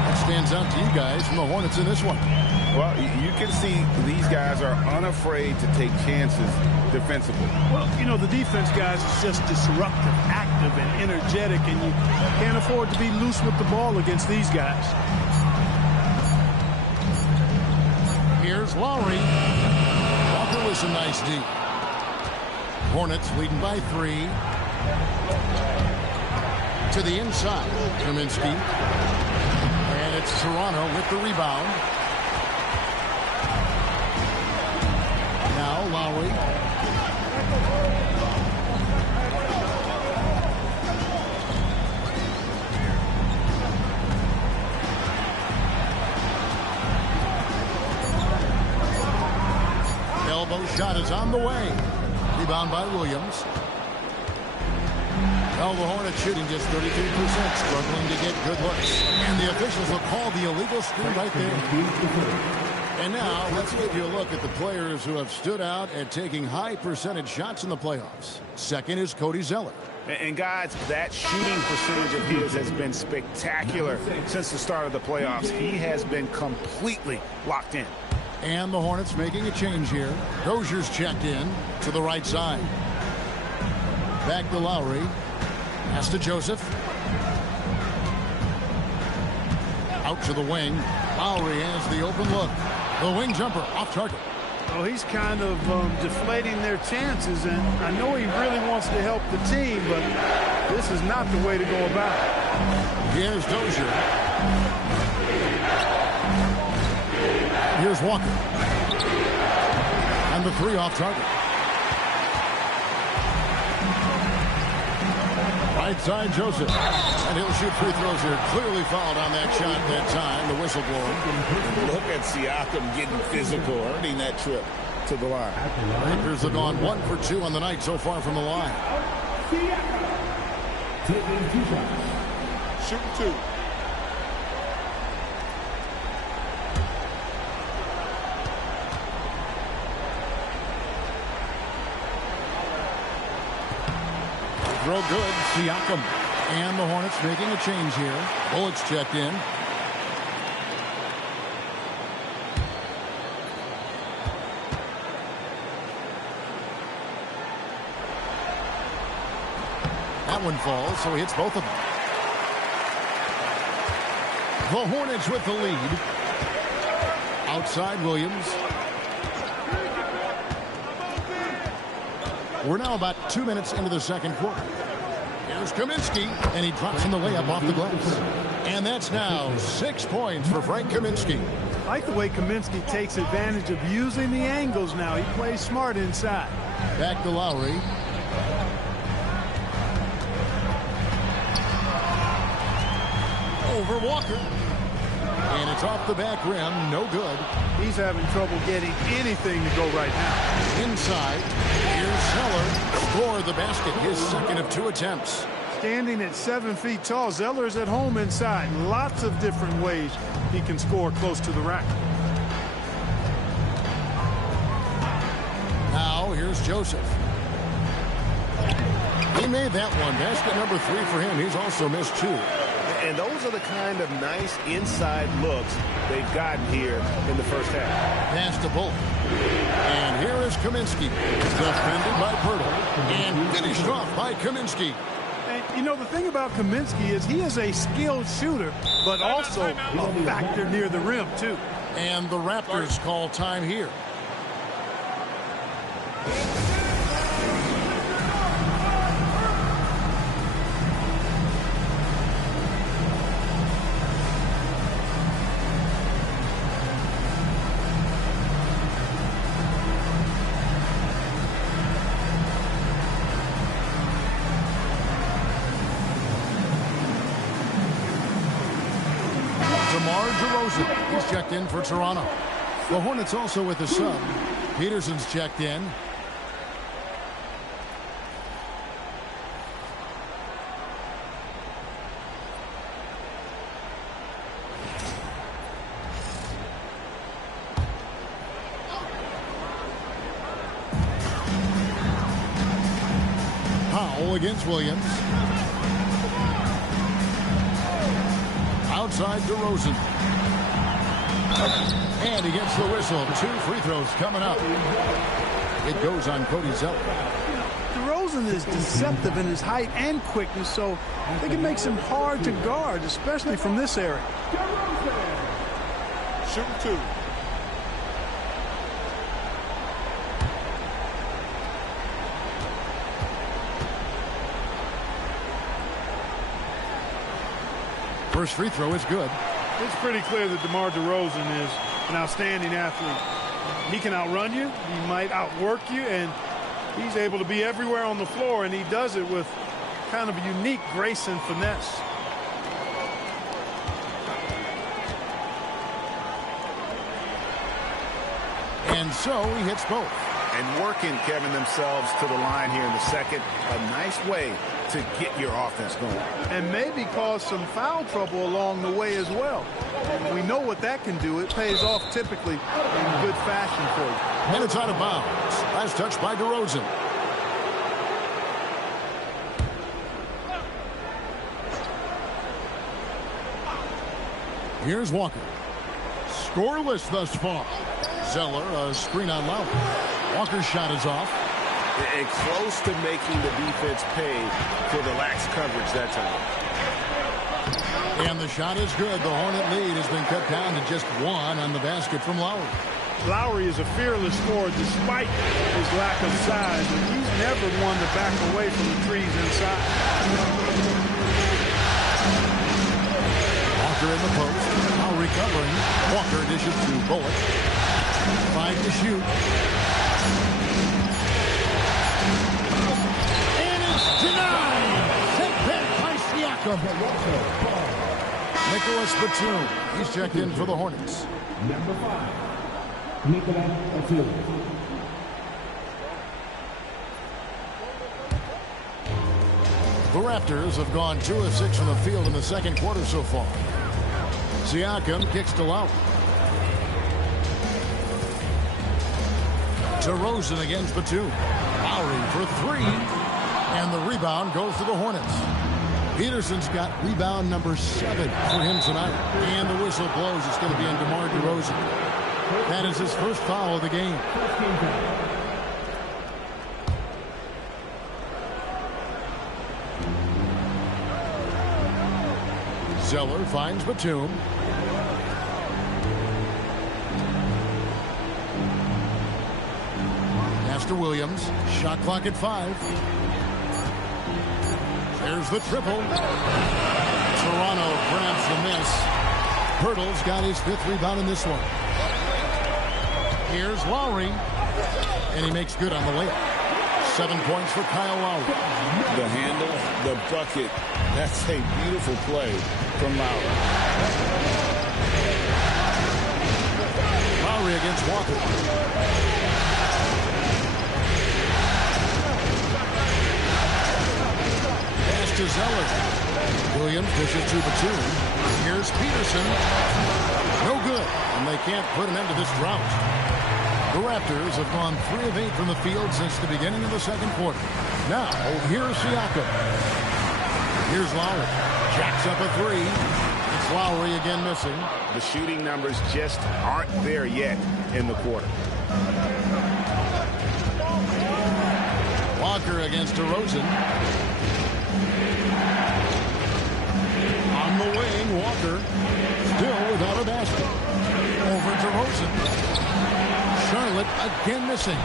What stands out to you guys from the Hornets in this one? Well, you can see these guys are unafraid to take chances defensively. Well, you know, the defense, guys, is just disruptive, active, and energetic, and you can't afford to be loose with the ball against these guys. Here's Lowry. Walker with some nice D. Hornets leading by 3. To the inside, Kaminsky. And it's Toronto with the rebound. Now Lowry. Elbow shot is on the way. Rebound by Williams. Well, the Hornets shooting just 33%, struggling to get good looks. And the officials will call the illegal screen right there. And now, let's give you a look at the players who have stood out at taking high percentage shots in the playoffs. Second is Cody Zeller. And guys, that shooting percentage of his has been spectacular since the start of the playoffs. He has been completely locked in. And the Hornets making a change here. Dozier's checked in to the right side. Back to Lowry. Pass to Joseph. Out to the wing. Lowry has the open look. The wing jumper off target. Oh, he's kind of deflating their chances, and I know he really wants to help the team, but this is not the way to go about it. Here's Dozier. Here's Walker. And the 3 off target. Right side, Joseph. And he'll shoot free throws here. Clearly fouled on that shot that time. The whistle blowing. Look at Siakam getting physical, earning that trip to the line. Lakers have gone 1 for 2 on the night so far from the line. Taking 2 shots. Shooting 2. Throw good. Siakam. And the Hornets making a change here. Bullock's checked in. That one falls, so he hits both of them. The Hornets with the lead. Outside Williams. We're now about 2 minutes into the second quarter. Here's Kaminsky, and he drops in the layup off the glass. And that's now 6 points for Frank Kaminsky. I like the way Kaminsky takes advantage of using the angles now. He plays smart inside. Back to Lowry. Over Walker. And it's off the back rim. No good. He's having trouble getting anything to go right now. Inside. Here's Zeller. Scored the basket. His second of 2 attempts. Standing at 7 feet tall, Zeller's at home inside. Lots of different ways he can score close to the rack. Now here's Joseph. He made that one. Basket number 3 for him. He's also missed 2. And those are the kind of nice inside looks they've gotten here in the first half. Pass to Bullock. And here is Kaminsky. Defended by Pirtle. And finished off by Kaminsky. And, you know, the thing about Kaminsky is he is a skilled shooter, but also a factor near the rim, too. And the Raptors call time here. He's checked in for Toronto. The Hornets also with a sub. Peterson's checked in. Powell against Williams. Outside DeRozan. And he gets the whistle. 2 free throws coming up. It goes on Cody Zeller. DeRozan is deceptive in his height and quickness, so I think it makes him hard to guard, especially from this area. Shooting 2. First free throw is good. It's pretty clear that DeMar DeRozan is an outstanding athlete. He can outrun you, he might outwork you, and he's able to be everywhere on the floor, and he does it with kind of a unique grace and finesse. And so he hits both. And working, Kevin, themselves to the line here in the second. A nice way to get your offense going. And maybe cause some foul trouble along the way as well. And we know what that can do. It pays off typically in good fashion for you. And it's out of bounds. Last touch by DeRozan. Here's Walker. Scoreless thus far. Zeller, a screen on Lowry. Walker's shot is off. And close to making the defense pay for the lax coverage that time. And the shot is good. The Hornet lead has been cut down to just 1 on the basket from Lowry. Lowry is a fearless scorer despite his lack of size, and he's never one to back away from the trees inside. Walker in the post. Lowry covering. Walker dishes to Bullock. 5 to shoot. And it's denied. Sent back by Siakam. Nicholas Batum. He's checked in for the Hornets. Number 5, Nicholas Batum. The Raptors have gone 2 of 6 from the field in the second quarter so far. Siakam kicks to Lowry. DeRozan against Batum. Lowry for 3. And the rebound goes to the Hornets. Peterson's got rebound number 7 for him tonight. And the whistle blows. It's going to be on DeMar DeRozan. That is his first foul of the game. Zeller finds Batum. Pass to Williams. Shot clock at 5. There's the triple. Toronto grabs the miss. Hurdle's got his 5th rebound in this one. Here's Lowry. And he makes good on the layup. 7 points for Kyle Lowry. The handle, the bucket. That's a beautiful play from Lowry. Lowry against Walker. Pass to Zeller. Williams dishes to Batum. Here's Peterson. No good. And they can't put an end to this drought. The Raptors have gone 3 of 8 from the field since the beginning of the second quarter. Now, here's Siakam. Here's Lowry. Jacks up a 3. It's Lowry again missing. The shooting numbers just aren't there yet in the quarter. Walker against DeRozan. On the wing, Walker. Still without a basket. Over DeRozan. Charlotte again missing.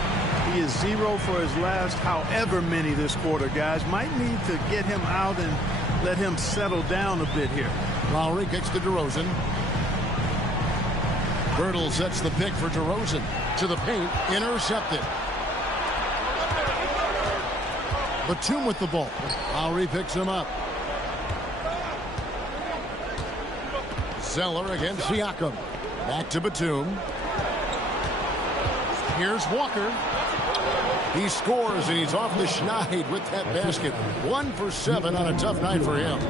He is 0 for his last however many this quarter, guys. Might need to get him out and let him settle down a bit here. Lowry kicks to DeRozan. Birtle sets the pick for DeRozan. To the paint. Intercepted. Batum with the ball. Lowry picks him up. Zeller against Siakam. Back to Batum. Here's Walker. He scores, and he's off the schneid with that basket. 1 for 7 on a tough night for him.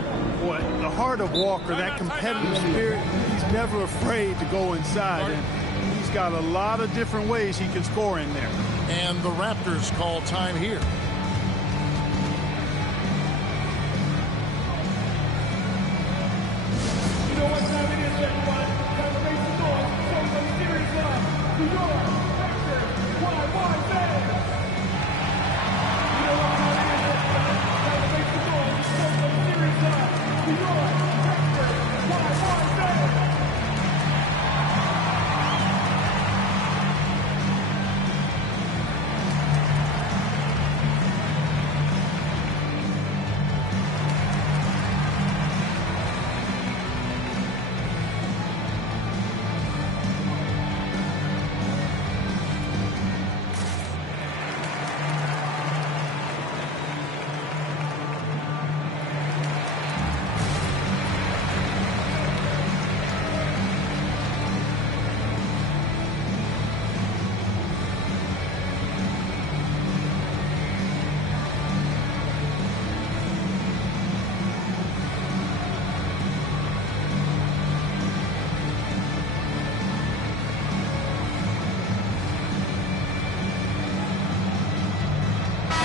Boy, the heart of Walker, that competitive spirit, he's never afraid to go inside. And he's got a lot of different ways he can score in there. And the Raptors call time here. You know what time it is, everyone? Time to make some noise. Show some serious love. New York, Texas, why, fans? You know what time it is, everyone? Time to make some noise. Show some serious love. New York, Texas, why, fans?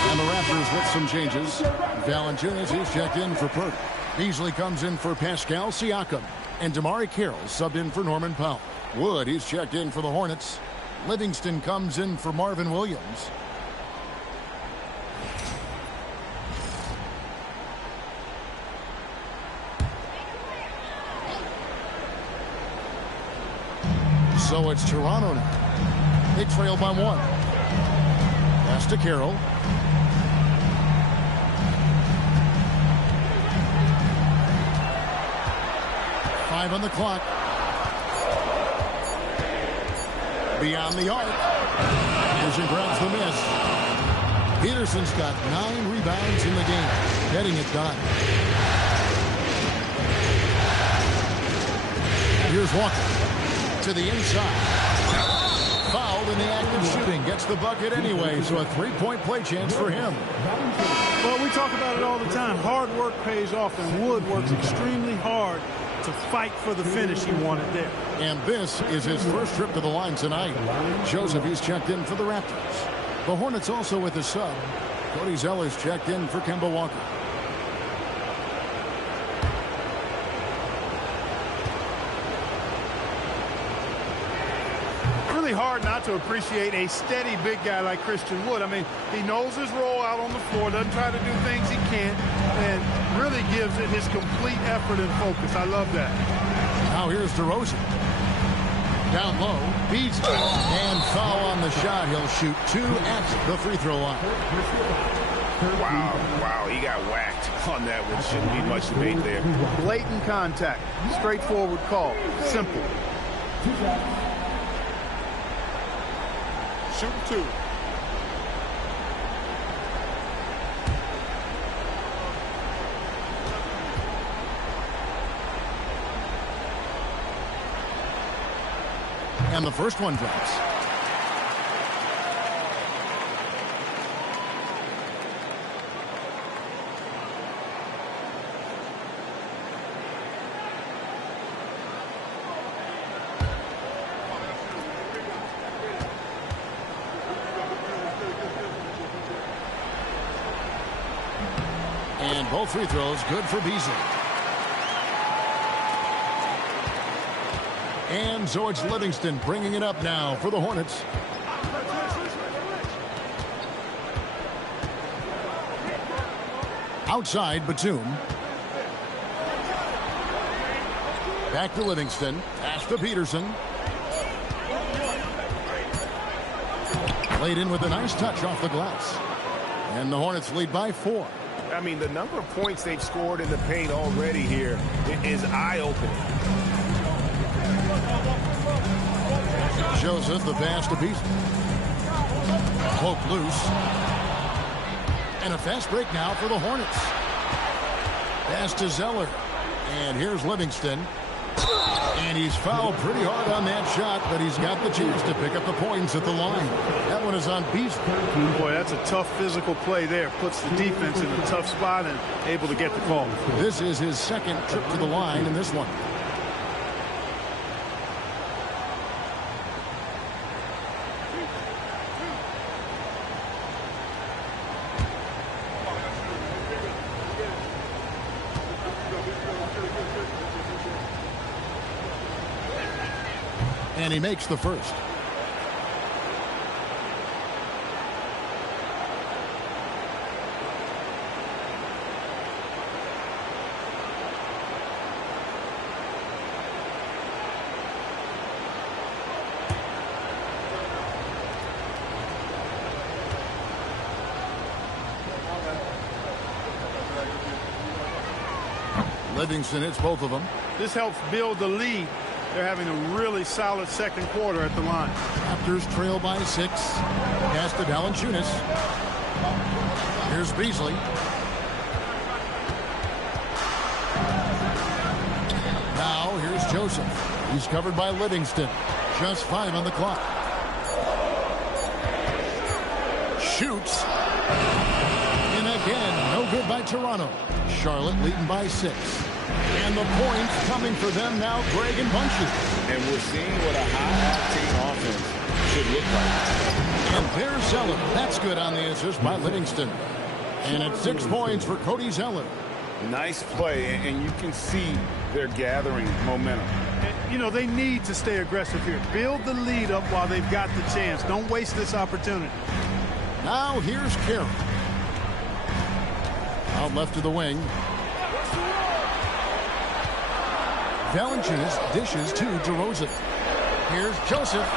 And the Raptors with some changes. Valanciunas, he's checked in for Pert. Beasley comes in for Pascal Siakam. And Damari Carroll subbed in for Norman Powell. Wood, he's checked in for the Hornets. Livingston comes in for Marvin Williams. So it's Toronto now. They trail by 1. Pass to Carroll. On the clock. Beyond the arc. Peterson grabs the miss. Peterson's got 9 rebounds in the game. Getting it done. Here's Walker. To the inside. Fouled in the act of shooting. Gets the bucket anyway, so a 3-point play chance for him. Well, we talk about it all the time. Hard work pays off, and Wood works extremely hard to fight for the finish he wanted there. And this is his first trip to the line tonight. Joseph, he's checked in for the Raptors. The Hornets also with a sub. Cody Zeller's checked in for Kemba Walker. Really hard not to appreciate a steady big guy like Christian Wood. I mean, he knows his role out on the floor, doesn't try to do things he can't, and really gives it his complete effort and focus. I love that. Now here's DeRozan. Down low, beats and foul on the shot. He'll shoot 2 at the free throw line. Wow, he got whacked on that one. Shouldn't be much debate there. Blatant contact, straightforward call, simple. Shoot 2. And the first one drops. And both free throws good for Beasley. And George Livingston bringing it up now for the Hornets. Outside, Batum. Back to Livingston. Pass to Peterson. Played in with a nice touch off the glass. And the Hornets lead by 4. I mean, the number of points they've scored in the paint already here is eye-opening. Joseph, the pass to Beasley. Poke loose. And a fast break now for the Hornets. Pass to Zeller. And here's Livingston. And he's fouled pretty hard on that shot, but he's got the chance to pick up the points at the line. That one is on Beasley. Boy, that's a tough physical play there. Puts the defense in a tough spot and able to get the call. This is his second trip to the line in this one. And he makes the first. Livingston hits both of them. This helps build the lead. They're having a really solid second quarter at the line. Raptors trail by 6. Pass to Valanciunas. Here's Beasley. Now here's Joseph. He's covered by Livingston. Just 5 on the clock. Shoots. And again, no good by Toronto. Charlotte leading by 6. And the points coming for them now, Greg and bunches. And we're seeing what a high-octane offense should look like. And there's Zeller. That's good on the assist by Livingston. And it's 6 points for Cody Zeller. Nice play, and you can see they're gathering momentum. You know, they need to stay aggressive here. Build the lead up while they've got the chance. Don't waste this opportunity. Now here's Carroll. Out left to the wing. Valanciunas dishes to DeRozan. Here's Joseph.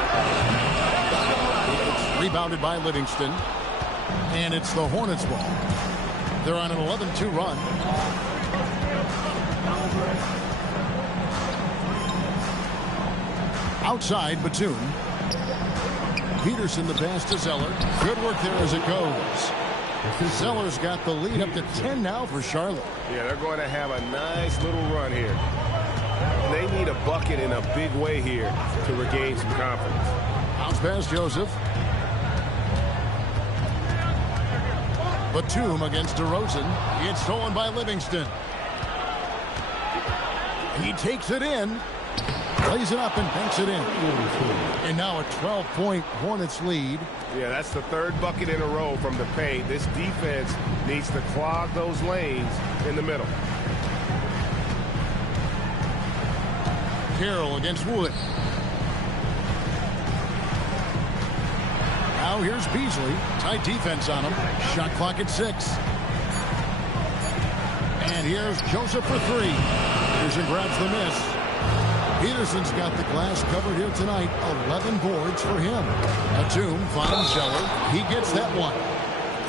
Rebounded by Livingston. And it's the Hornets ball. They're on an 11-2 run. Outside, Batum. Peterson the pass to Zeller. Good work there as it goes. Zeller's got the lead up to 10 now for Charlotte. Yeah, they're going to have a nice little run here. They need a bucket in a big way here to regain some confidence. Bounce pass, Joseph. Batum against DeRozan. It's stolen by Livingston. He takes it in. Plays it up and banks it in. And now a 12-point Hornets lead. Yeah, that's the third bucket in a row from the paint. This defense needs to clog those lanes in the middle. Carroll against Wood. Now here's Beasley. Tight defense on him. Shot clock at 6. And here's Joseph for 3. Peterson grabs the miss. Peterson's got the glass covered here tonight. 11 boards for him. Batum finds Zeller. He gets that one.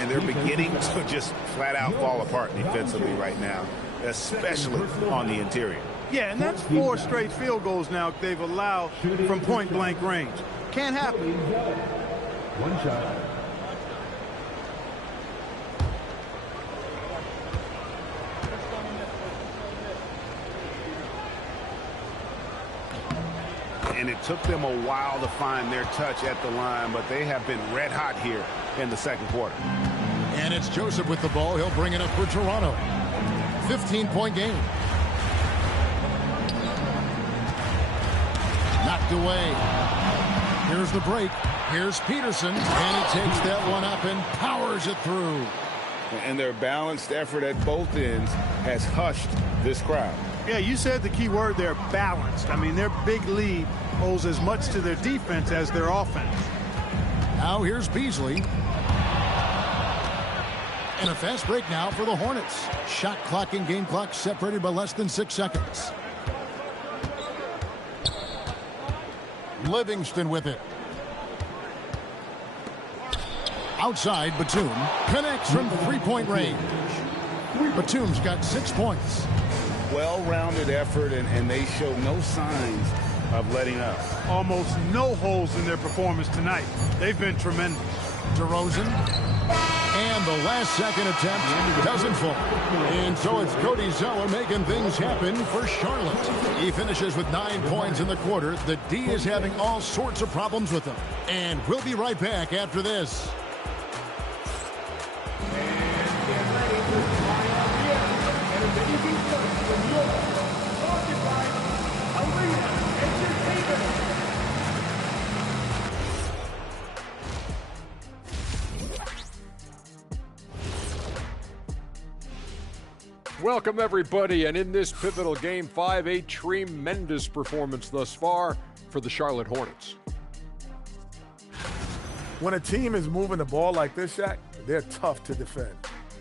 And they're beginning to just flat out fall apart defensively right now, especially on the interior. Yeah, and that's 4 straight field goals now they've allowed from point-blank range. Can't happen. One shot. And it took them a while to find their touch at the line, but they have been red hot here in the second quarter. And it's Joseph with the ball. He'll bring it up for Toronto. 15-point game. Knocked away. Here's the break. Here's Peterson. And he takes that one up and powers it through. And their balanced effort at both ends has hushed this crowd. Yeah, you said the key word there, balanced. I mean, their big lead owes as much to their defense as their offense. Now here's Beasley. And a fast break now for the Hornets. Shot clock and game clock separated by less than 6 seconds. Livingston with it. Outside, Batum connects from 3-point range. Batum's got 6 points. Well-rounded effort, and they show no signs of letting up. Almost no holes in their performance tonight. They've been tremendous. DeRozan. And the last second attempt doesn't fall. And so it's Cody Zeller making things happen for Charlotte. He finishes with 9 points in the quarter. The D is having all sorts of problems with him. And we'll be right back after this. Welcome, everybody, and in this pivotal Game 5, a tremendous performance thus far for the Charlotte Hornets. When a team is moving the ball like this, Shaq, they're tough to defend.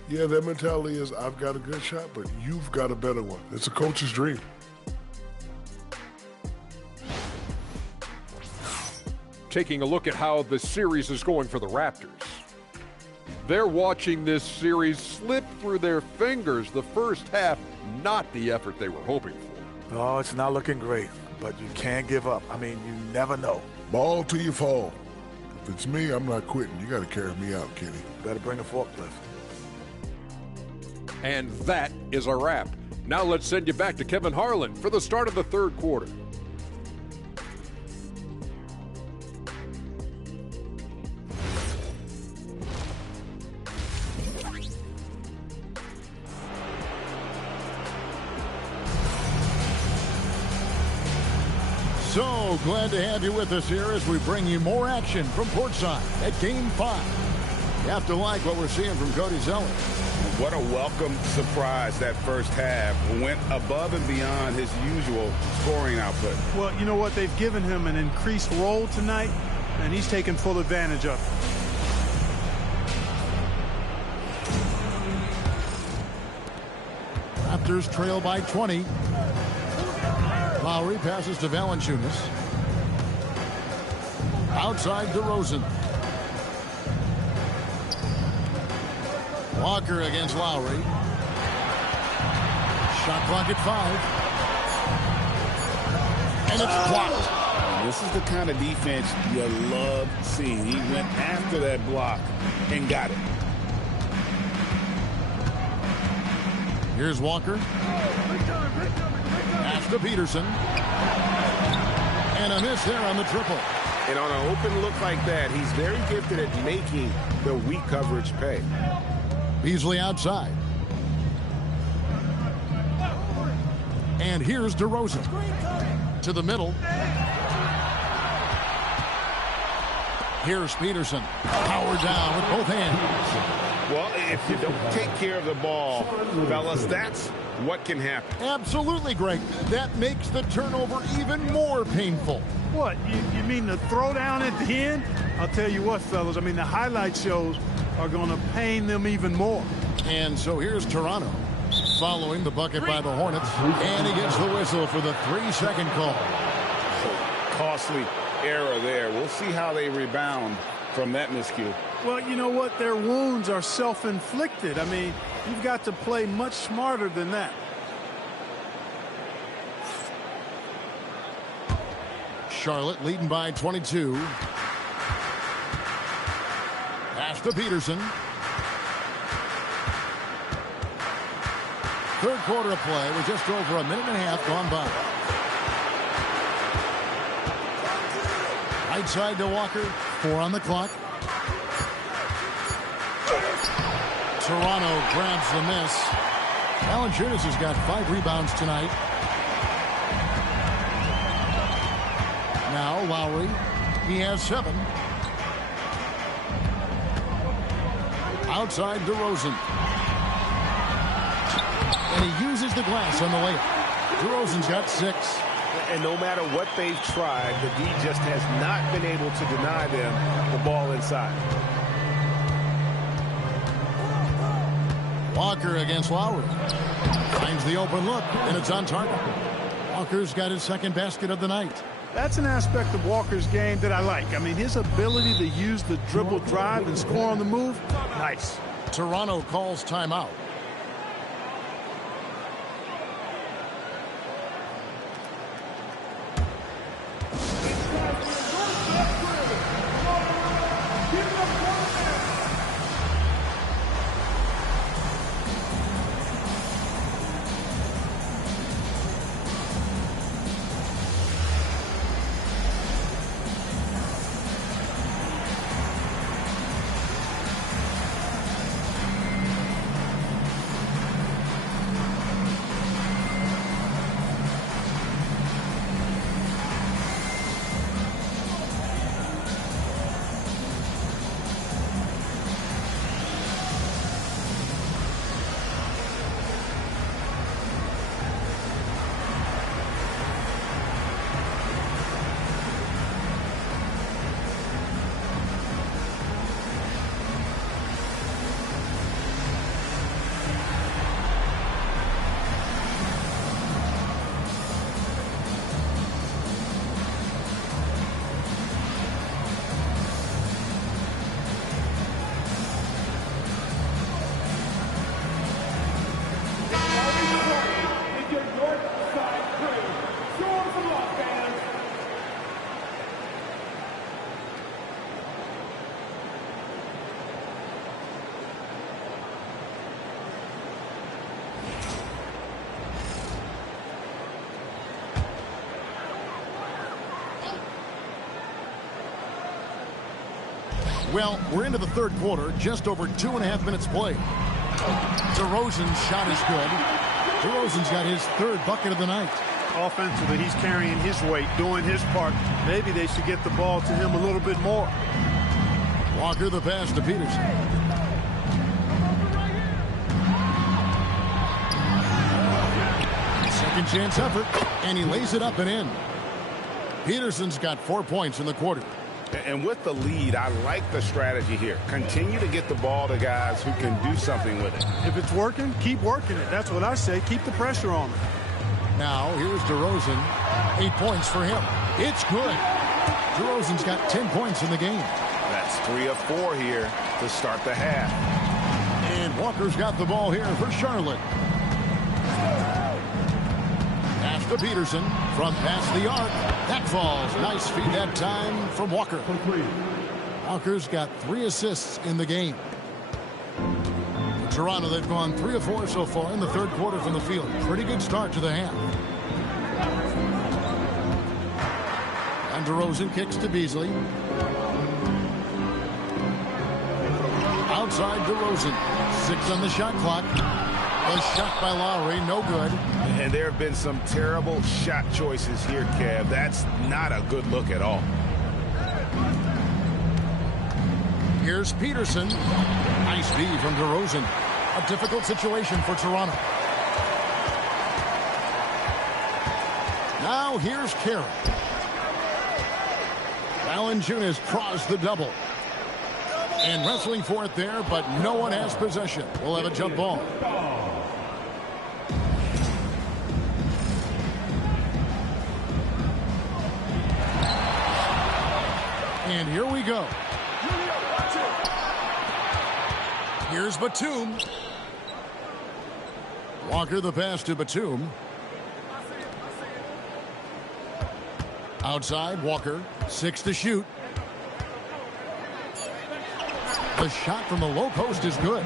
Yeah, their mentality is, I've got a good shot, but you've got a better one. It's a coach's dream. Taking a look at how the series is going for the Raptors. They're watching this series slip through their fingers. The first half, not the effort they were hoping for. Oh, it's not looking great, but you can't give up. I mean, you never know. Ball till you fall. If it's me, I'm not quitting. You got to carry me out, Kenny. Better bring a forklift. And that is a wrap. Now let's send you back to Kevin Harlan for the start of the third quarter. So glad to have you with us here as we bring you more action from courtside at Game 5. You have to like what we're seeing from Cody Zeller. What a welcome surprise that first half. Went above and beyond his usual scoring output. Well, you know what? They've given him an increased role tonight, and he's taken full advantage of it. Raptors trail by 20. Lowry passes to Valanciunas. Outside DeRozan. Walker against Lowry. Shot clock at 5. And it's blocked. This is the kind of defense you love seeing. He went after that block and got it. Here's Walker. Pass to Peterson. And a miss there on the triple. And on an open look like that, he's very gifted at making the weak coverage pay. Beasley outside. And here's DeRozan. To the middle. Here's Peterson. Power down with both hands. Well, if you don't take care of the ball, fellas, that's what can happen. Absolutely, Greg. That makes the turnover even more painful. What, you mean the throwdown at the end? I'll tell you what, fellas, I mean, the highlight shows are going to pain them even more. And so here's Toronto following the bucket by the Hornets. And he gets the whistle for the 3-second call. Costly error there. We'll see how they rebound from that miscue. Well, you know what? Their wounds are self-inflicted. I mean, you've got to play much smarter than that. Charlotte leading by 22. Pass to Peterson. Third quarter of play with just over a minute and a half gone by. Right side to Walker. 4 on the clock. Toronto grabs the miss. Valanciunas has got 5 rebounds tonight. Now Lowry. He has 7. Outside DeRozan. And he uses the glass on the layup. DeRozan's got 6. And no matter what they've tried, the D just has not been able to deny them the ball inside. Walker against Lowry. Finds the open look, and it's on target. Walker's got his second basket of the night. That's an aspect of Walker's game that I like. I mean, his ability to use the dribble drive and score on the move, nice. Toronto calls timeout. Well, we're into the third quarter, just over 2.5 minutes played. DeRozan's shot is good. DeRozan's got his 3rd bucket of the night. Offensively, he's carrying his weight, doing his part. Maybe they should get the ball to him a little bit more. Walker the pass to Peterson. Second chance effort, and he lays it up and in. Peterson's got 4 points in the quarter. And with the lead, I like the strategy here. Continue to get the ball to guys who can do something with it. If it's working, keep working it. That's what I say. Keep the pressure on him. Now, here's DeRozan. 8 points for him. It's good. DeRozan's got 10 points in the game. That's 3 of 4 here to start the half. And Walker's got the ball here for Charlotte. Pass to Peterson from past the arc. That falls. Nice feed that time from Walker. Walker's got 3 assists in the game. For Toronto, they've gone 3 of 4 so far in the third quarter from the field. Pretty good start to the half. And DeRozan kicks to Beasley. Outside DeRozan. 6 on the shot clock. A shot by Lowry, no good. And there have been some terrible shot choices here, Kev. That's not a good look at all. Here's Peterson. Nice D from DeRozan. A difficult situation for Toronto. Now here's Carroll. Valanciunas draws the double. And wrestling for it there, but no one has possession. We'll have a jump ball. And here we go. Here's Batum. Walker the pass to Batum. Outside, Walker. 6 to shoot. The shot from the low post is good.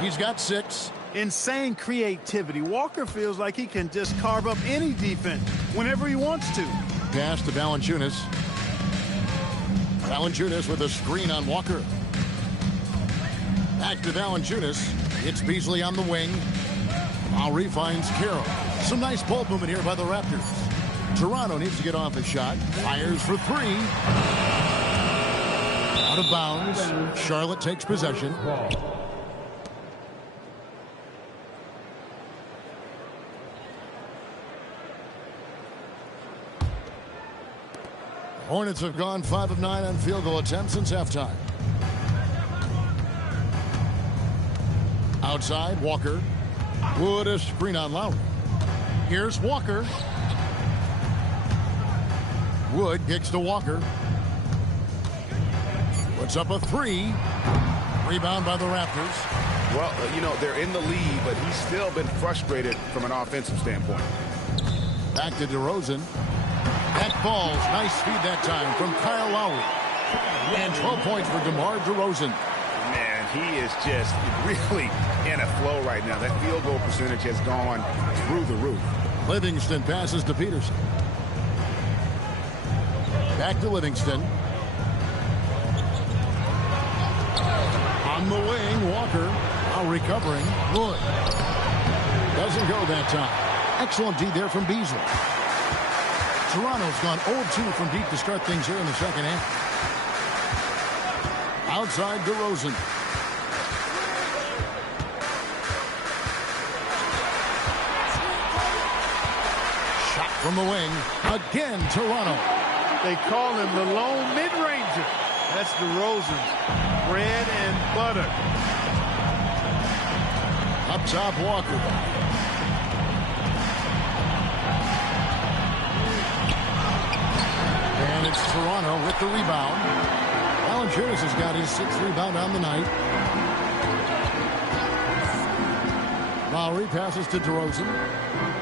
He's got 6. Insane creativity. Walker feels like he can just carve up any defense whenever he wants to. Pass to Valanciunas. Valanciunas with a screen on Walker. Back to Valanciunas. It's Beasley on the wing. Lowry finds Carroll. Some nice ball movement here by the Raptors. Toronto needs to get off a shot. Fires for 3. Out of bounds. Charlotte takes possession. Hornets have gone 5 of 9 on field goal attempts since halftime. Outside, Walker. Wood a screen on Lowry. Here's Walker. Wood kicks to Walker. Puts up a 3. Rebound by the Raptors. Well, you know, they're in the lead, but he's still been frustrated from an offensive standpoint. Back to DeRozan. That falls. Nice feed that time from Kyle Lowry. And 12 points for DeMar DeRozan. Man, he is just really in a flow right now. That field goal percentage has gone through the roof. Livingston passes to Peterson. Back to Livingston. On the wing, Walker. Now recovering. Wood. Doesn't go that time. Excellent D there from Beasley. Toronto's gone 0-2 from deep to start things here in the second half. Outside DeRozan. Shot from the wing. Again, Toronto. They call him the lone mid-ranger. That's DeRozan's bread and butter. Up top, Walker. And it's Toronto with the rebound. Valanciunas has got his 6th rebound on the night. Lowry passes to DeRozan.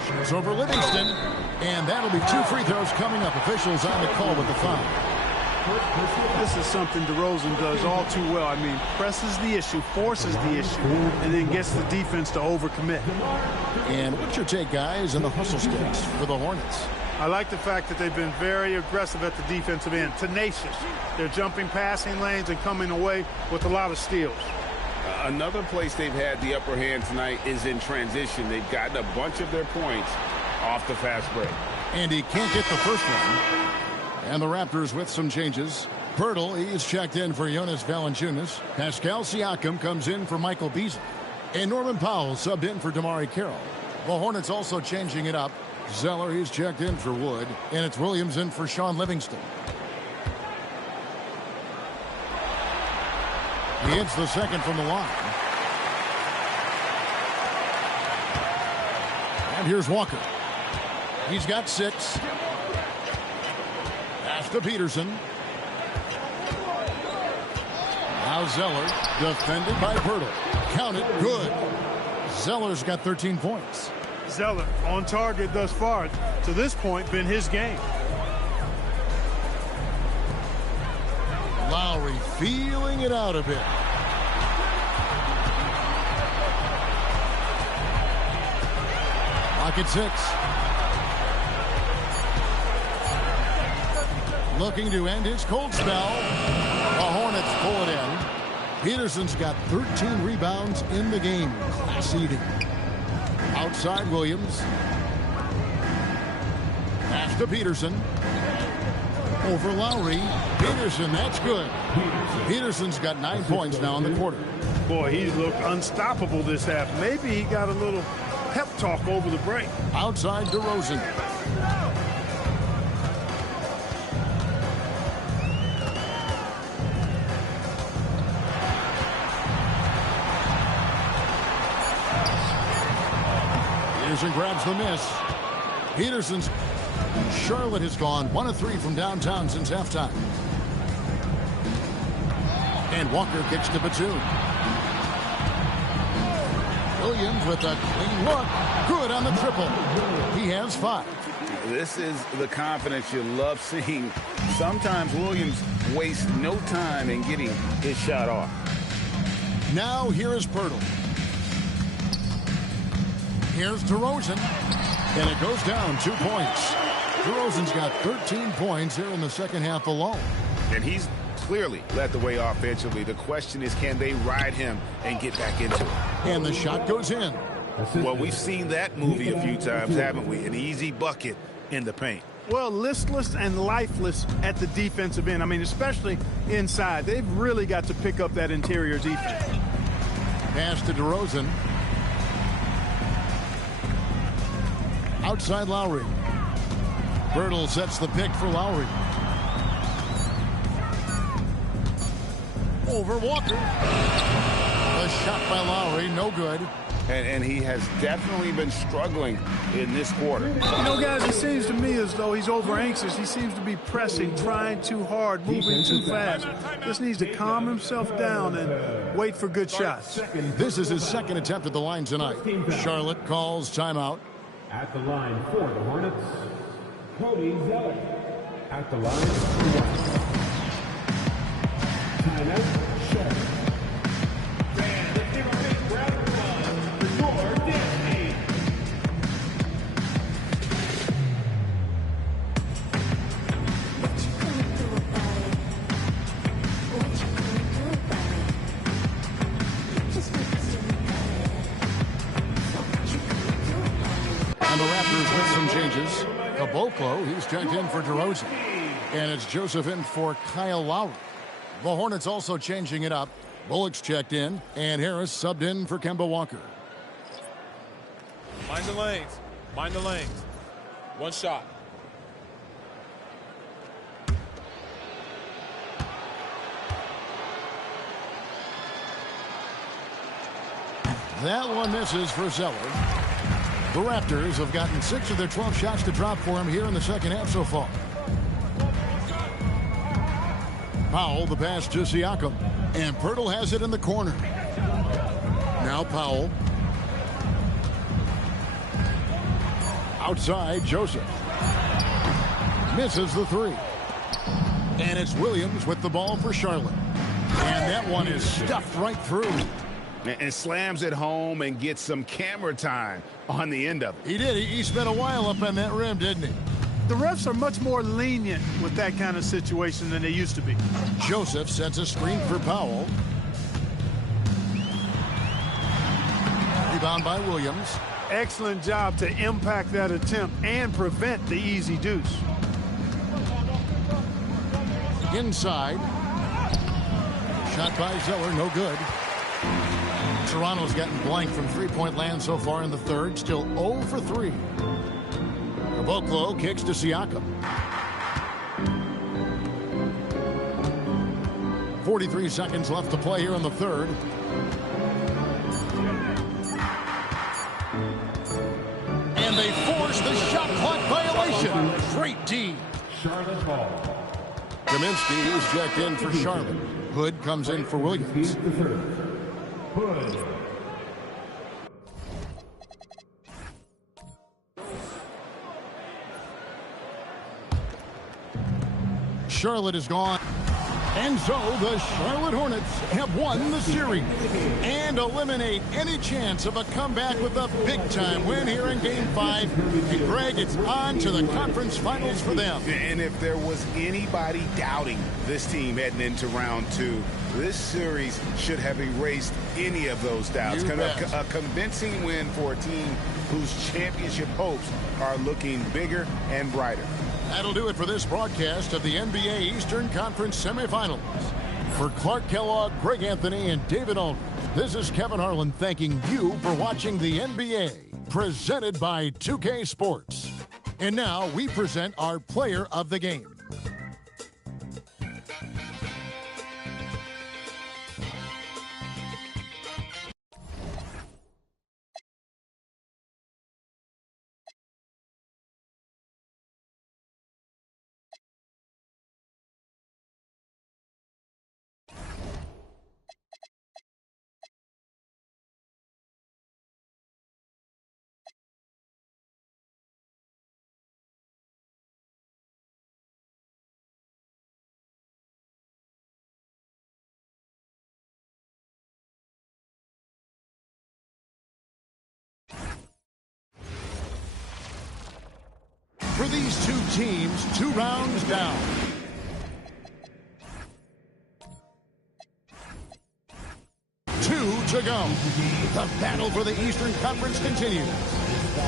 Shoots over Livingston. And that'll be 2 free throws coming up. Officials on the call with the foul. This is something DeRozan does all too well. I mean, presses the issue, forces the issue, and then gets the defense to overcommit. And what's your take, guys, on the hustle sticks for the Hornets? I like the fact that they've been very aggressive at the defensive end, tenacious. They're jumping passing lanes and coming away with a lot of steals. Another place they've had the upper hand tonight is in transition. They've gotten a bunch of their points off the fast break. And he can't get the first one. And the Raptors with some changes. Pirtle, he's checked in for Jonas Valanciunas. Pascal Siakam comes in for Michael Beasley. And Norman Powell subbed in for DeMar Carroll. The Hornets also changing it up. Zeller, he's checked in for Wood. And it's Williams in for Sean Livingston. He hits the second from the line. And here's Walker. He's got 6. Pass to Peterson. Now Zeller, defended by Pirtle. Count it, good. Zeller's got 13 points. Zeller on target thus far. To this point, been his game. Lowry feeling it out a bit. Lock at 6. Looking to end his cold spell. The Hornets pull it in. Peterson's got 13 rebounds in the game. Class eating. Outside Williams. Pass to Peterson. Over Lowry. Peterson, that's good. Peterson's got 9 points now in the quarter. Boy, he's looked unstoppable this half. Maybe he got a little pep talk over the break. Outside DeRozan. Peterson grabs the miss. Peterson's Charlotte has gone 1 of 3 from downtown since halftime. And Walker kicks to Batum. Williams with a clean look. Good on the triple. He has 5. This is the confidence you love seeing. Sometimes Williams wastes no time in getting his shot off. Now here is Pirtle. Here's DeRozan. And it goes down 2 points. DeRozan's got 13 points here in the second half alone. And he's clearly led the way offensively. The question is, can they ride him and get back into it? And the shot goes in. Well, we've seen that movie a few times, haven't we? An easy bucket in the paint. Well, listless and lifeless at the defensive end. I mean, especially inside. They've really got to pick up that interior defense. Pass to DeRozan. Outside Lowry. Birtle sets the pick for Lowry. Over Walker. A shot by Lowry, no good. And he has definitely been struggling in this quarter. You know, guys, it seems to me as though he's over anxious. He seems to be pressing, trying too hard, moving too fast. Just needs to calm himself down and wait for good shots. This is his second attempt at the line tonight. Charlotte calls timeout. At the line for the Hornets, Cody Zeller. At the line for timeout, Charlotte. Fans, let's give a big round of applause for your destiny. And the Raptors with some changes. Caboclo, he's checked in for DeRozan. And it's Joseph in for Kyle Lowry. The Hornets also changing it up. Bullock's checked in, and Harris subbed in for Kemba Walker. Mind the lanes. Mind the lanes. One shot. That one misses for Zeller. The Raptors have gotten 6 of their 12 shots to drop for him here in the second half so far. Powell, the pass to Siakam. And Pirtle has it in the corner. Now Powell. Outside, Joseph. Misses the 3. And it's Williams with the ball for Charlotte. And that one is stuffed right through. And slams it home and gets some camera time on the end of it. He did. He spent a while up on that rim, didn't he? The refs are much more lenient with that kind of situation than they used to be. Joseph sets a screen for Powell. Rebound by Williams. Excellent job to impact that attempt and prevent the easy deuce. Inside. Shot by Zeller, no good. Toronto's gotten blank from three-point land so far in the third. Still 0 for 3. Caboclo kicks to Siakam. 43 seconds left to play here in the third. And they force the shot clock violation. Great D. Charlotte ball. Kaminsky is checked in for Charlotte. Hood comes in for Williams. Hood. Charlotte is gone. And so the Charlotte Hornets have won the series and eliminate any chance of a comeback with a big-time win here in Game 5. And, Greg, it's on to the conference finals for them. And if there was anybody doubting this team heading into round 2, this series should have erased any of those doubts. A convincing win for a team whose championship hopes are looking bigger and brighter. That'll do it for this broadcast of the NBA Eastern Conference semifinals. For Clark Kellogg, Greg Anthony, and David Aldridge, this is Kevin Harlan thanking you for watching the NBA, presented by 2K Sports. And now we present our player of the game. For these two teams, 2 rounds down. Two to go. The battle for the Eastern Conference continues.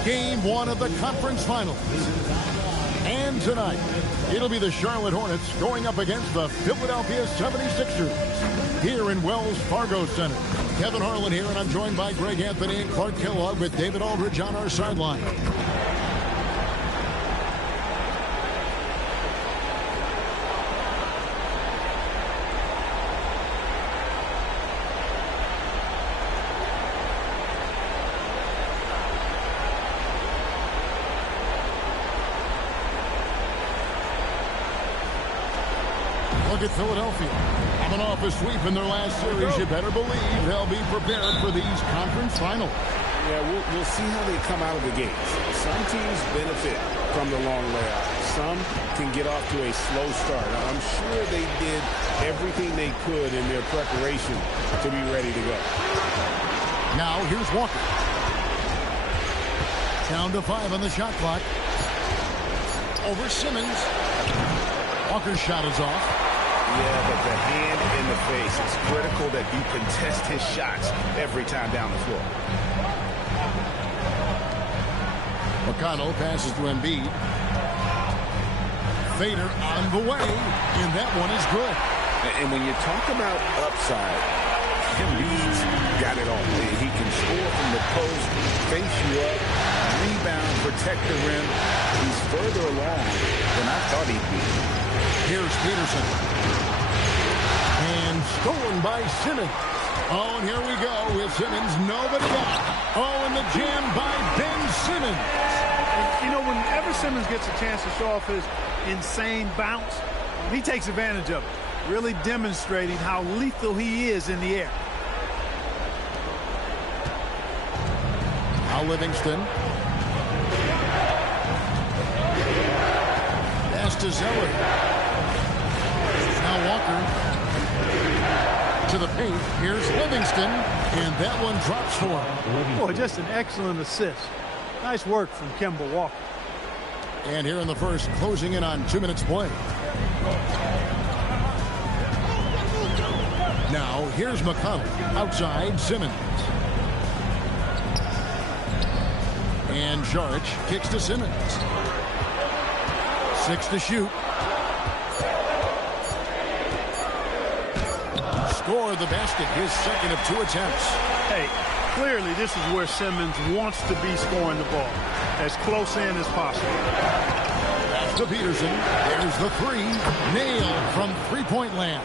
Game 1 of the conference finals. And tonight, it'll be the Charlotte Hornets going up against the Philadelphia 76ers here in Wells Fargo Center. Kevin Harlan here, and I'm joined by Greg Anthony and Clark Kellogg with David Aldridge on our sideline. Look at Philadelphia. Coming off a sweep in their last series, you better believe they'll be prepared for these conference finals. Yeah, we'll see how they come out of the gates. Some teams benefit from the long layoff. Some can get off to a slow start. I'm sure they did everything they could in their preparation to be ready to go. Now here's Walker. Down to 5 on the shot clock. Over Simmons. Walker's shot is off. Yeah, but the hand in the face. It's critical that you contest his shots every time down the floor. McConnell passes to Embiid. Fader on the way, and that one is good. And when you talk about upside, Embiid's got it all. He can score from the post, face you up, rebound, protect the rim. He's further along than I thought he'd be. Here's Peterson. And stolen by Simmons. Oh, and here we go with Simmons. Nobody got it. Oh, and the jam by Ben Simmons. You know, whenever Simmons gets a chance to show off his insane bounce, he takes advantage of it, really demonstrating how lethal he is in the air. Now Livingston. Pass to Zeller. Now Walker. To the paint. Here's Livingston. And that one drops for him. Boy, just an excellent assist. Nice work from Kemba Walker. And here in the first, closing in on 2 minutes play. Now, here's McConnell. Outside, Simmons. And Jaric kicks to Simmons. 6 to shoot. Score the basket, his second of 2 attempts. Hey, clearly this is where Simmons wants to be scoring the ball. As close in as possible. That's to Peterson. There's the 3. Nailed from three-point land.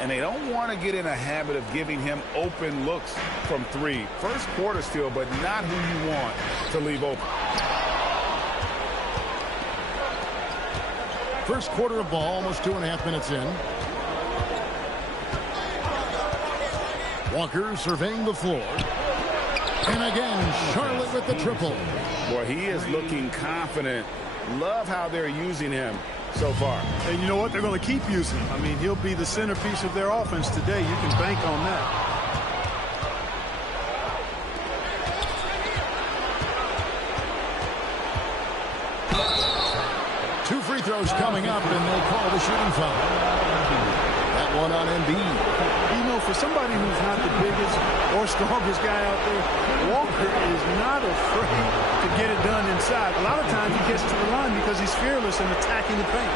And they don't want to get in a habit of giving him open looks from 3. First quarter still, but not who you want to leave open. First quarter of ball, almost 2.5 minutes in. Walker surveying the floor. And again, Charlotte with the triple. Boy, he is looking confident. Love how they're using him so far. And you know what? They're going to keep using him. I mean, he'll be the centerpiece of their offense today. You can bank on that. Two free throws coming up, and they'll call the shooting foul. That one on Embiid. You know, for somebody who's not the biggest or strongest guy out there, Walker is not afraid to get it done inside. A lot of times he gets to the line because he's fearless in attacking the paint.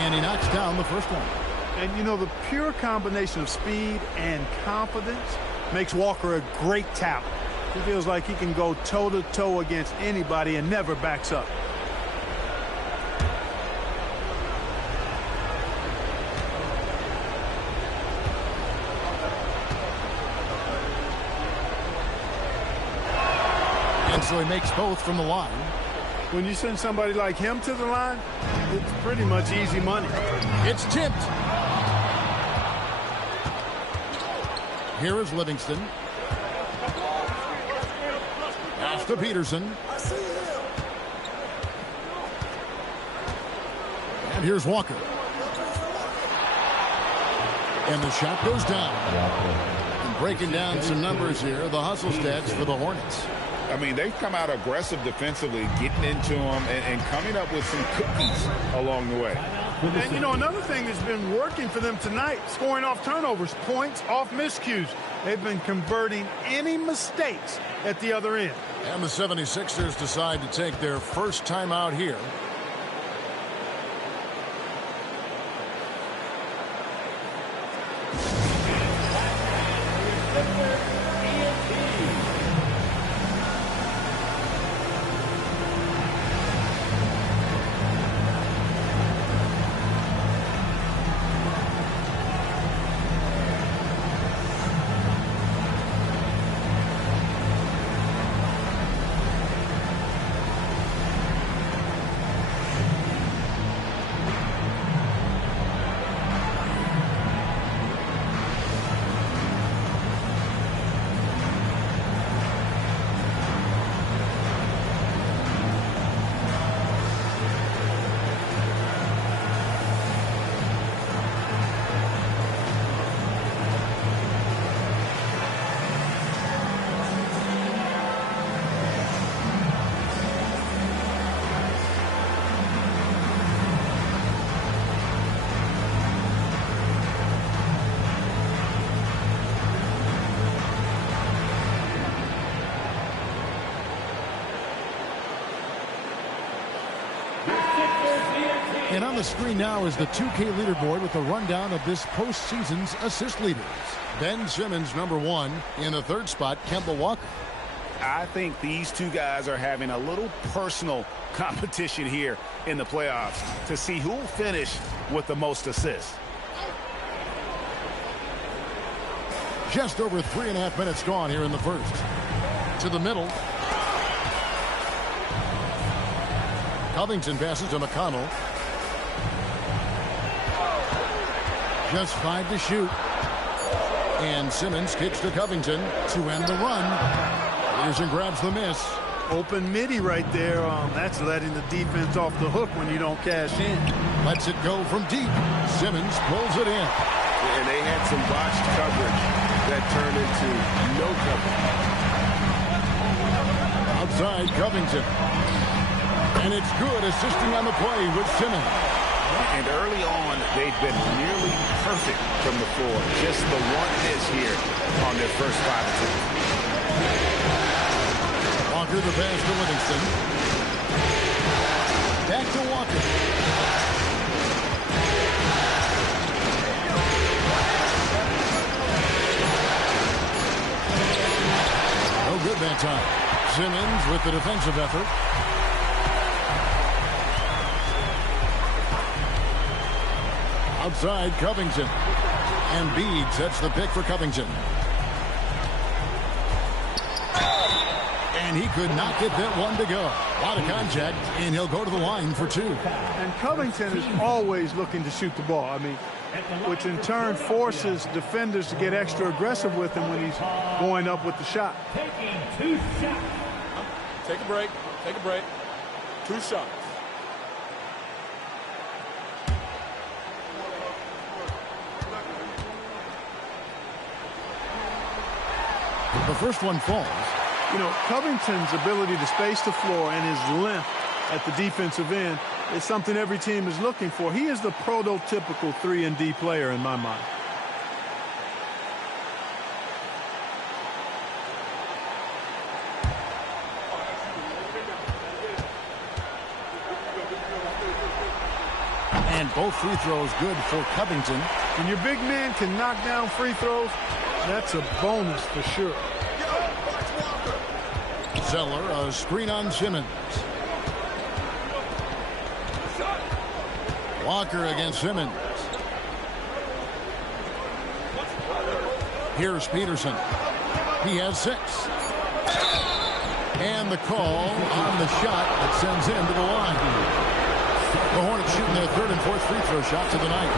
And he knocks down the first one. And, you know, the pure combination of speed and confidence makes Walker a great talent. He feels like he can go toe-to-toe against anybody and never backs up. And so he makes both from the line. When you send somebody like him to the line, it's pretty much easy money. It's tipped. Here is Livingston. Pass to Peterson. And here's Walker. And the shot goes down. And breaking down some numbers here, the hustle stats for the Hornets. I mean, they've come out aggressive defensively, getting into them and coming up with some cookies along the way. And, you know, another thing that's been working for them tonight, scoring off turnovers, points off miscues. They've been converting any mistakes at the other end. And the 76ers decide to take their first time out here. And on the screen now is the 2K leaderboard with a rundown of this postseason's assist leaders. Ben Simmons, number 1. In the third spot, Kemba Walker. I think these two guys are having a little personal competition here in the playoffs to see who will finish with the most assists. Just over 3.5 minutes gone here in the first. To the middle. Covington passes to McConnell. Just 5 to shoot. And Simmons kicks to Covington to end the run. Peterson grabs the miss. Open midi right there. That's letting the defense off the hook when you don't cash in. Lets it go from deep. Simmons pulls it in. And they had some botched coverage that turned into no coverage. Outside Covington. And it's good, assisting on the play with Simmons. And early on, they've been nearly perfect from the floor. Just the one miss here on their first 5 attempts. Walker the pass to Livingston. Back to Walker. No good that time. Simmons with the defensive effort. Outside Covington. And Embiid sets the pick for Covington. And he could not get that one to go. A lot of contact, and he'll go to the line for 2. And Covington is always looking to shoot the ball. I mean, which in turn forces defenders to get extra aggressive with him when he's going up with the shot. Taking 2 shots. Take a break. Take a break. 2 shots. The first one falls. You know, Covington's ability to space the floor and his length at the defensive end is something every team is looking for. He is the prototypical 3-and-D player in my mind. And both free throws good for Covington. When your big man can knock down free throws, that's a bonus for sure. Zeller, a screen on Simmons. Walker against Simmons. Here's Peterson. He has 6. And the call on the shot that sends him to the line. The Hornets shooting their 3rd and 4th free throw shots of the night.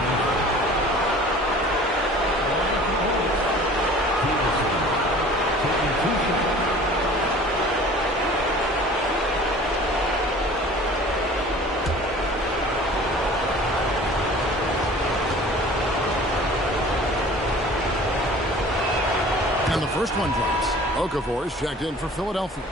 And the first one drops. Okafor is checked in for Philadelphia.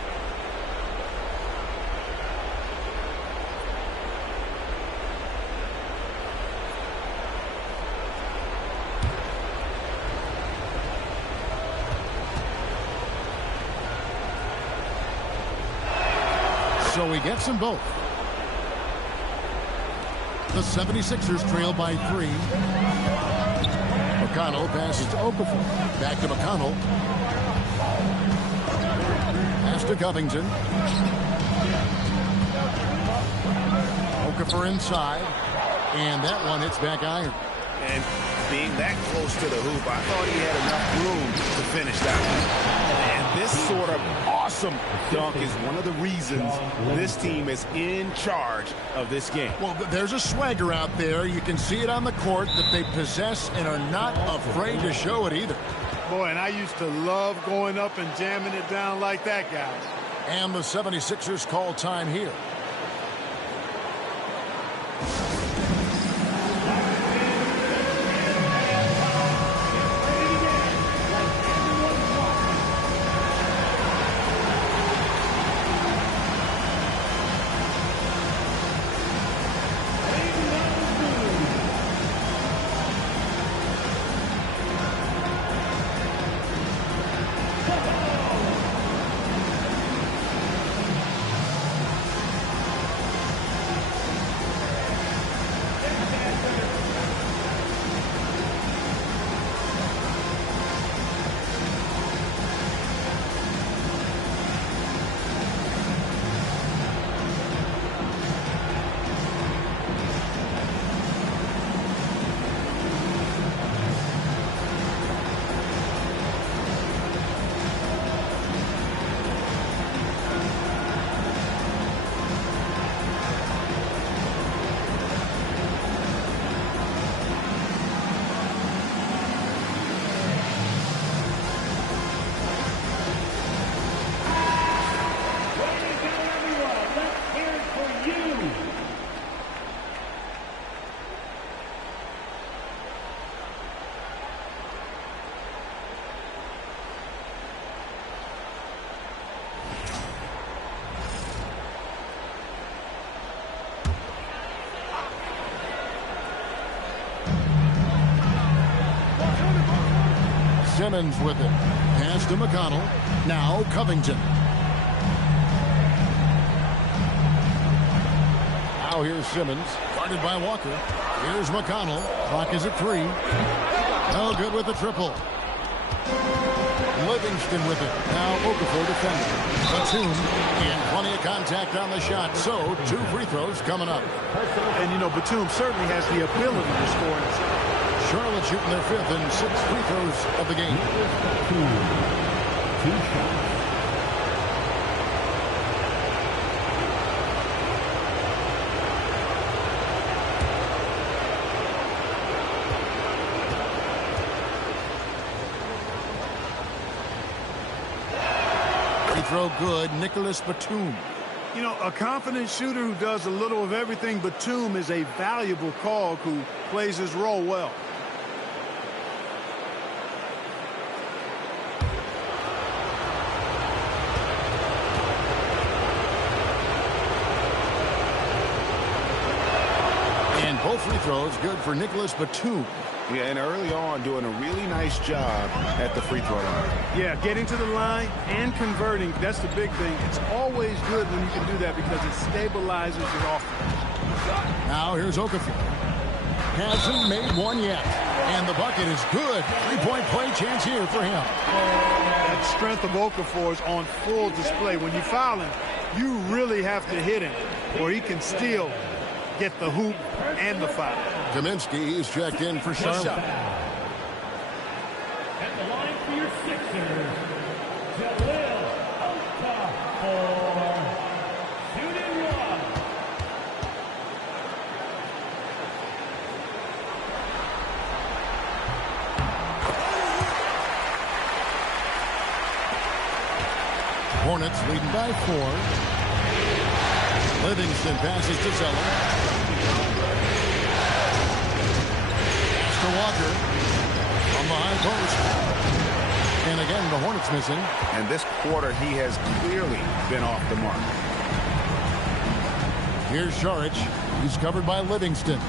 So he gets them both. The 76ers trail by 3. McConnell passes to Okafor. Back to McConnell. Pass to Covington. Okafor inside. And that one hits back iron. And being that close to the hoop, I thought he had enough room to finish that one. And this sort of awesome dunk is one of the reasons this team is in charge of this game. Well, there's a swagger out there. You can see it on the court that they possess and are not afraid to show it either. Boy, and I used to love going up and jamming it down like that, guys. And the 76ers call time here. Simmons with it. Pass to McConnell. Now Covington. Now here's Simmons. Guarded by Walker. Here's McConnell. Clock is at 3. No good with the triple. Livingston with it. Now Okafor defending. Batum. And plenty of contact on the shot. So 2 free throws coming up. And, you know, Batum certainly has the ability to score in this. Charlotte shooting their 5th and 6th free throws of the game. 2 shots. Free throw good. Nicholas Batum. You know, a confident shooter who does a little of everything. Batum is a valuable cog who plays his role well. And both free throws good for Nicholas Batum. Yeah, and early on doing a really nice job at the free throw line. Yeah, getting to the line and converting, that's the big thing. It's always good when you can do that because it stabilizes your offense. Now here's Okafor. Hasn't made one yet. And the bucket is good. Three-point play chance here for him. That strength of Okafor is on full display. When you foul him, you really have to hit him or he can still get the hoop and the foul. Kaminsky is checked in for Charlotte. At the line for your Sixers, Jahlil Okafor. Shooting one. Hornets leading by 4. Livingston passes to Zeller. To Walker on the high post. And again, the Hornets missing. And this quarter, he has clearly been off the mark. Here's Šarić. He's covered by Livingston.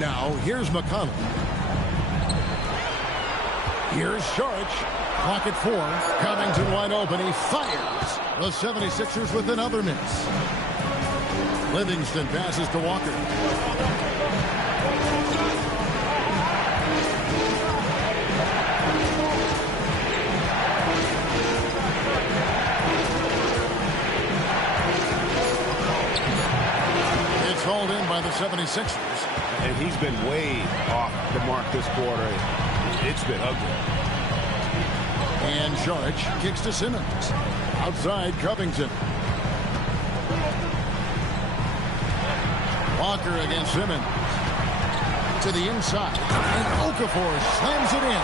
Now, here's McConnell. Here's Šarić. Clock at 4. Covington wide open. He fires. The 76ers with another miss. Livingston passes to Walker. It's hauled in by the 76ers. And he's been way off the mark this quarter. It's been ugly. And Šarić kicks to Simmons. Outside Covington. Walker against Simmons. To the inside. And Okafor slams it in.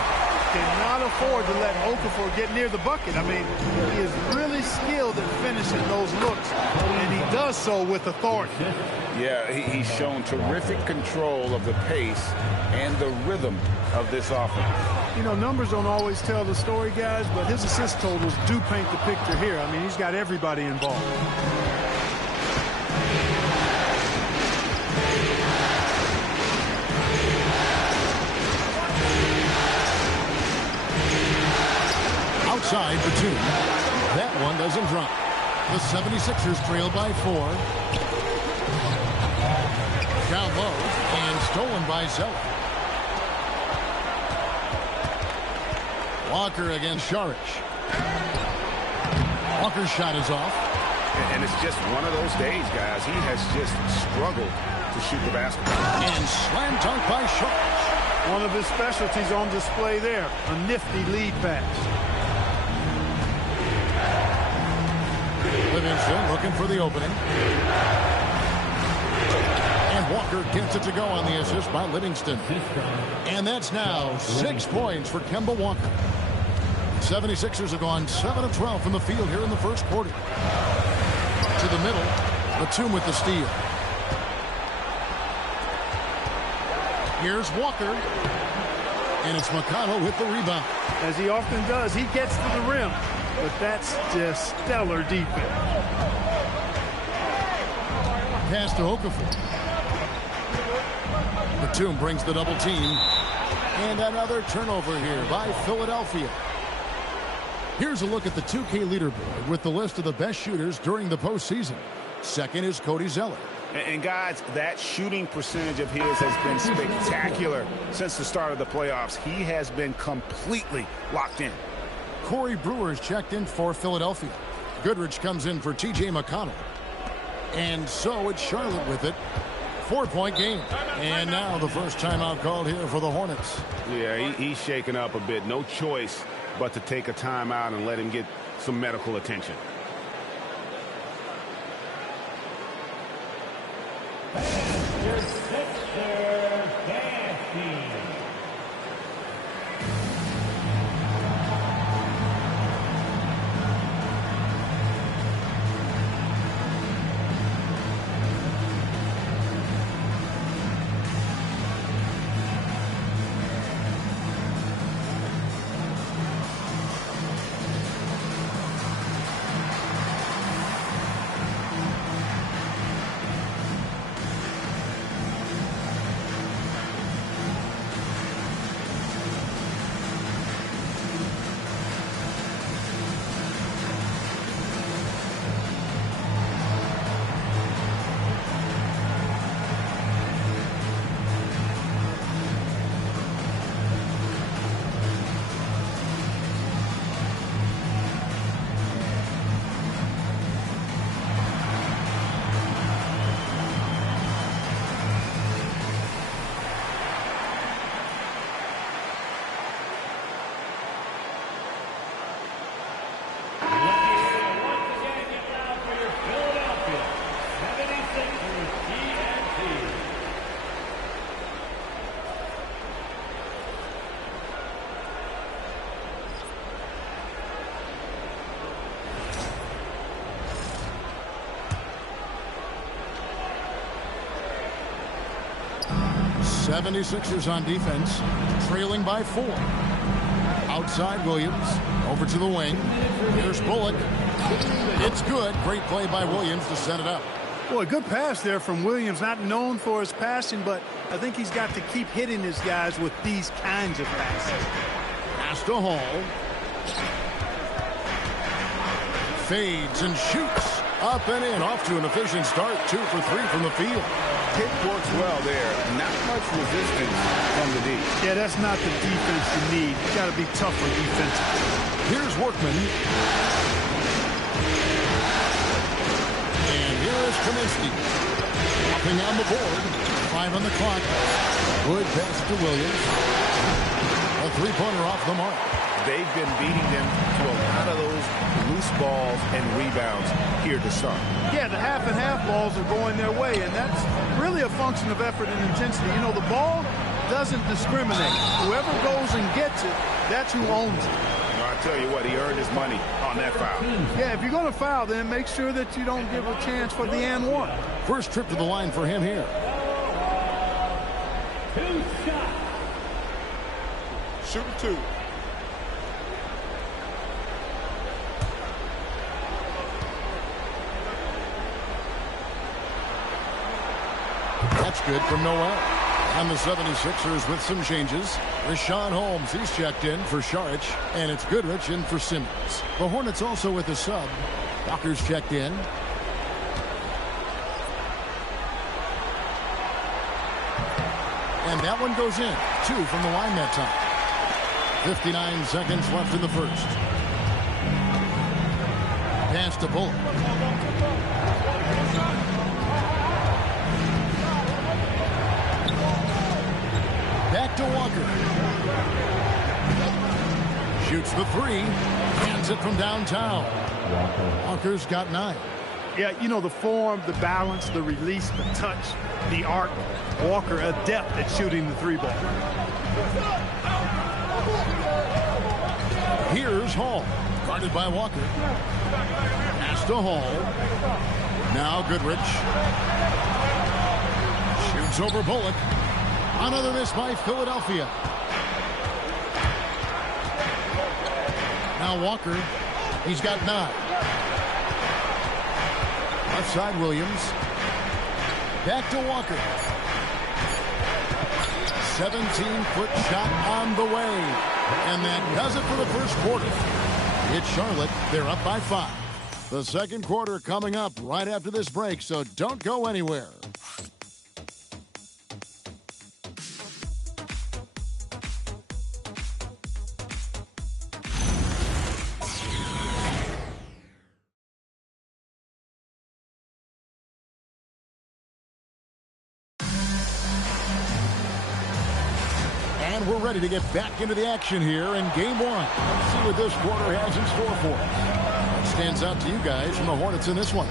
Cannot afford to let Okafor get near the bucket. I mean, he is really skilled at finishing those looks. And he does so with authority. Yeah, he's shown terrific control of the pace and the rhythm of this offense. You know, numbers don't always tell the story, guys, but his assist totals do paint the picture here. I mean, he's got everybody involved. Outside Batum. That one doesn't drop. The 76ers trail by 4. Down low and stolen by Zeller. Walker against Šarić. Walker's shot is off. And it's just one of those days, guys. He has just struggled to shoot the basketball. And slam dunk by Šarić. One of his specialties on display there. A nifty lead pass. Livingston looking for the opening. And Walker gets it to go on the assist by Livingston. And that's now 6 points for Kemba Walker. 76ers have gone 7 of 12 from the field here in the first quarter. To the middle, Batum with the steal. Here's Walker. And it's McConnell with the rebound. As he often does, he gets to the rim. But that's just stellar defense. Pass to Okafor. Batum brings the double team. And another turnover here by Philadelphia. Here's a look at the 2K leaderboard with the list of the best shooters during the postseason. Second is Cody Zeller. And guys, that shooting percentage of his has been spectacular since the start of the playoffs. He has been completely locked in. Corey Brewer's checked in for Philadelphia. Goodrich comes in for TJ McConnell. And so it's Charlotte with it. 4-point game. And now the first timeout called here for the Hornets. Yeah, he's shaken up a bit. No choice but to take a timeout and let him get some medical attention. 76ers on defense, trailing by 4. Outside Williams, over to the wing. Here's Bullock. It's good. Great play by Williams to set it up. Boy, good pass there from Williams. Not known for his passing, but I think he's got to keep hitting his guys with these kinds of passes. Pass to Hall. Fades and shoots. Up and in. Off to an efficient start. 2 for 3 from the field. Kick works well there. Not much resistance from the D. Yeah, that's not the defense you need. You got to be tougher defensively. Here's Workman. And here is Kaminsky. Hopping on the board. 5 on the clock. Good pass to Williams. A three-pointer off the mark. They've been beating them to a lot of those loose balls and rebounds here to start. Yeah, the half-and-half balls are going their way, and that's really a function of effort and intensity. You know, the ball doesn't discriminate. Whoever goes and gets it, that's who owns it. Well, I tell you what, he earned his money on that foul. Yeah, if you're going to foul, then make sure that you don't give a chance for the and one. First trip to the line for him here. Shooting 2. That's good from Noel. And the 76ers with some changes. Rashawn Holmes, he's checked in for Šarić, and it's Goodrich in for Simmons. The Hornets also with a sub. Walker's checked in. And that one goes in. 2 from the line that time. 59 seconds left in the first. Pass to Bullock. Back to Walker. Shoots the 3. Hands it from downtown. Walker's got 9. Yeah, you know, the form, the balance, the release, the touch, the arc. Walker adept at shooting the 3-ball. Here's Hall. Guarded by Walker. Pass to Hall. Now Goodrich. Shoots over Bullock. Another miss by Philadelphia. Now Walker. He's got 9. Left side Williams. Back to Walker. 17-foot shot on the way. And that does it for the first quarter. It's Charlotte. They're up by 5. The second quarter coming up right after this break, so don't go anywhere. And we're ready to get back into the action here in game 1. Let's see what this quarter has in store for us. What stands out to you guys from the Hornets in this one?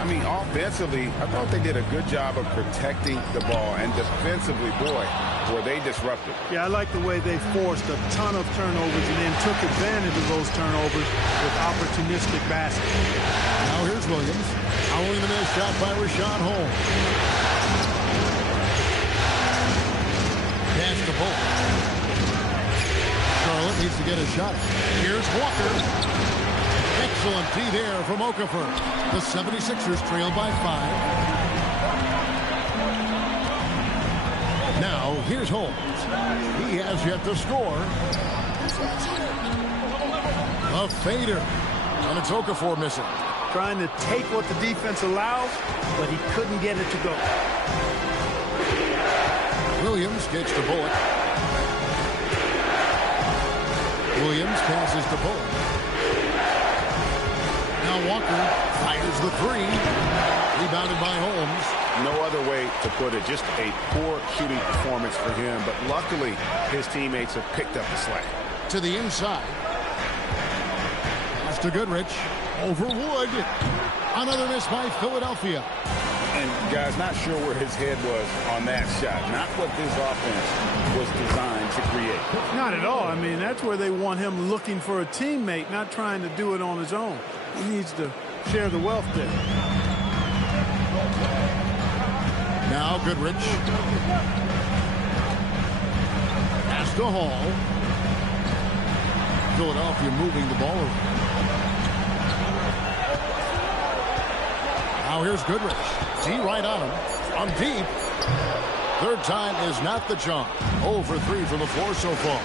I mean, offensively, I thought they did a good job of protecting the ball. And defensively, boy, were they disruptive. Yeah, I like the way they forced a ton of turnovers and then took advantage of those turnovers with opportunistic baskets. Now here's Williams. Following the missed shot by Rashawn Holmes. Pass to Bullock. Charlotte needs to get a shot. Here's Walker. Excellent D there from Okafor. The 76ers trail by 5. Now here's Holmes. He has yet to score. A fader. And it's Okafor missing. Trying to take what the defense allows, but he couldn't get it to go. Williams gets to Bullock. Williams passes to Bullock. Now Walker fires the 3. Rebounded by Holmes. No other way to put it. Just a poor shooting performance for him. But luckily, his teammates have picked up the slack. To the inside. Pass to Goodrich. Over Wood. Another miss by Philadelphia. And, guys, not sure where his head was on that shot. Not what this offense was designed to create. Not at all. I mean, that's where they want him looking for a teammate, not trying to do it on his own. He needs to share the wealth there. Now Goodrich. to Hall. Philadelphia moving the ball around. Now here's Goodrich. D right on him. From deep. Third time is not the charm. 0 for 3 from the floor so far.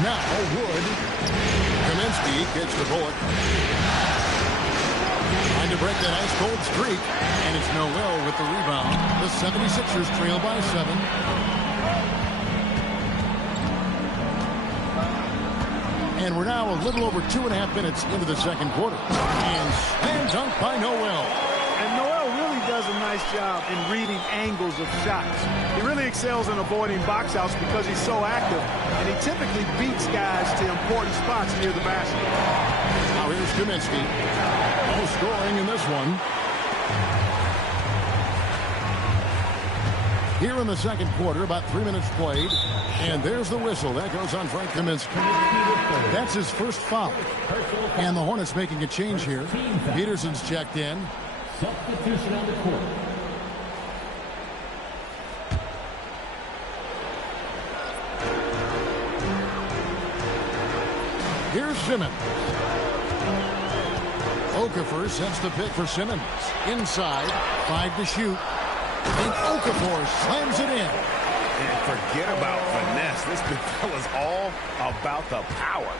Now Wood. Kaminsky gets the Bullock. Trying to break that ice cold streak. And it's Noel with the rebound. The 76ers trail by 7. And we're now a little over 2.5 minutes into the second quarter. And slam dunk by Noel. And Noel really does a nice job in reading angles of shots. He really excels in avoiding box outs because he's so active. And he typically beats guys to important spots near the basket. Now here's Kaminsky. No scoring in this one. Here in the second quarter, about 3 minutes played. And there's the whistle. That goes on Frank Kaminsky. That's his first foul. And the Hornets making a change here. Peterson's checked in. Substitution on the court. Here's Simmons. Okafor sets the pick for Simmons. Inside, 5 to shoot. And Okafor slams it in. And forget about finesse. This is all about the power.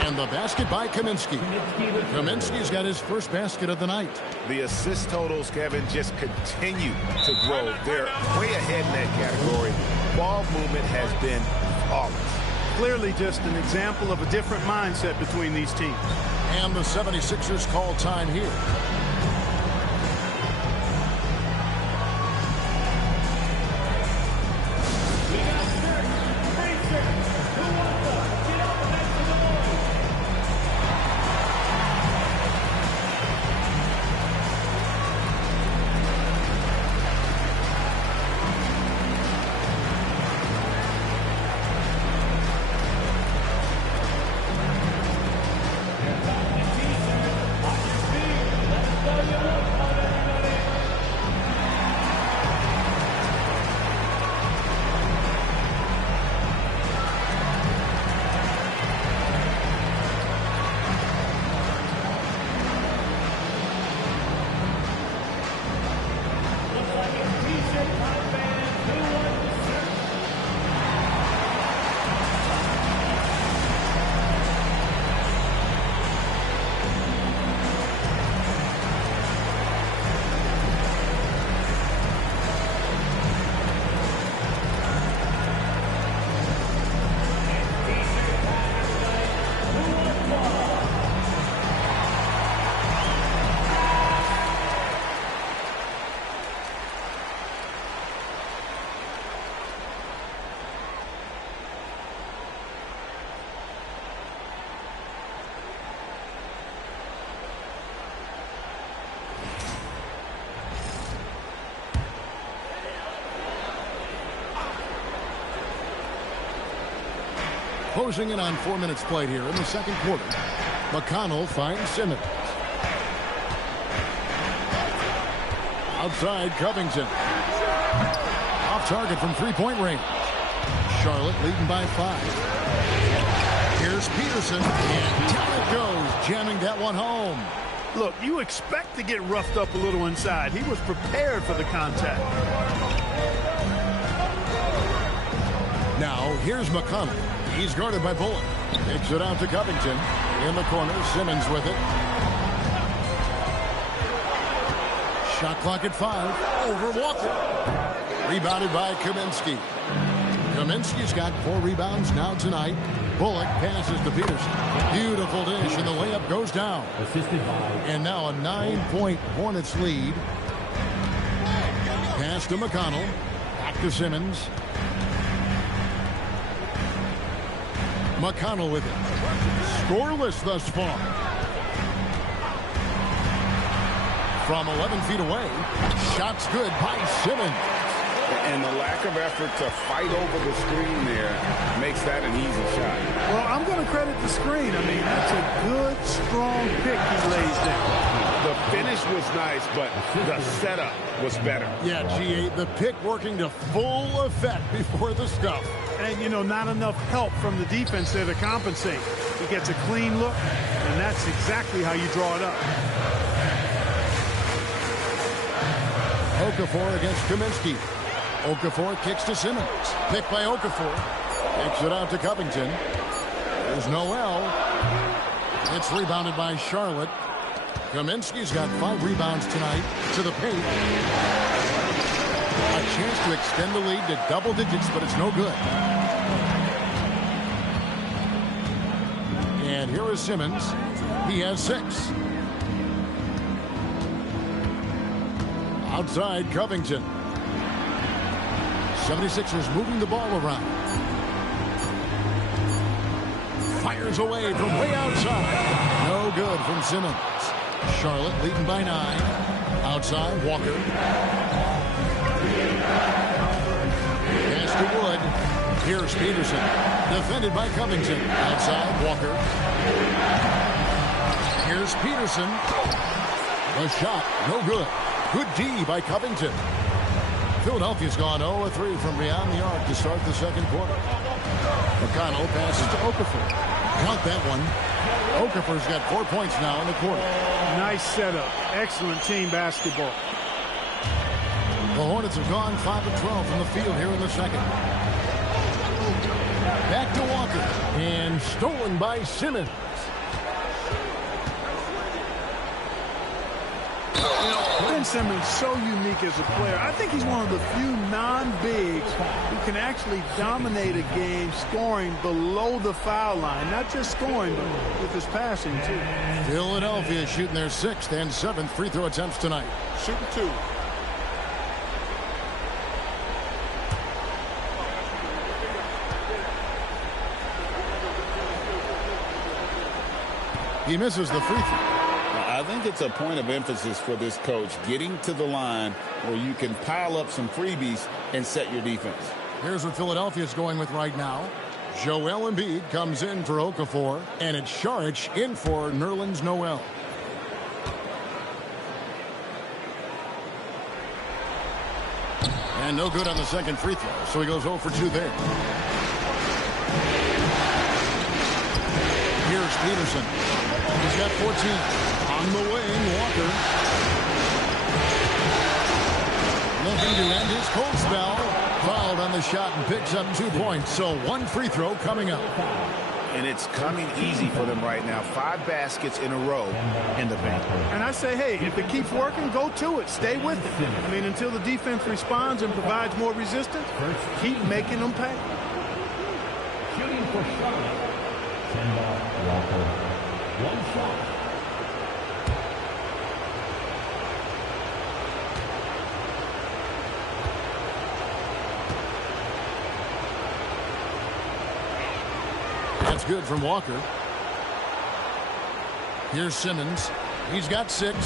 And the basket by Kaminsky. Kaminsky's got his first basket of the night. The assist totals, Kevin, just continue to grow. They're way ahead in that category. Ball movement has been flawless. Clearly just an example of a different mindset between these teams. And the 76ers call time here. Closing in on 4 minutes played here in the second quarter. McConnell finds Simmons. Outside Covington. Off target from three-point range. Charlotte leading by 5. Here's Peterson. And down it goes, jamming that one home. Look, you expect to get roughed up a little inside. He was prepared for the contact. Now, here's McConnell. He's guarded by Bullock. Takes it out to Covington. In the corner, Simmons with it. Shot clock at 5. Over Walker. Rebounded by Kaminsky. Kaminsky's got 4 rebounds now tonight. Bullock passes to Peterson. Beautiful dish, and the layup goes down. And now a 9-point Hornets lead. Pass to McConnell. Back to Simmons. McConnell with it. Scoreless thus far. From 11 feet away. Shots good by Simmons. And the lack of effort to fight over the screen there makes that an easy shot. Well, I'm going to credit the screen. I mean, that's a good, strong pick he lays down. The finish was nice, but the setup was better. Yeah, G8, the pick working to full effect before the stuff. And, you know, not enough help from the defense there to compensate. He gets a clean look, and that's exactly how you draw it up. Okafor against Kaminsky. Okafor kicks to Simmons. Picked by Okafor. Kicks it out to Covington. There's Noel. It's rebounded by Charlotte. Kaminsky's got 5 rebounds tonight to the paint. A chance to extend the lead to double digits, but it's no good. And here is Simmons. He has 6. Outside, Covington. 76ers moving the ball around. Fires away from way outside. No good from Simmons. Charlotte leading by 9. Outside, Walker. Pass to Wood. Here's Peterson. Defended by Covington. Outside, Walker. Here's Peterson. A shot, no good. Good D by Covington. Philadelphia's gone 0-3 from beyond the arc to start the second quarter. McConnell passes to Okafor. Count that one. Okafor's got 4 points now in the quarter. Nice setup. Excellent team basketball. The Hornets have gone 5 of 12 from the field here in the second. Back to Walker. And stolen by Simmons. Ben Simmons so unique as a player. I think he's one of the few non-bigs who can actually dominate a game scoring below the foul line. Not just scoring, but with his passing, too. Philadelphia shooting their 6th and 7th free throw attempts tonight. Shooting 2. He misses the free throw. I think it's a point of emphasis for this coach, getting to the line where you can pile up some freebies and set your defense. Here's what Philadelphia's going with right now. Joel Embiid comes in for Okafor, and it's Saric in for Nerlens Noel. And no good on the second free throw, so he goes 0 for 2 there. Here's Peterson. He's got 14. On the wing, Walker. Looking to end his cold spell. Fouled on the shot and picks up 2 points. So 1 free throw coming up. And it's coming easy for them right now. 5 baskets in a row in the paint. And I say, hey, if it keeps working, go to it. Stay with it. I mean, until the defense responds and provides more resistance, keep making them pay. Shooting for Charlotte. 10 ball, Walker. 1 shot. That's good from Walker. Here's Simmons. He's got 6.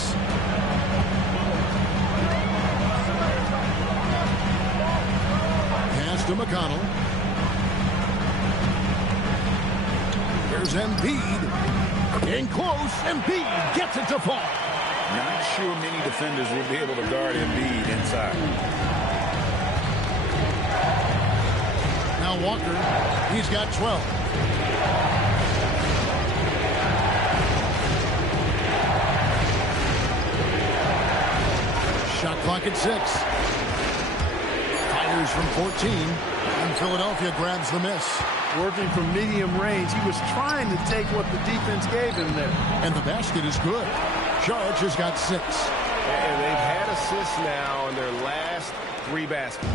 Pass to McConnell. Here's Embiid. In close. Embiid gets it to fall. Not sure many defenders will be able to guard Embiid inside. Now Walker. He's got 12. Shot clock at 6. Fires from 14. And Philadelphia grabs the miss. Working from medium range. He was trying to take what the defense gave him there. And the basket is good. Saric has got 6. And they've had assists now in their last 3 baskets.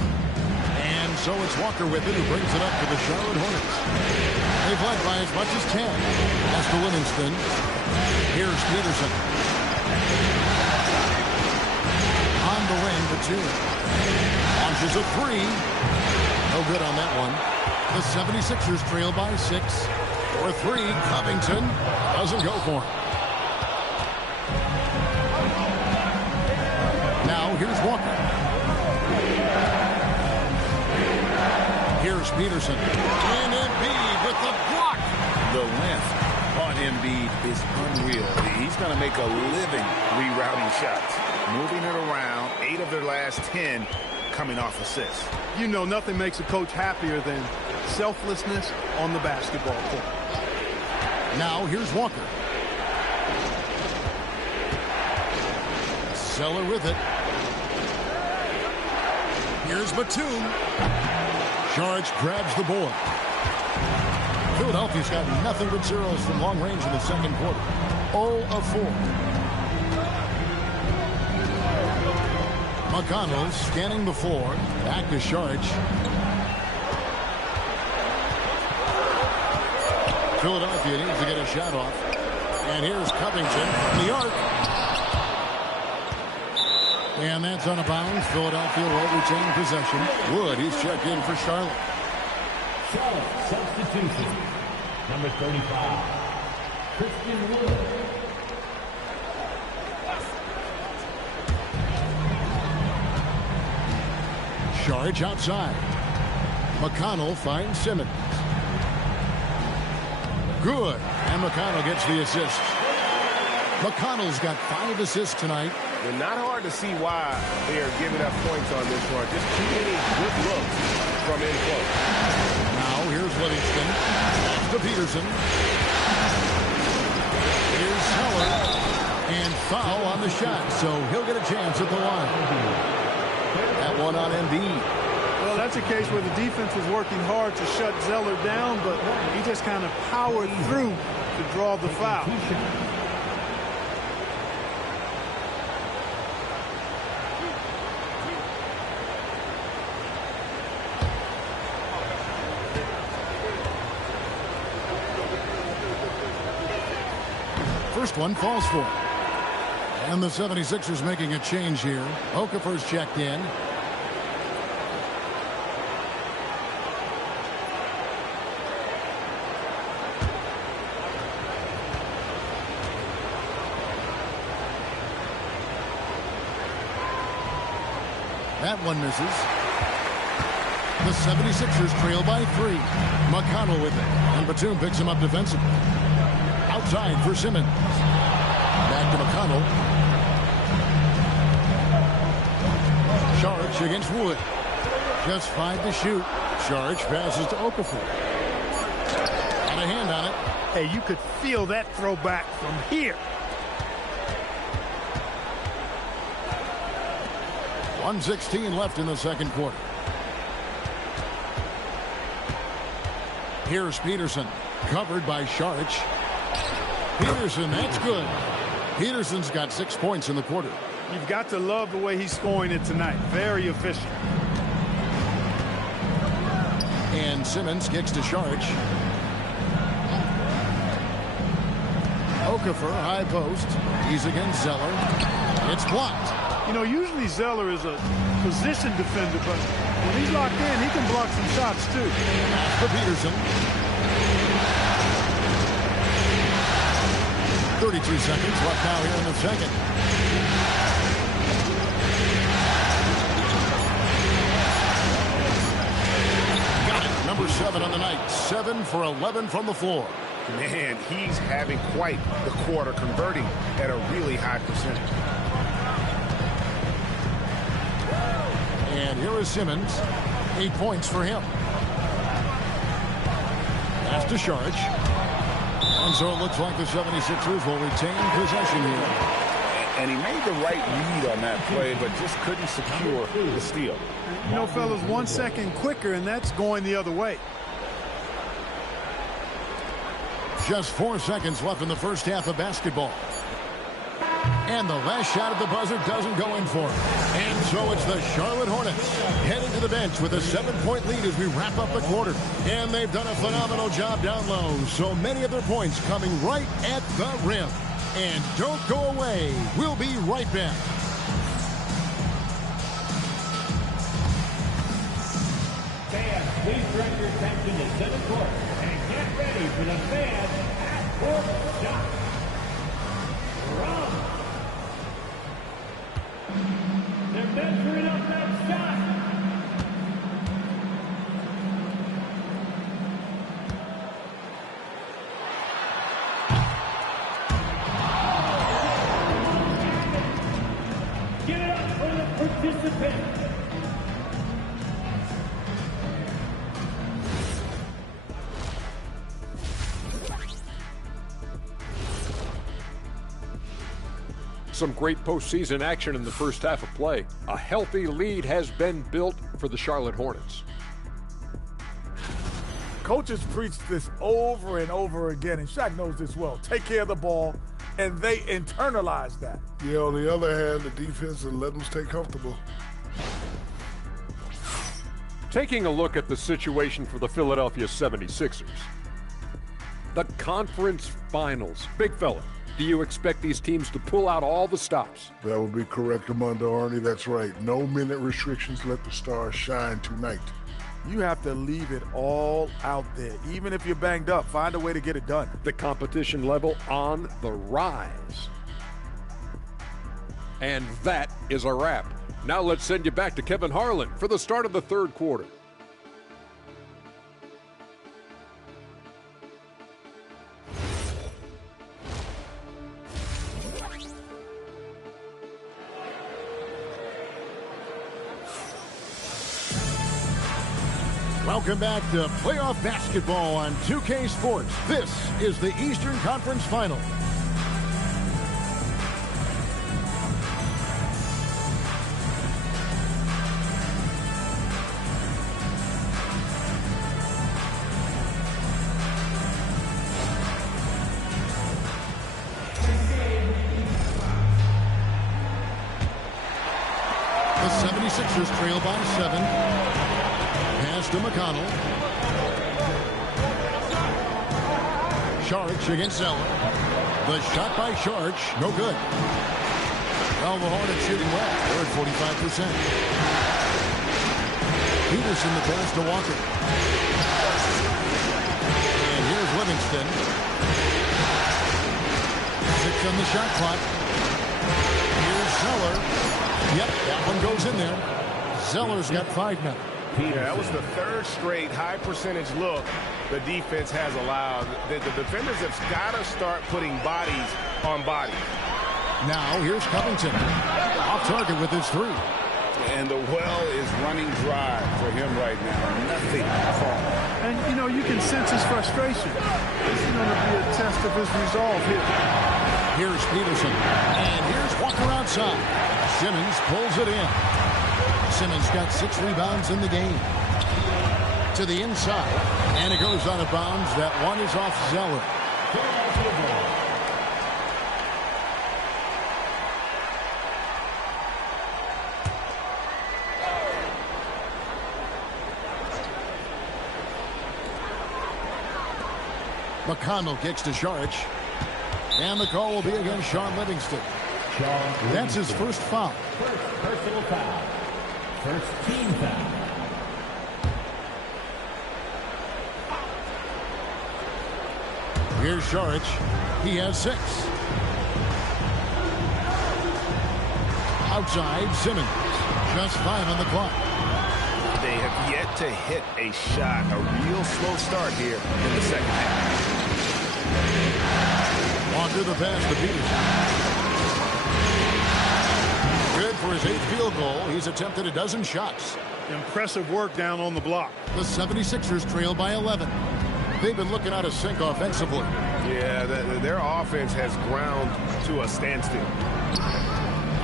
And so it's Walker with it who brings it up to the Charlotte Hornets. They've led by as much as 10. As to Livingston. Here's Peterson. On the wing to 2. Launches a 3. No good on that one. The 76ers trail by 6. For 3, Covington doesn't go for it. Now here's Walker. Here's Peterson. And Embiid with the block. The length on Embiid is unreal. He's going to make a living rerouting shots, moving it around. 8 of their last 10 coming off assists. You know, nothing makes a coach happier than selflessness on the basketball court. Now here's Walker. Zeller with it. Here's Batum. Saric grabs the board. Philadelphia's got nothing but zeros from long range in the second quarter. 0 of 4. McConnell scanning the floor. Back to Saric. Philadelphia needs to get a shot off. And here's Covington from the arc. And that's on a bounce. Philadelphia will retain possession. Wood, he's checked in for Charlotte. Charlotte substitution. Number 35, Christian Wood. Saric outside. McConnell finds Simmons. Good. And McConnell gets the assist. McConnell's got 5 assists tonight. And not hard to see why they are giving up points on this one. Just too many good looks from in close. Now here's Livingston. To Peterson. Here's Zeller. And foul on the shot, so he'll get a chance at the line. That one on Embiid. Well, that's a case where the defense was working hard to shut Zeller down, but he just kind of powered through to draw the foul. First one falls for it. And the 76ers making a change here. Okafor's checked in. That one misses. The 76ers trail by 3. McConnell with it. And Batum picks him up defensively. Outside for Simmons. Back to McConnell. Saric against Wood. Just 5 to shoot. Saric passes to Okafor. Got a hand on it. Hey, you could feel that throwback from here. 1:16 left in the second quarter. Here's Peterson. Covered by Saric. Peterson, that's good. Peterson's got 6 points in the quarter. You've got to love the way he's scoring it tonight. Very efficient. And Simmons kicks to Saric. Okafor, high post. He's against Zeller. It's blocked. You know, usually Zeller is a position defender, but when he's locked in, he can block some shots, too. For Peterson. 32 seconds left now here in the second. Got it. Number 7 on the night. 7 for 11 from the floor. Man, he's having quite the quarter, converting at a really high percentage. And here is Simmons. 8 points for him. Pass to Saric. And so it looks like the 76ers will retain possession here. And he made the right read on that play, but just couldn't secure the steal. You know, fellas, 1 second quicker, and that's going the other way. Just 4 seconds left in the first half of basketball. And the last shot at the buzzer doesn't go in for him. And so it's the Charlotte Hornets heading to the bench with a 7-point lead as we wrap up the quarter. And they've done a phenomenal job down low. So many of their points coming right at the rim. And don't go away. We'll be right back. Fans, please direct your attention to center court and get ready for the fans half-court shot. Wrong. They're measuring up that shot. participant. Some great postseason action in the first half of play. A healthy lead has been built for the Charlotte Hornets. Coaches preach this over and over again, and Shaq knows this well. Take care of the ball, and they internalize that. Yeah, on the other hand, the defense will let them stay comfortable. Taking a look at the situation for the Philadelphia 76ers. The conference finals. Big fella, do you expect these teams to pull out all the stops? That would be correct, Armando Arnie. That's right. No minute restrictions. Let the stars shine tonight. You have to leave it all out there. Even if you're banged up, find a way to get it done. The competition level on the rise. And that is a wrap. Now let's send you back to Kevin Harlan for the start of the third quarter. Welcome back to playoff basketball on 2K Sports. This is the Eastern Conference Final. The 76ers trail by 7. To McConnell. Sharch against Zeller. The shot by Sharch, no good. Well, the Hornets shooting well. They're at 45%. Peterson the pass to Walker. And here's Livingston. 6 on the shot clock. Here's Zeller. Yep, that one goes in there. Zeller's got 5 now. Yeah, that was the third straight high percentage look the defense has allowed. The defenders have got to start putting bodies on bodies. Now here's Covington. Off target with his 3. And the well is running dry for him right now. Nothing falling. And, you know, you can sense his frustration. This is going to be a test of his resolve here. Here's Peterson. And here's Walker outside. Simmons pulls it in. Simmons got 6 rebounds in the game. To the inside. And it goes out of bounds. That one is off Zeller. McConnell kicks to Sharch. And the call will be against Sean Livingston. That's his first foul. First personal foul. First team foul. Here's Sharch. He has 6. Outside, Simmons. Just 5 on the clock. They have yet to hit a shot. A real slow start here in the second half. Walker the pass to Peterson. Good for his 8th field goal. He's attempted a dozen shots. Impressive work down on the block. The 76ers trail by 11. They've been looking out of sync offensively. Yeah, their offense has ground to a standstill.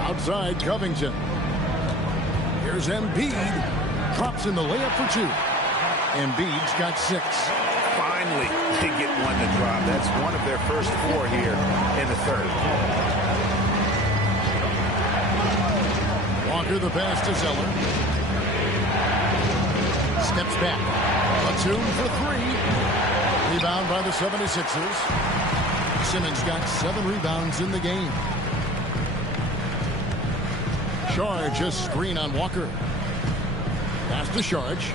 Outside, Covington. Here's Embiid. Drops in the layup for 2. Embiid's got 6. Finally, they get one to drop. That's one of their first 4 here in the third. Walker the pass to Zeller. Steps back. Batum for 3. Rebound by the 76ers. Simmons got 7 rebounds in the game. Sharch, a screen on Walker. Pass to Sharch.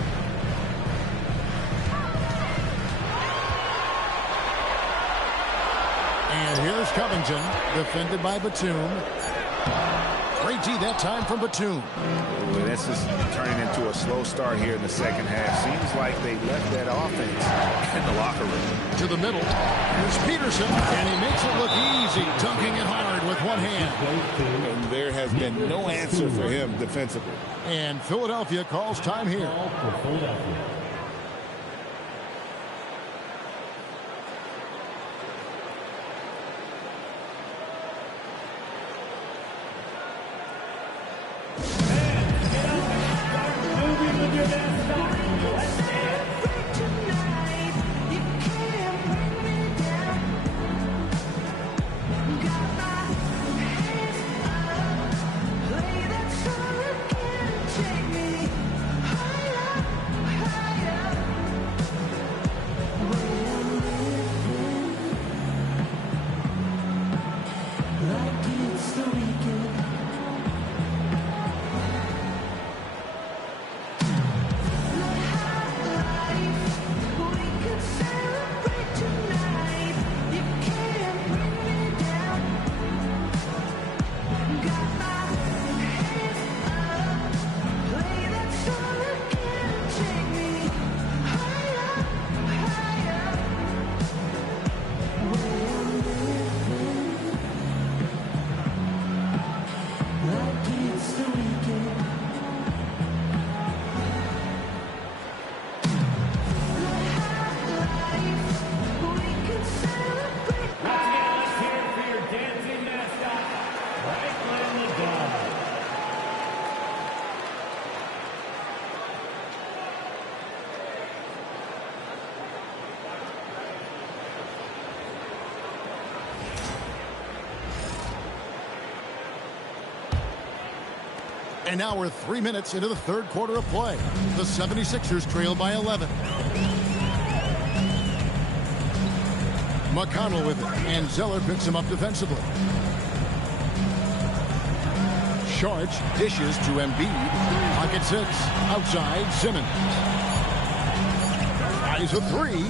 And here's Covington, defended by Batum. Great D that time from Batum. Ooh, this is turning into a slow start here in the second half. Seems like they left that offense in the locker room. to the middle. Here's Peterson, and he makes it look easy, dunking it hard with one hand. And there has been no answer for him defensively. And Philadelphia calls time here. And now we're 3 minutes into the third quarter of play. The 76ers trail by 11. McConnell with it, and Zeller picks him up defensively. Sharch dishes to Embiid. Pocket 6, outside Simmons. Eyes a three.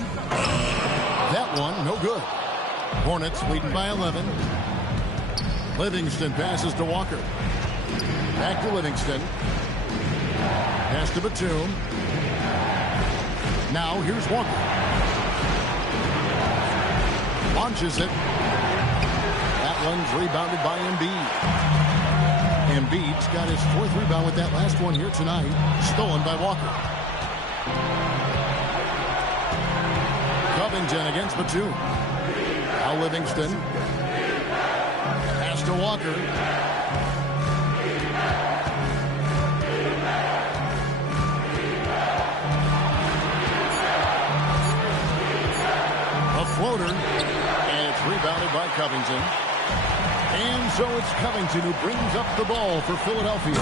That one, no good. Hornets leading by 11. Livingston passes to Walker. Back to Livingston. Pass to Batum. Now here's Walker. Launches it. That one's rebounded by Embiid. Embiid's got his 4th rebound with that last one here tonight. Stolen by Walker. Covington against Batum. Now Livingston. Pass to Walker. Floater, and it's rebounded by Covington. And so it's Covington who brings up the ball for Philadelphia.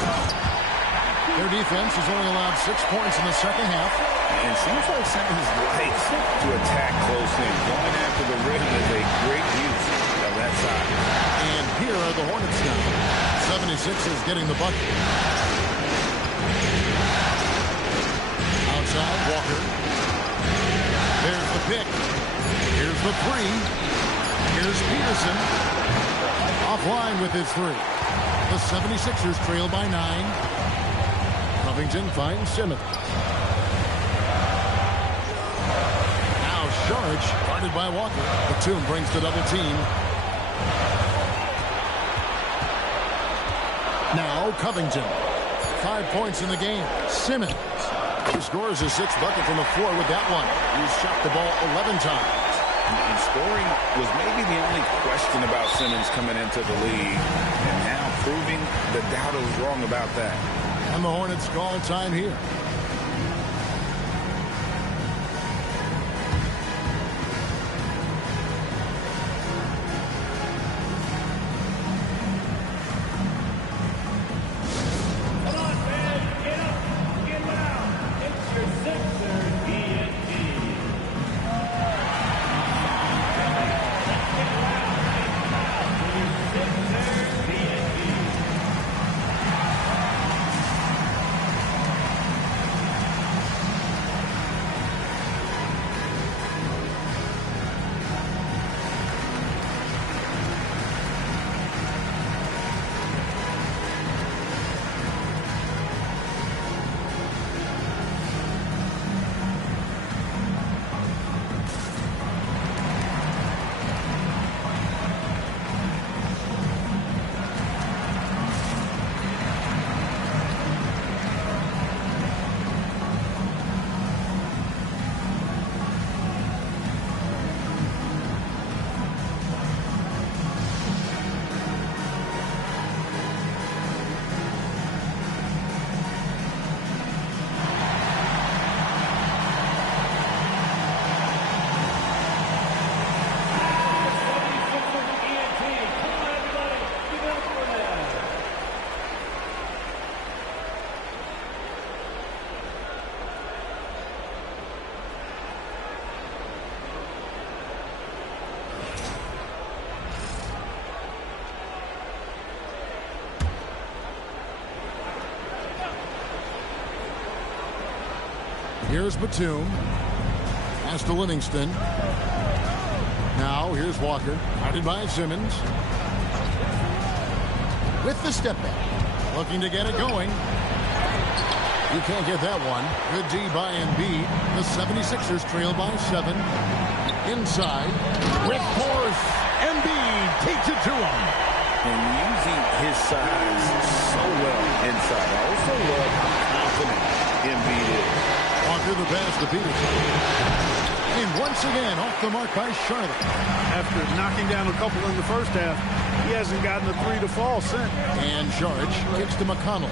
Their defense has only allowed 6 points in the second half. And it seems like Simmons likes to attack close in. Going after the rim is a great use of that side. And here are the Hornets now. 76ers getting the bucket. Outside, Walker. There's the pick. Here's the three. Here's Peterson. Offline with his three. The 76ers trail by 9. Covington finds Simmons. Now Sharch, guarded by Walker. Batum brings the double team. Now Covington. 5 points in the game. Simmons. He scores his 6th bucket from the floor with that one. He's shot the ball 11 times. And scoring was maybe the only question about Simmons coming into the league. And now proving the doubters wrong about that. And the Hornets call time here. Here's Batum. Pass to Livingston. Now here's Walker. Guarded by Simmons. With the step back. Looking to get it going. You can't get that one. Good D by Embiid. The 76ers trail by 7. Inside. With force. Embiid takes it to him. And using his size so well inside. I also love how confident Embiid is. Walker the pass to Peterson. And once again off the mark by Charlotte. After knocking down a couple in the first half, he hasn't gotten a 3 to fall since. And Saric kicks to McConnell.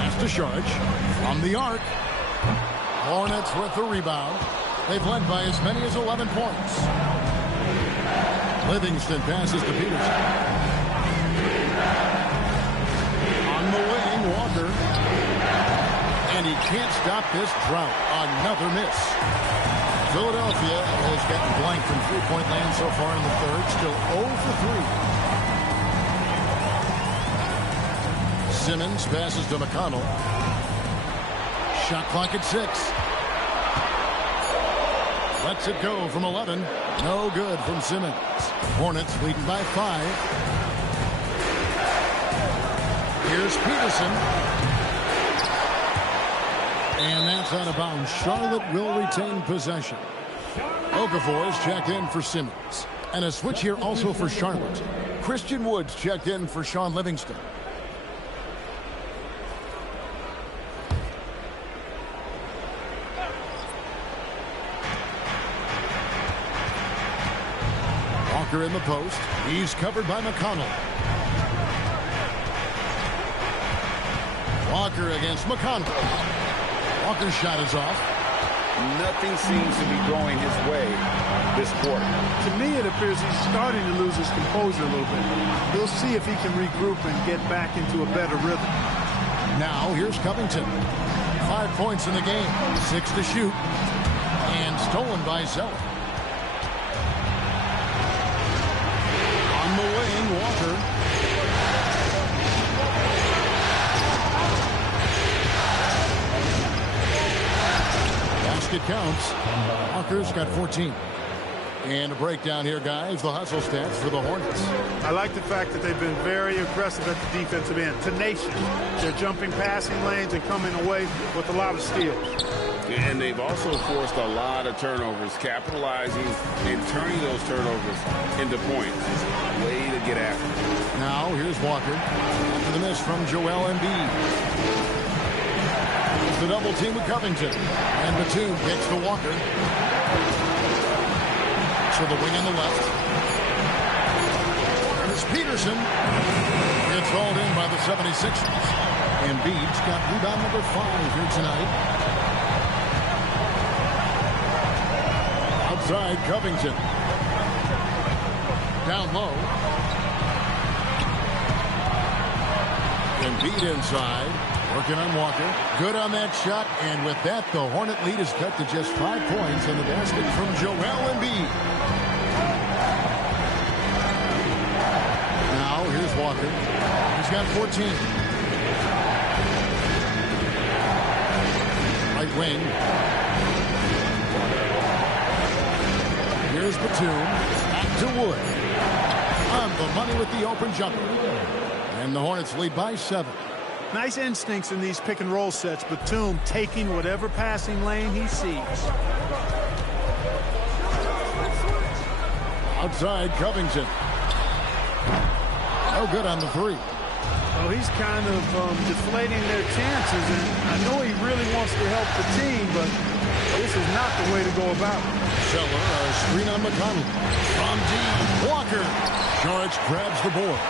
Pass to Saric from the arc. Hornets with the rebound. They've led by as many as 11 points. Livingston passes to Peterson. On the wing, Walker. And he can't stop this drought. Another miss. Philadelphia has gotten blank from three-point land so far in the third. Still 0 for 3. Simmons passes to McConnell. Shot clock at 6. Lets it go from 11. No good from Simmons. Hornets leading by 5. Here's Peterson. And that's out of bounds. Charlotte will retain possession. Okafor is checked in for Simmons. And a switch here also for Charlotte. Christian Woods checked in for Sean Livingston. Walker in the post. He's covered by McConnell. Walker against McConnell. Walker's shot is off. Nothing seems to be going his way this quarter. To me, it appears he's starting to lose his composure a little bit. We'll see if he can regroup and get back into a better rhythm. Now, here's Covington. 5 points in the game. 6 to shoot. And stolen by Zeller. On the wing, Walker. Basket counts. Walker's got 14. And a breakdown here, guys. The hustle stats for the Hornets. I like the fact that they've been very aggressive at the defensive end. Tenacious. They're jumping passing lanes and coming away with a lot of steals. And they've also forced a lot of turnovers, capitalizing and turning those turnovers into points. Way to get after it. Now, here's Walker. After the miss from Joel Embiid. It's the double team with Covington. And Batum kicks to Walker. To the wing on the left. There's Peterson. It's hauled in by the 76ers. Embiid's got rebound number 5 here tonight. Outside, Covington. Down low. Embiid inside. Working on Walker. Good on that shot. And with that, the Hornet lead is cut to just 5 points on the basket from Joel Embiid. Now, here's Walker. He's got 14. Right wing. Here's Batum. Back to Wood. On the money with the open jumper. And the Hornets lead by 7. Nice instincts in these pick-and-roll sets. Batum taking whatever passing lane he sees. Outside, Covington. No good on the 3. Well, he's kind of deflating their chances, and I know he really wants to help the team, but this is not the way to go about it. Zeller, a screen on McConnell. From deep, Walker. George grabs the board.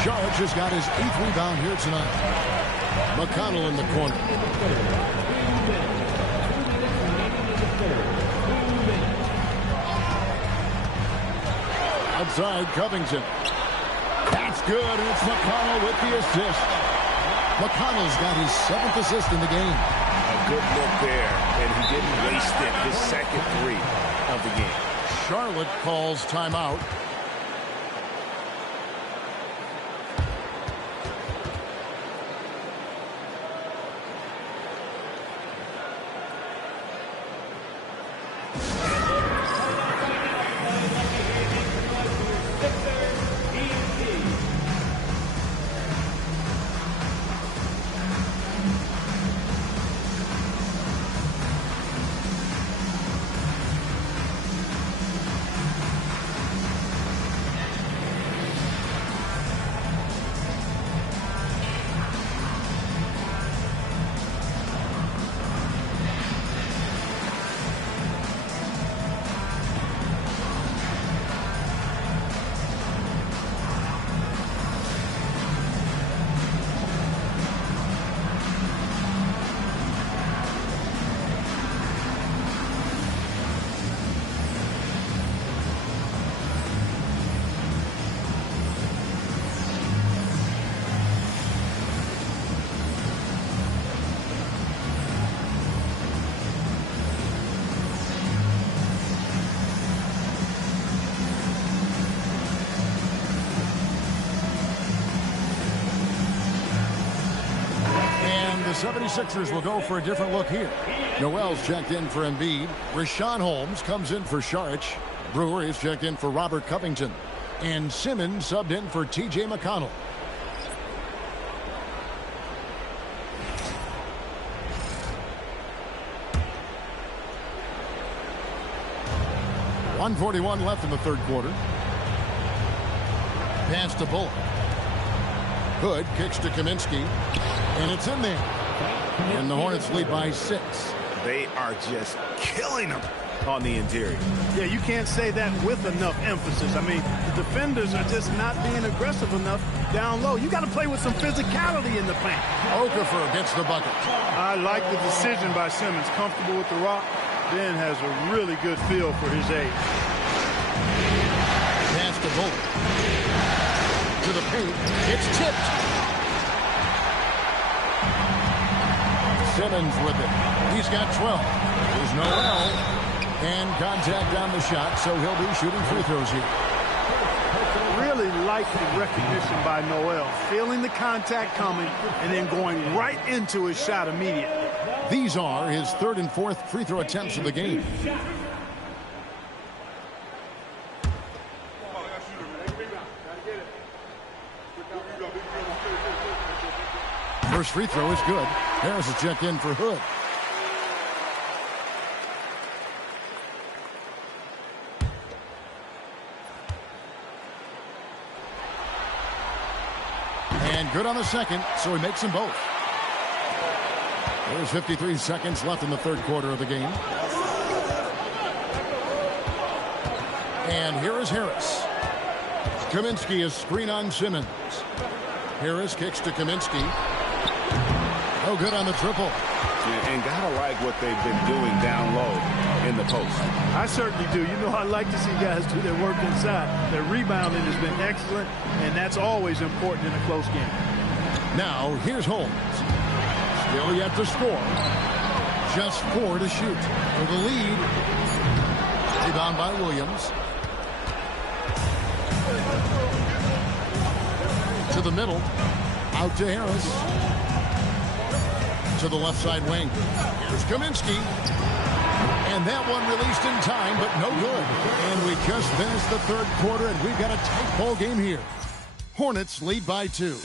George has got his 8th rebound here tonight. McConnell in the corner. Outside, Covington. That's good, and it's McConnell with the assist. McConnell's got his 7th assist in the game. A good look there, and he didn't waste it. His second 3 of the game. Charlotte calls timeout. 76ers will go for a different look here. Noel's checked in for Embiid. Rashawn Holmes comes in for Saric. Brewer is checked in for Robert Covington. And Simmons subbed in for T.J. McConnell. .141 left in the third quarter. Pass to Bullock. Hood kicks to Kaminsky. And it's in there. And the Hornets lead by 6. They are just killing them on the interior. Yeah, you can't say that with enough emphasis. I mean, the defenders are just not being aggressive enough down low. You got to play with some physicality in the paint. Okafor gets the bucket. I like the decision by Simmons. Comfortable with the rock. Ben has a really good feel for his age. Pass to Bullock. To the paint. It's tipped. Simmons with it. He's got 12. There's Noel. And contact on the shot, so he'll be shooting free throws here. Really like the recognition by Noel. Feeling the contact coming and then going right into his shot immediately. These are his third and fourth free throw attempts of the game. First free throw is good. Harris is checked in for Hood. And good on the second, so he makes them both. There's 53 seconds left in the third quarter of the game. And here is Harris. Kaminsky is screen on Simmons. Harris kicks to Kaminsky. No good on the triple. And gotta like what they've been doing down low in the post. I certainly do. You know, I like to see guys do their work inside. Their rebounding has been excellent, and that's always important in a close game. Now, here's Holmes. Still yet to score. Just 4 to shoot for the lead. Rebound by Williams. To the middle. Out to Harris. To the left side wing. Here's Kaminsky. And that one released in time, but no good. And we just finished the third quarter, and we've got a tight ball game here. Hornets lead by 2.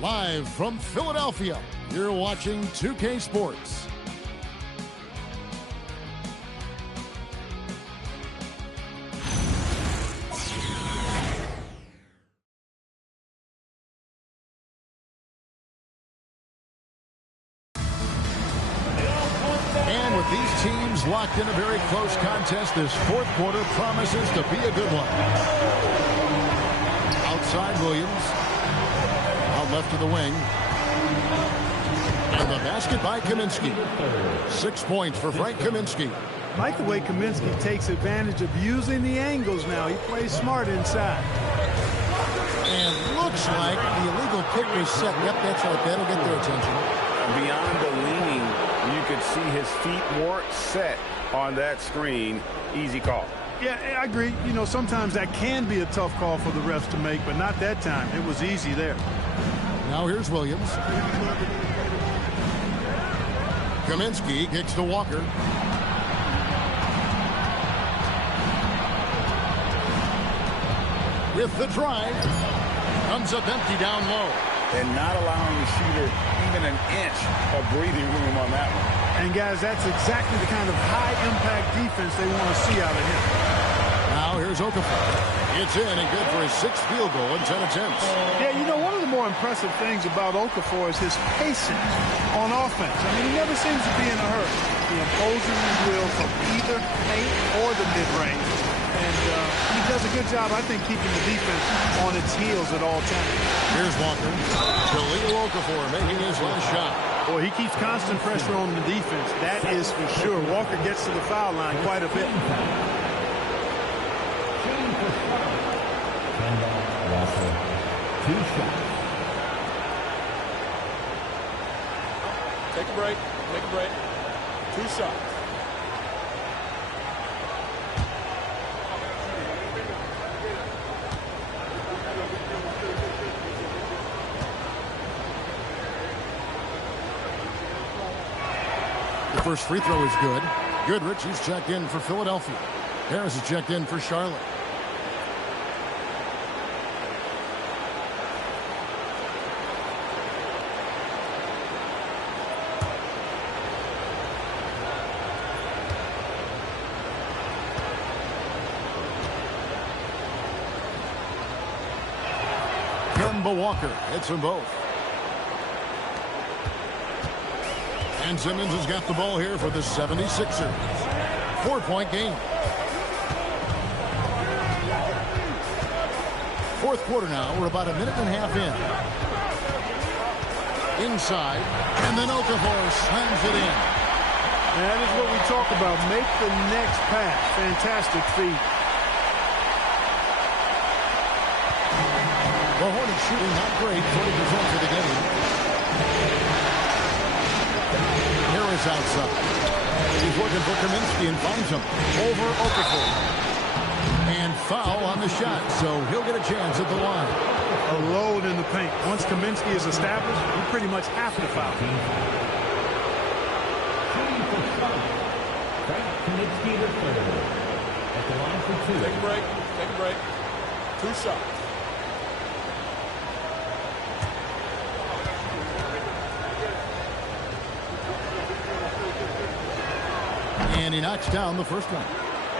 Live from Philadelphia, you're watching 2K Sports. And with these teams locked in a very close contest, this fourth quarter promises to be a good one. Outside Williams. Out left to the wing. And the basket by Kaminsky. 6 points for Frank Kaminsky. I like the way Kaminsky takes advantage of using the angles now. He plays smart inside. And looks like the illegal kick was set. Yep, that's right. That'll get their attention. Beyond the leaning, you could see his feet weren't set on that screen. Easy call. Yeah, I agree. You know, sometimes that can be a tough call for the refs to make, but not that time. It was easy there. Now here's Williams. Kaminsky kicks to Walker. With the drive. Comes up empty down low. And not allowing the shooter even an inch of breathing room on that one. And, guys, that's exactly the kind of high-impact defense they want to see out of him. Now here's Okafor. It's in and good for his 6th field goal in 10 attempts. Yeah, you know, one of the more impressive things about Okafor is his patience on offense. I mean, he never seems to be in a hurry. He imposes his will from either paint or the mid-range. And he does a good job, I think, keeping the defense on its heels at all times. Here's Walker. Jahlil Okafor making his last shot. Boy, he keeps constant pressure on the defense. That is for sure. Walker gets to the foul line quite a bit. Walker, 2 shots. Take a break. Take a break. 2 shots. The first free throw is good. Goodrich, he's checked in for Philadelphia. Harris is checked in for Charlotte. Walker hits them both. And Simmons has got the ball here for the 76ers. 4-point game. Fourth quarter now. We're about a minute and a half in. Inside. And then Okafor slams it in. That is what we talk about. Make the next pass. Fantastic feat. The Hornets shooting not great, 40% for the game. Harris outside. He's looking for Kaminsky and finds him. Over Okafor. And foul on the shot, so he'll get a chance at the line. A load in the paint. Once Kaminsky is established, you pretty much have to foul. Kaminsky the third. At the line for two. Take a break. Take a break. 2 shots. And he knocks down the first one.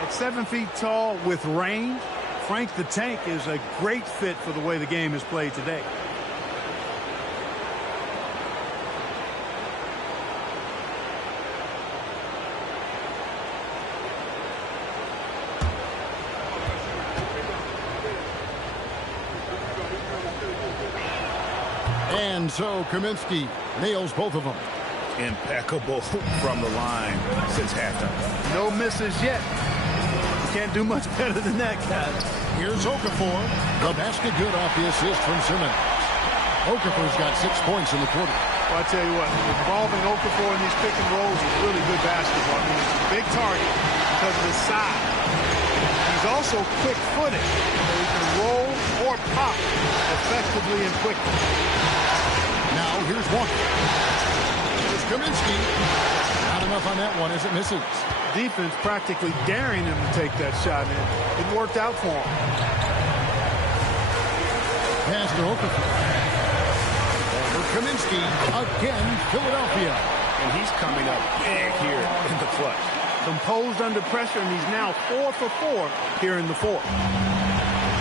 At 7 feet tall with range, Frank the Tank is a great fit for the way the game is played today. And so Kaminsky nails both of them. Impeccable from the line since halftime. No misses yet. You can't do much better than that, guys. Here's Okafor. The basket good off the assist from Simmons. Okafor's got 6 points in the quarter. Well, I tell you what, involving Okafor in these pick and rolls is really good basketball. I mean, it's a big target because of his size. He's also quick-footed, so he can roll or pop effectively and quickly. Now here's Walker. Kaminsky. Not enough on that one as it misses. Defense practically daring him to take that shot in. It worked out for him. Pass to Okafor. Over Kaminsky. Again, Philadelphia. And he's coming up big here in the clutch. Composed under pressure, and he's now 4 for 4 here in the fourth.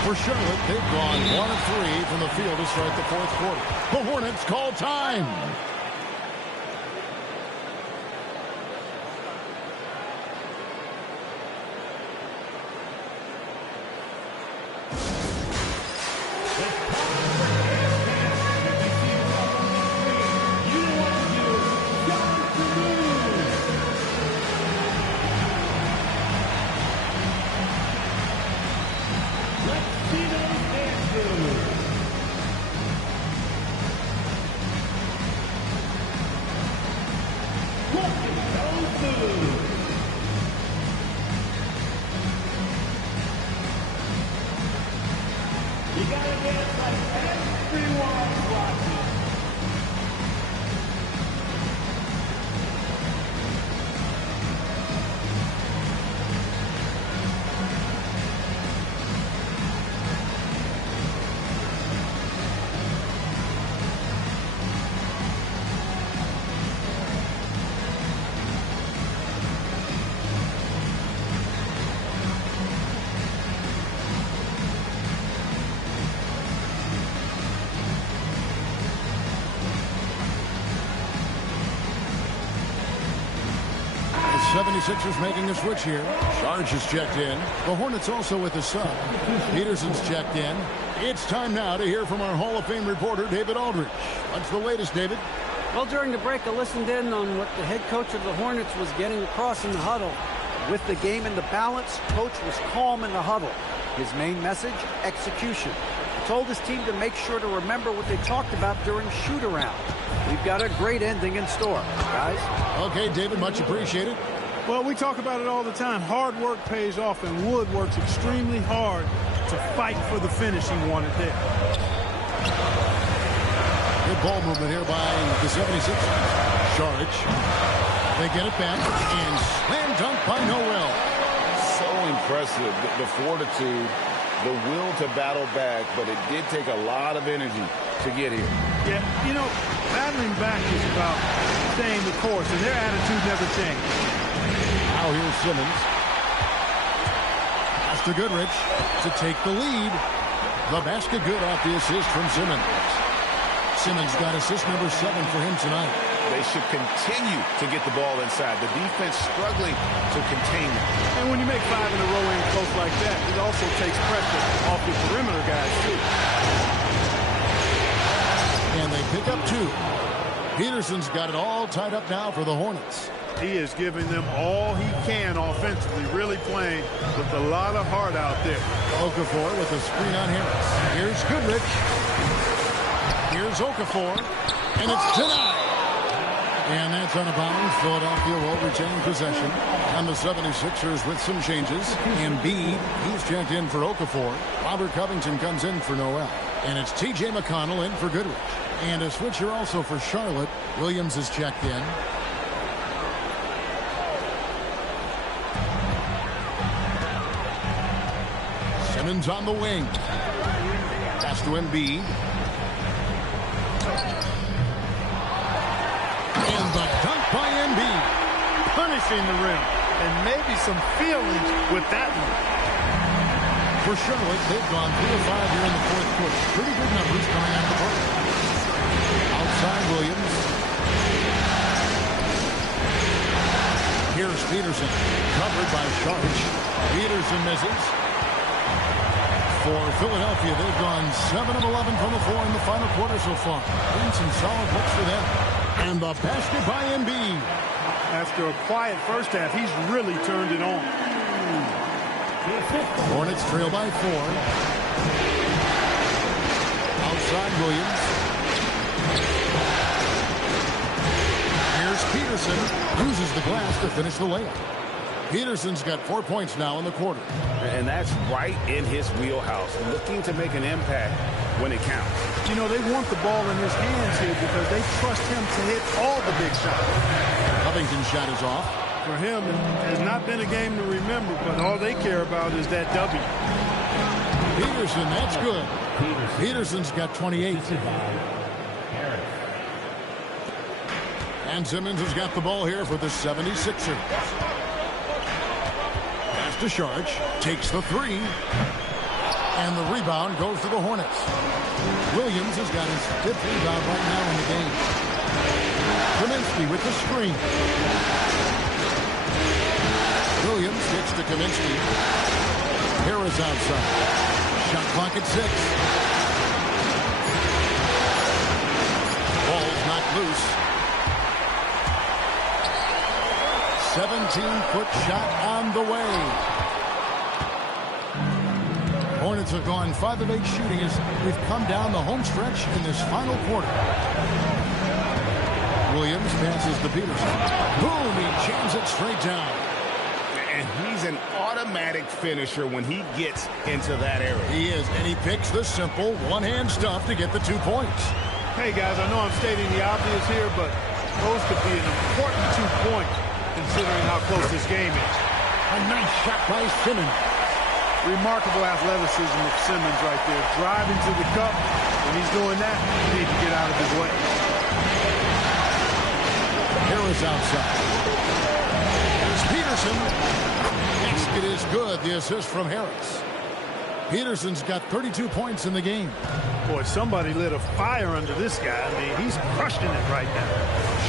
For Charlotte, they've gone 1 of 3 from the field to start the fourth quarter. The Hornets call time. The 76ers making a switch here. Sarge is checked in. The Hornets also with a sub. Peterson's checked in. It's time now to hear from our Hall of Fame reporter, David Aldridge. What's the latest, David? Well, during the break, I listened in on what the head coach of the Hornets was getting across in the huddle. With the game in the balance, coach was calm in the huddle. His main message, execution. He told his team to make sure to remember what they talked about during shoot-around. We've got a great ending in store, guys. Okay, David, much appreciated. Well, we talk about it all the time. Hard work pays off, and Wood works extremely hard to fight for the finish he wanted there. Good ball movement here by the 76ers. Saric. They get it back, and slam dunk by Noel. So impressive, the fortitude, the will to battle back, but it did take a lot of energy to get here. Yeah, you know, battling back is about staying the course, and their attitude never changed. Now here's Simmons. Pass to Goodrich to take the lead. The basket good off the assist from Simmons. Simmons got assist number 7 for him tonight. They should continue to get the ball inside. The defense struggling to contain them. And when you make 5 in a row in close like that, it also takes pressure off your perimeter guys, too. And they pick up 2. Peterson's got it all tied up now for the Hornets. He is giving them all he can offensively, really playing with a lot of heart out there. Okafor with a screen on Harris. Here's Goodrich. Here's Okafor. And it's denied. And that's out of bounds. Philadelphia will retain possession. And the 76ers with some changes. Embiid, he's checked in for Okafor. Robert Covington comes in for Noel. And it's T.J. McConnell in for Goodrich. And a switcher also for Charlotte. Williams is checked in. Simmons on the wing. Pass to Embiid. And the dunk by Embiid. Punishing the rim. And maybe some feelings with that one. For Charlotte, they've gone 3 of 5 here in the fourth quarter. Pretty good numbers coming out of the break. Outside Williams. Here's Peterson. Covered by Sharch. Peterson misses. For Philadelphia, they've gone 7 of 11 from the floor in the final quarter so far. Been some solid looks for them. And the basket by Embiid. After a quiet first half, he's really turned it on. Hornets trail by 4. Outside Williams. Here's Peterson. Loses the glass to finish the layup. Peterson's got 4 points now in the quarter. And that's right in his wheelhouse, looking to make an impact when it counts. You know, they want the ball in his hands here because they trust him to hit all the big shots. Covington's shot is off. For him, it has not been a game to remember, but all they care about is that W. Peterson, that's good. Peterson's got 28. And Simmons has got the ball here for the 76ers. Pass to Sharch. Takes the 3. And the rebound goes to the Hornets. Williams has got his 5th rebound right now in the game. Kaminsky with the screen. Williams gets to Kaminsky. Harris outside. Shot clock at 6. Ball's knocked loose. 17-foot shot on the way. Hornets have gone 5 of 8 shooting as we've come down the home stretch in this final quarter. Williams passes to Peterson. Boom, he jams it straight down. And he's an automatic finisher when he gets into that area. He is, and he picks the simple one-hand stuff to get the 2 points. Hey, guys, I know I'm stating the obvious here, but those could be an important 2 points considering how close this game is. A nice shot by Simmons. Remarkable athleticism of Simmons right there. Driving to the cup. When he's doing that, you need to get out of his way. Harris outside. Here's Peterson. Basket is good. The assist from Harris. Peterson's got 32 points in the game. Boy, somebody lit a fire under this guy. I mean, he's crushing it right now.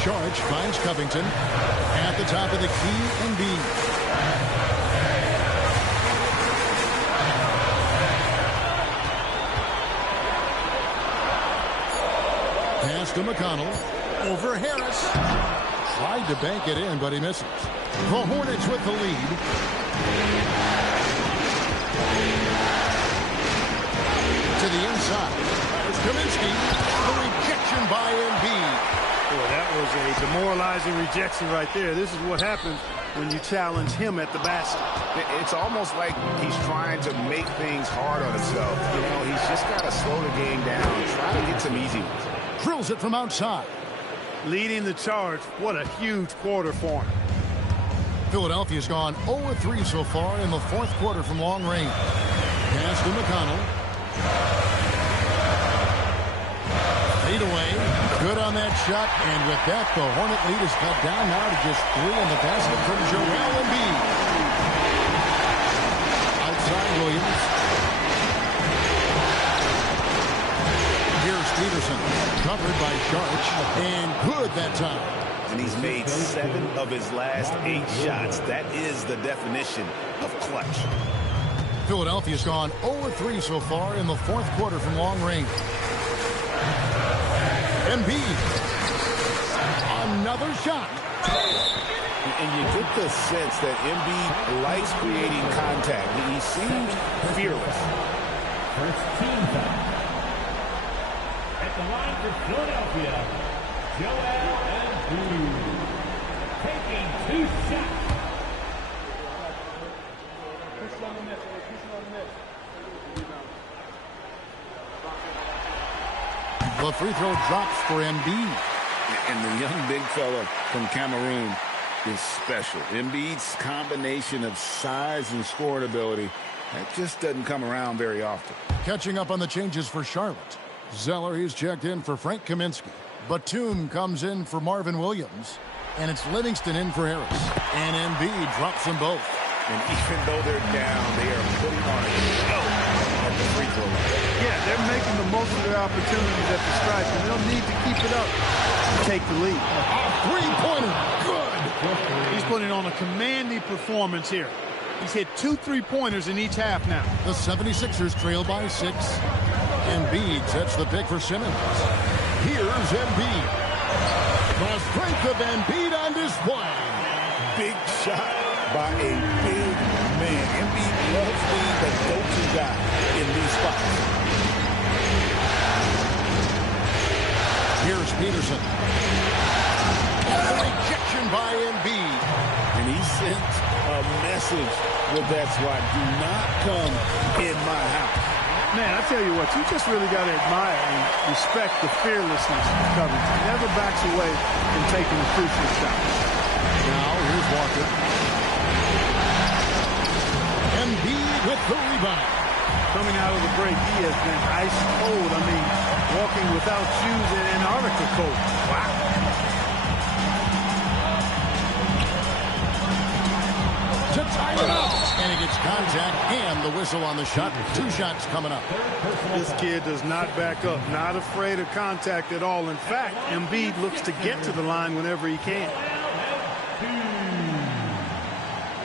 Sharch finds Covington. At the top of the key, Embiid. Pass to McConnell. Over Harris. Tried to bank it in, but he misses. The Hornets with the lead. To the inside. There's Kaminsky. The rejection by Embiid. Boy, that was a demoralizing rejection right there. This is what happens when you challenge him at the basket. It's almost like he's trying to make things hard on himself. You know, he's just got to slow the game down, try to get some easy ones. Drills it from outside. leading the charge. What a huge quarter for him. Philadelphia's gone 0-3 so far in the fourth quarter from long range. Pass to McConnell. Fade away. Good on that shot. And with that, the Hornet lead is cut down now to just 3 in the basket from Joel Embiid. Outside Williams. Here's Peterson. Covered by Sharch. And good that time. And he's made 7 of his last 8 shots. That is the definition of clutch. Philadelphia's gone 0-3 so far in the fourth quarter from long range. Embiid. Another shot. And you get the sense that Embiid likes creating contact. He seems fearless. First team foul. At the line for Philadelphia, Joel Embiid taking 2 shots. The free throw drops for Embiid. And the young big fella from Cameroon is special. Embiid's combination of size and scoring ability, that just doesn't come around very often. Catching up on the changes for Charlotte. Zeller, he's checked in for Frank Kaminsky. Batum comes in for Marvin Williams. And it's Livingston in for Harris. And Embiid drops them both. And even though they're down, they are putting on a show at the free throw line. Yeah, they're making the most of their opportunities at the stripe, and they'll need to keep it up to take the lead. Three-pointer, good. He's putting on a commanding performance here. He's hit 2 3-pointers in each half now. The 76ers trail by 6. Embiid sets the pick for Simmons. Here's Embiid. The strength of Embiid on display. Big shot by a big man. Embiid loves being the go-to guy in these spots. Here's Peterson. Rejection by Embiid. And he sent a message with that swat. Do not come in my house. Man, I tell you what, you just really got to admire and respect the fearlessness of Covington. He never backs away from taking a crucial shot. Now, here's Walker. Embiid with the rebound. Coming out of the break, he has been ice cold. I mean, walking without shoes in Antarctica cold. Wow. To tie it up. And he gets contact and the whistle on the shot. 2 shots coming up. This kid does not back up. Not afraid of contact at all. In fact, Embiid looks to get to the line whenever he can.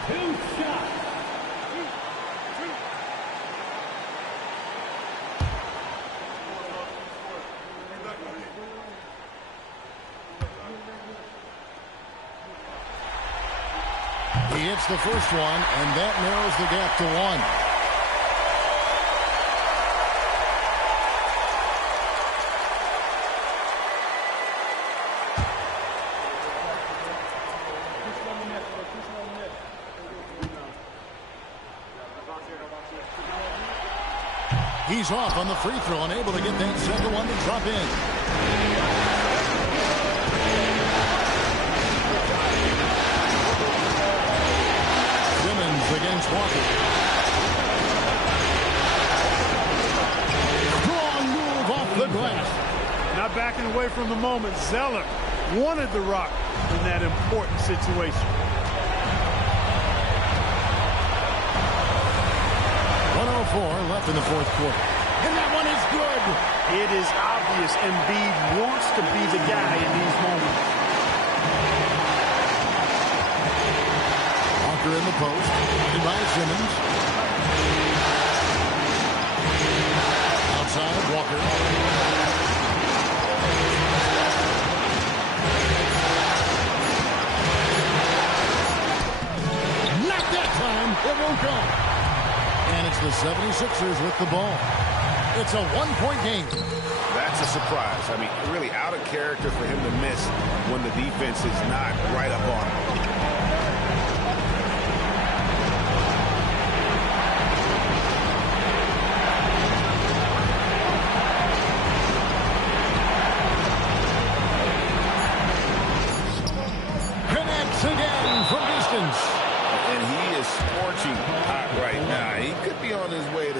2 shots. He hits the first one, and that narrows the gap to 1. He's off on the free throw, unable to get that second one to drop in. Against Walker. Strong move off the glass. Not backing away from the moment. Zeller wanted the rock in that important situation. 1:04 left in the fourth quarter. And that one is good. It is obvious Embiid wants to be the guy in these moments. Walker in the post. And by Simmons. Outside, Walker. Not that time. It won't go. And it's the 76ers with the ball. It's a 1-point game. That's a surprise. I mean, really out of character for him to miss when the defense is not right up on him.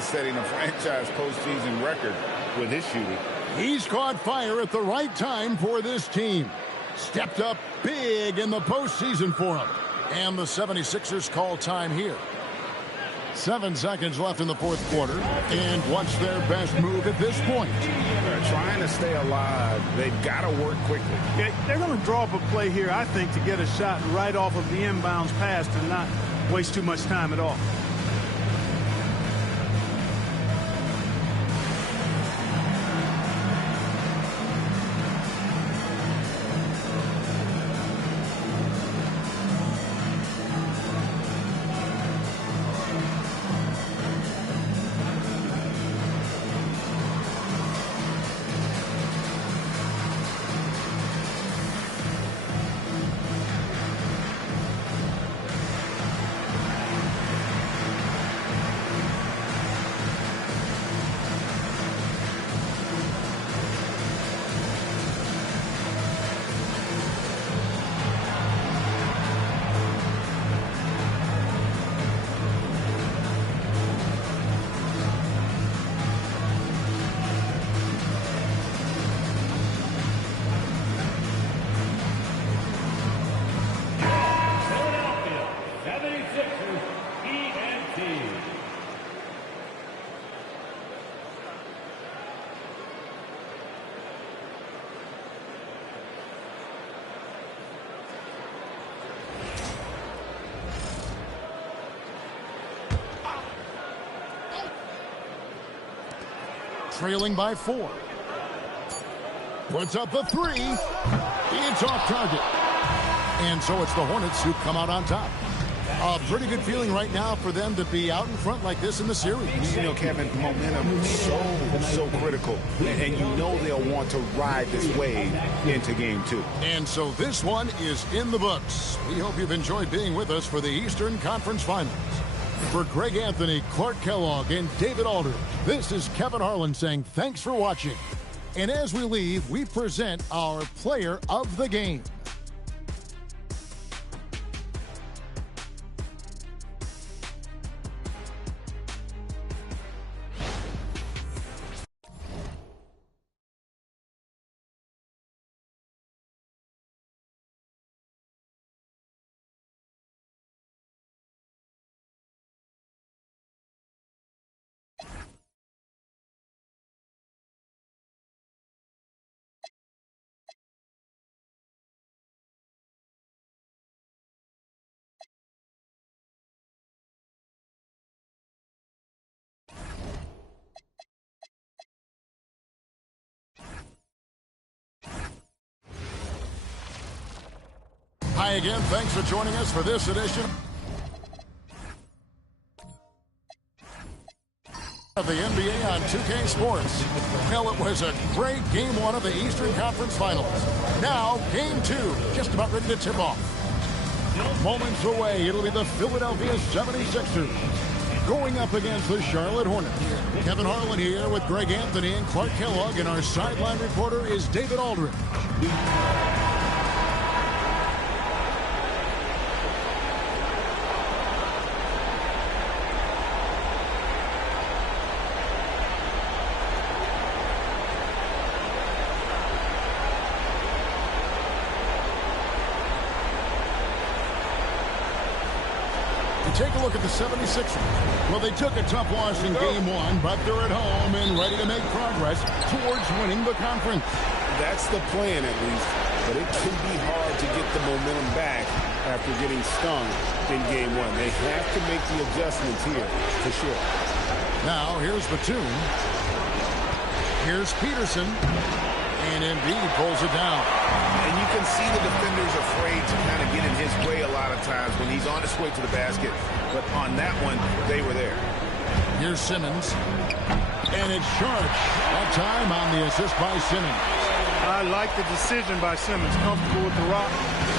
setting a franchise postseason record with his shooting. He's caught fire at the right time for this team. Stepped up big in the postseason for him. And the 76ers call time here. 7 seconds left in the fourth quarter. And what's their best move at this point? They're trying to stay alive. They've got to work quickly. Yeah, they're going to draw up a play here, I think, to get a shot right off of the inbounds pass and not waste too much time at all. Trailing by 4. Puts up the 3. It's off target. And so it's the Hornets who come out on top. A pretty good feeling right now for them to be out in front like this in the series. You know, Kevin, momentum is so critical. And you know they'll want to ride this wave into game 2. And so this one is in the books. We hope you've enjoyed being with us for the Eastern Conference Finals. For Greg Anthony, Clark Kellogg, and David Aldridge, this is Kevin Harlan saying thanks for watching. And as we leave, we present our player of the game. Hi again. Thanks for joining us for this edition of the NBA on 2K Sports. Well, it was a great game 1 of the Eastern Conference Finals. Now, game 2, just about ready to tip off. Moments away, it'll be the Philadelphia 76ers going up against the Charlotte Hornets. Kevin Harlan here with Greg Anthony and Clark Kellogg, and our sideline reporter is David Aldridge. Take a look at the 76ers. Well, they took a tough loss in game 1, but they're at home and ready to make progress towards winning the conference. That's the plan, at least. But it can be hard to get the momentum back after getting stung in game 1. They have to make the adjustments here, for sure. Now, here's Batum. Here's Peterson. And Embiid pulls it down. And you can see the defenders afraid to kind of get in his way a lot of times when he's on his way to the basket. But on that one, they were there. Here's Simmons. And it's Sharp. That time on the assist by Simmons. I like the decision by Simmons. Comfortable with the rock.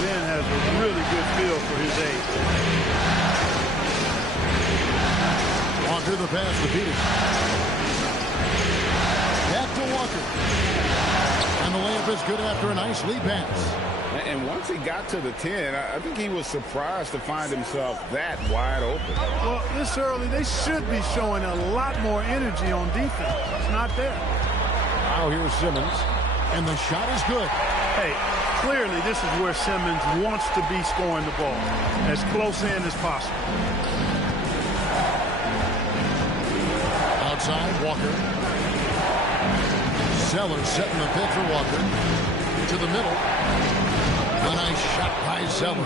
Then has a really good feel for his age. Walker the pass to Peterson. Back to Walker. And the layup is good after a nice lead pass. And once he got to the 10, I think he was surprised to find himself that wide open. Well, this early, they should be showing a lot more energy on defense. It's not there. Now here's Simmons, and the shot is good. Hey, clearly this is where Simmons wants to be scoring the ball, as close in as possible. Outside, Walker. Zeller setting the pitch for Walker. To the middle. A nice shot by Zeller.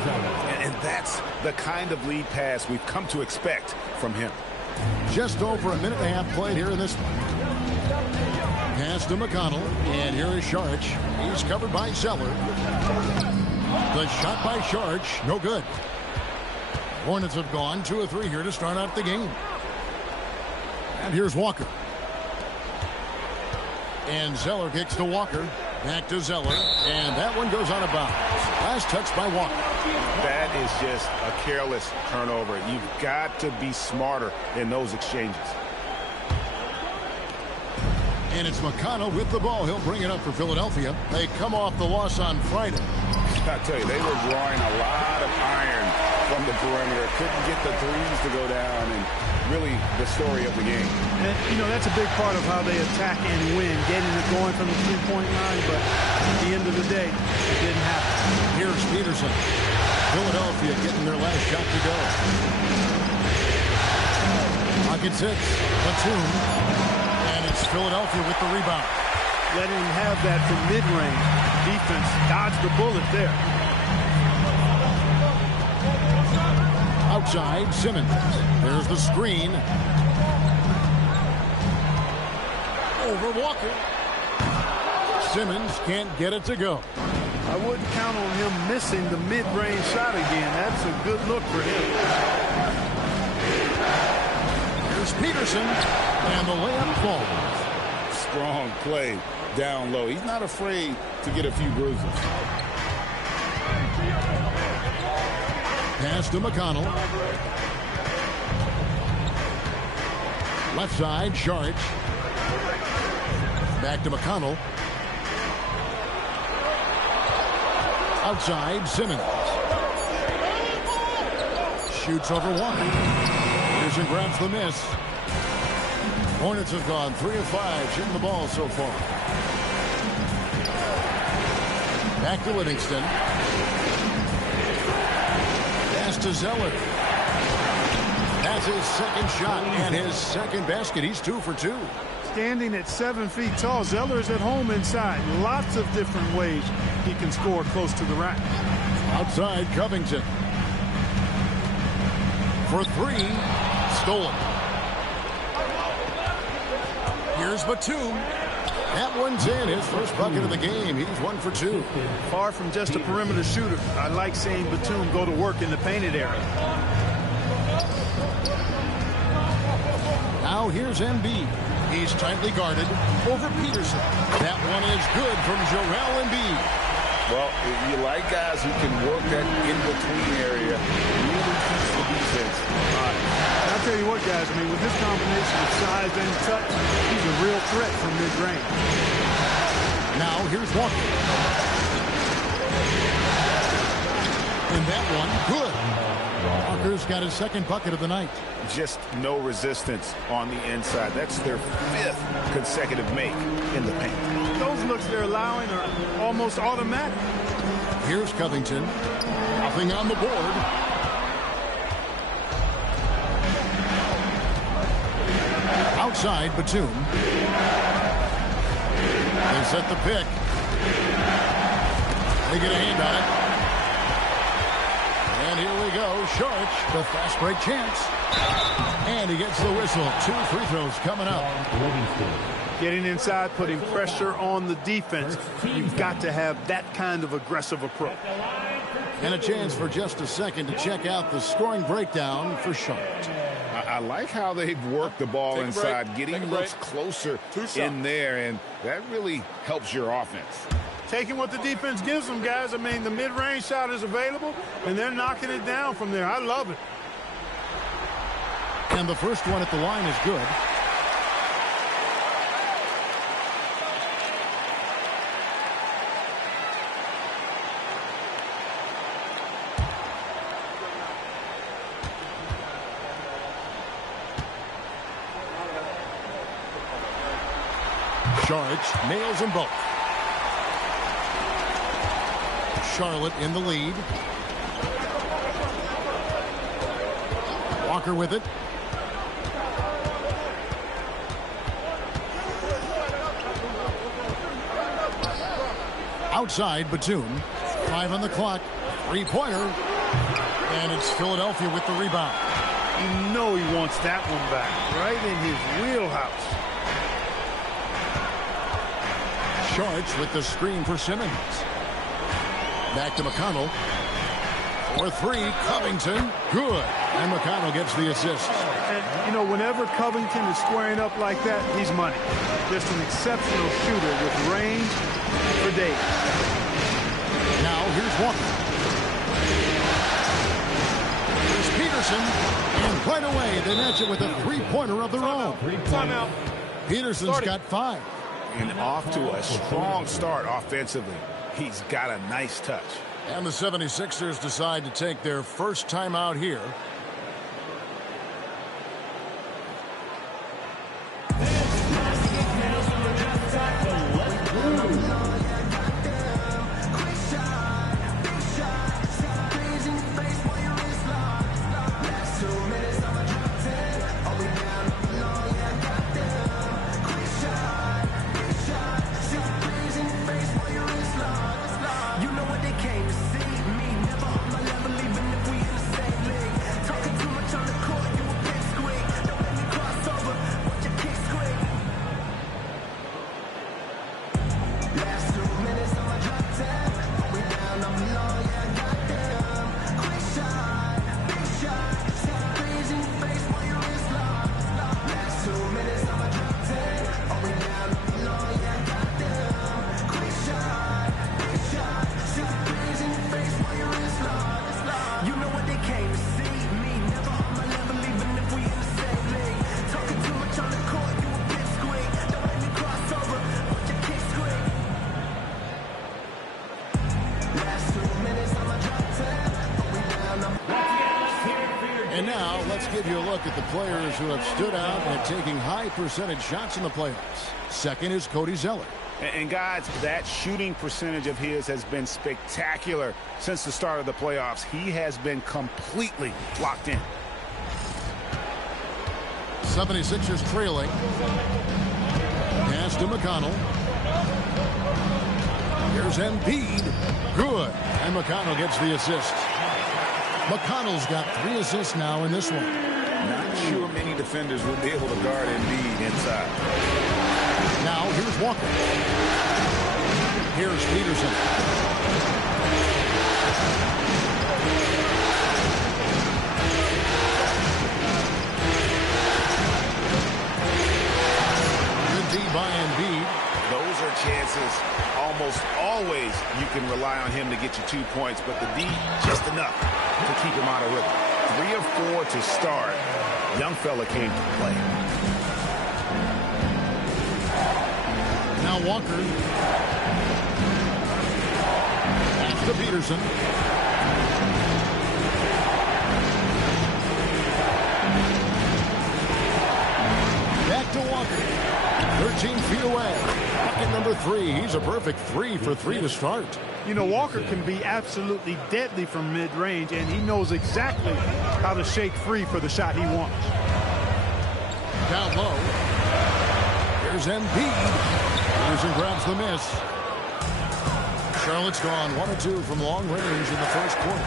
And that's the kind of lead pass we've come to expect from him. Just over a minute and a half played here in this one. Pass to McConnell. And here is Sharch. He's covered by Zeller. The shot by Sharch. No good. Hornets have gone 2 of 3 here to start out the game. And here's Walker. And Zeller kicks to Walker. Back to Zeller. And that one goes out of bounds. Last touch by Walker. That is just a careless turnover. You've got to be smarter in those exchanges. And it's McConnell with the ball. He'll bring it up for Philadelphia. They come off the loss on Friday. I tell you, they were drawing a lot of iron from the perimeter. Couldn't get the threes to go down, and really the story of the game. And, you know, that's a big part of how they attack and win, getting it going from the three-point line, but at the end of the day, it didn't happen. Here's Peterson. Philadelphia getting their last shot to go. Pocket 6. Batum. And it's Philadelphia with the rebound. Letting him have that from mid-range. Defense dodged the bullet there. Outside, Simmons. There's the screen. Over Walker. Simmons can't get it to go. I wouldn't count on him missing the mid-range shot again. That's a good look for him. Here's Peterson. And the layup falls. Strong play down low. He's not afraid to get a few bruises. Pass to McConnell. Left side, Sharch. Back to McConnell. Outside, Simmons. Shoots over Walker. Peterson grabs the miss. Hornets have gone 3 of 5 shooting the ball so far. Back to Livingston. Pass to Zeller. That's his second shot and his second basket. He's 2 for 2. Standing at 7 feet tall, Zeller is at home inside. Lots of different ways he can score close to the rack. Outside, Covington. For 3. Stolen. Here's Batum. That one's in. His first bucket of the game. He's 1 for 2. Far from just a perimeter shooter, I like seeing Batum go to work in the painted area. Now here's Embiid. He's tightly guarded over Peterson. That one is good from Joel Embiid. Well, you like guys who can work that in-between area. Really keeps the defense honest. I'll tell you what, guys, I mean, with this combination of size and touch, he's a real threat from mid-range. Now here's Walker. And that one, good. Walker's got his second bucket of the night. Just no resistance on the inside. That's their 5th consecutive make in the paint. Those looks they're allowing are almost automatic. Here's Covington. Nothing on the board. Outside, Batum. They set the pick. They get a hand on it. And here we go. Sharch, the fast break chance. And he gets the whistle. 2 free throws coming up. Getting inside, putting pressure on the defense. You've got to have that kind of aggressive approach. And a chance for just a second to check out the scoring breakdown for Charlotte. I like how they've worked the ball inside, getting looks closer in there, and that really helps your offense. Taking what the defense gives them, guys. I mean, the mid-range shot is available, and they're knocking it down from there. I love it. And the first one at the line is good. Saric nails them both. Charlotte in the lead. Walker with it. Outside, Batum. 5 on the clock. Three-pointer. And it's Philadelphia with the rebound. You know he wants that one back. Right in his wheelhouse. Saric with the screen for Simmons. Back to McConnell. For 3, Covington. Good. And McConnell gets the assist. And, you know, whenever Covington is squaring up like that, he's money. Just an exceptional shooter with range for days. Now, here's Walker. Here's Peterson. And right away, they match it with a three-pointer of their own. Timeout. Peterson's got 5. And off to a strong start offensively. He's got a nice touch. And the 76ers decide to take their first time out here. And now, let's give you a look at the players who have stood out at taking high percentage shots in the playoffs. Second is Cody Zeller. And guys, that shooting percentage of his has been spectacular since the start of the playoffs. He has been completely locked in. 76ers trailing. Pass to McConnell. Here's Embiid. Good. And McConnell gets the assist. McConnell's got 3 assists now in this one. Not sure many defenders will be able to guard Embiid inside. Now here's Walker. Here's Peterson. Good D by Embiid. Those are chances. Almost always you can rely on him to get you 2 points, but the D just enough to keep him out of rhythm. 3 of 4 to start. Young fella came to play. Now Walker. Back to Peterson. Back to Walker. 13 feet away. Bucket number 3. He's a perfect 3 for 3 to start. You know, Walker can be absolutely deadly from mid-range, and he knows exactly how to shake free for the shot he wants. Down low. Here's Embiid. Peterson grabs the miss. Charlotte's gone 1 of 2 from long range in the first quarter.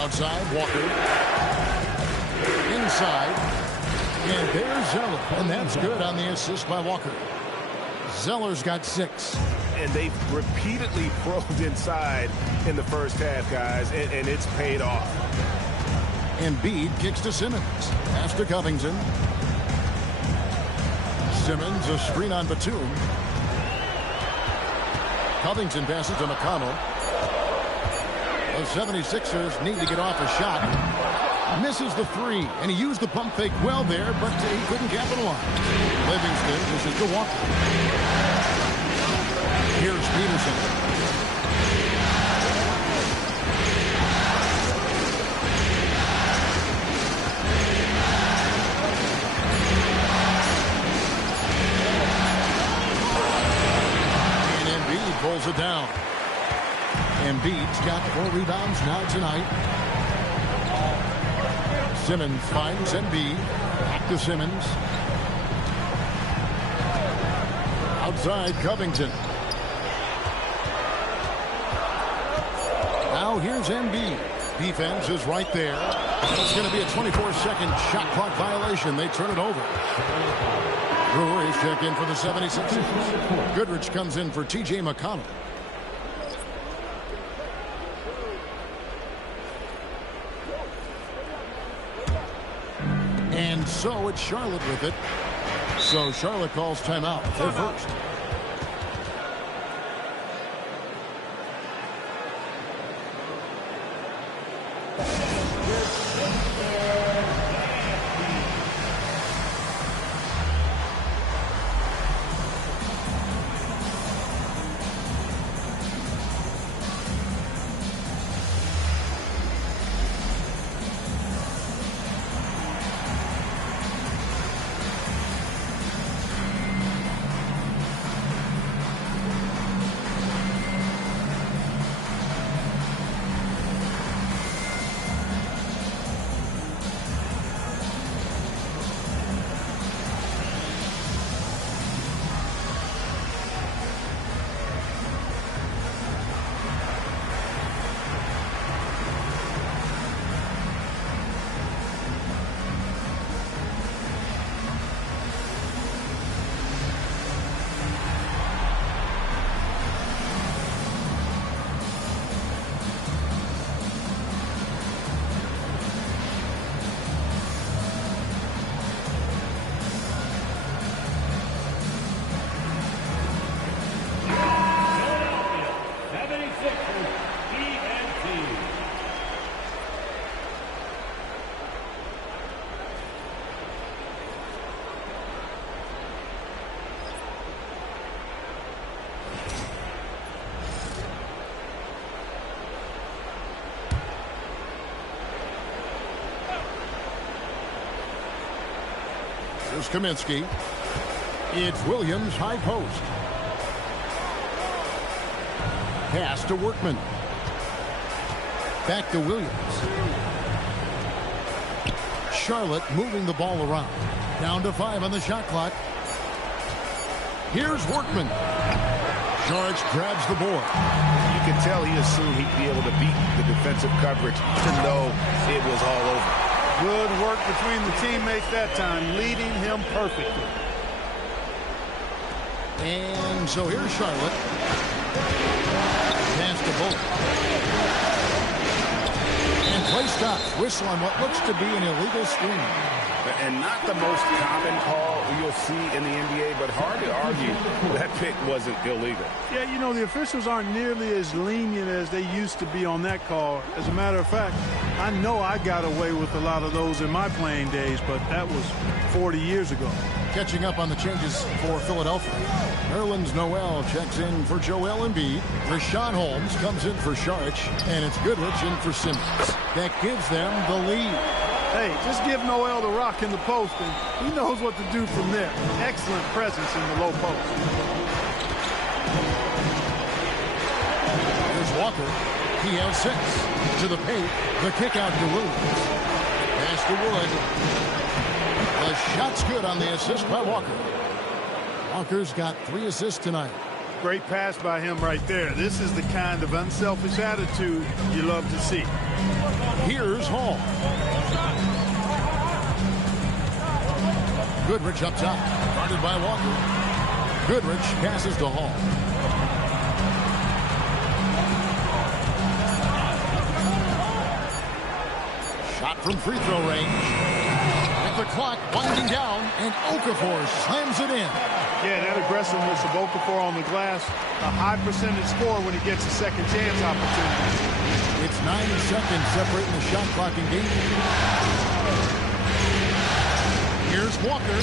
Outside, Walker. Inside. And there's Zeller. And that's good on the assist by Walker. Zeller's got 6. And they've repeatedly probed inside in the first half, guys, and it's paid off. Embiid kicks to Simmons. Pass to Covington. Simmons, a screen on Batum. Covington passes to McConnell. The 76ers need to get off a shot. Misses the 3, and he used the pump fake well there, but he couldn't capitalize. Livingston pushes to Walker. Here's Peterson. Embiid's got 4 rebounds now tonight. Simmons finds Embiid. Back to Simmons. Outside Covington. Now here's Embiid. Defense is right there. It's going to be a 24-second shot clock violation. They turn it over. Brewers check in for the 76ers. Goodrich comes in for T.J. McConnell. And so it's Charlotte with it. So Charlotte calls timeout. They're first. Here's Kaminsky. It's Williams, high post. Pass to Workman. Back to Williams. Charlotte moving the ball around. Down to 5 on the shot clock. Here's Workman. George grabs the board. You can tell he assumed he'd be able to beat the defensive coverage to know it was all over. Good work between the teammates that time, leading him perfectly. And so here's Charlotte. Pass to Bullock. And play stops. Whistle on what looks to be an illegal screen. And not the most common call you'll see in the NBA, but hard to argue that pick wasn't illegal. Yeah, you know, the officials aren't nearly as lenient as they used to be on that call. As a matter of fact, I know I got away with a lot of those in my playing days, but that was 40 years ago. Catching up on the changes for Philadelphia. Nerlens Noel checks in for Joel Embiid. Rashawn Holmes comes in for Saric, and it's Goodrich in for Simmons. That gives them the lead. Hey, just give Noel the rock in the post, and he knows what to do from there. Excellent presence in the low post. Here's Walker. He has 6. To the paint. The kick out to Williams. Pass to Wood. The shot's good on the assist by Walker. Walker's got 3 assists tonight. Great pass by him right there. This is the kind of unselfish attitude you love to see. Here's Hall. Goodrich up top. Guarded by Walker. Goodrich passes to Hall. Shot from free throw range. With the clock winding down, and Okafor slams it in. Yeah, that aggressiveness of Okafor on the glass, a high percentage score when he gets a second chance opportunity. It's 9 seconds separating the shot clock and game. Here's Walker.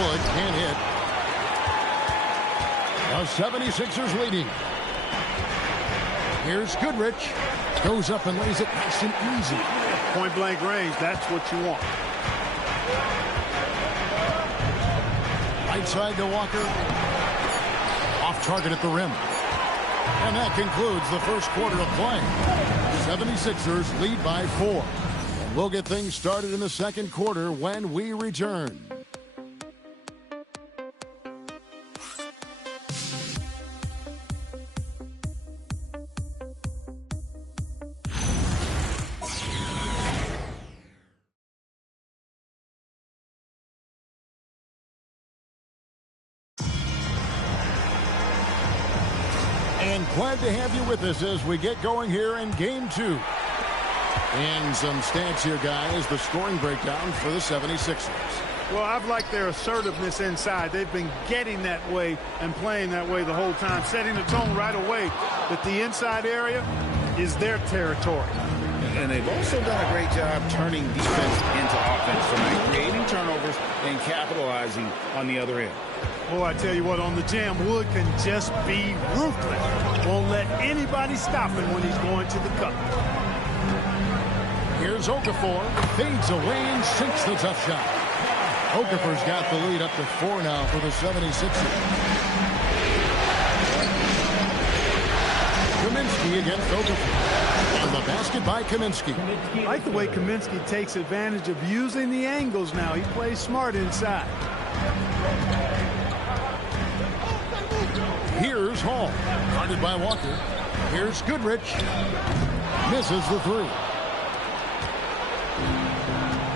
Wood can't hit. The 76ers leading. Here's Goodrich. Goes up and lays it nice and easy. Point blank range, that's what you want. Right side to Walker. Off target at the rim. And that concludes the first quarter of play. 76ers lead by 4. And we'll get things started in the second quarter when we return. And glad to have you with us as we get going here in Game 2. And some stats here, guys. The scoring breakdown for the 76ers. Well, I've liked their assertiveness inside. They've been getting that way and playing that way the whole time, setting the tone right away that the inside area is their territory. And they've also done a great job turning defense into offense tonight, creating turnovers and capitalizing on the other end. Boy, I tell you what, on the jam, Wood can just be ruthless. Won't let anybody stop him when he's going to the cup. Here's Okafor. Fades away and sinks the tough shot. Okafor's got the lead up to 4 now for the 76ers. Kaminsky against Okafor. And the basket by Kaminsky. I like the way Kaminsky takes advantage of using the angles now. He plays smart inside. Here's Hall. Guarded by Walker. Here's Goodrich. Misses the 3.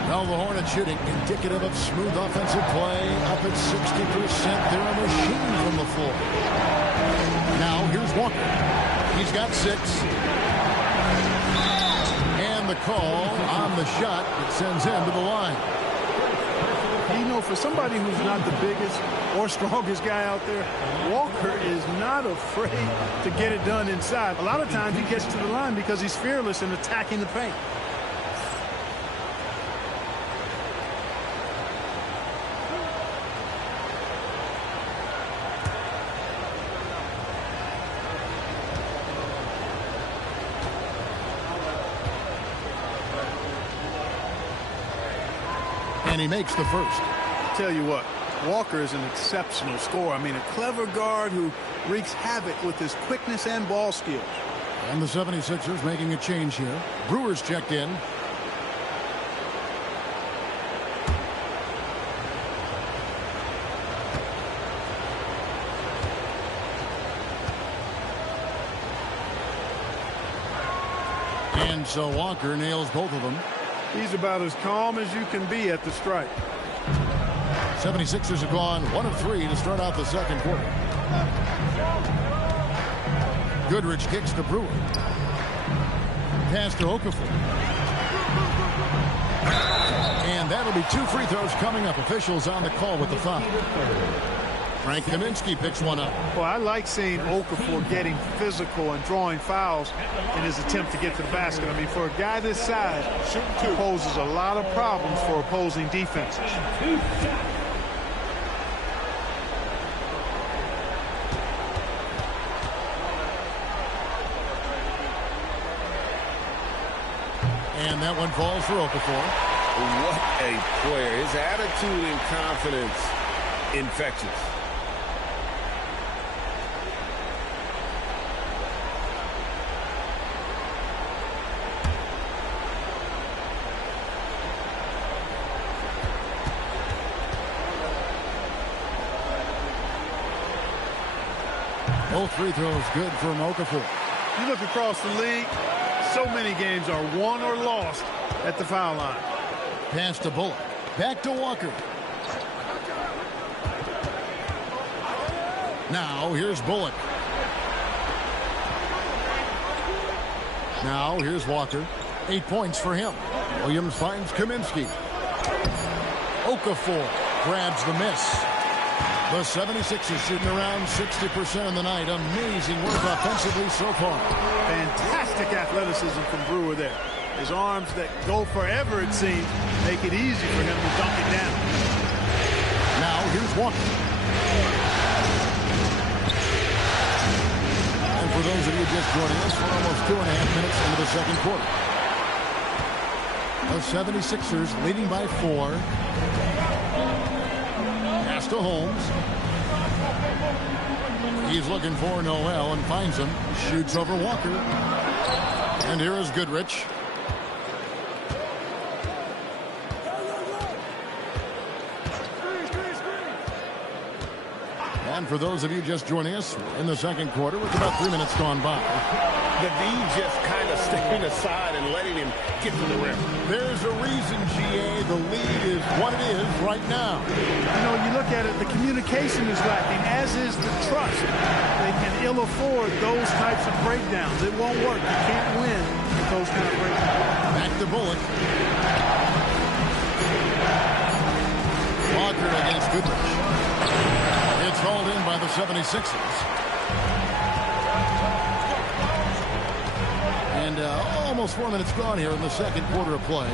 Now the Hornets shooting indicative of smooth offensive play. Up at 60%. They're a machine from the floor. Now here's Walker. He's got 6. And the call on the shot that sends him to the line. You know, for somebody who's not the biggest or strongest guy out there, Walker is not afraid to get it done inside. A lot of times he gets to the line because he's fearless in attacking the paint. And he makes the first. Tell you what, Walker is an exceptional scorer. I mean, a clever guard who wreaks havoc with his quickness and ball skills. And the 76ers making a change here. Brewers checked in. And so Walker nails both of them. He's about as calm as you can be at the strike. 76ers have gone 1 of 3 to start out the second quarter. Goodrich kicks to Brewer. Pass to Okafor. And that'll be 2 free throws coming up. Officials on the call with the foul. Frank Kaminsky picks one up. Well, I like seeing Okafor getting physical and drawing fouls in his attempt to get to the basket. I mean, for a guy this size, it poses a lot of problems for opposing defenses. And that one falls for Okafor. What a player. His attitude and confidence, infectious. Both free throws good from Okafor. You look across the league, so many games are won or lost at the foul line. Pass to Bullock. Back to Walker. Now here's Bullock. Now here's Walker. 8 points for him. Williams finds Kaminsky. Okafor grabs the miss. The 76ers shooting around 60% of the night. Amazing work offensively so far. Fantastic athleticism from Brewer there. His arms that go forever, it seems, make it easy for him to dunk it down. Now here's Walker. And for those of you just joining us, we're almost 2.5 minutes into the second quarter. The 76ers leading by 4. Pass to Holmes. He's looking for Noel and finds him. Shoots over Walker. And here is Goodrich. And for those of you just joining us in the second quarter, with about 3 minutes gone by. The D just kind of stepping aside and letting him get to the rim. There's a reason, GA, the lead is what it is right now. You know, you look at it, the communication is lacking, as is the trust. They can ill afford those types of breakdowns. It won't work. You can't win with those kind of breakdowns. Back to Bullock. Walker against Goodrich. It's hauled in by the 76ers. And almost 4 minutes gone here in the second quarter of play.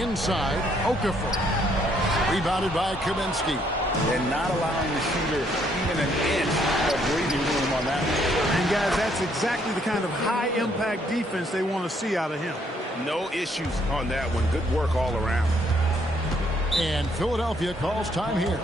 Inside, Okafor. Rebounded by Kaminsky. And not allowing the shooter even an inch of breathing room on that one. And, guys, that's exactly the kind of high-impact defense they want to see out of him. No issues on that one. Good work all around. And Philadelphia calls time here.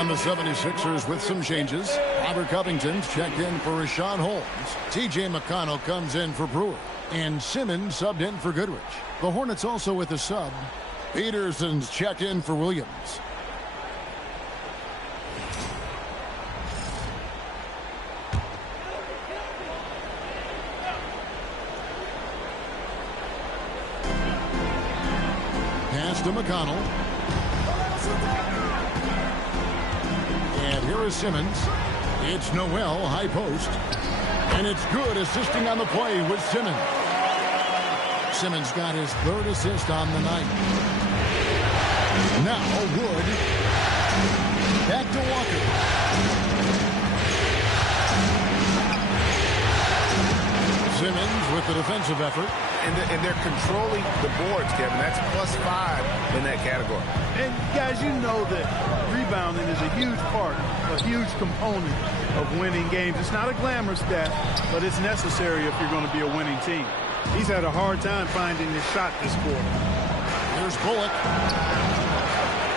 The 76ers with some changes. Robert Covington's checked in for Rashawn Holmes. T.J. McConnell comes in for Brewer. And Simmons subbed in for Goodrich. The Hornets also with a sub. Peterson's checked in for Williams. Pass to McConnell. And here is Simmons. It's Noel, high post. And it's good, assisting on the play with Simmons. Simmons got his third assist on the night. Now Wood. Back to Walker. Simmons with the defensive effort. And they're controlling the boards, Kevin. That's +5 in that category. And, guys, you know that rebounding is a huge part, a huge component of winning games. It's not a glamorous stat, but it's necessary if you're going to be a winning team. He's had a hard time finding his shot this quarter. Here's Bullock.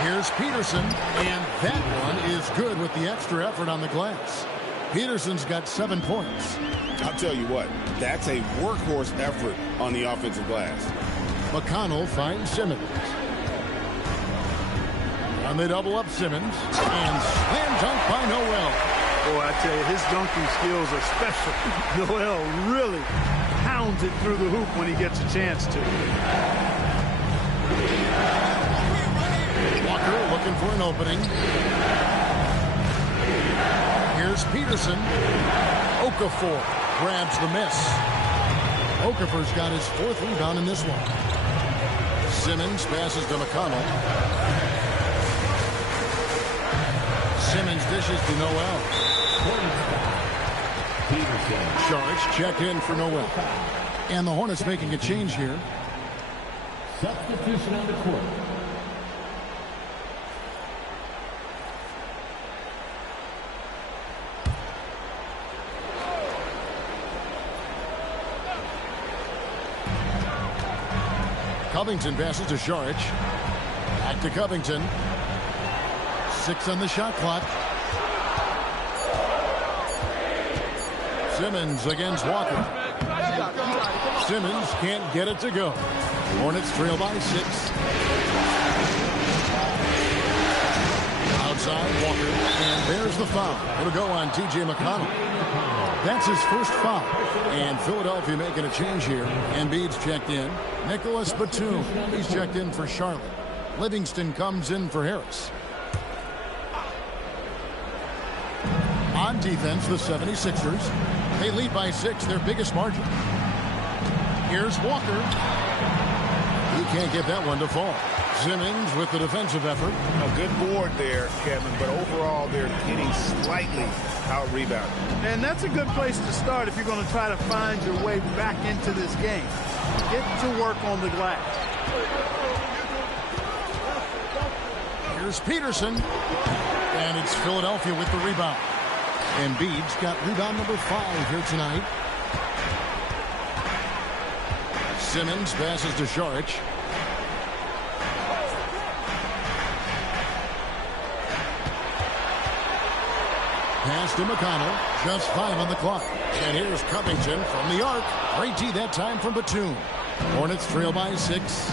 Here's Peterson. And that one is good with the extra effort on the glass. Peterson's got 7 points. I'll tell you what, that's a workhorse effort on the offensive glass. McConnell finds Simmons. And they double up Simmons. And slam dunk by Noel. Boy, I tell you, his dunking skills are special. Noel really pounds it through the hoop when he gets a chance to. Walker looking for an opening. Here's Peterson. Okafor grabs the miss. Okafor's got his 4th rebound in this one. Simmons passes to McConnell. Simmons dishes to Noel. Sharks checked in for Noel. And the Hornets making a change here. Substitution on the court. Covington passes to Saric. Back to Covington. 6 on the shot clock. Simmons against Walker. Simmons can't get it to go. Hornets trail by 6. Outside, Walker, and there's the foul. It'll go on T.J. McConnell. That's his first foul. And Philadelphia making a change here. Embiid's checked in. Nicholas Batum, he's checked in for Charlotte. Livingston comes in for Harris. On defense, the 76ers. They lead by 6, their biggest margin. Here's Walker. He can't get that one to fall. Simmons with the defensive effort. A good board there, Kevin, but overall they're getting slightly out-rebounded. And that's a good place to start if you're going to try to find your way back into this game. Get to work on the glass. Here's Peterson. And it's Philadelphia with the rebound. Embiid's got rebound number 5 here tonight. Simmons passes to Šarić. Pass to McConnell. Just 5 on the clock. And here's Covington from the arc. Great D that time from Batum. Hornets trail by 6.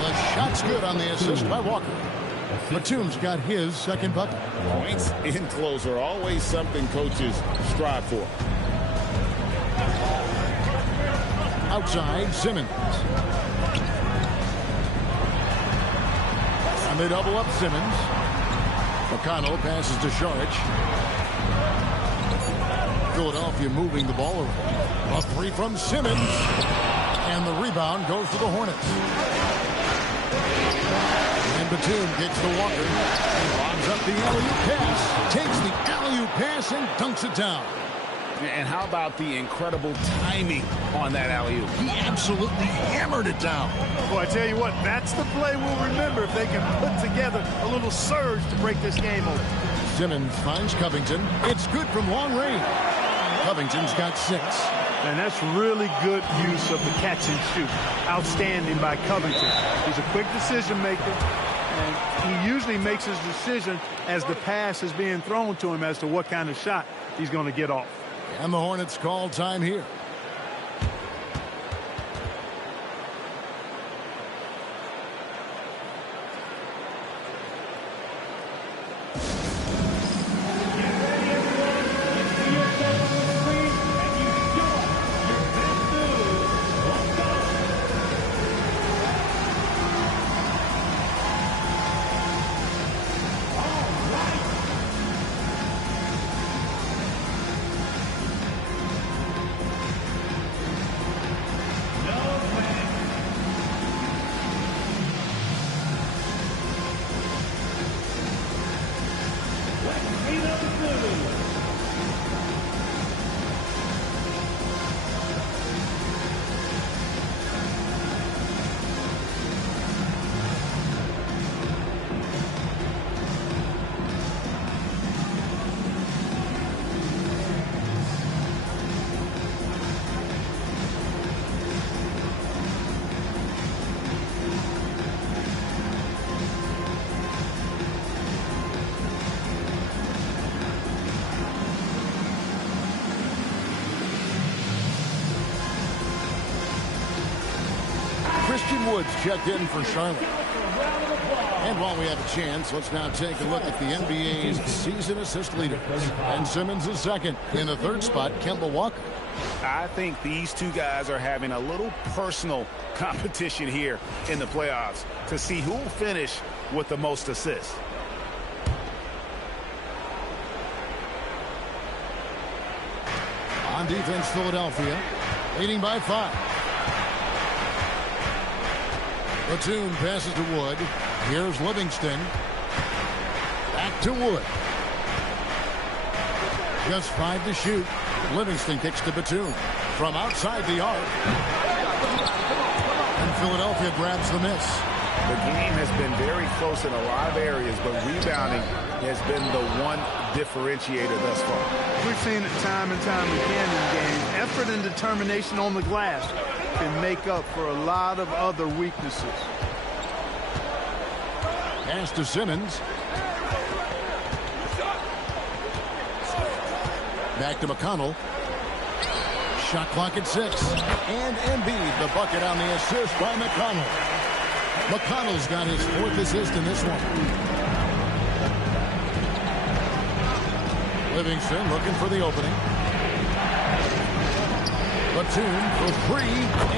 The shot's good on the assist by Walker. Batum's got his second bucket. Points in close are always something coaches strive for. Outside, Simmons. And they double up Simmons. McConnell passes to Šarić. Philadelphia moving the ball around. A 3 from Simmons. And the rebound goes to the Hornets. And Batum gets to Walker. He lobs up the alley-oop pass. Takes the alley-oop pass and dunks it down. And how about the incredible timing on that alley-oop? He absolutely hammered it down. Boy, I tell you what, that's the play we'll remember if they can put together a little surge to break this game open. Simmons finds Covington. It's good from long range. Covington's got 6. And that's really good use of the catch and shoot. Outstanding by Covington. He's a quick decision maker, and he usually makes his decision as the pass is being thrown to him as to what kind of shot he's going to get off. And the Hornets call time here. Woods checked in for Charlotte. And while we have a chance, let's now take a look at the NBA's season assist leaders. And Simmons is second. In the third spot, Kemba Walker. I think these two guys are having a little personal competition here in the playoffs to see who will finish with the most assists. On defense, Philadelphia leading by 5. Batum passes to Wood. Here's Livingston. Back to Wood. Just 5 to shoot. Livingston kicks to Batum from outside the arc. And Philadelphia grabs the miss. The game has been very close in a lot of areas, but rebounding has been the one differentiator thus far. We've seen it time and time again in games. Effort and determination on the glass. can make up for a lot of other weaknesses. Pass to Simmons. Back to McConnell. Shot clock at 6. And Embiid, the bucket on the assist by McConnell. McConnell's got his 4th assist in this one. Livingston looking for the opening. Batum for 3,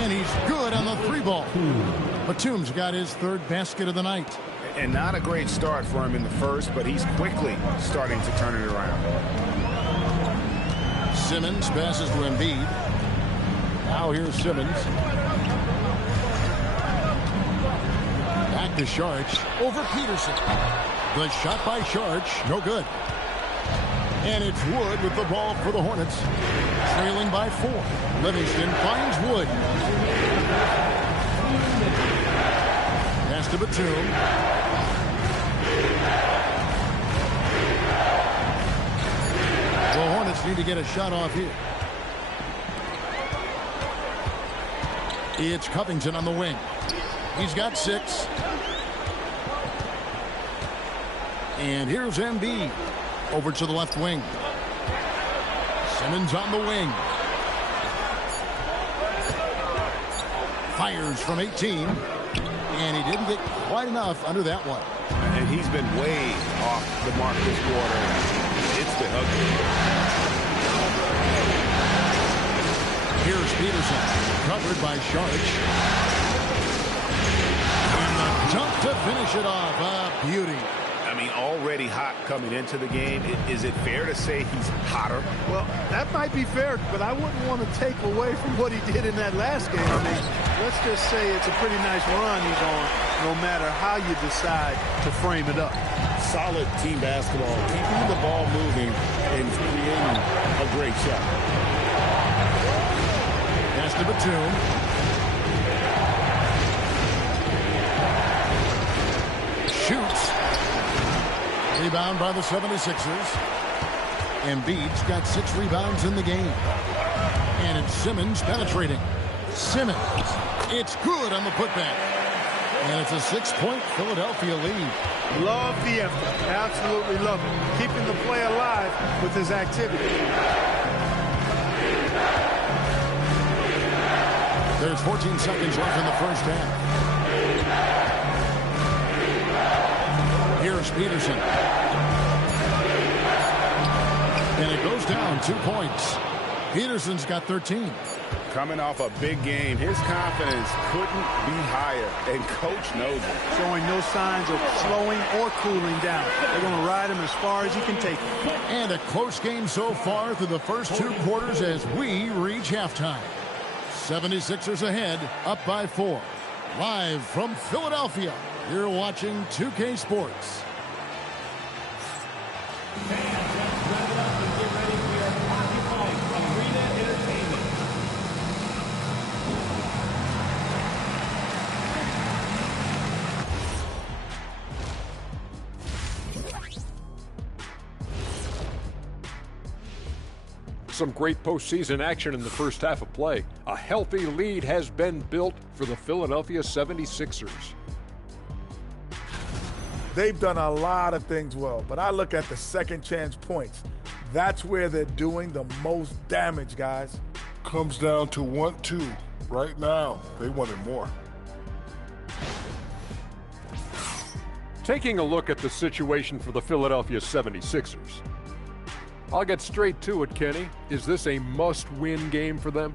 and he's good on the 3 ball. Batum's got his 3rd basket of the night. And not a great start for him in the first, but he's quickly starting to turn it around. Simmons passes to Embiid. Now here's Simmons. Back to Sharch. Over Peterson. The shot by Sharch. No good. And it's Wood with the ball for the Hornets. Trailing by 4. Livingston finds Wood. Pass to Batum. The Hornets need to get a shot off here. It's Covington on the wing. He's got 6. And here's Embiid. Over to the left wing. Simmons on the wing. Fires from 18. And he didn't get quite enough under that one. And he's been way off the mark this quarter. It's been ugly. Here's Peterson. Covered by Sharch. And the dunk to finish it off. A beauty. I mean, already hot coming into the game. Is it fair to say he's hotter? Well, that might be fair, but I wouldn't want to take away from what he did in that last game. I mean, let's just say it's a pretty nice run he's on, no matter how you decide to frame it up. Solid team basketball, keeping the ball moving and creating a great shot. Pass to Batum. Shoots. Rebound by the 76ers. Embiid's got 6 rebounds in the game. And it's Simmons penetrating. Simmons. It's good on the putback. And it's a 6-point Philadelphia lead. Love the effort. Absolutely love it. Keeping the play alive with his activity. There's 14 seconds left in the first half. Here's Peterson. And it goes down 2 points. Peterson's got 13. Coming off a big game, his confidence couldn't be higher, and coach knows it. Showing no signs of slowing or cooling down. They're going to ride him as far as he can take him. And a close game so far through the first 2 quarters as we reach halftime. 76ers ahead, up by 4. Live from Philadelphia, you're watching 2K Sports. Some great postseason action in the first half of play. A healthy lead has been built for the Philadelphia 76ers. They've done a lot of things well, but I look at the second chance points. That's where they're doing the most damage, guys. Comes down to 1-2 right now. They wanted more. Taking a look at the situation for the Philadelphia 76ers. I'll get straight to it, Kenny. Is this a must-win game for them?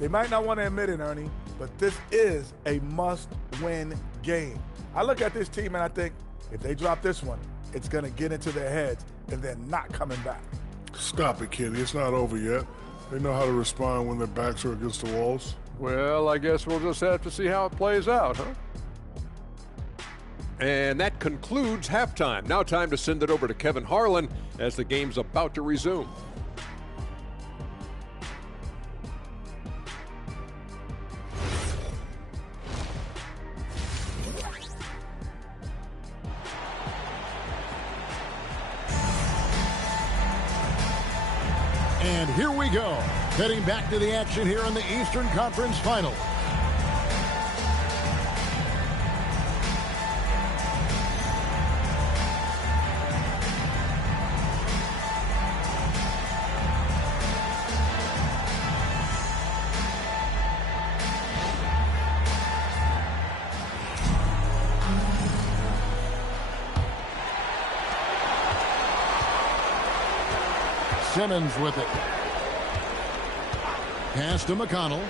They might not want to admit it, Ernie, but this is a must-win game. I look at this team and I think if they drop this one, it's going to get into their heads and they're not coming back. Stop it, Kenny. It's not over yet. They know how to respond when their backs are against the walls. Well, I guess we'll just have to see how it plays out, huh? And that concludes halftime. Now time to send it over to Kevin Harlan as the game's about to resume. And here we go. Heading back to the action here in the Eastern Conference Final. Simmons with it. Pass to McConnell.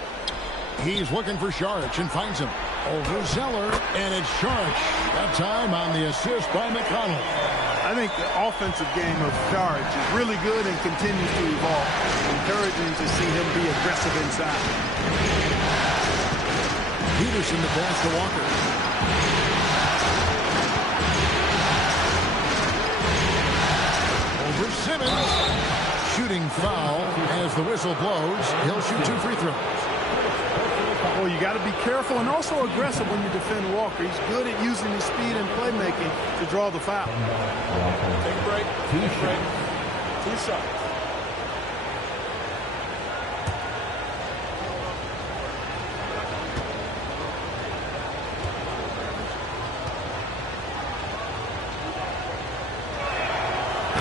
He's looking for Sharich and finds him. Over Zeller, and it's Sharich. That time on the assist by McConnell. I think the offensive game of Sharich is really good and continues to evolve. Encouraging to see him be aggressive inside. Peterson to pass to Walker. Over Simmons. Shooting foul as the whistle blows. He'll shoot 2 free throws. Well, you got to be careful and also aggressive when you defend Walker. He's good at using his speed and playmaking to draw the foul. Take a break. Take a break. 2 shots.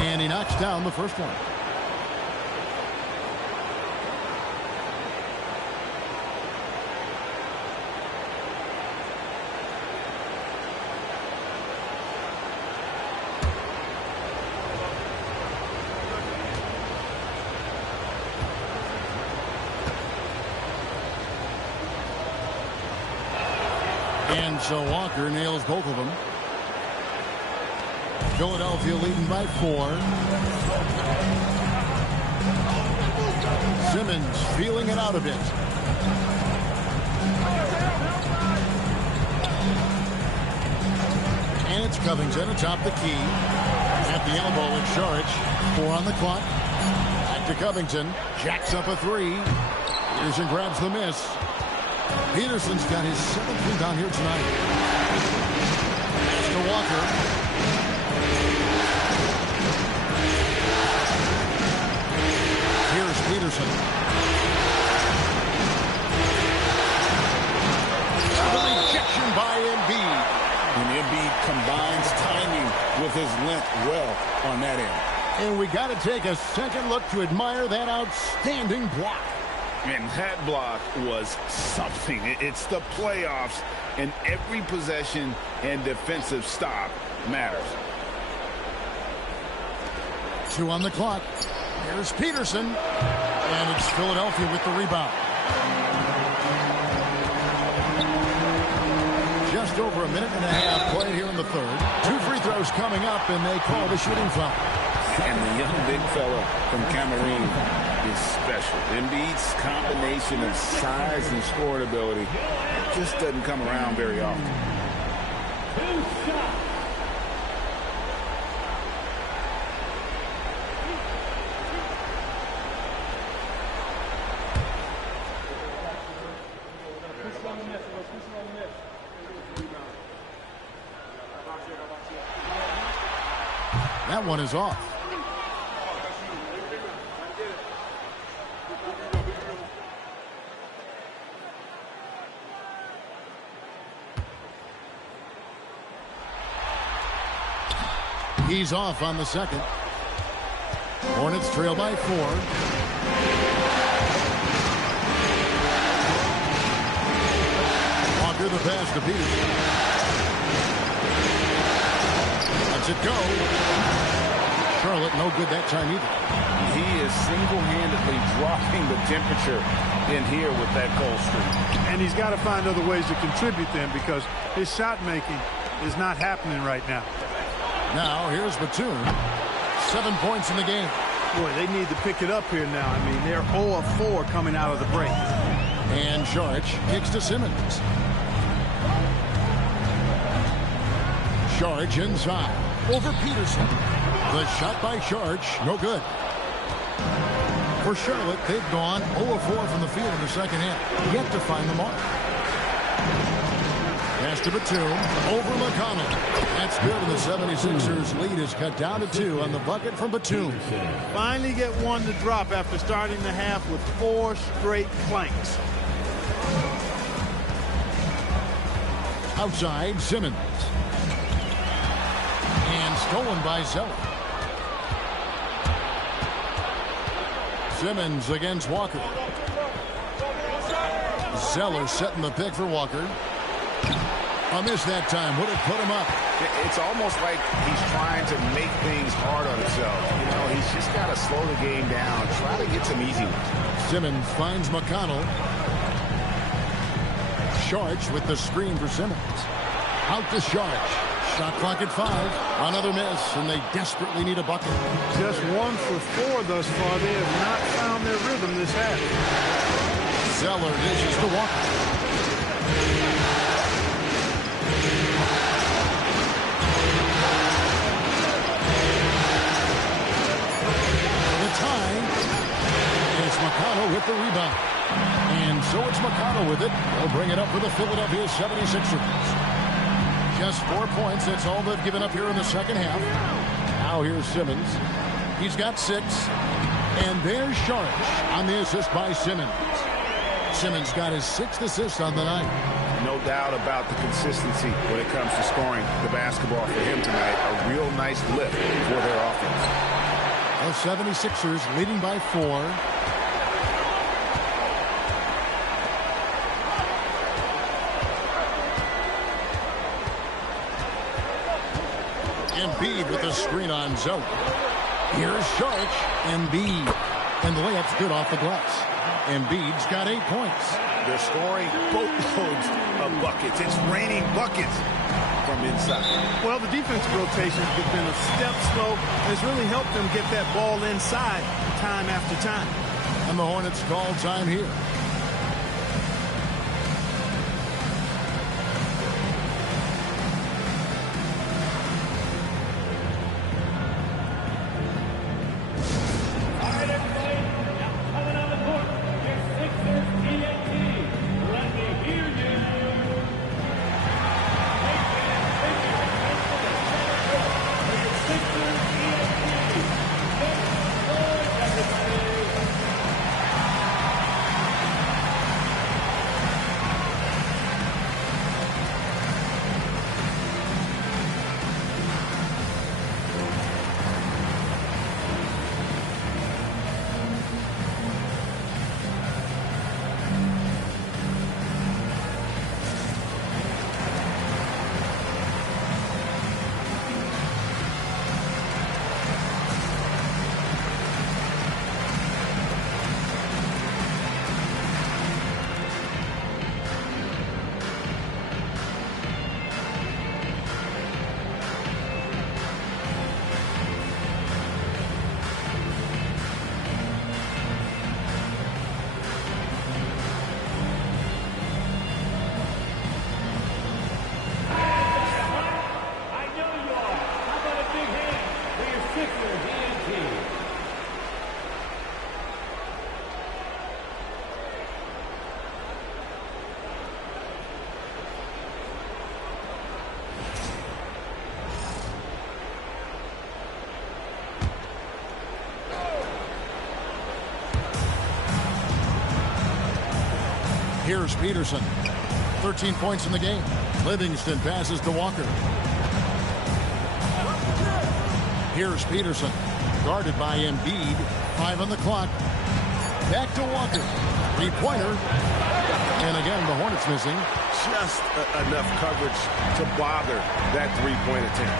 And he knocks down the first one. And so Walker nails both of them. Philadelphia leading by 4. Simmons feeling it out a bit. And it's Covington atop the key. At the elbow with Sharich. 4 on the clock. Back to Covington. Jacks up a 3. Peterson grabs the miss. Peterson's got his 7th rebound here tonight. Pass to Walker. Here's Peterson. The rejection by Embiid. And Embiid combines timing with his length well on that end. And we got to take a second look to admire that outstanding block. And that block was something. It's the playoffs, and every possession and defensive stop matters. 2 on the clock. Here's Peterson. And it's Philadelphia with the rebound. Just over a minute and a half played here in the third. 2 free throws coming up, and they call the shooting foul. And the young big fella from Cameroon is special. Embiid's combination of size and scoring ability just doesn't come around very often. That one is off. He's off on the second. Hornets trail by 4. Walker the pass to Peterson. Lets it go. Charlotte no good that time either. He is single-handedly dropping the temperature in here with that cold streak. And he's got to find other ways to contribute then because his shot making is not happening right now. Now, here's Batum. 7 points in the game. Boy, they need to pick it up here now. I mean, they're 0 of 4 coming out of the break. And Sharich kicks to Simmons. Sharich inside. Over Peterson. The shot by Sharich, no good. For Charlotte, they've gone 0 of 4 from the field in the second half. Yet to find the mark. Pass to Batum, over McConnell. That's good, and the 76ers lead is cut down to 2 on the bucket from Batum. Finally get one to drop after starting the half with 4 straight planks. Outside, Simmons. And stolen by Zeller. Simmons against Walker. Zeller setting the pick for Walker. A miss that time. Would have put him up. It's almost like he's trying to make things hard on himself. You know, he's just got to slow the game down, try to get some easy ones. Simmons finds McConnell. Sharch with the screen for Simmons. Out to Sharch. Shot clock at 5. Another miss, and they desperately need a bucket. Just 1 for 4 thus far. They have not found their rhythm this half. Zeller dishes to Walker. The tie. It's McConnell with the rebound. And so it's McConnell with it. He'll bring it up for the Philadelphia 76ers. Just 4 points. That's all they've given up here in the second half. Now here's Simmons. He's got 6. And there's Sharch on the assist by Simmons. Simmons got his 6th assist on the night. No doubt about the consistency when it comes to scoring the basketball for him tonight. A real nice lift for their offense. The 76ers leading by 4. Embiid with a screen on Zoe. Here's Sharch. Embiid. And the layup's good off the glass. Embiid's got 8 points. They're scoring boatloads of buckets. It's raining buckets from inside. Well, the defensive rotation has been a step slow. It's really helped them get that ball inside time after time. And the Hornets call time here. Here's Peterson. 13 points in the game. Livingston passes to Walker. Here's Peterson. Guarded by Embiid. 5 on the clock. Back to Walker. 3-pointer. And again, the Hornets missing. Just enough coverage to bother that 3-point attempt.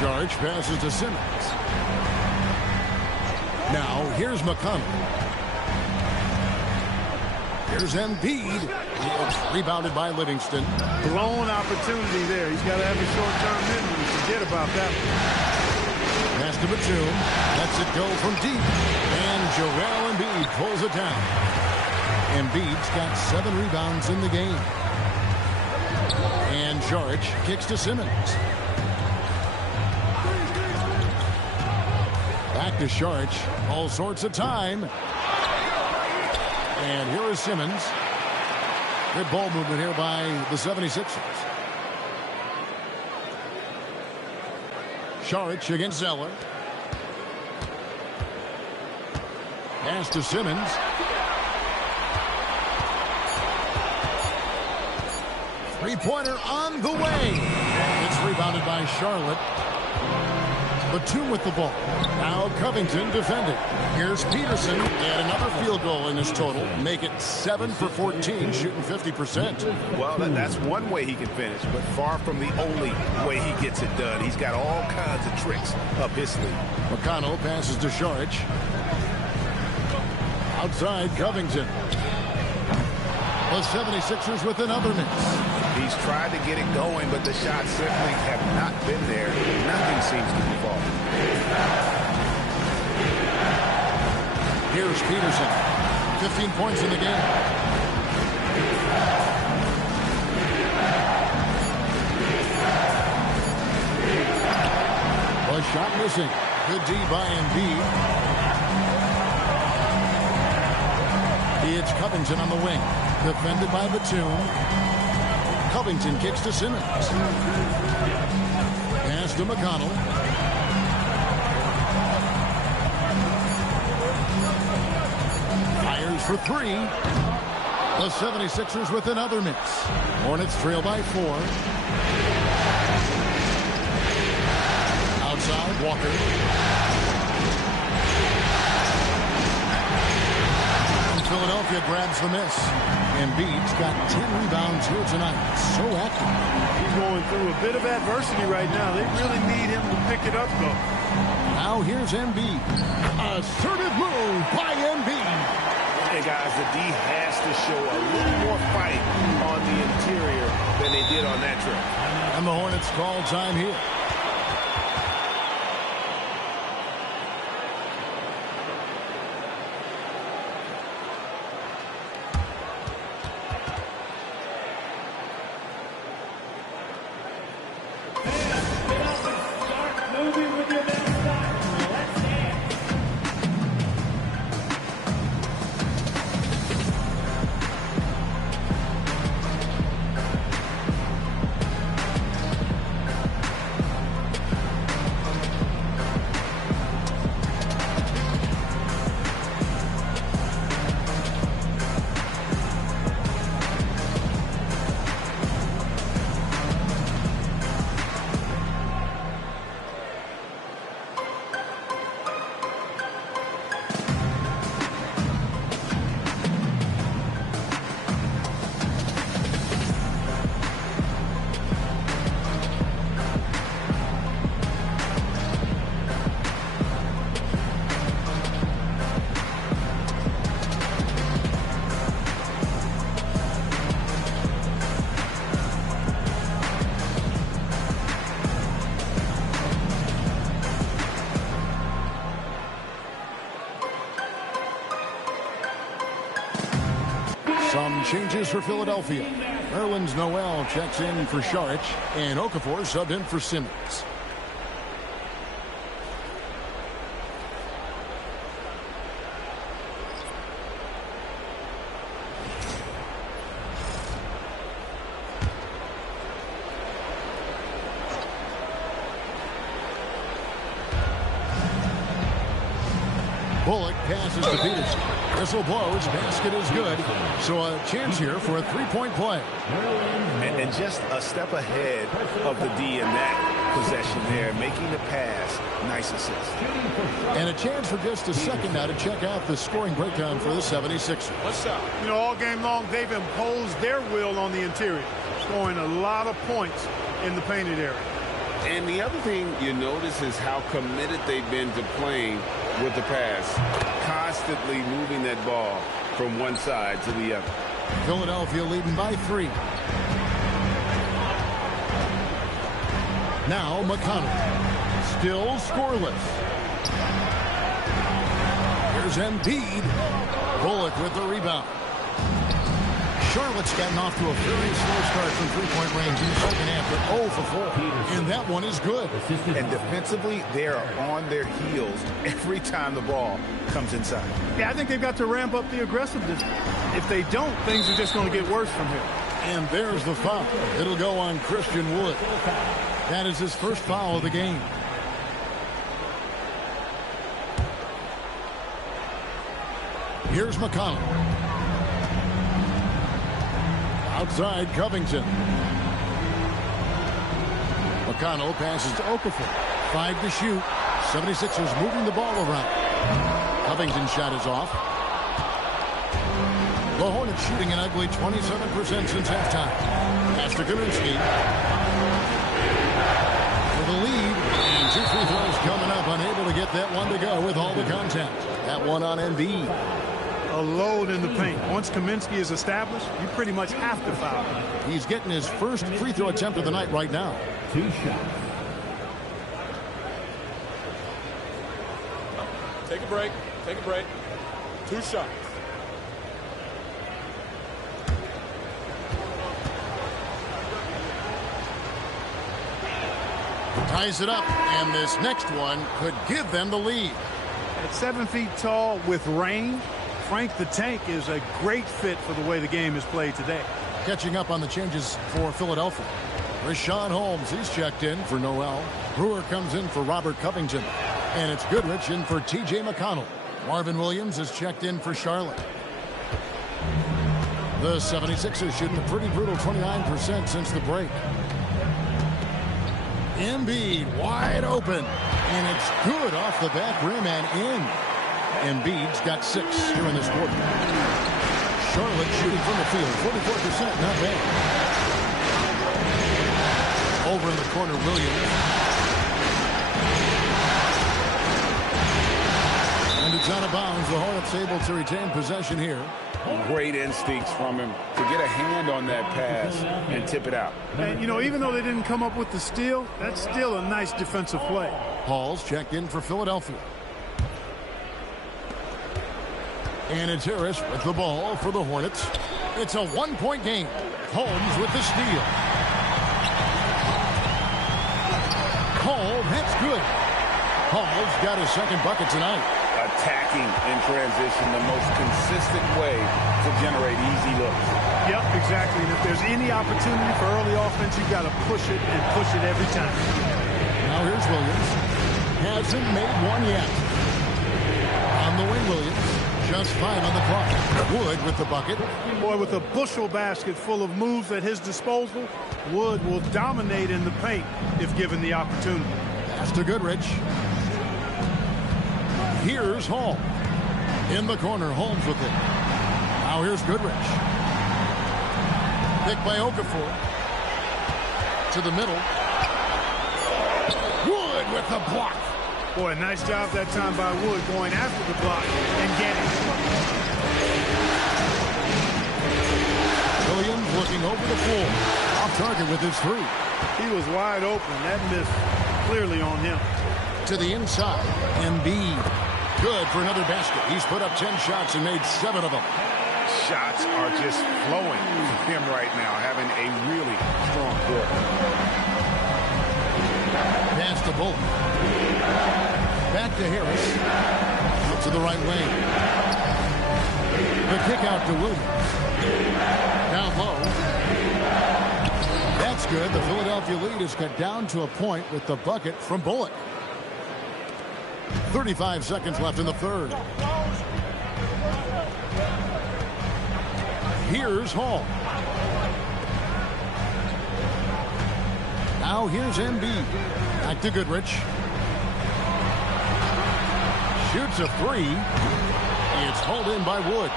Sharch passes to Simmons. Now, here's McConnell. Here's Embiid. Rebounded by Livingston. Blown opportunity there. He's got to have a short-term memory. Forget about that one. Pass to Batum. Lets it go from deep. And Joel Embiid pulls it down. Embiid's got 7 rebounds in the game. And Sharch kicks to Simmons. Back to Sharch. All sorts of time. And here is Simmons. Good ball movement here by the 76ers. Sharch against Zeller. Pass to Simmons. Three-pointer on the way. It's rebounded by Charlotte. Batum with the ball. Now Covington defending. Here's Peterson. And another field goal in his total. Make it 7 for 14, shooting 50%. Well, that's one way he can finish, but far from the only way he gets it done. He's got all kinds of tricks up his sleeve. McConnell passes to Saric. Outside Covington. The 76ers with another miss. He's tried to get it going, but the shots simply have not been there. Nothing seems to be falling. Here's Peterson. 15 points in the game. A shot missing. Good D by Embiid. It's Covington on the wing. Defended by Batum. Covington kicks to Simmons. Pass to McConnell. Fires for three. The 76ers with another miss. Hornets trail by 4. Outside, Walker. Philadelphia grabs the miss. Embiid's got 10 rebounds here tonight. So active. He's going through a bit of adversity right now. They really need him to pick it up, though. Now here's Embiid. Assertive move by Embiid. And guys, the D has to show a little more fight on the interior than they did on that trip. And the Hornets call time here. Some changes for Philadelphia. Nerlens Noel checks in for Saric, and Okafor subbed in for Simmons. Bullock passes to Peterson. Whistle blows. Basket is good. So a chance here for a three-point play. And just a step ahead of the D in that possession there, making the pass. Nice assist. And a chance for just a second now to check out the scoring breakdown for the 76ers. What's up? You know, all game long, they've imposed their will on the interior, scoring a lot of points in the painted area. And the other thing you notice is how committed they've been to playing with the pass, constantly moving that ball from one side to the other. Philadelphia leading by 3. Now McConnell, still scoreless. Here's Embiid. Bullock with the rebound. Charlotte's gotten off to a very slow start from three-point range in the second half. They're 0 for 4, and that one is good. And defensively, they are on their heels every time the ball comes inside. Yeah, I think they've got to ramp up the aggressiveness. If they don't, things are just going to get worse from here. And there's the foul. It'll go on Christian Wood. That is his first foul of the game. Here's McConnell. Outside Covington. McConnell passes to Okafor. 5 to shoot. 76ers moving the ball around. Covington's shot is off. The Hornets shooting an ugly 27% since halftime. Pass to Kaminsky. For the lead. And 2 free throws coming up. Unable to get that one to go with all the contact. That one on Embiid. A load in the paint. Once Kaminsky is established, you pretty much have to foul him. He's getting his first free throw attempt of the night right now. 2 shots. Take a break. Take a break. 2 shots. Ties it up, and this next one could give them the lead. At 7 feet tall with range, Frank the Tank is a great fit for the way the game is played today. Catching up on the changes for Philadelphia. Rashawn Holmes, he's checked in for Noel. Brewer comes in for Robert Covington. And it's Goodrich in for T.J. McConnell. Marvin Williams is checked in for Charlotte. The 76ers shooting a pretty brutal 29% since the break. Embiid wide open. And it's good off the back rim and in. Embiid's got 6 here in this quarter. Charlotte shooting from the field, 44%, not bad. Over in the corner, Williams. And it's out of bounds. The Hornets able to retain possession here. Great instincts from him to get a hand on that pass and tip it out. And, you know, even though they didn't come up with the steal, that's still a nice defensive play. Hall's checked in for Philadelphia. And it's Harris with the ball for the Hornets. It's a 1-point game. Holmes with the steal. Hall, that's good. Hall's got his second bucket tonight. Attacking in transition, the most consistent way to generate easy looks. Yep, exactly. And if there's any opportunity for early offense, you've got to push it and push it every time. Now here's Williams. Hasn't made one yet. On the wing, Williams. Just 5 on the clock. Wood with the bucket. Boy, with a bushel basket full of moves at his disposal, Wood will dominate in the paint if given the opportunity. Pass to Goodrich. Here's Hall. In the corner, Holmes with it. Now here's Goodrich. Picked by Okafor. To the middle. Wood with the block. Boy, nice job that time by Wood going after the block and getting it. Williams looking over the floor. Off target with his 3. He was wide open. That missed clearly on him. To the inside. Embiid. Good for another basket. He's put up 10 shots and made 7 of them. Shots are just flowing from him right now, having a really strong quarter. Pass to Bullock. Back to Harris. Out to the right wing. The kick out to Williams. Down low. That's good. The Philadelphia lead is cut down to a point with the bucket from Bullock. 35 seconds left in the third. Here's Hall. Now here's Embiid. Back to Goodrich. Shoots a 3. It's hauled in by Wood.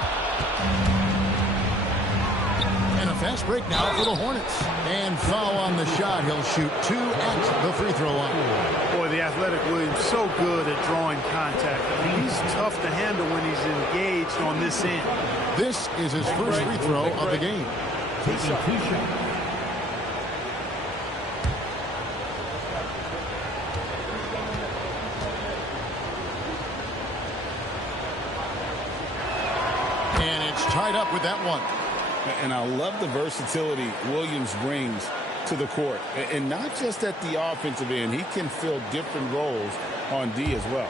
And a fast break now for the Hornets. And foul on the shot. He'll shoot 2 at the free throw line. Boy, the athletic Williams so good at drawing contact. I mean, he's tough to handle when he's engaged on this end. This is his first free throw of the game. 2 shots. And it's tied up with that one. And I love the versatility Williams brings to the court. And not just at the offensive end. He can fill different roles on D as well.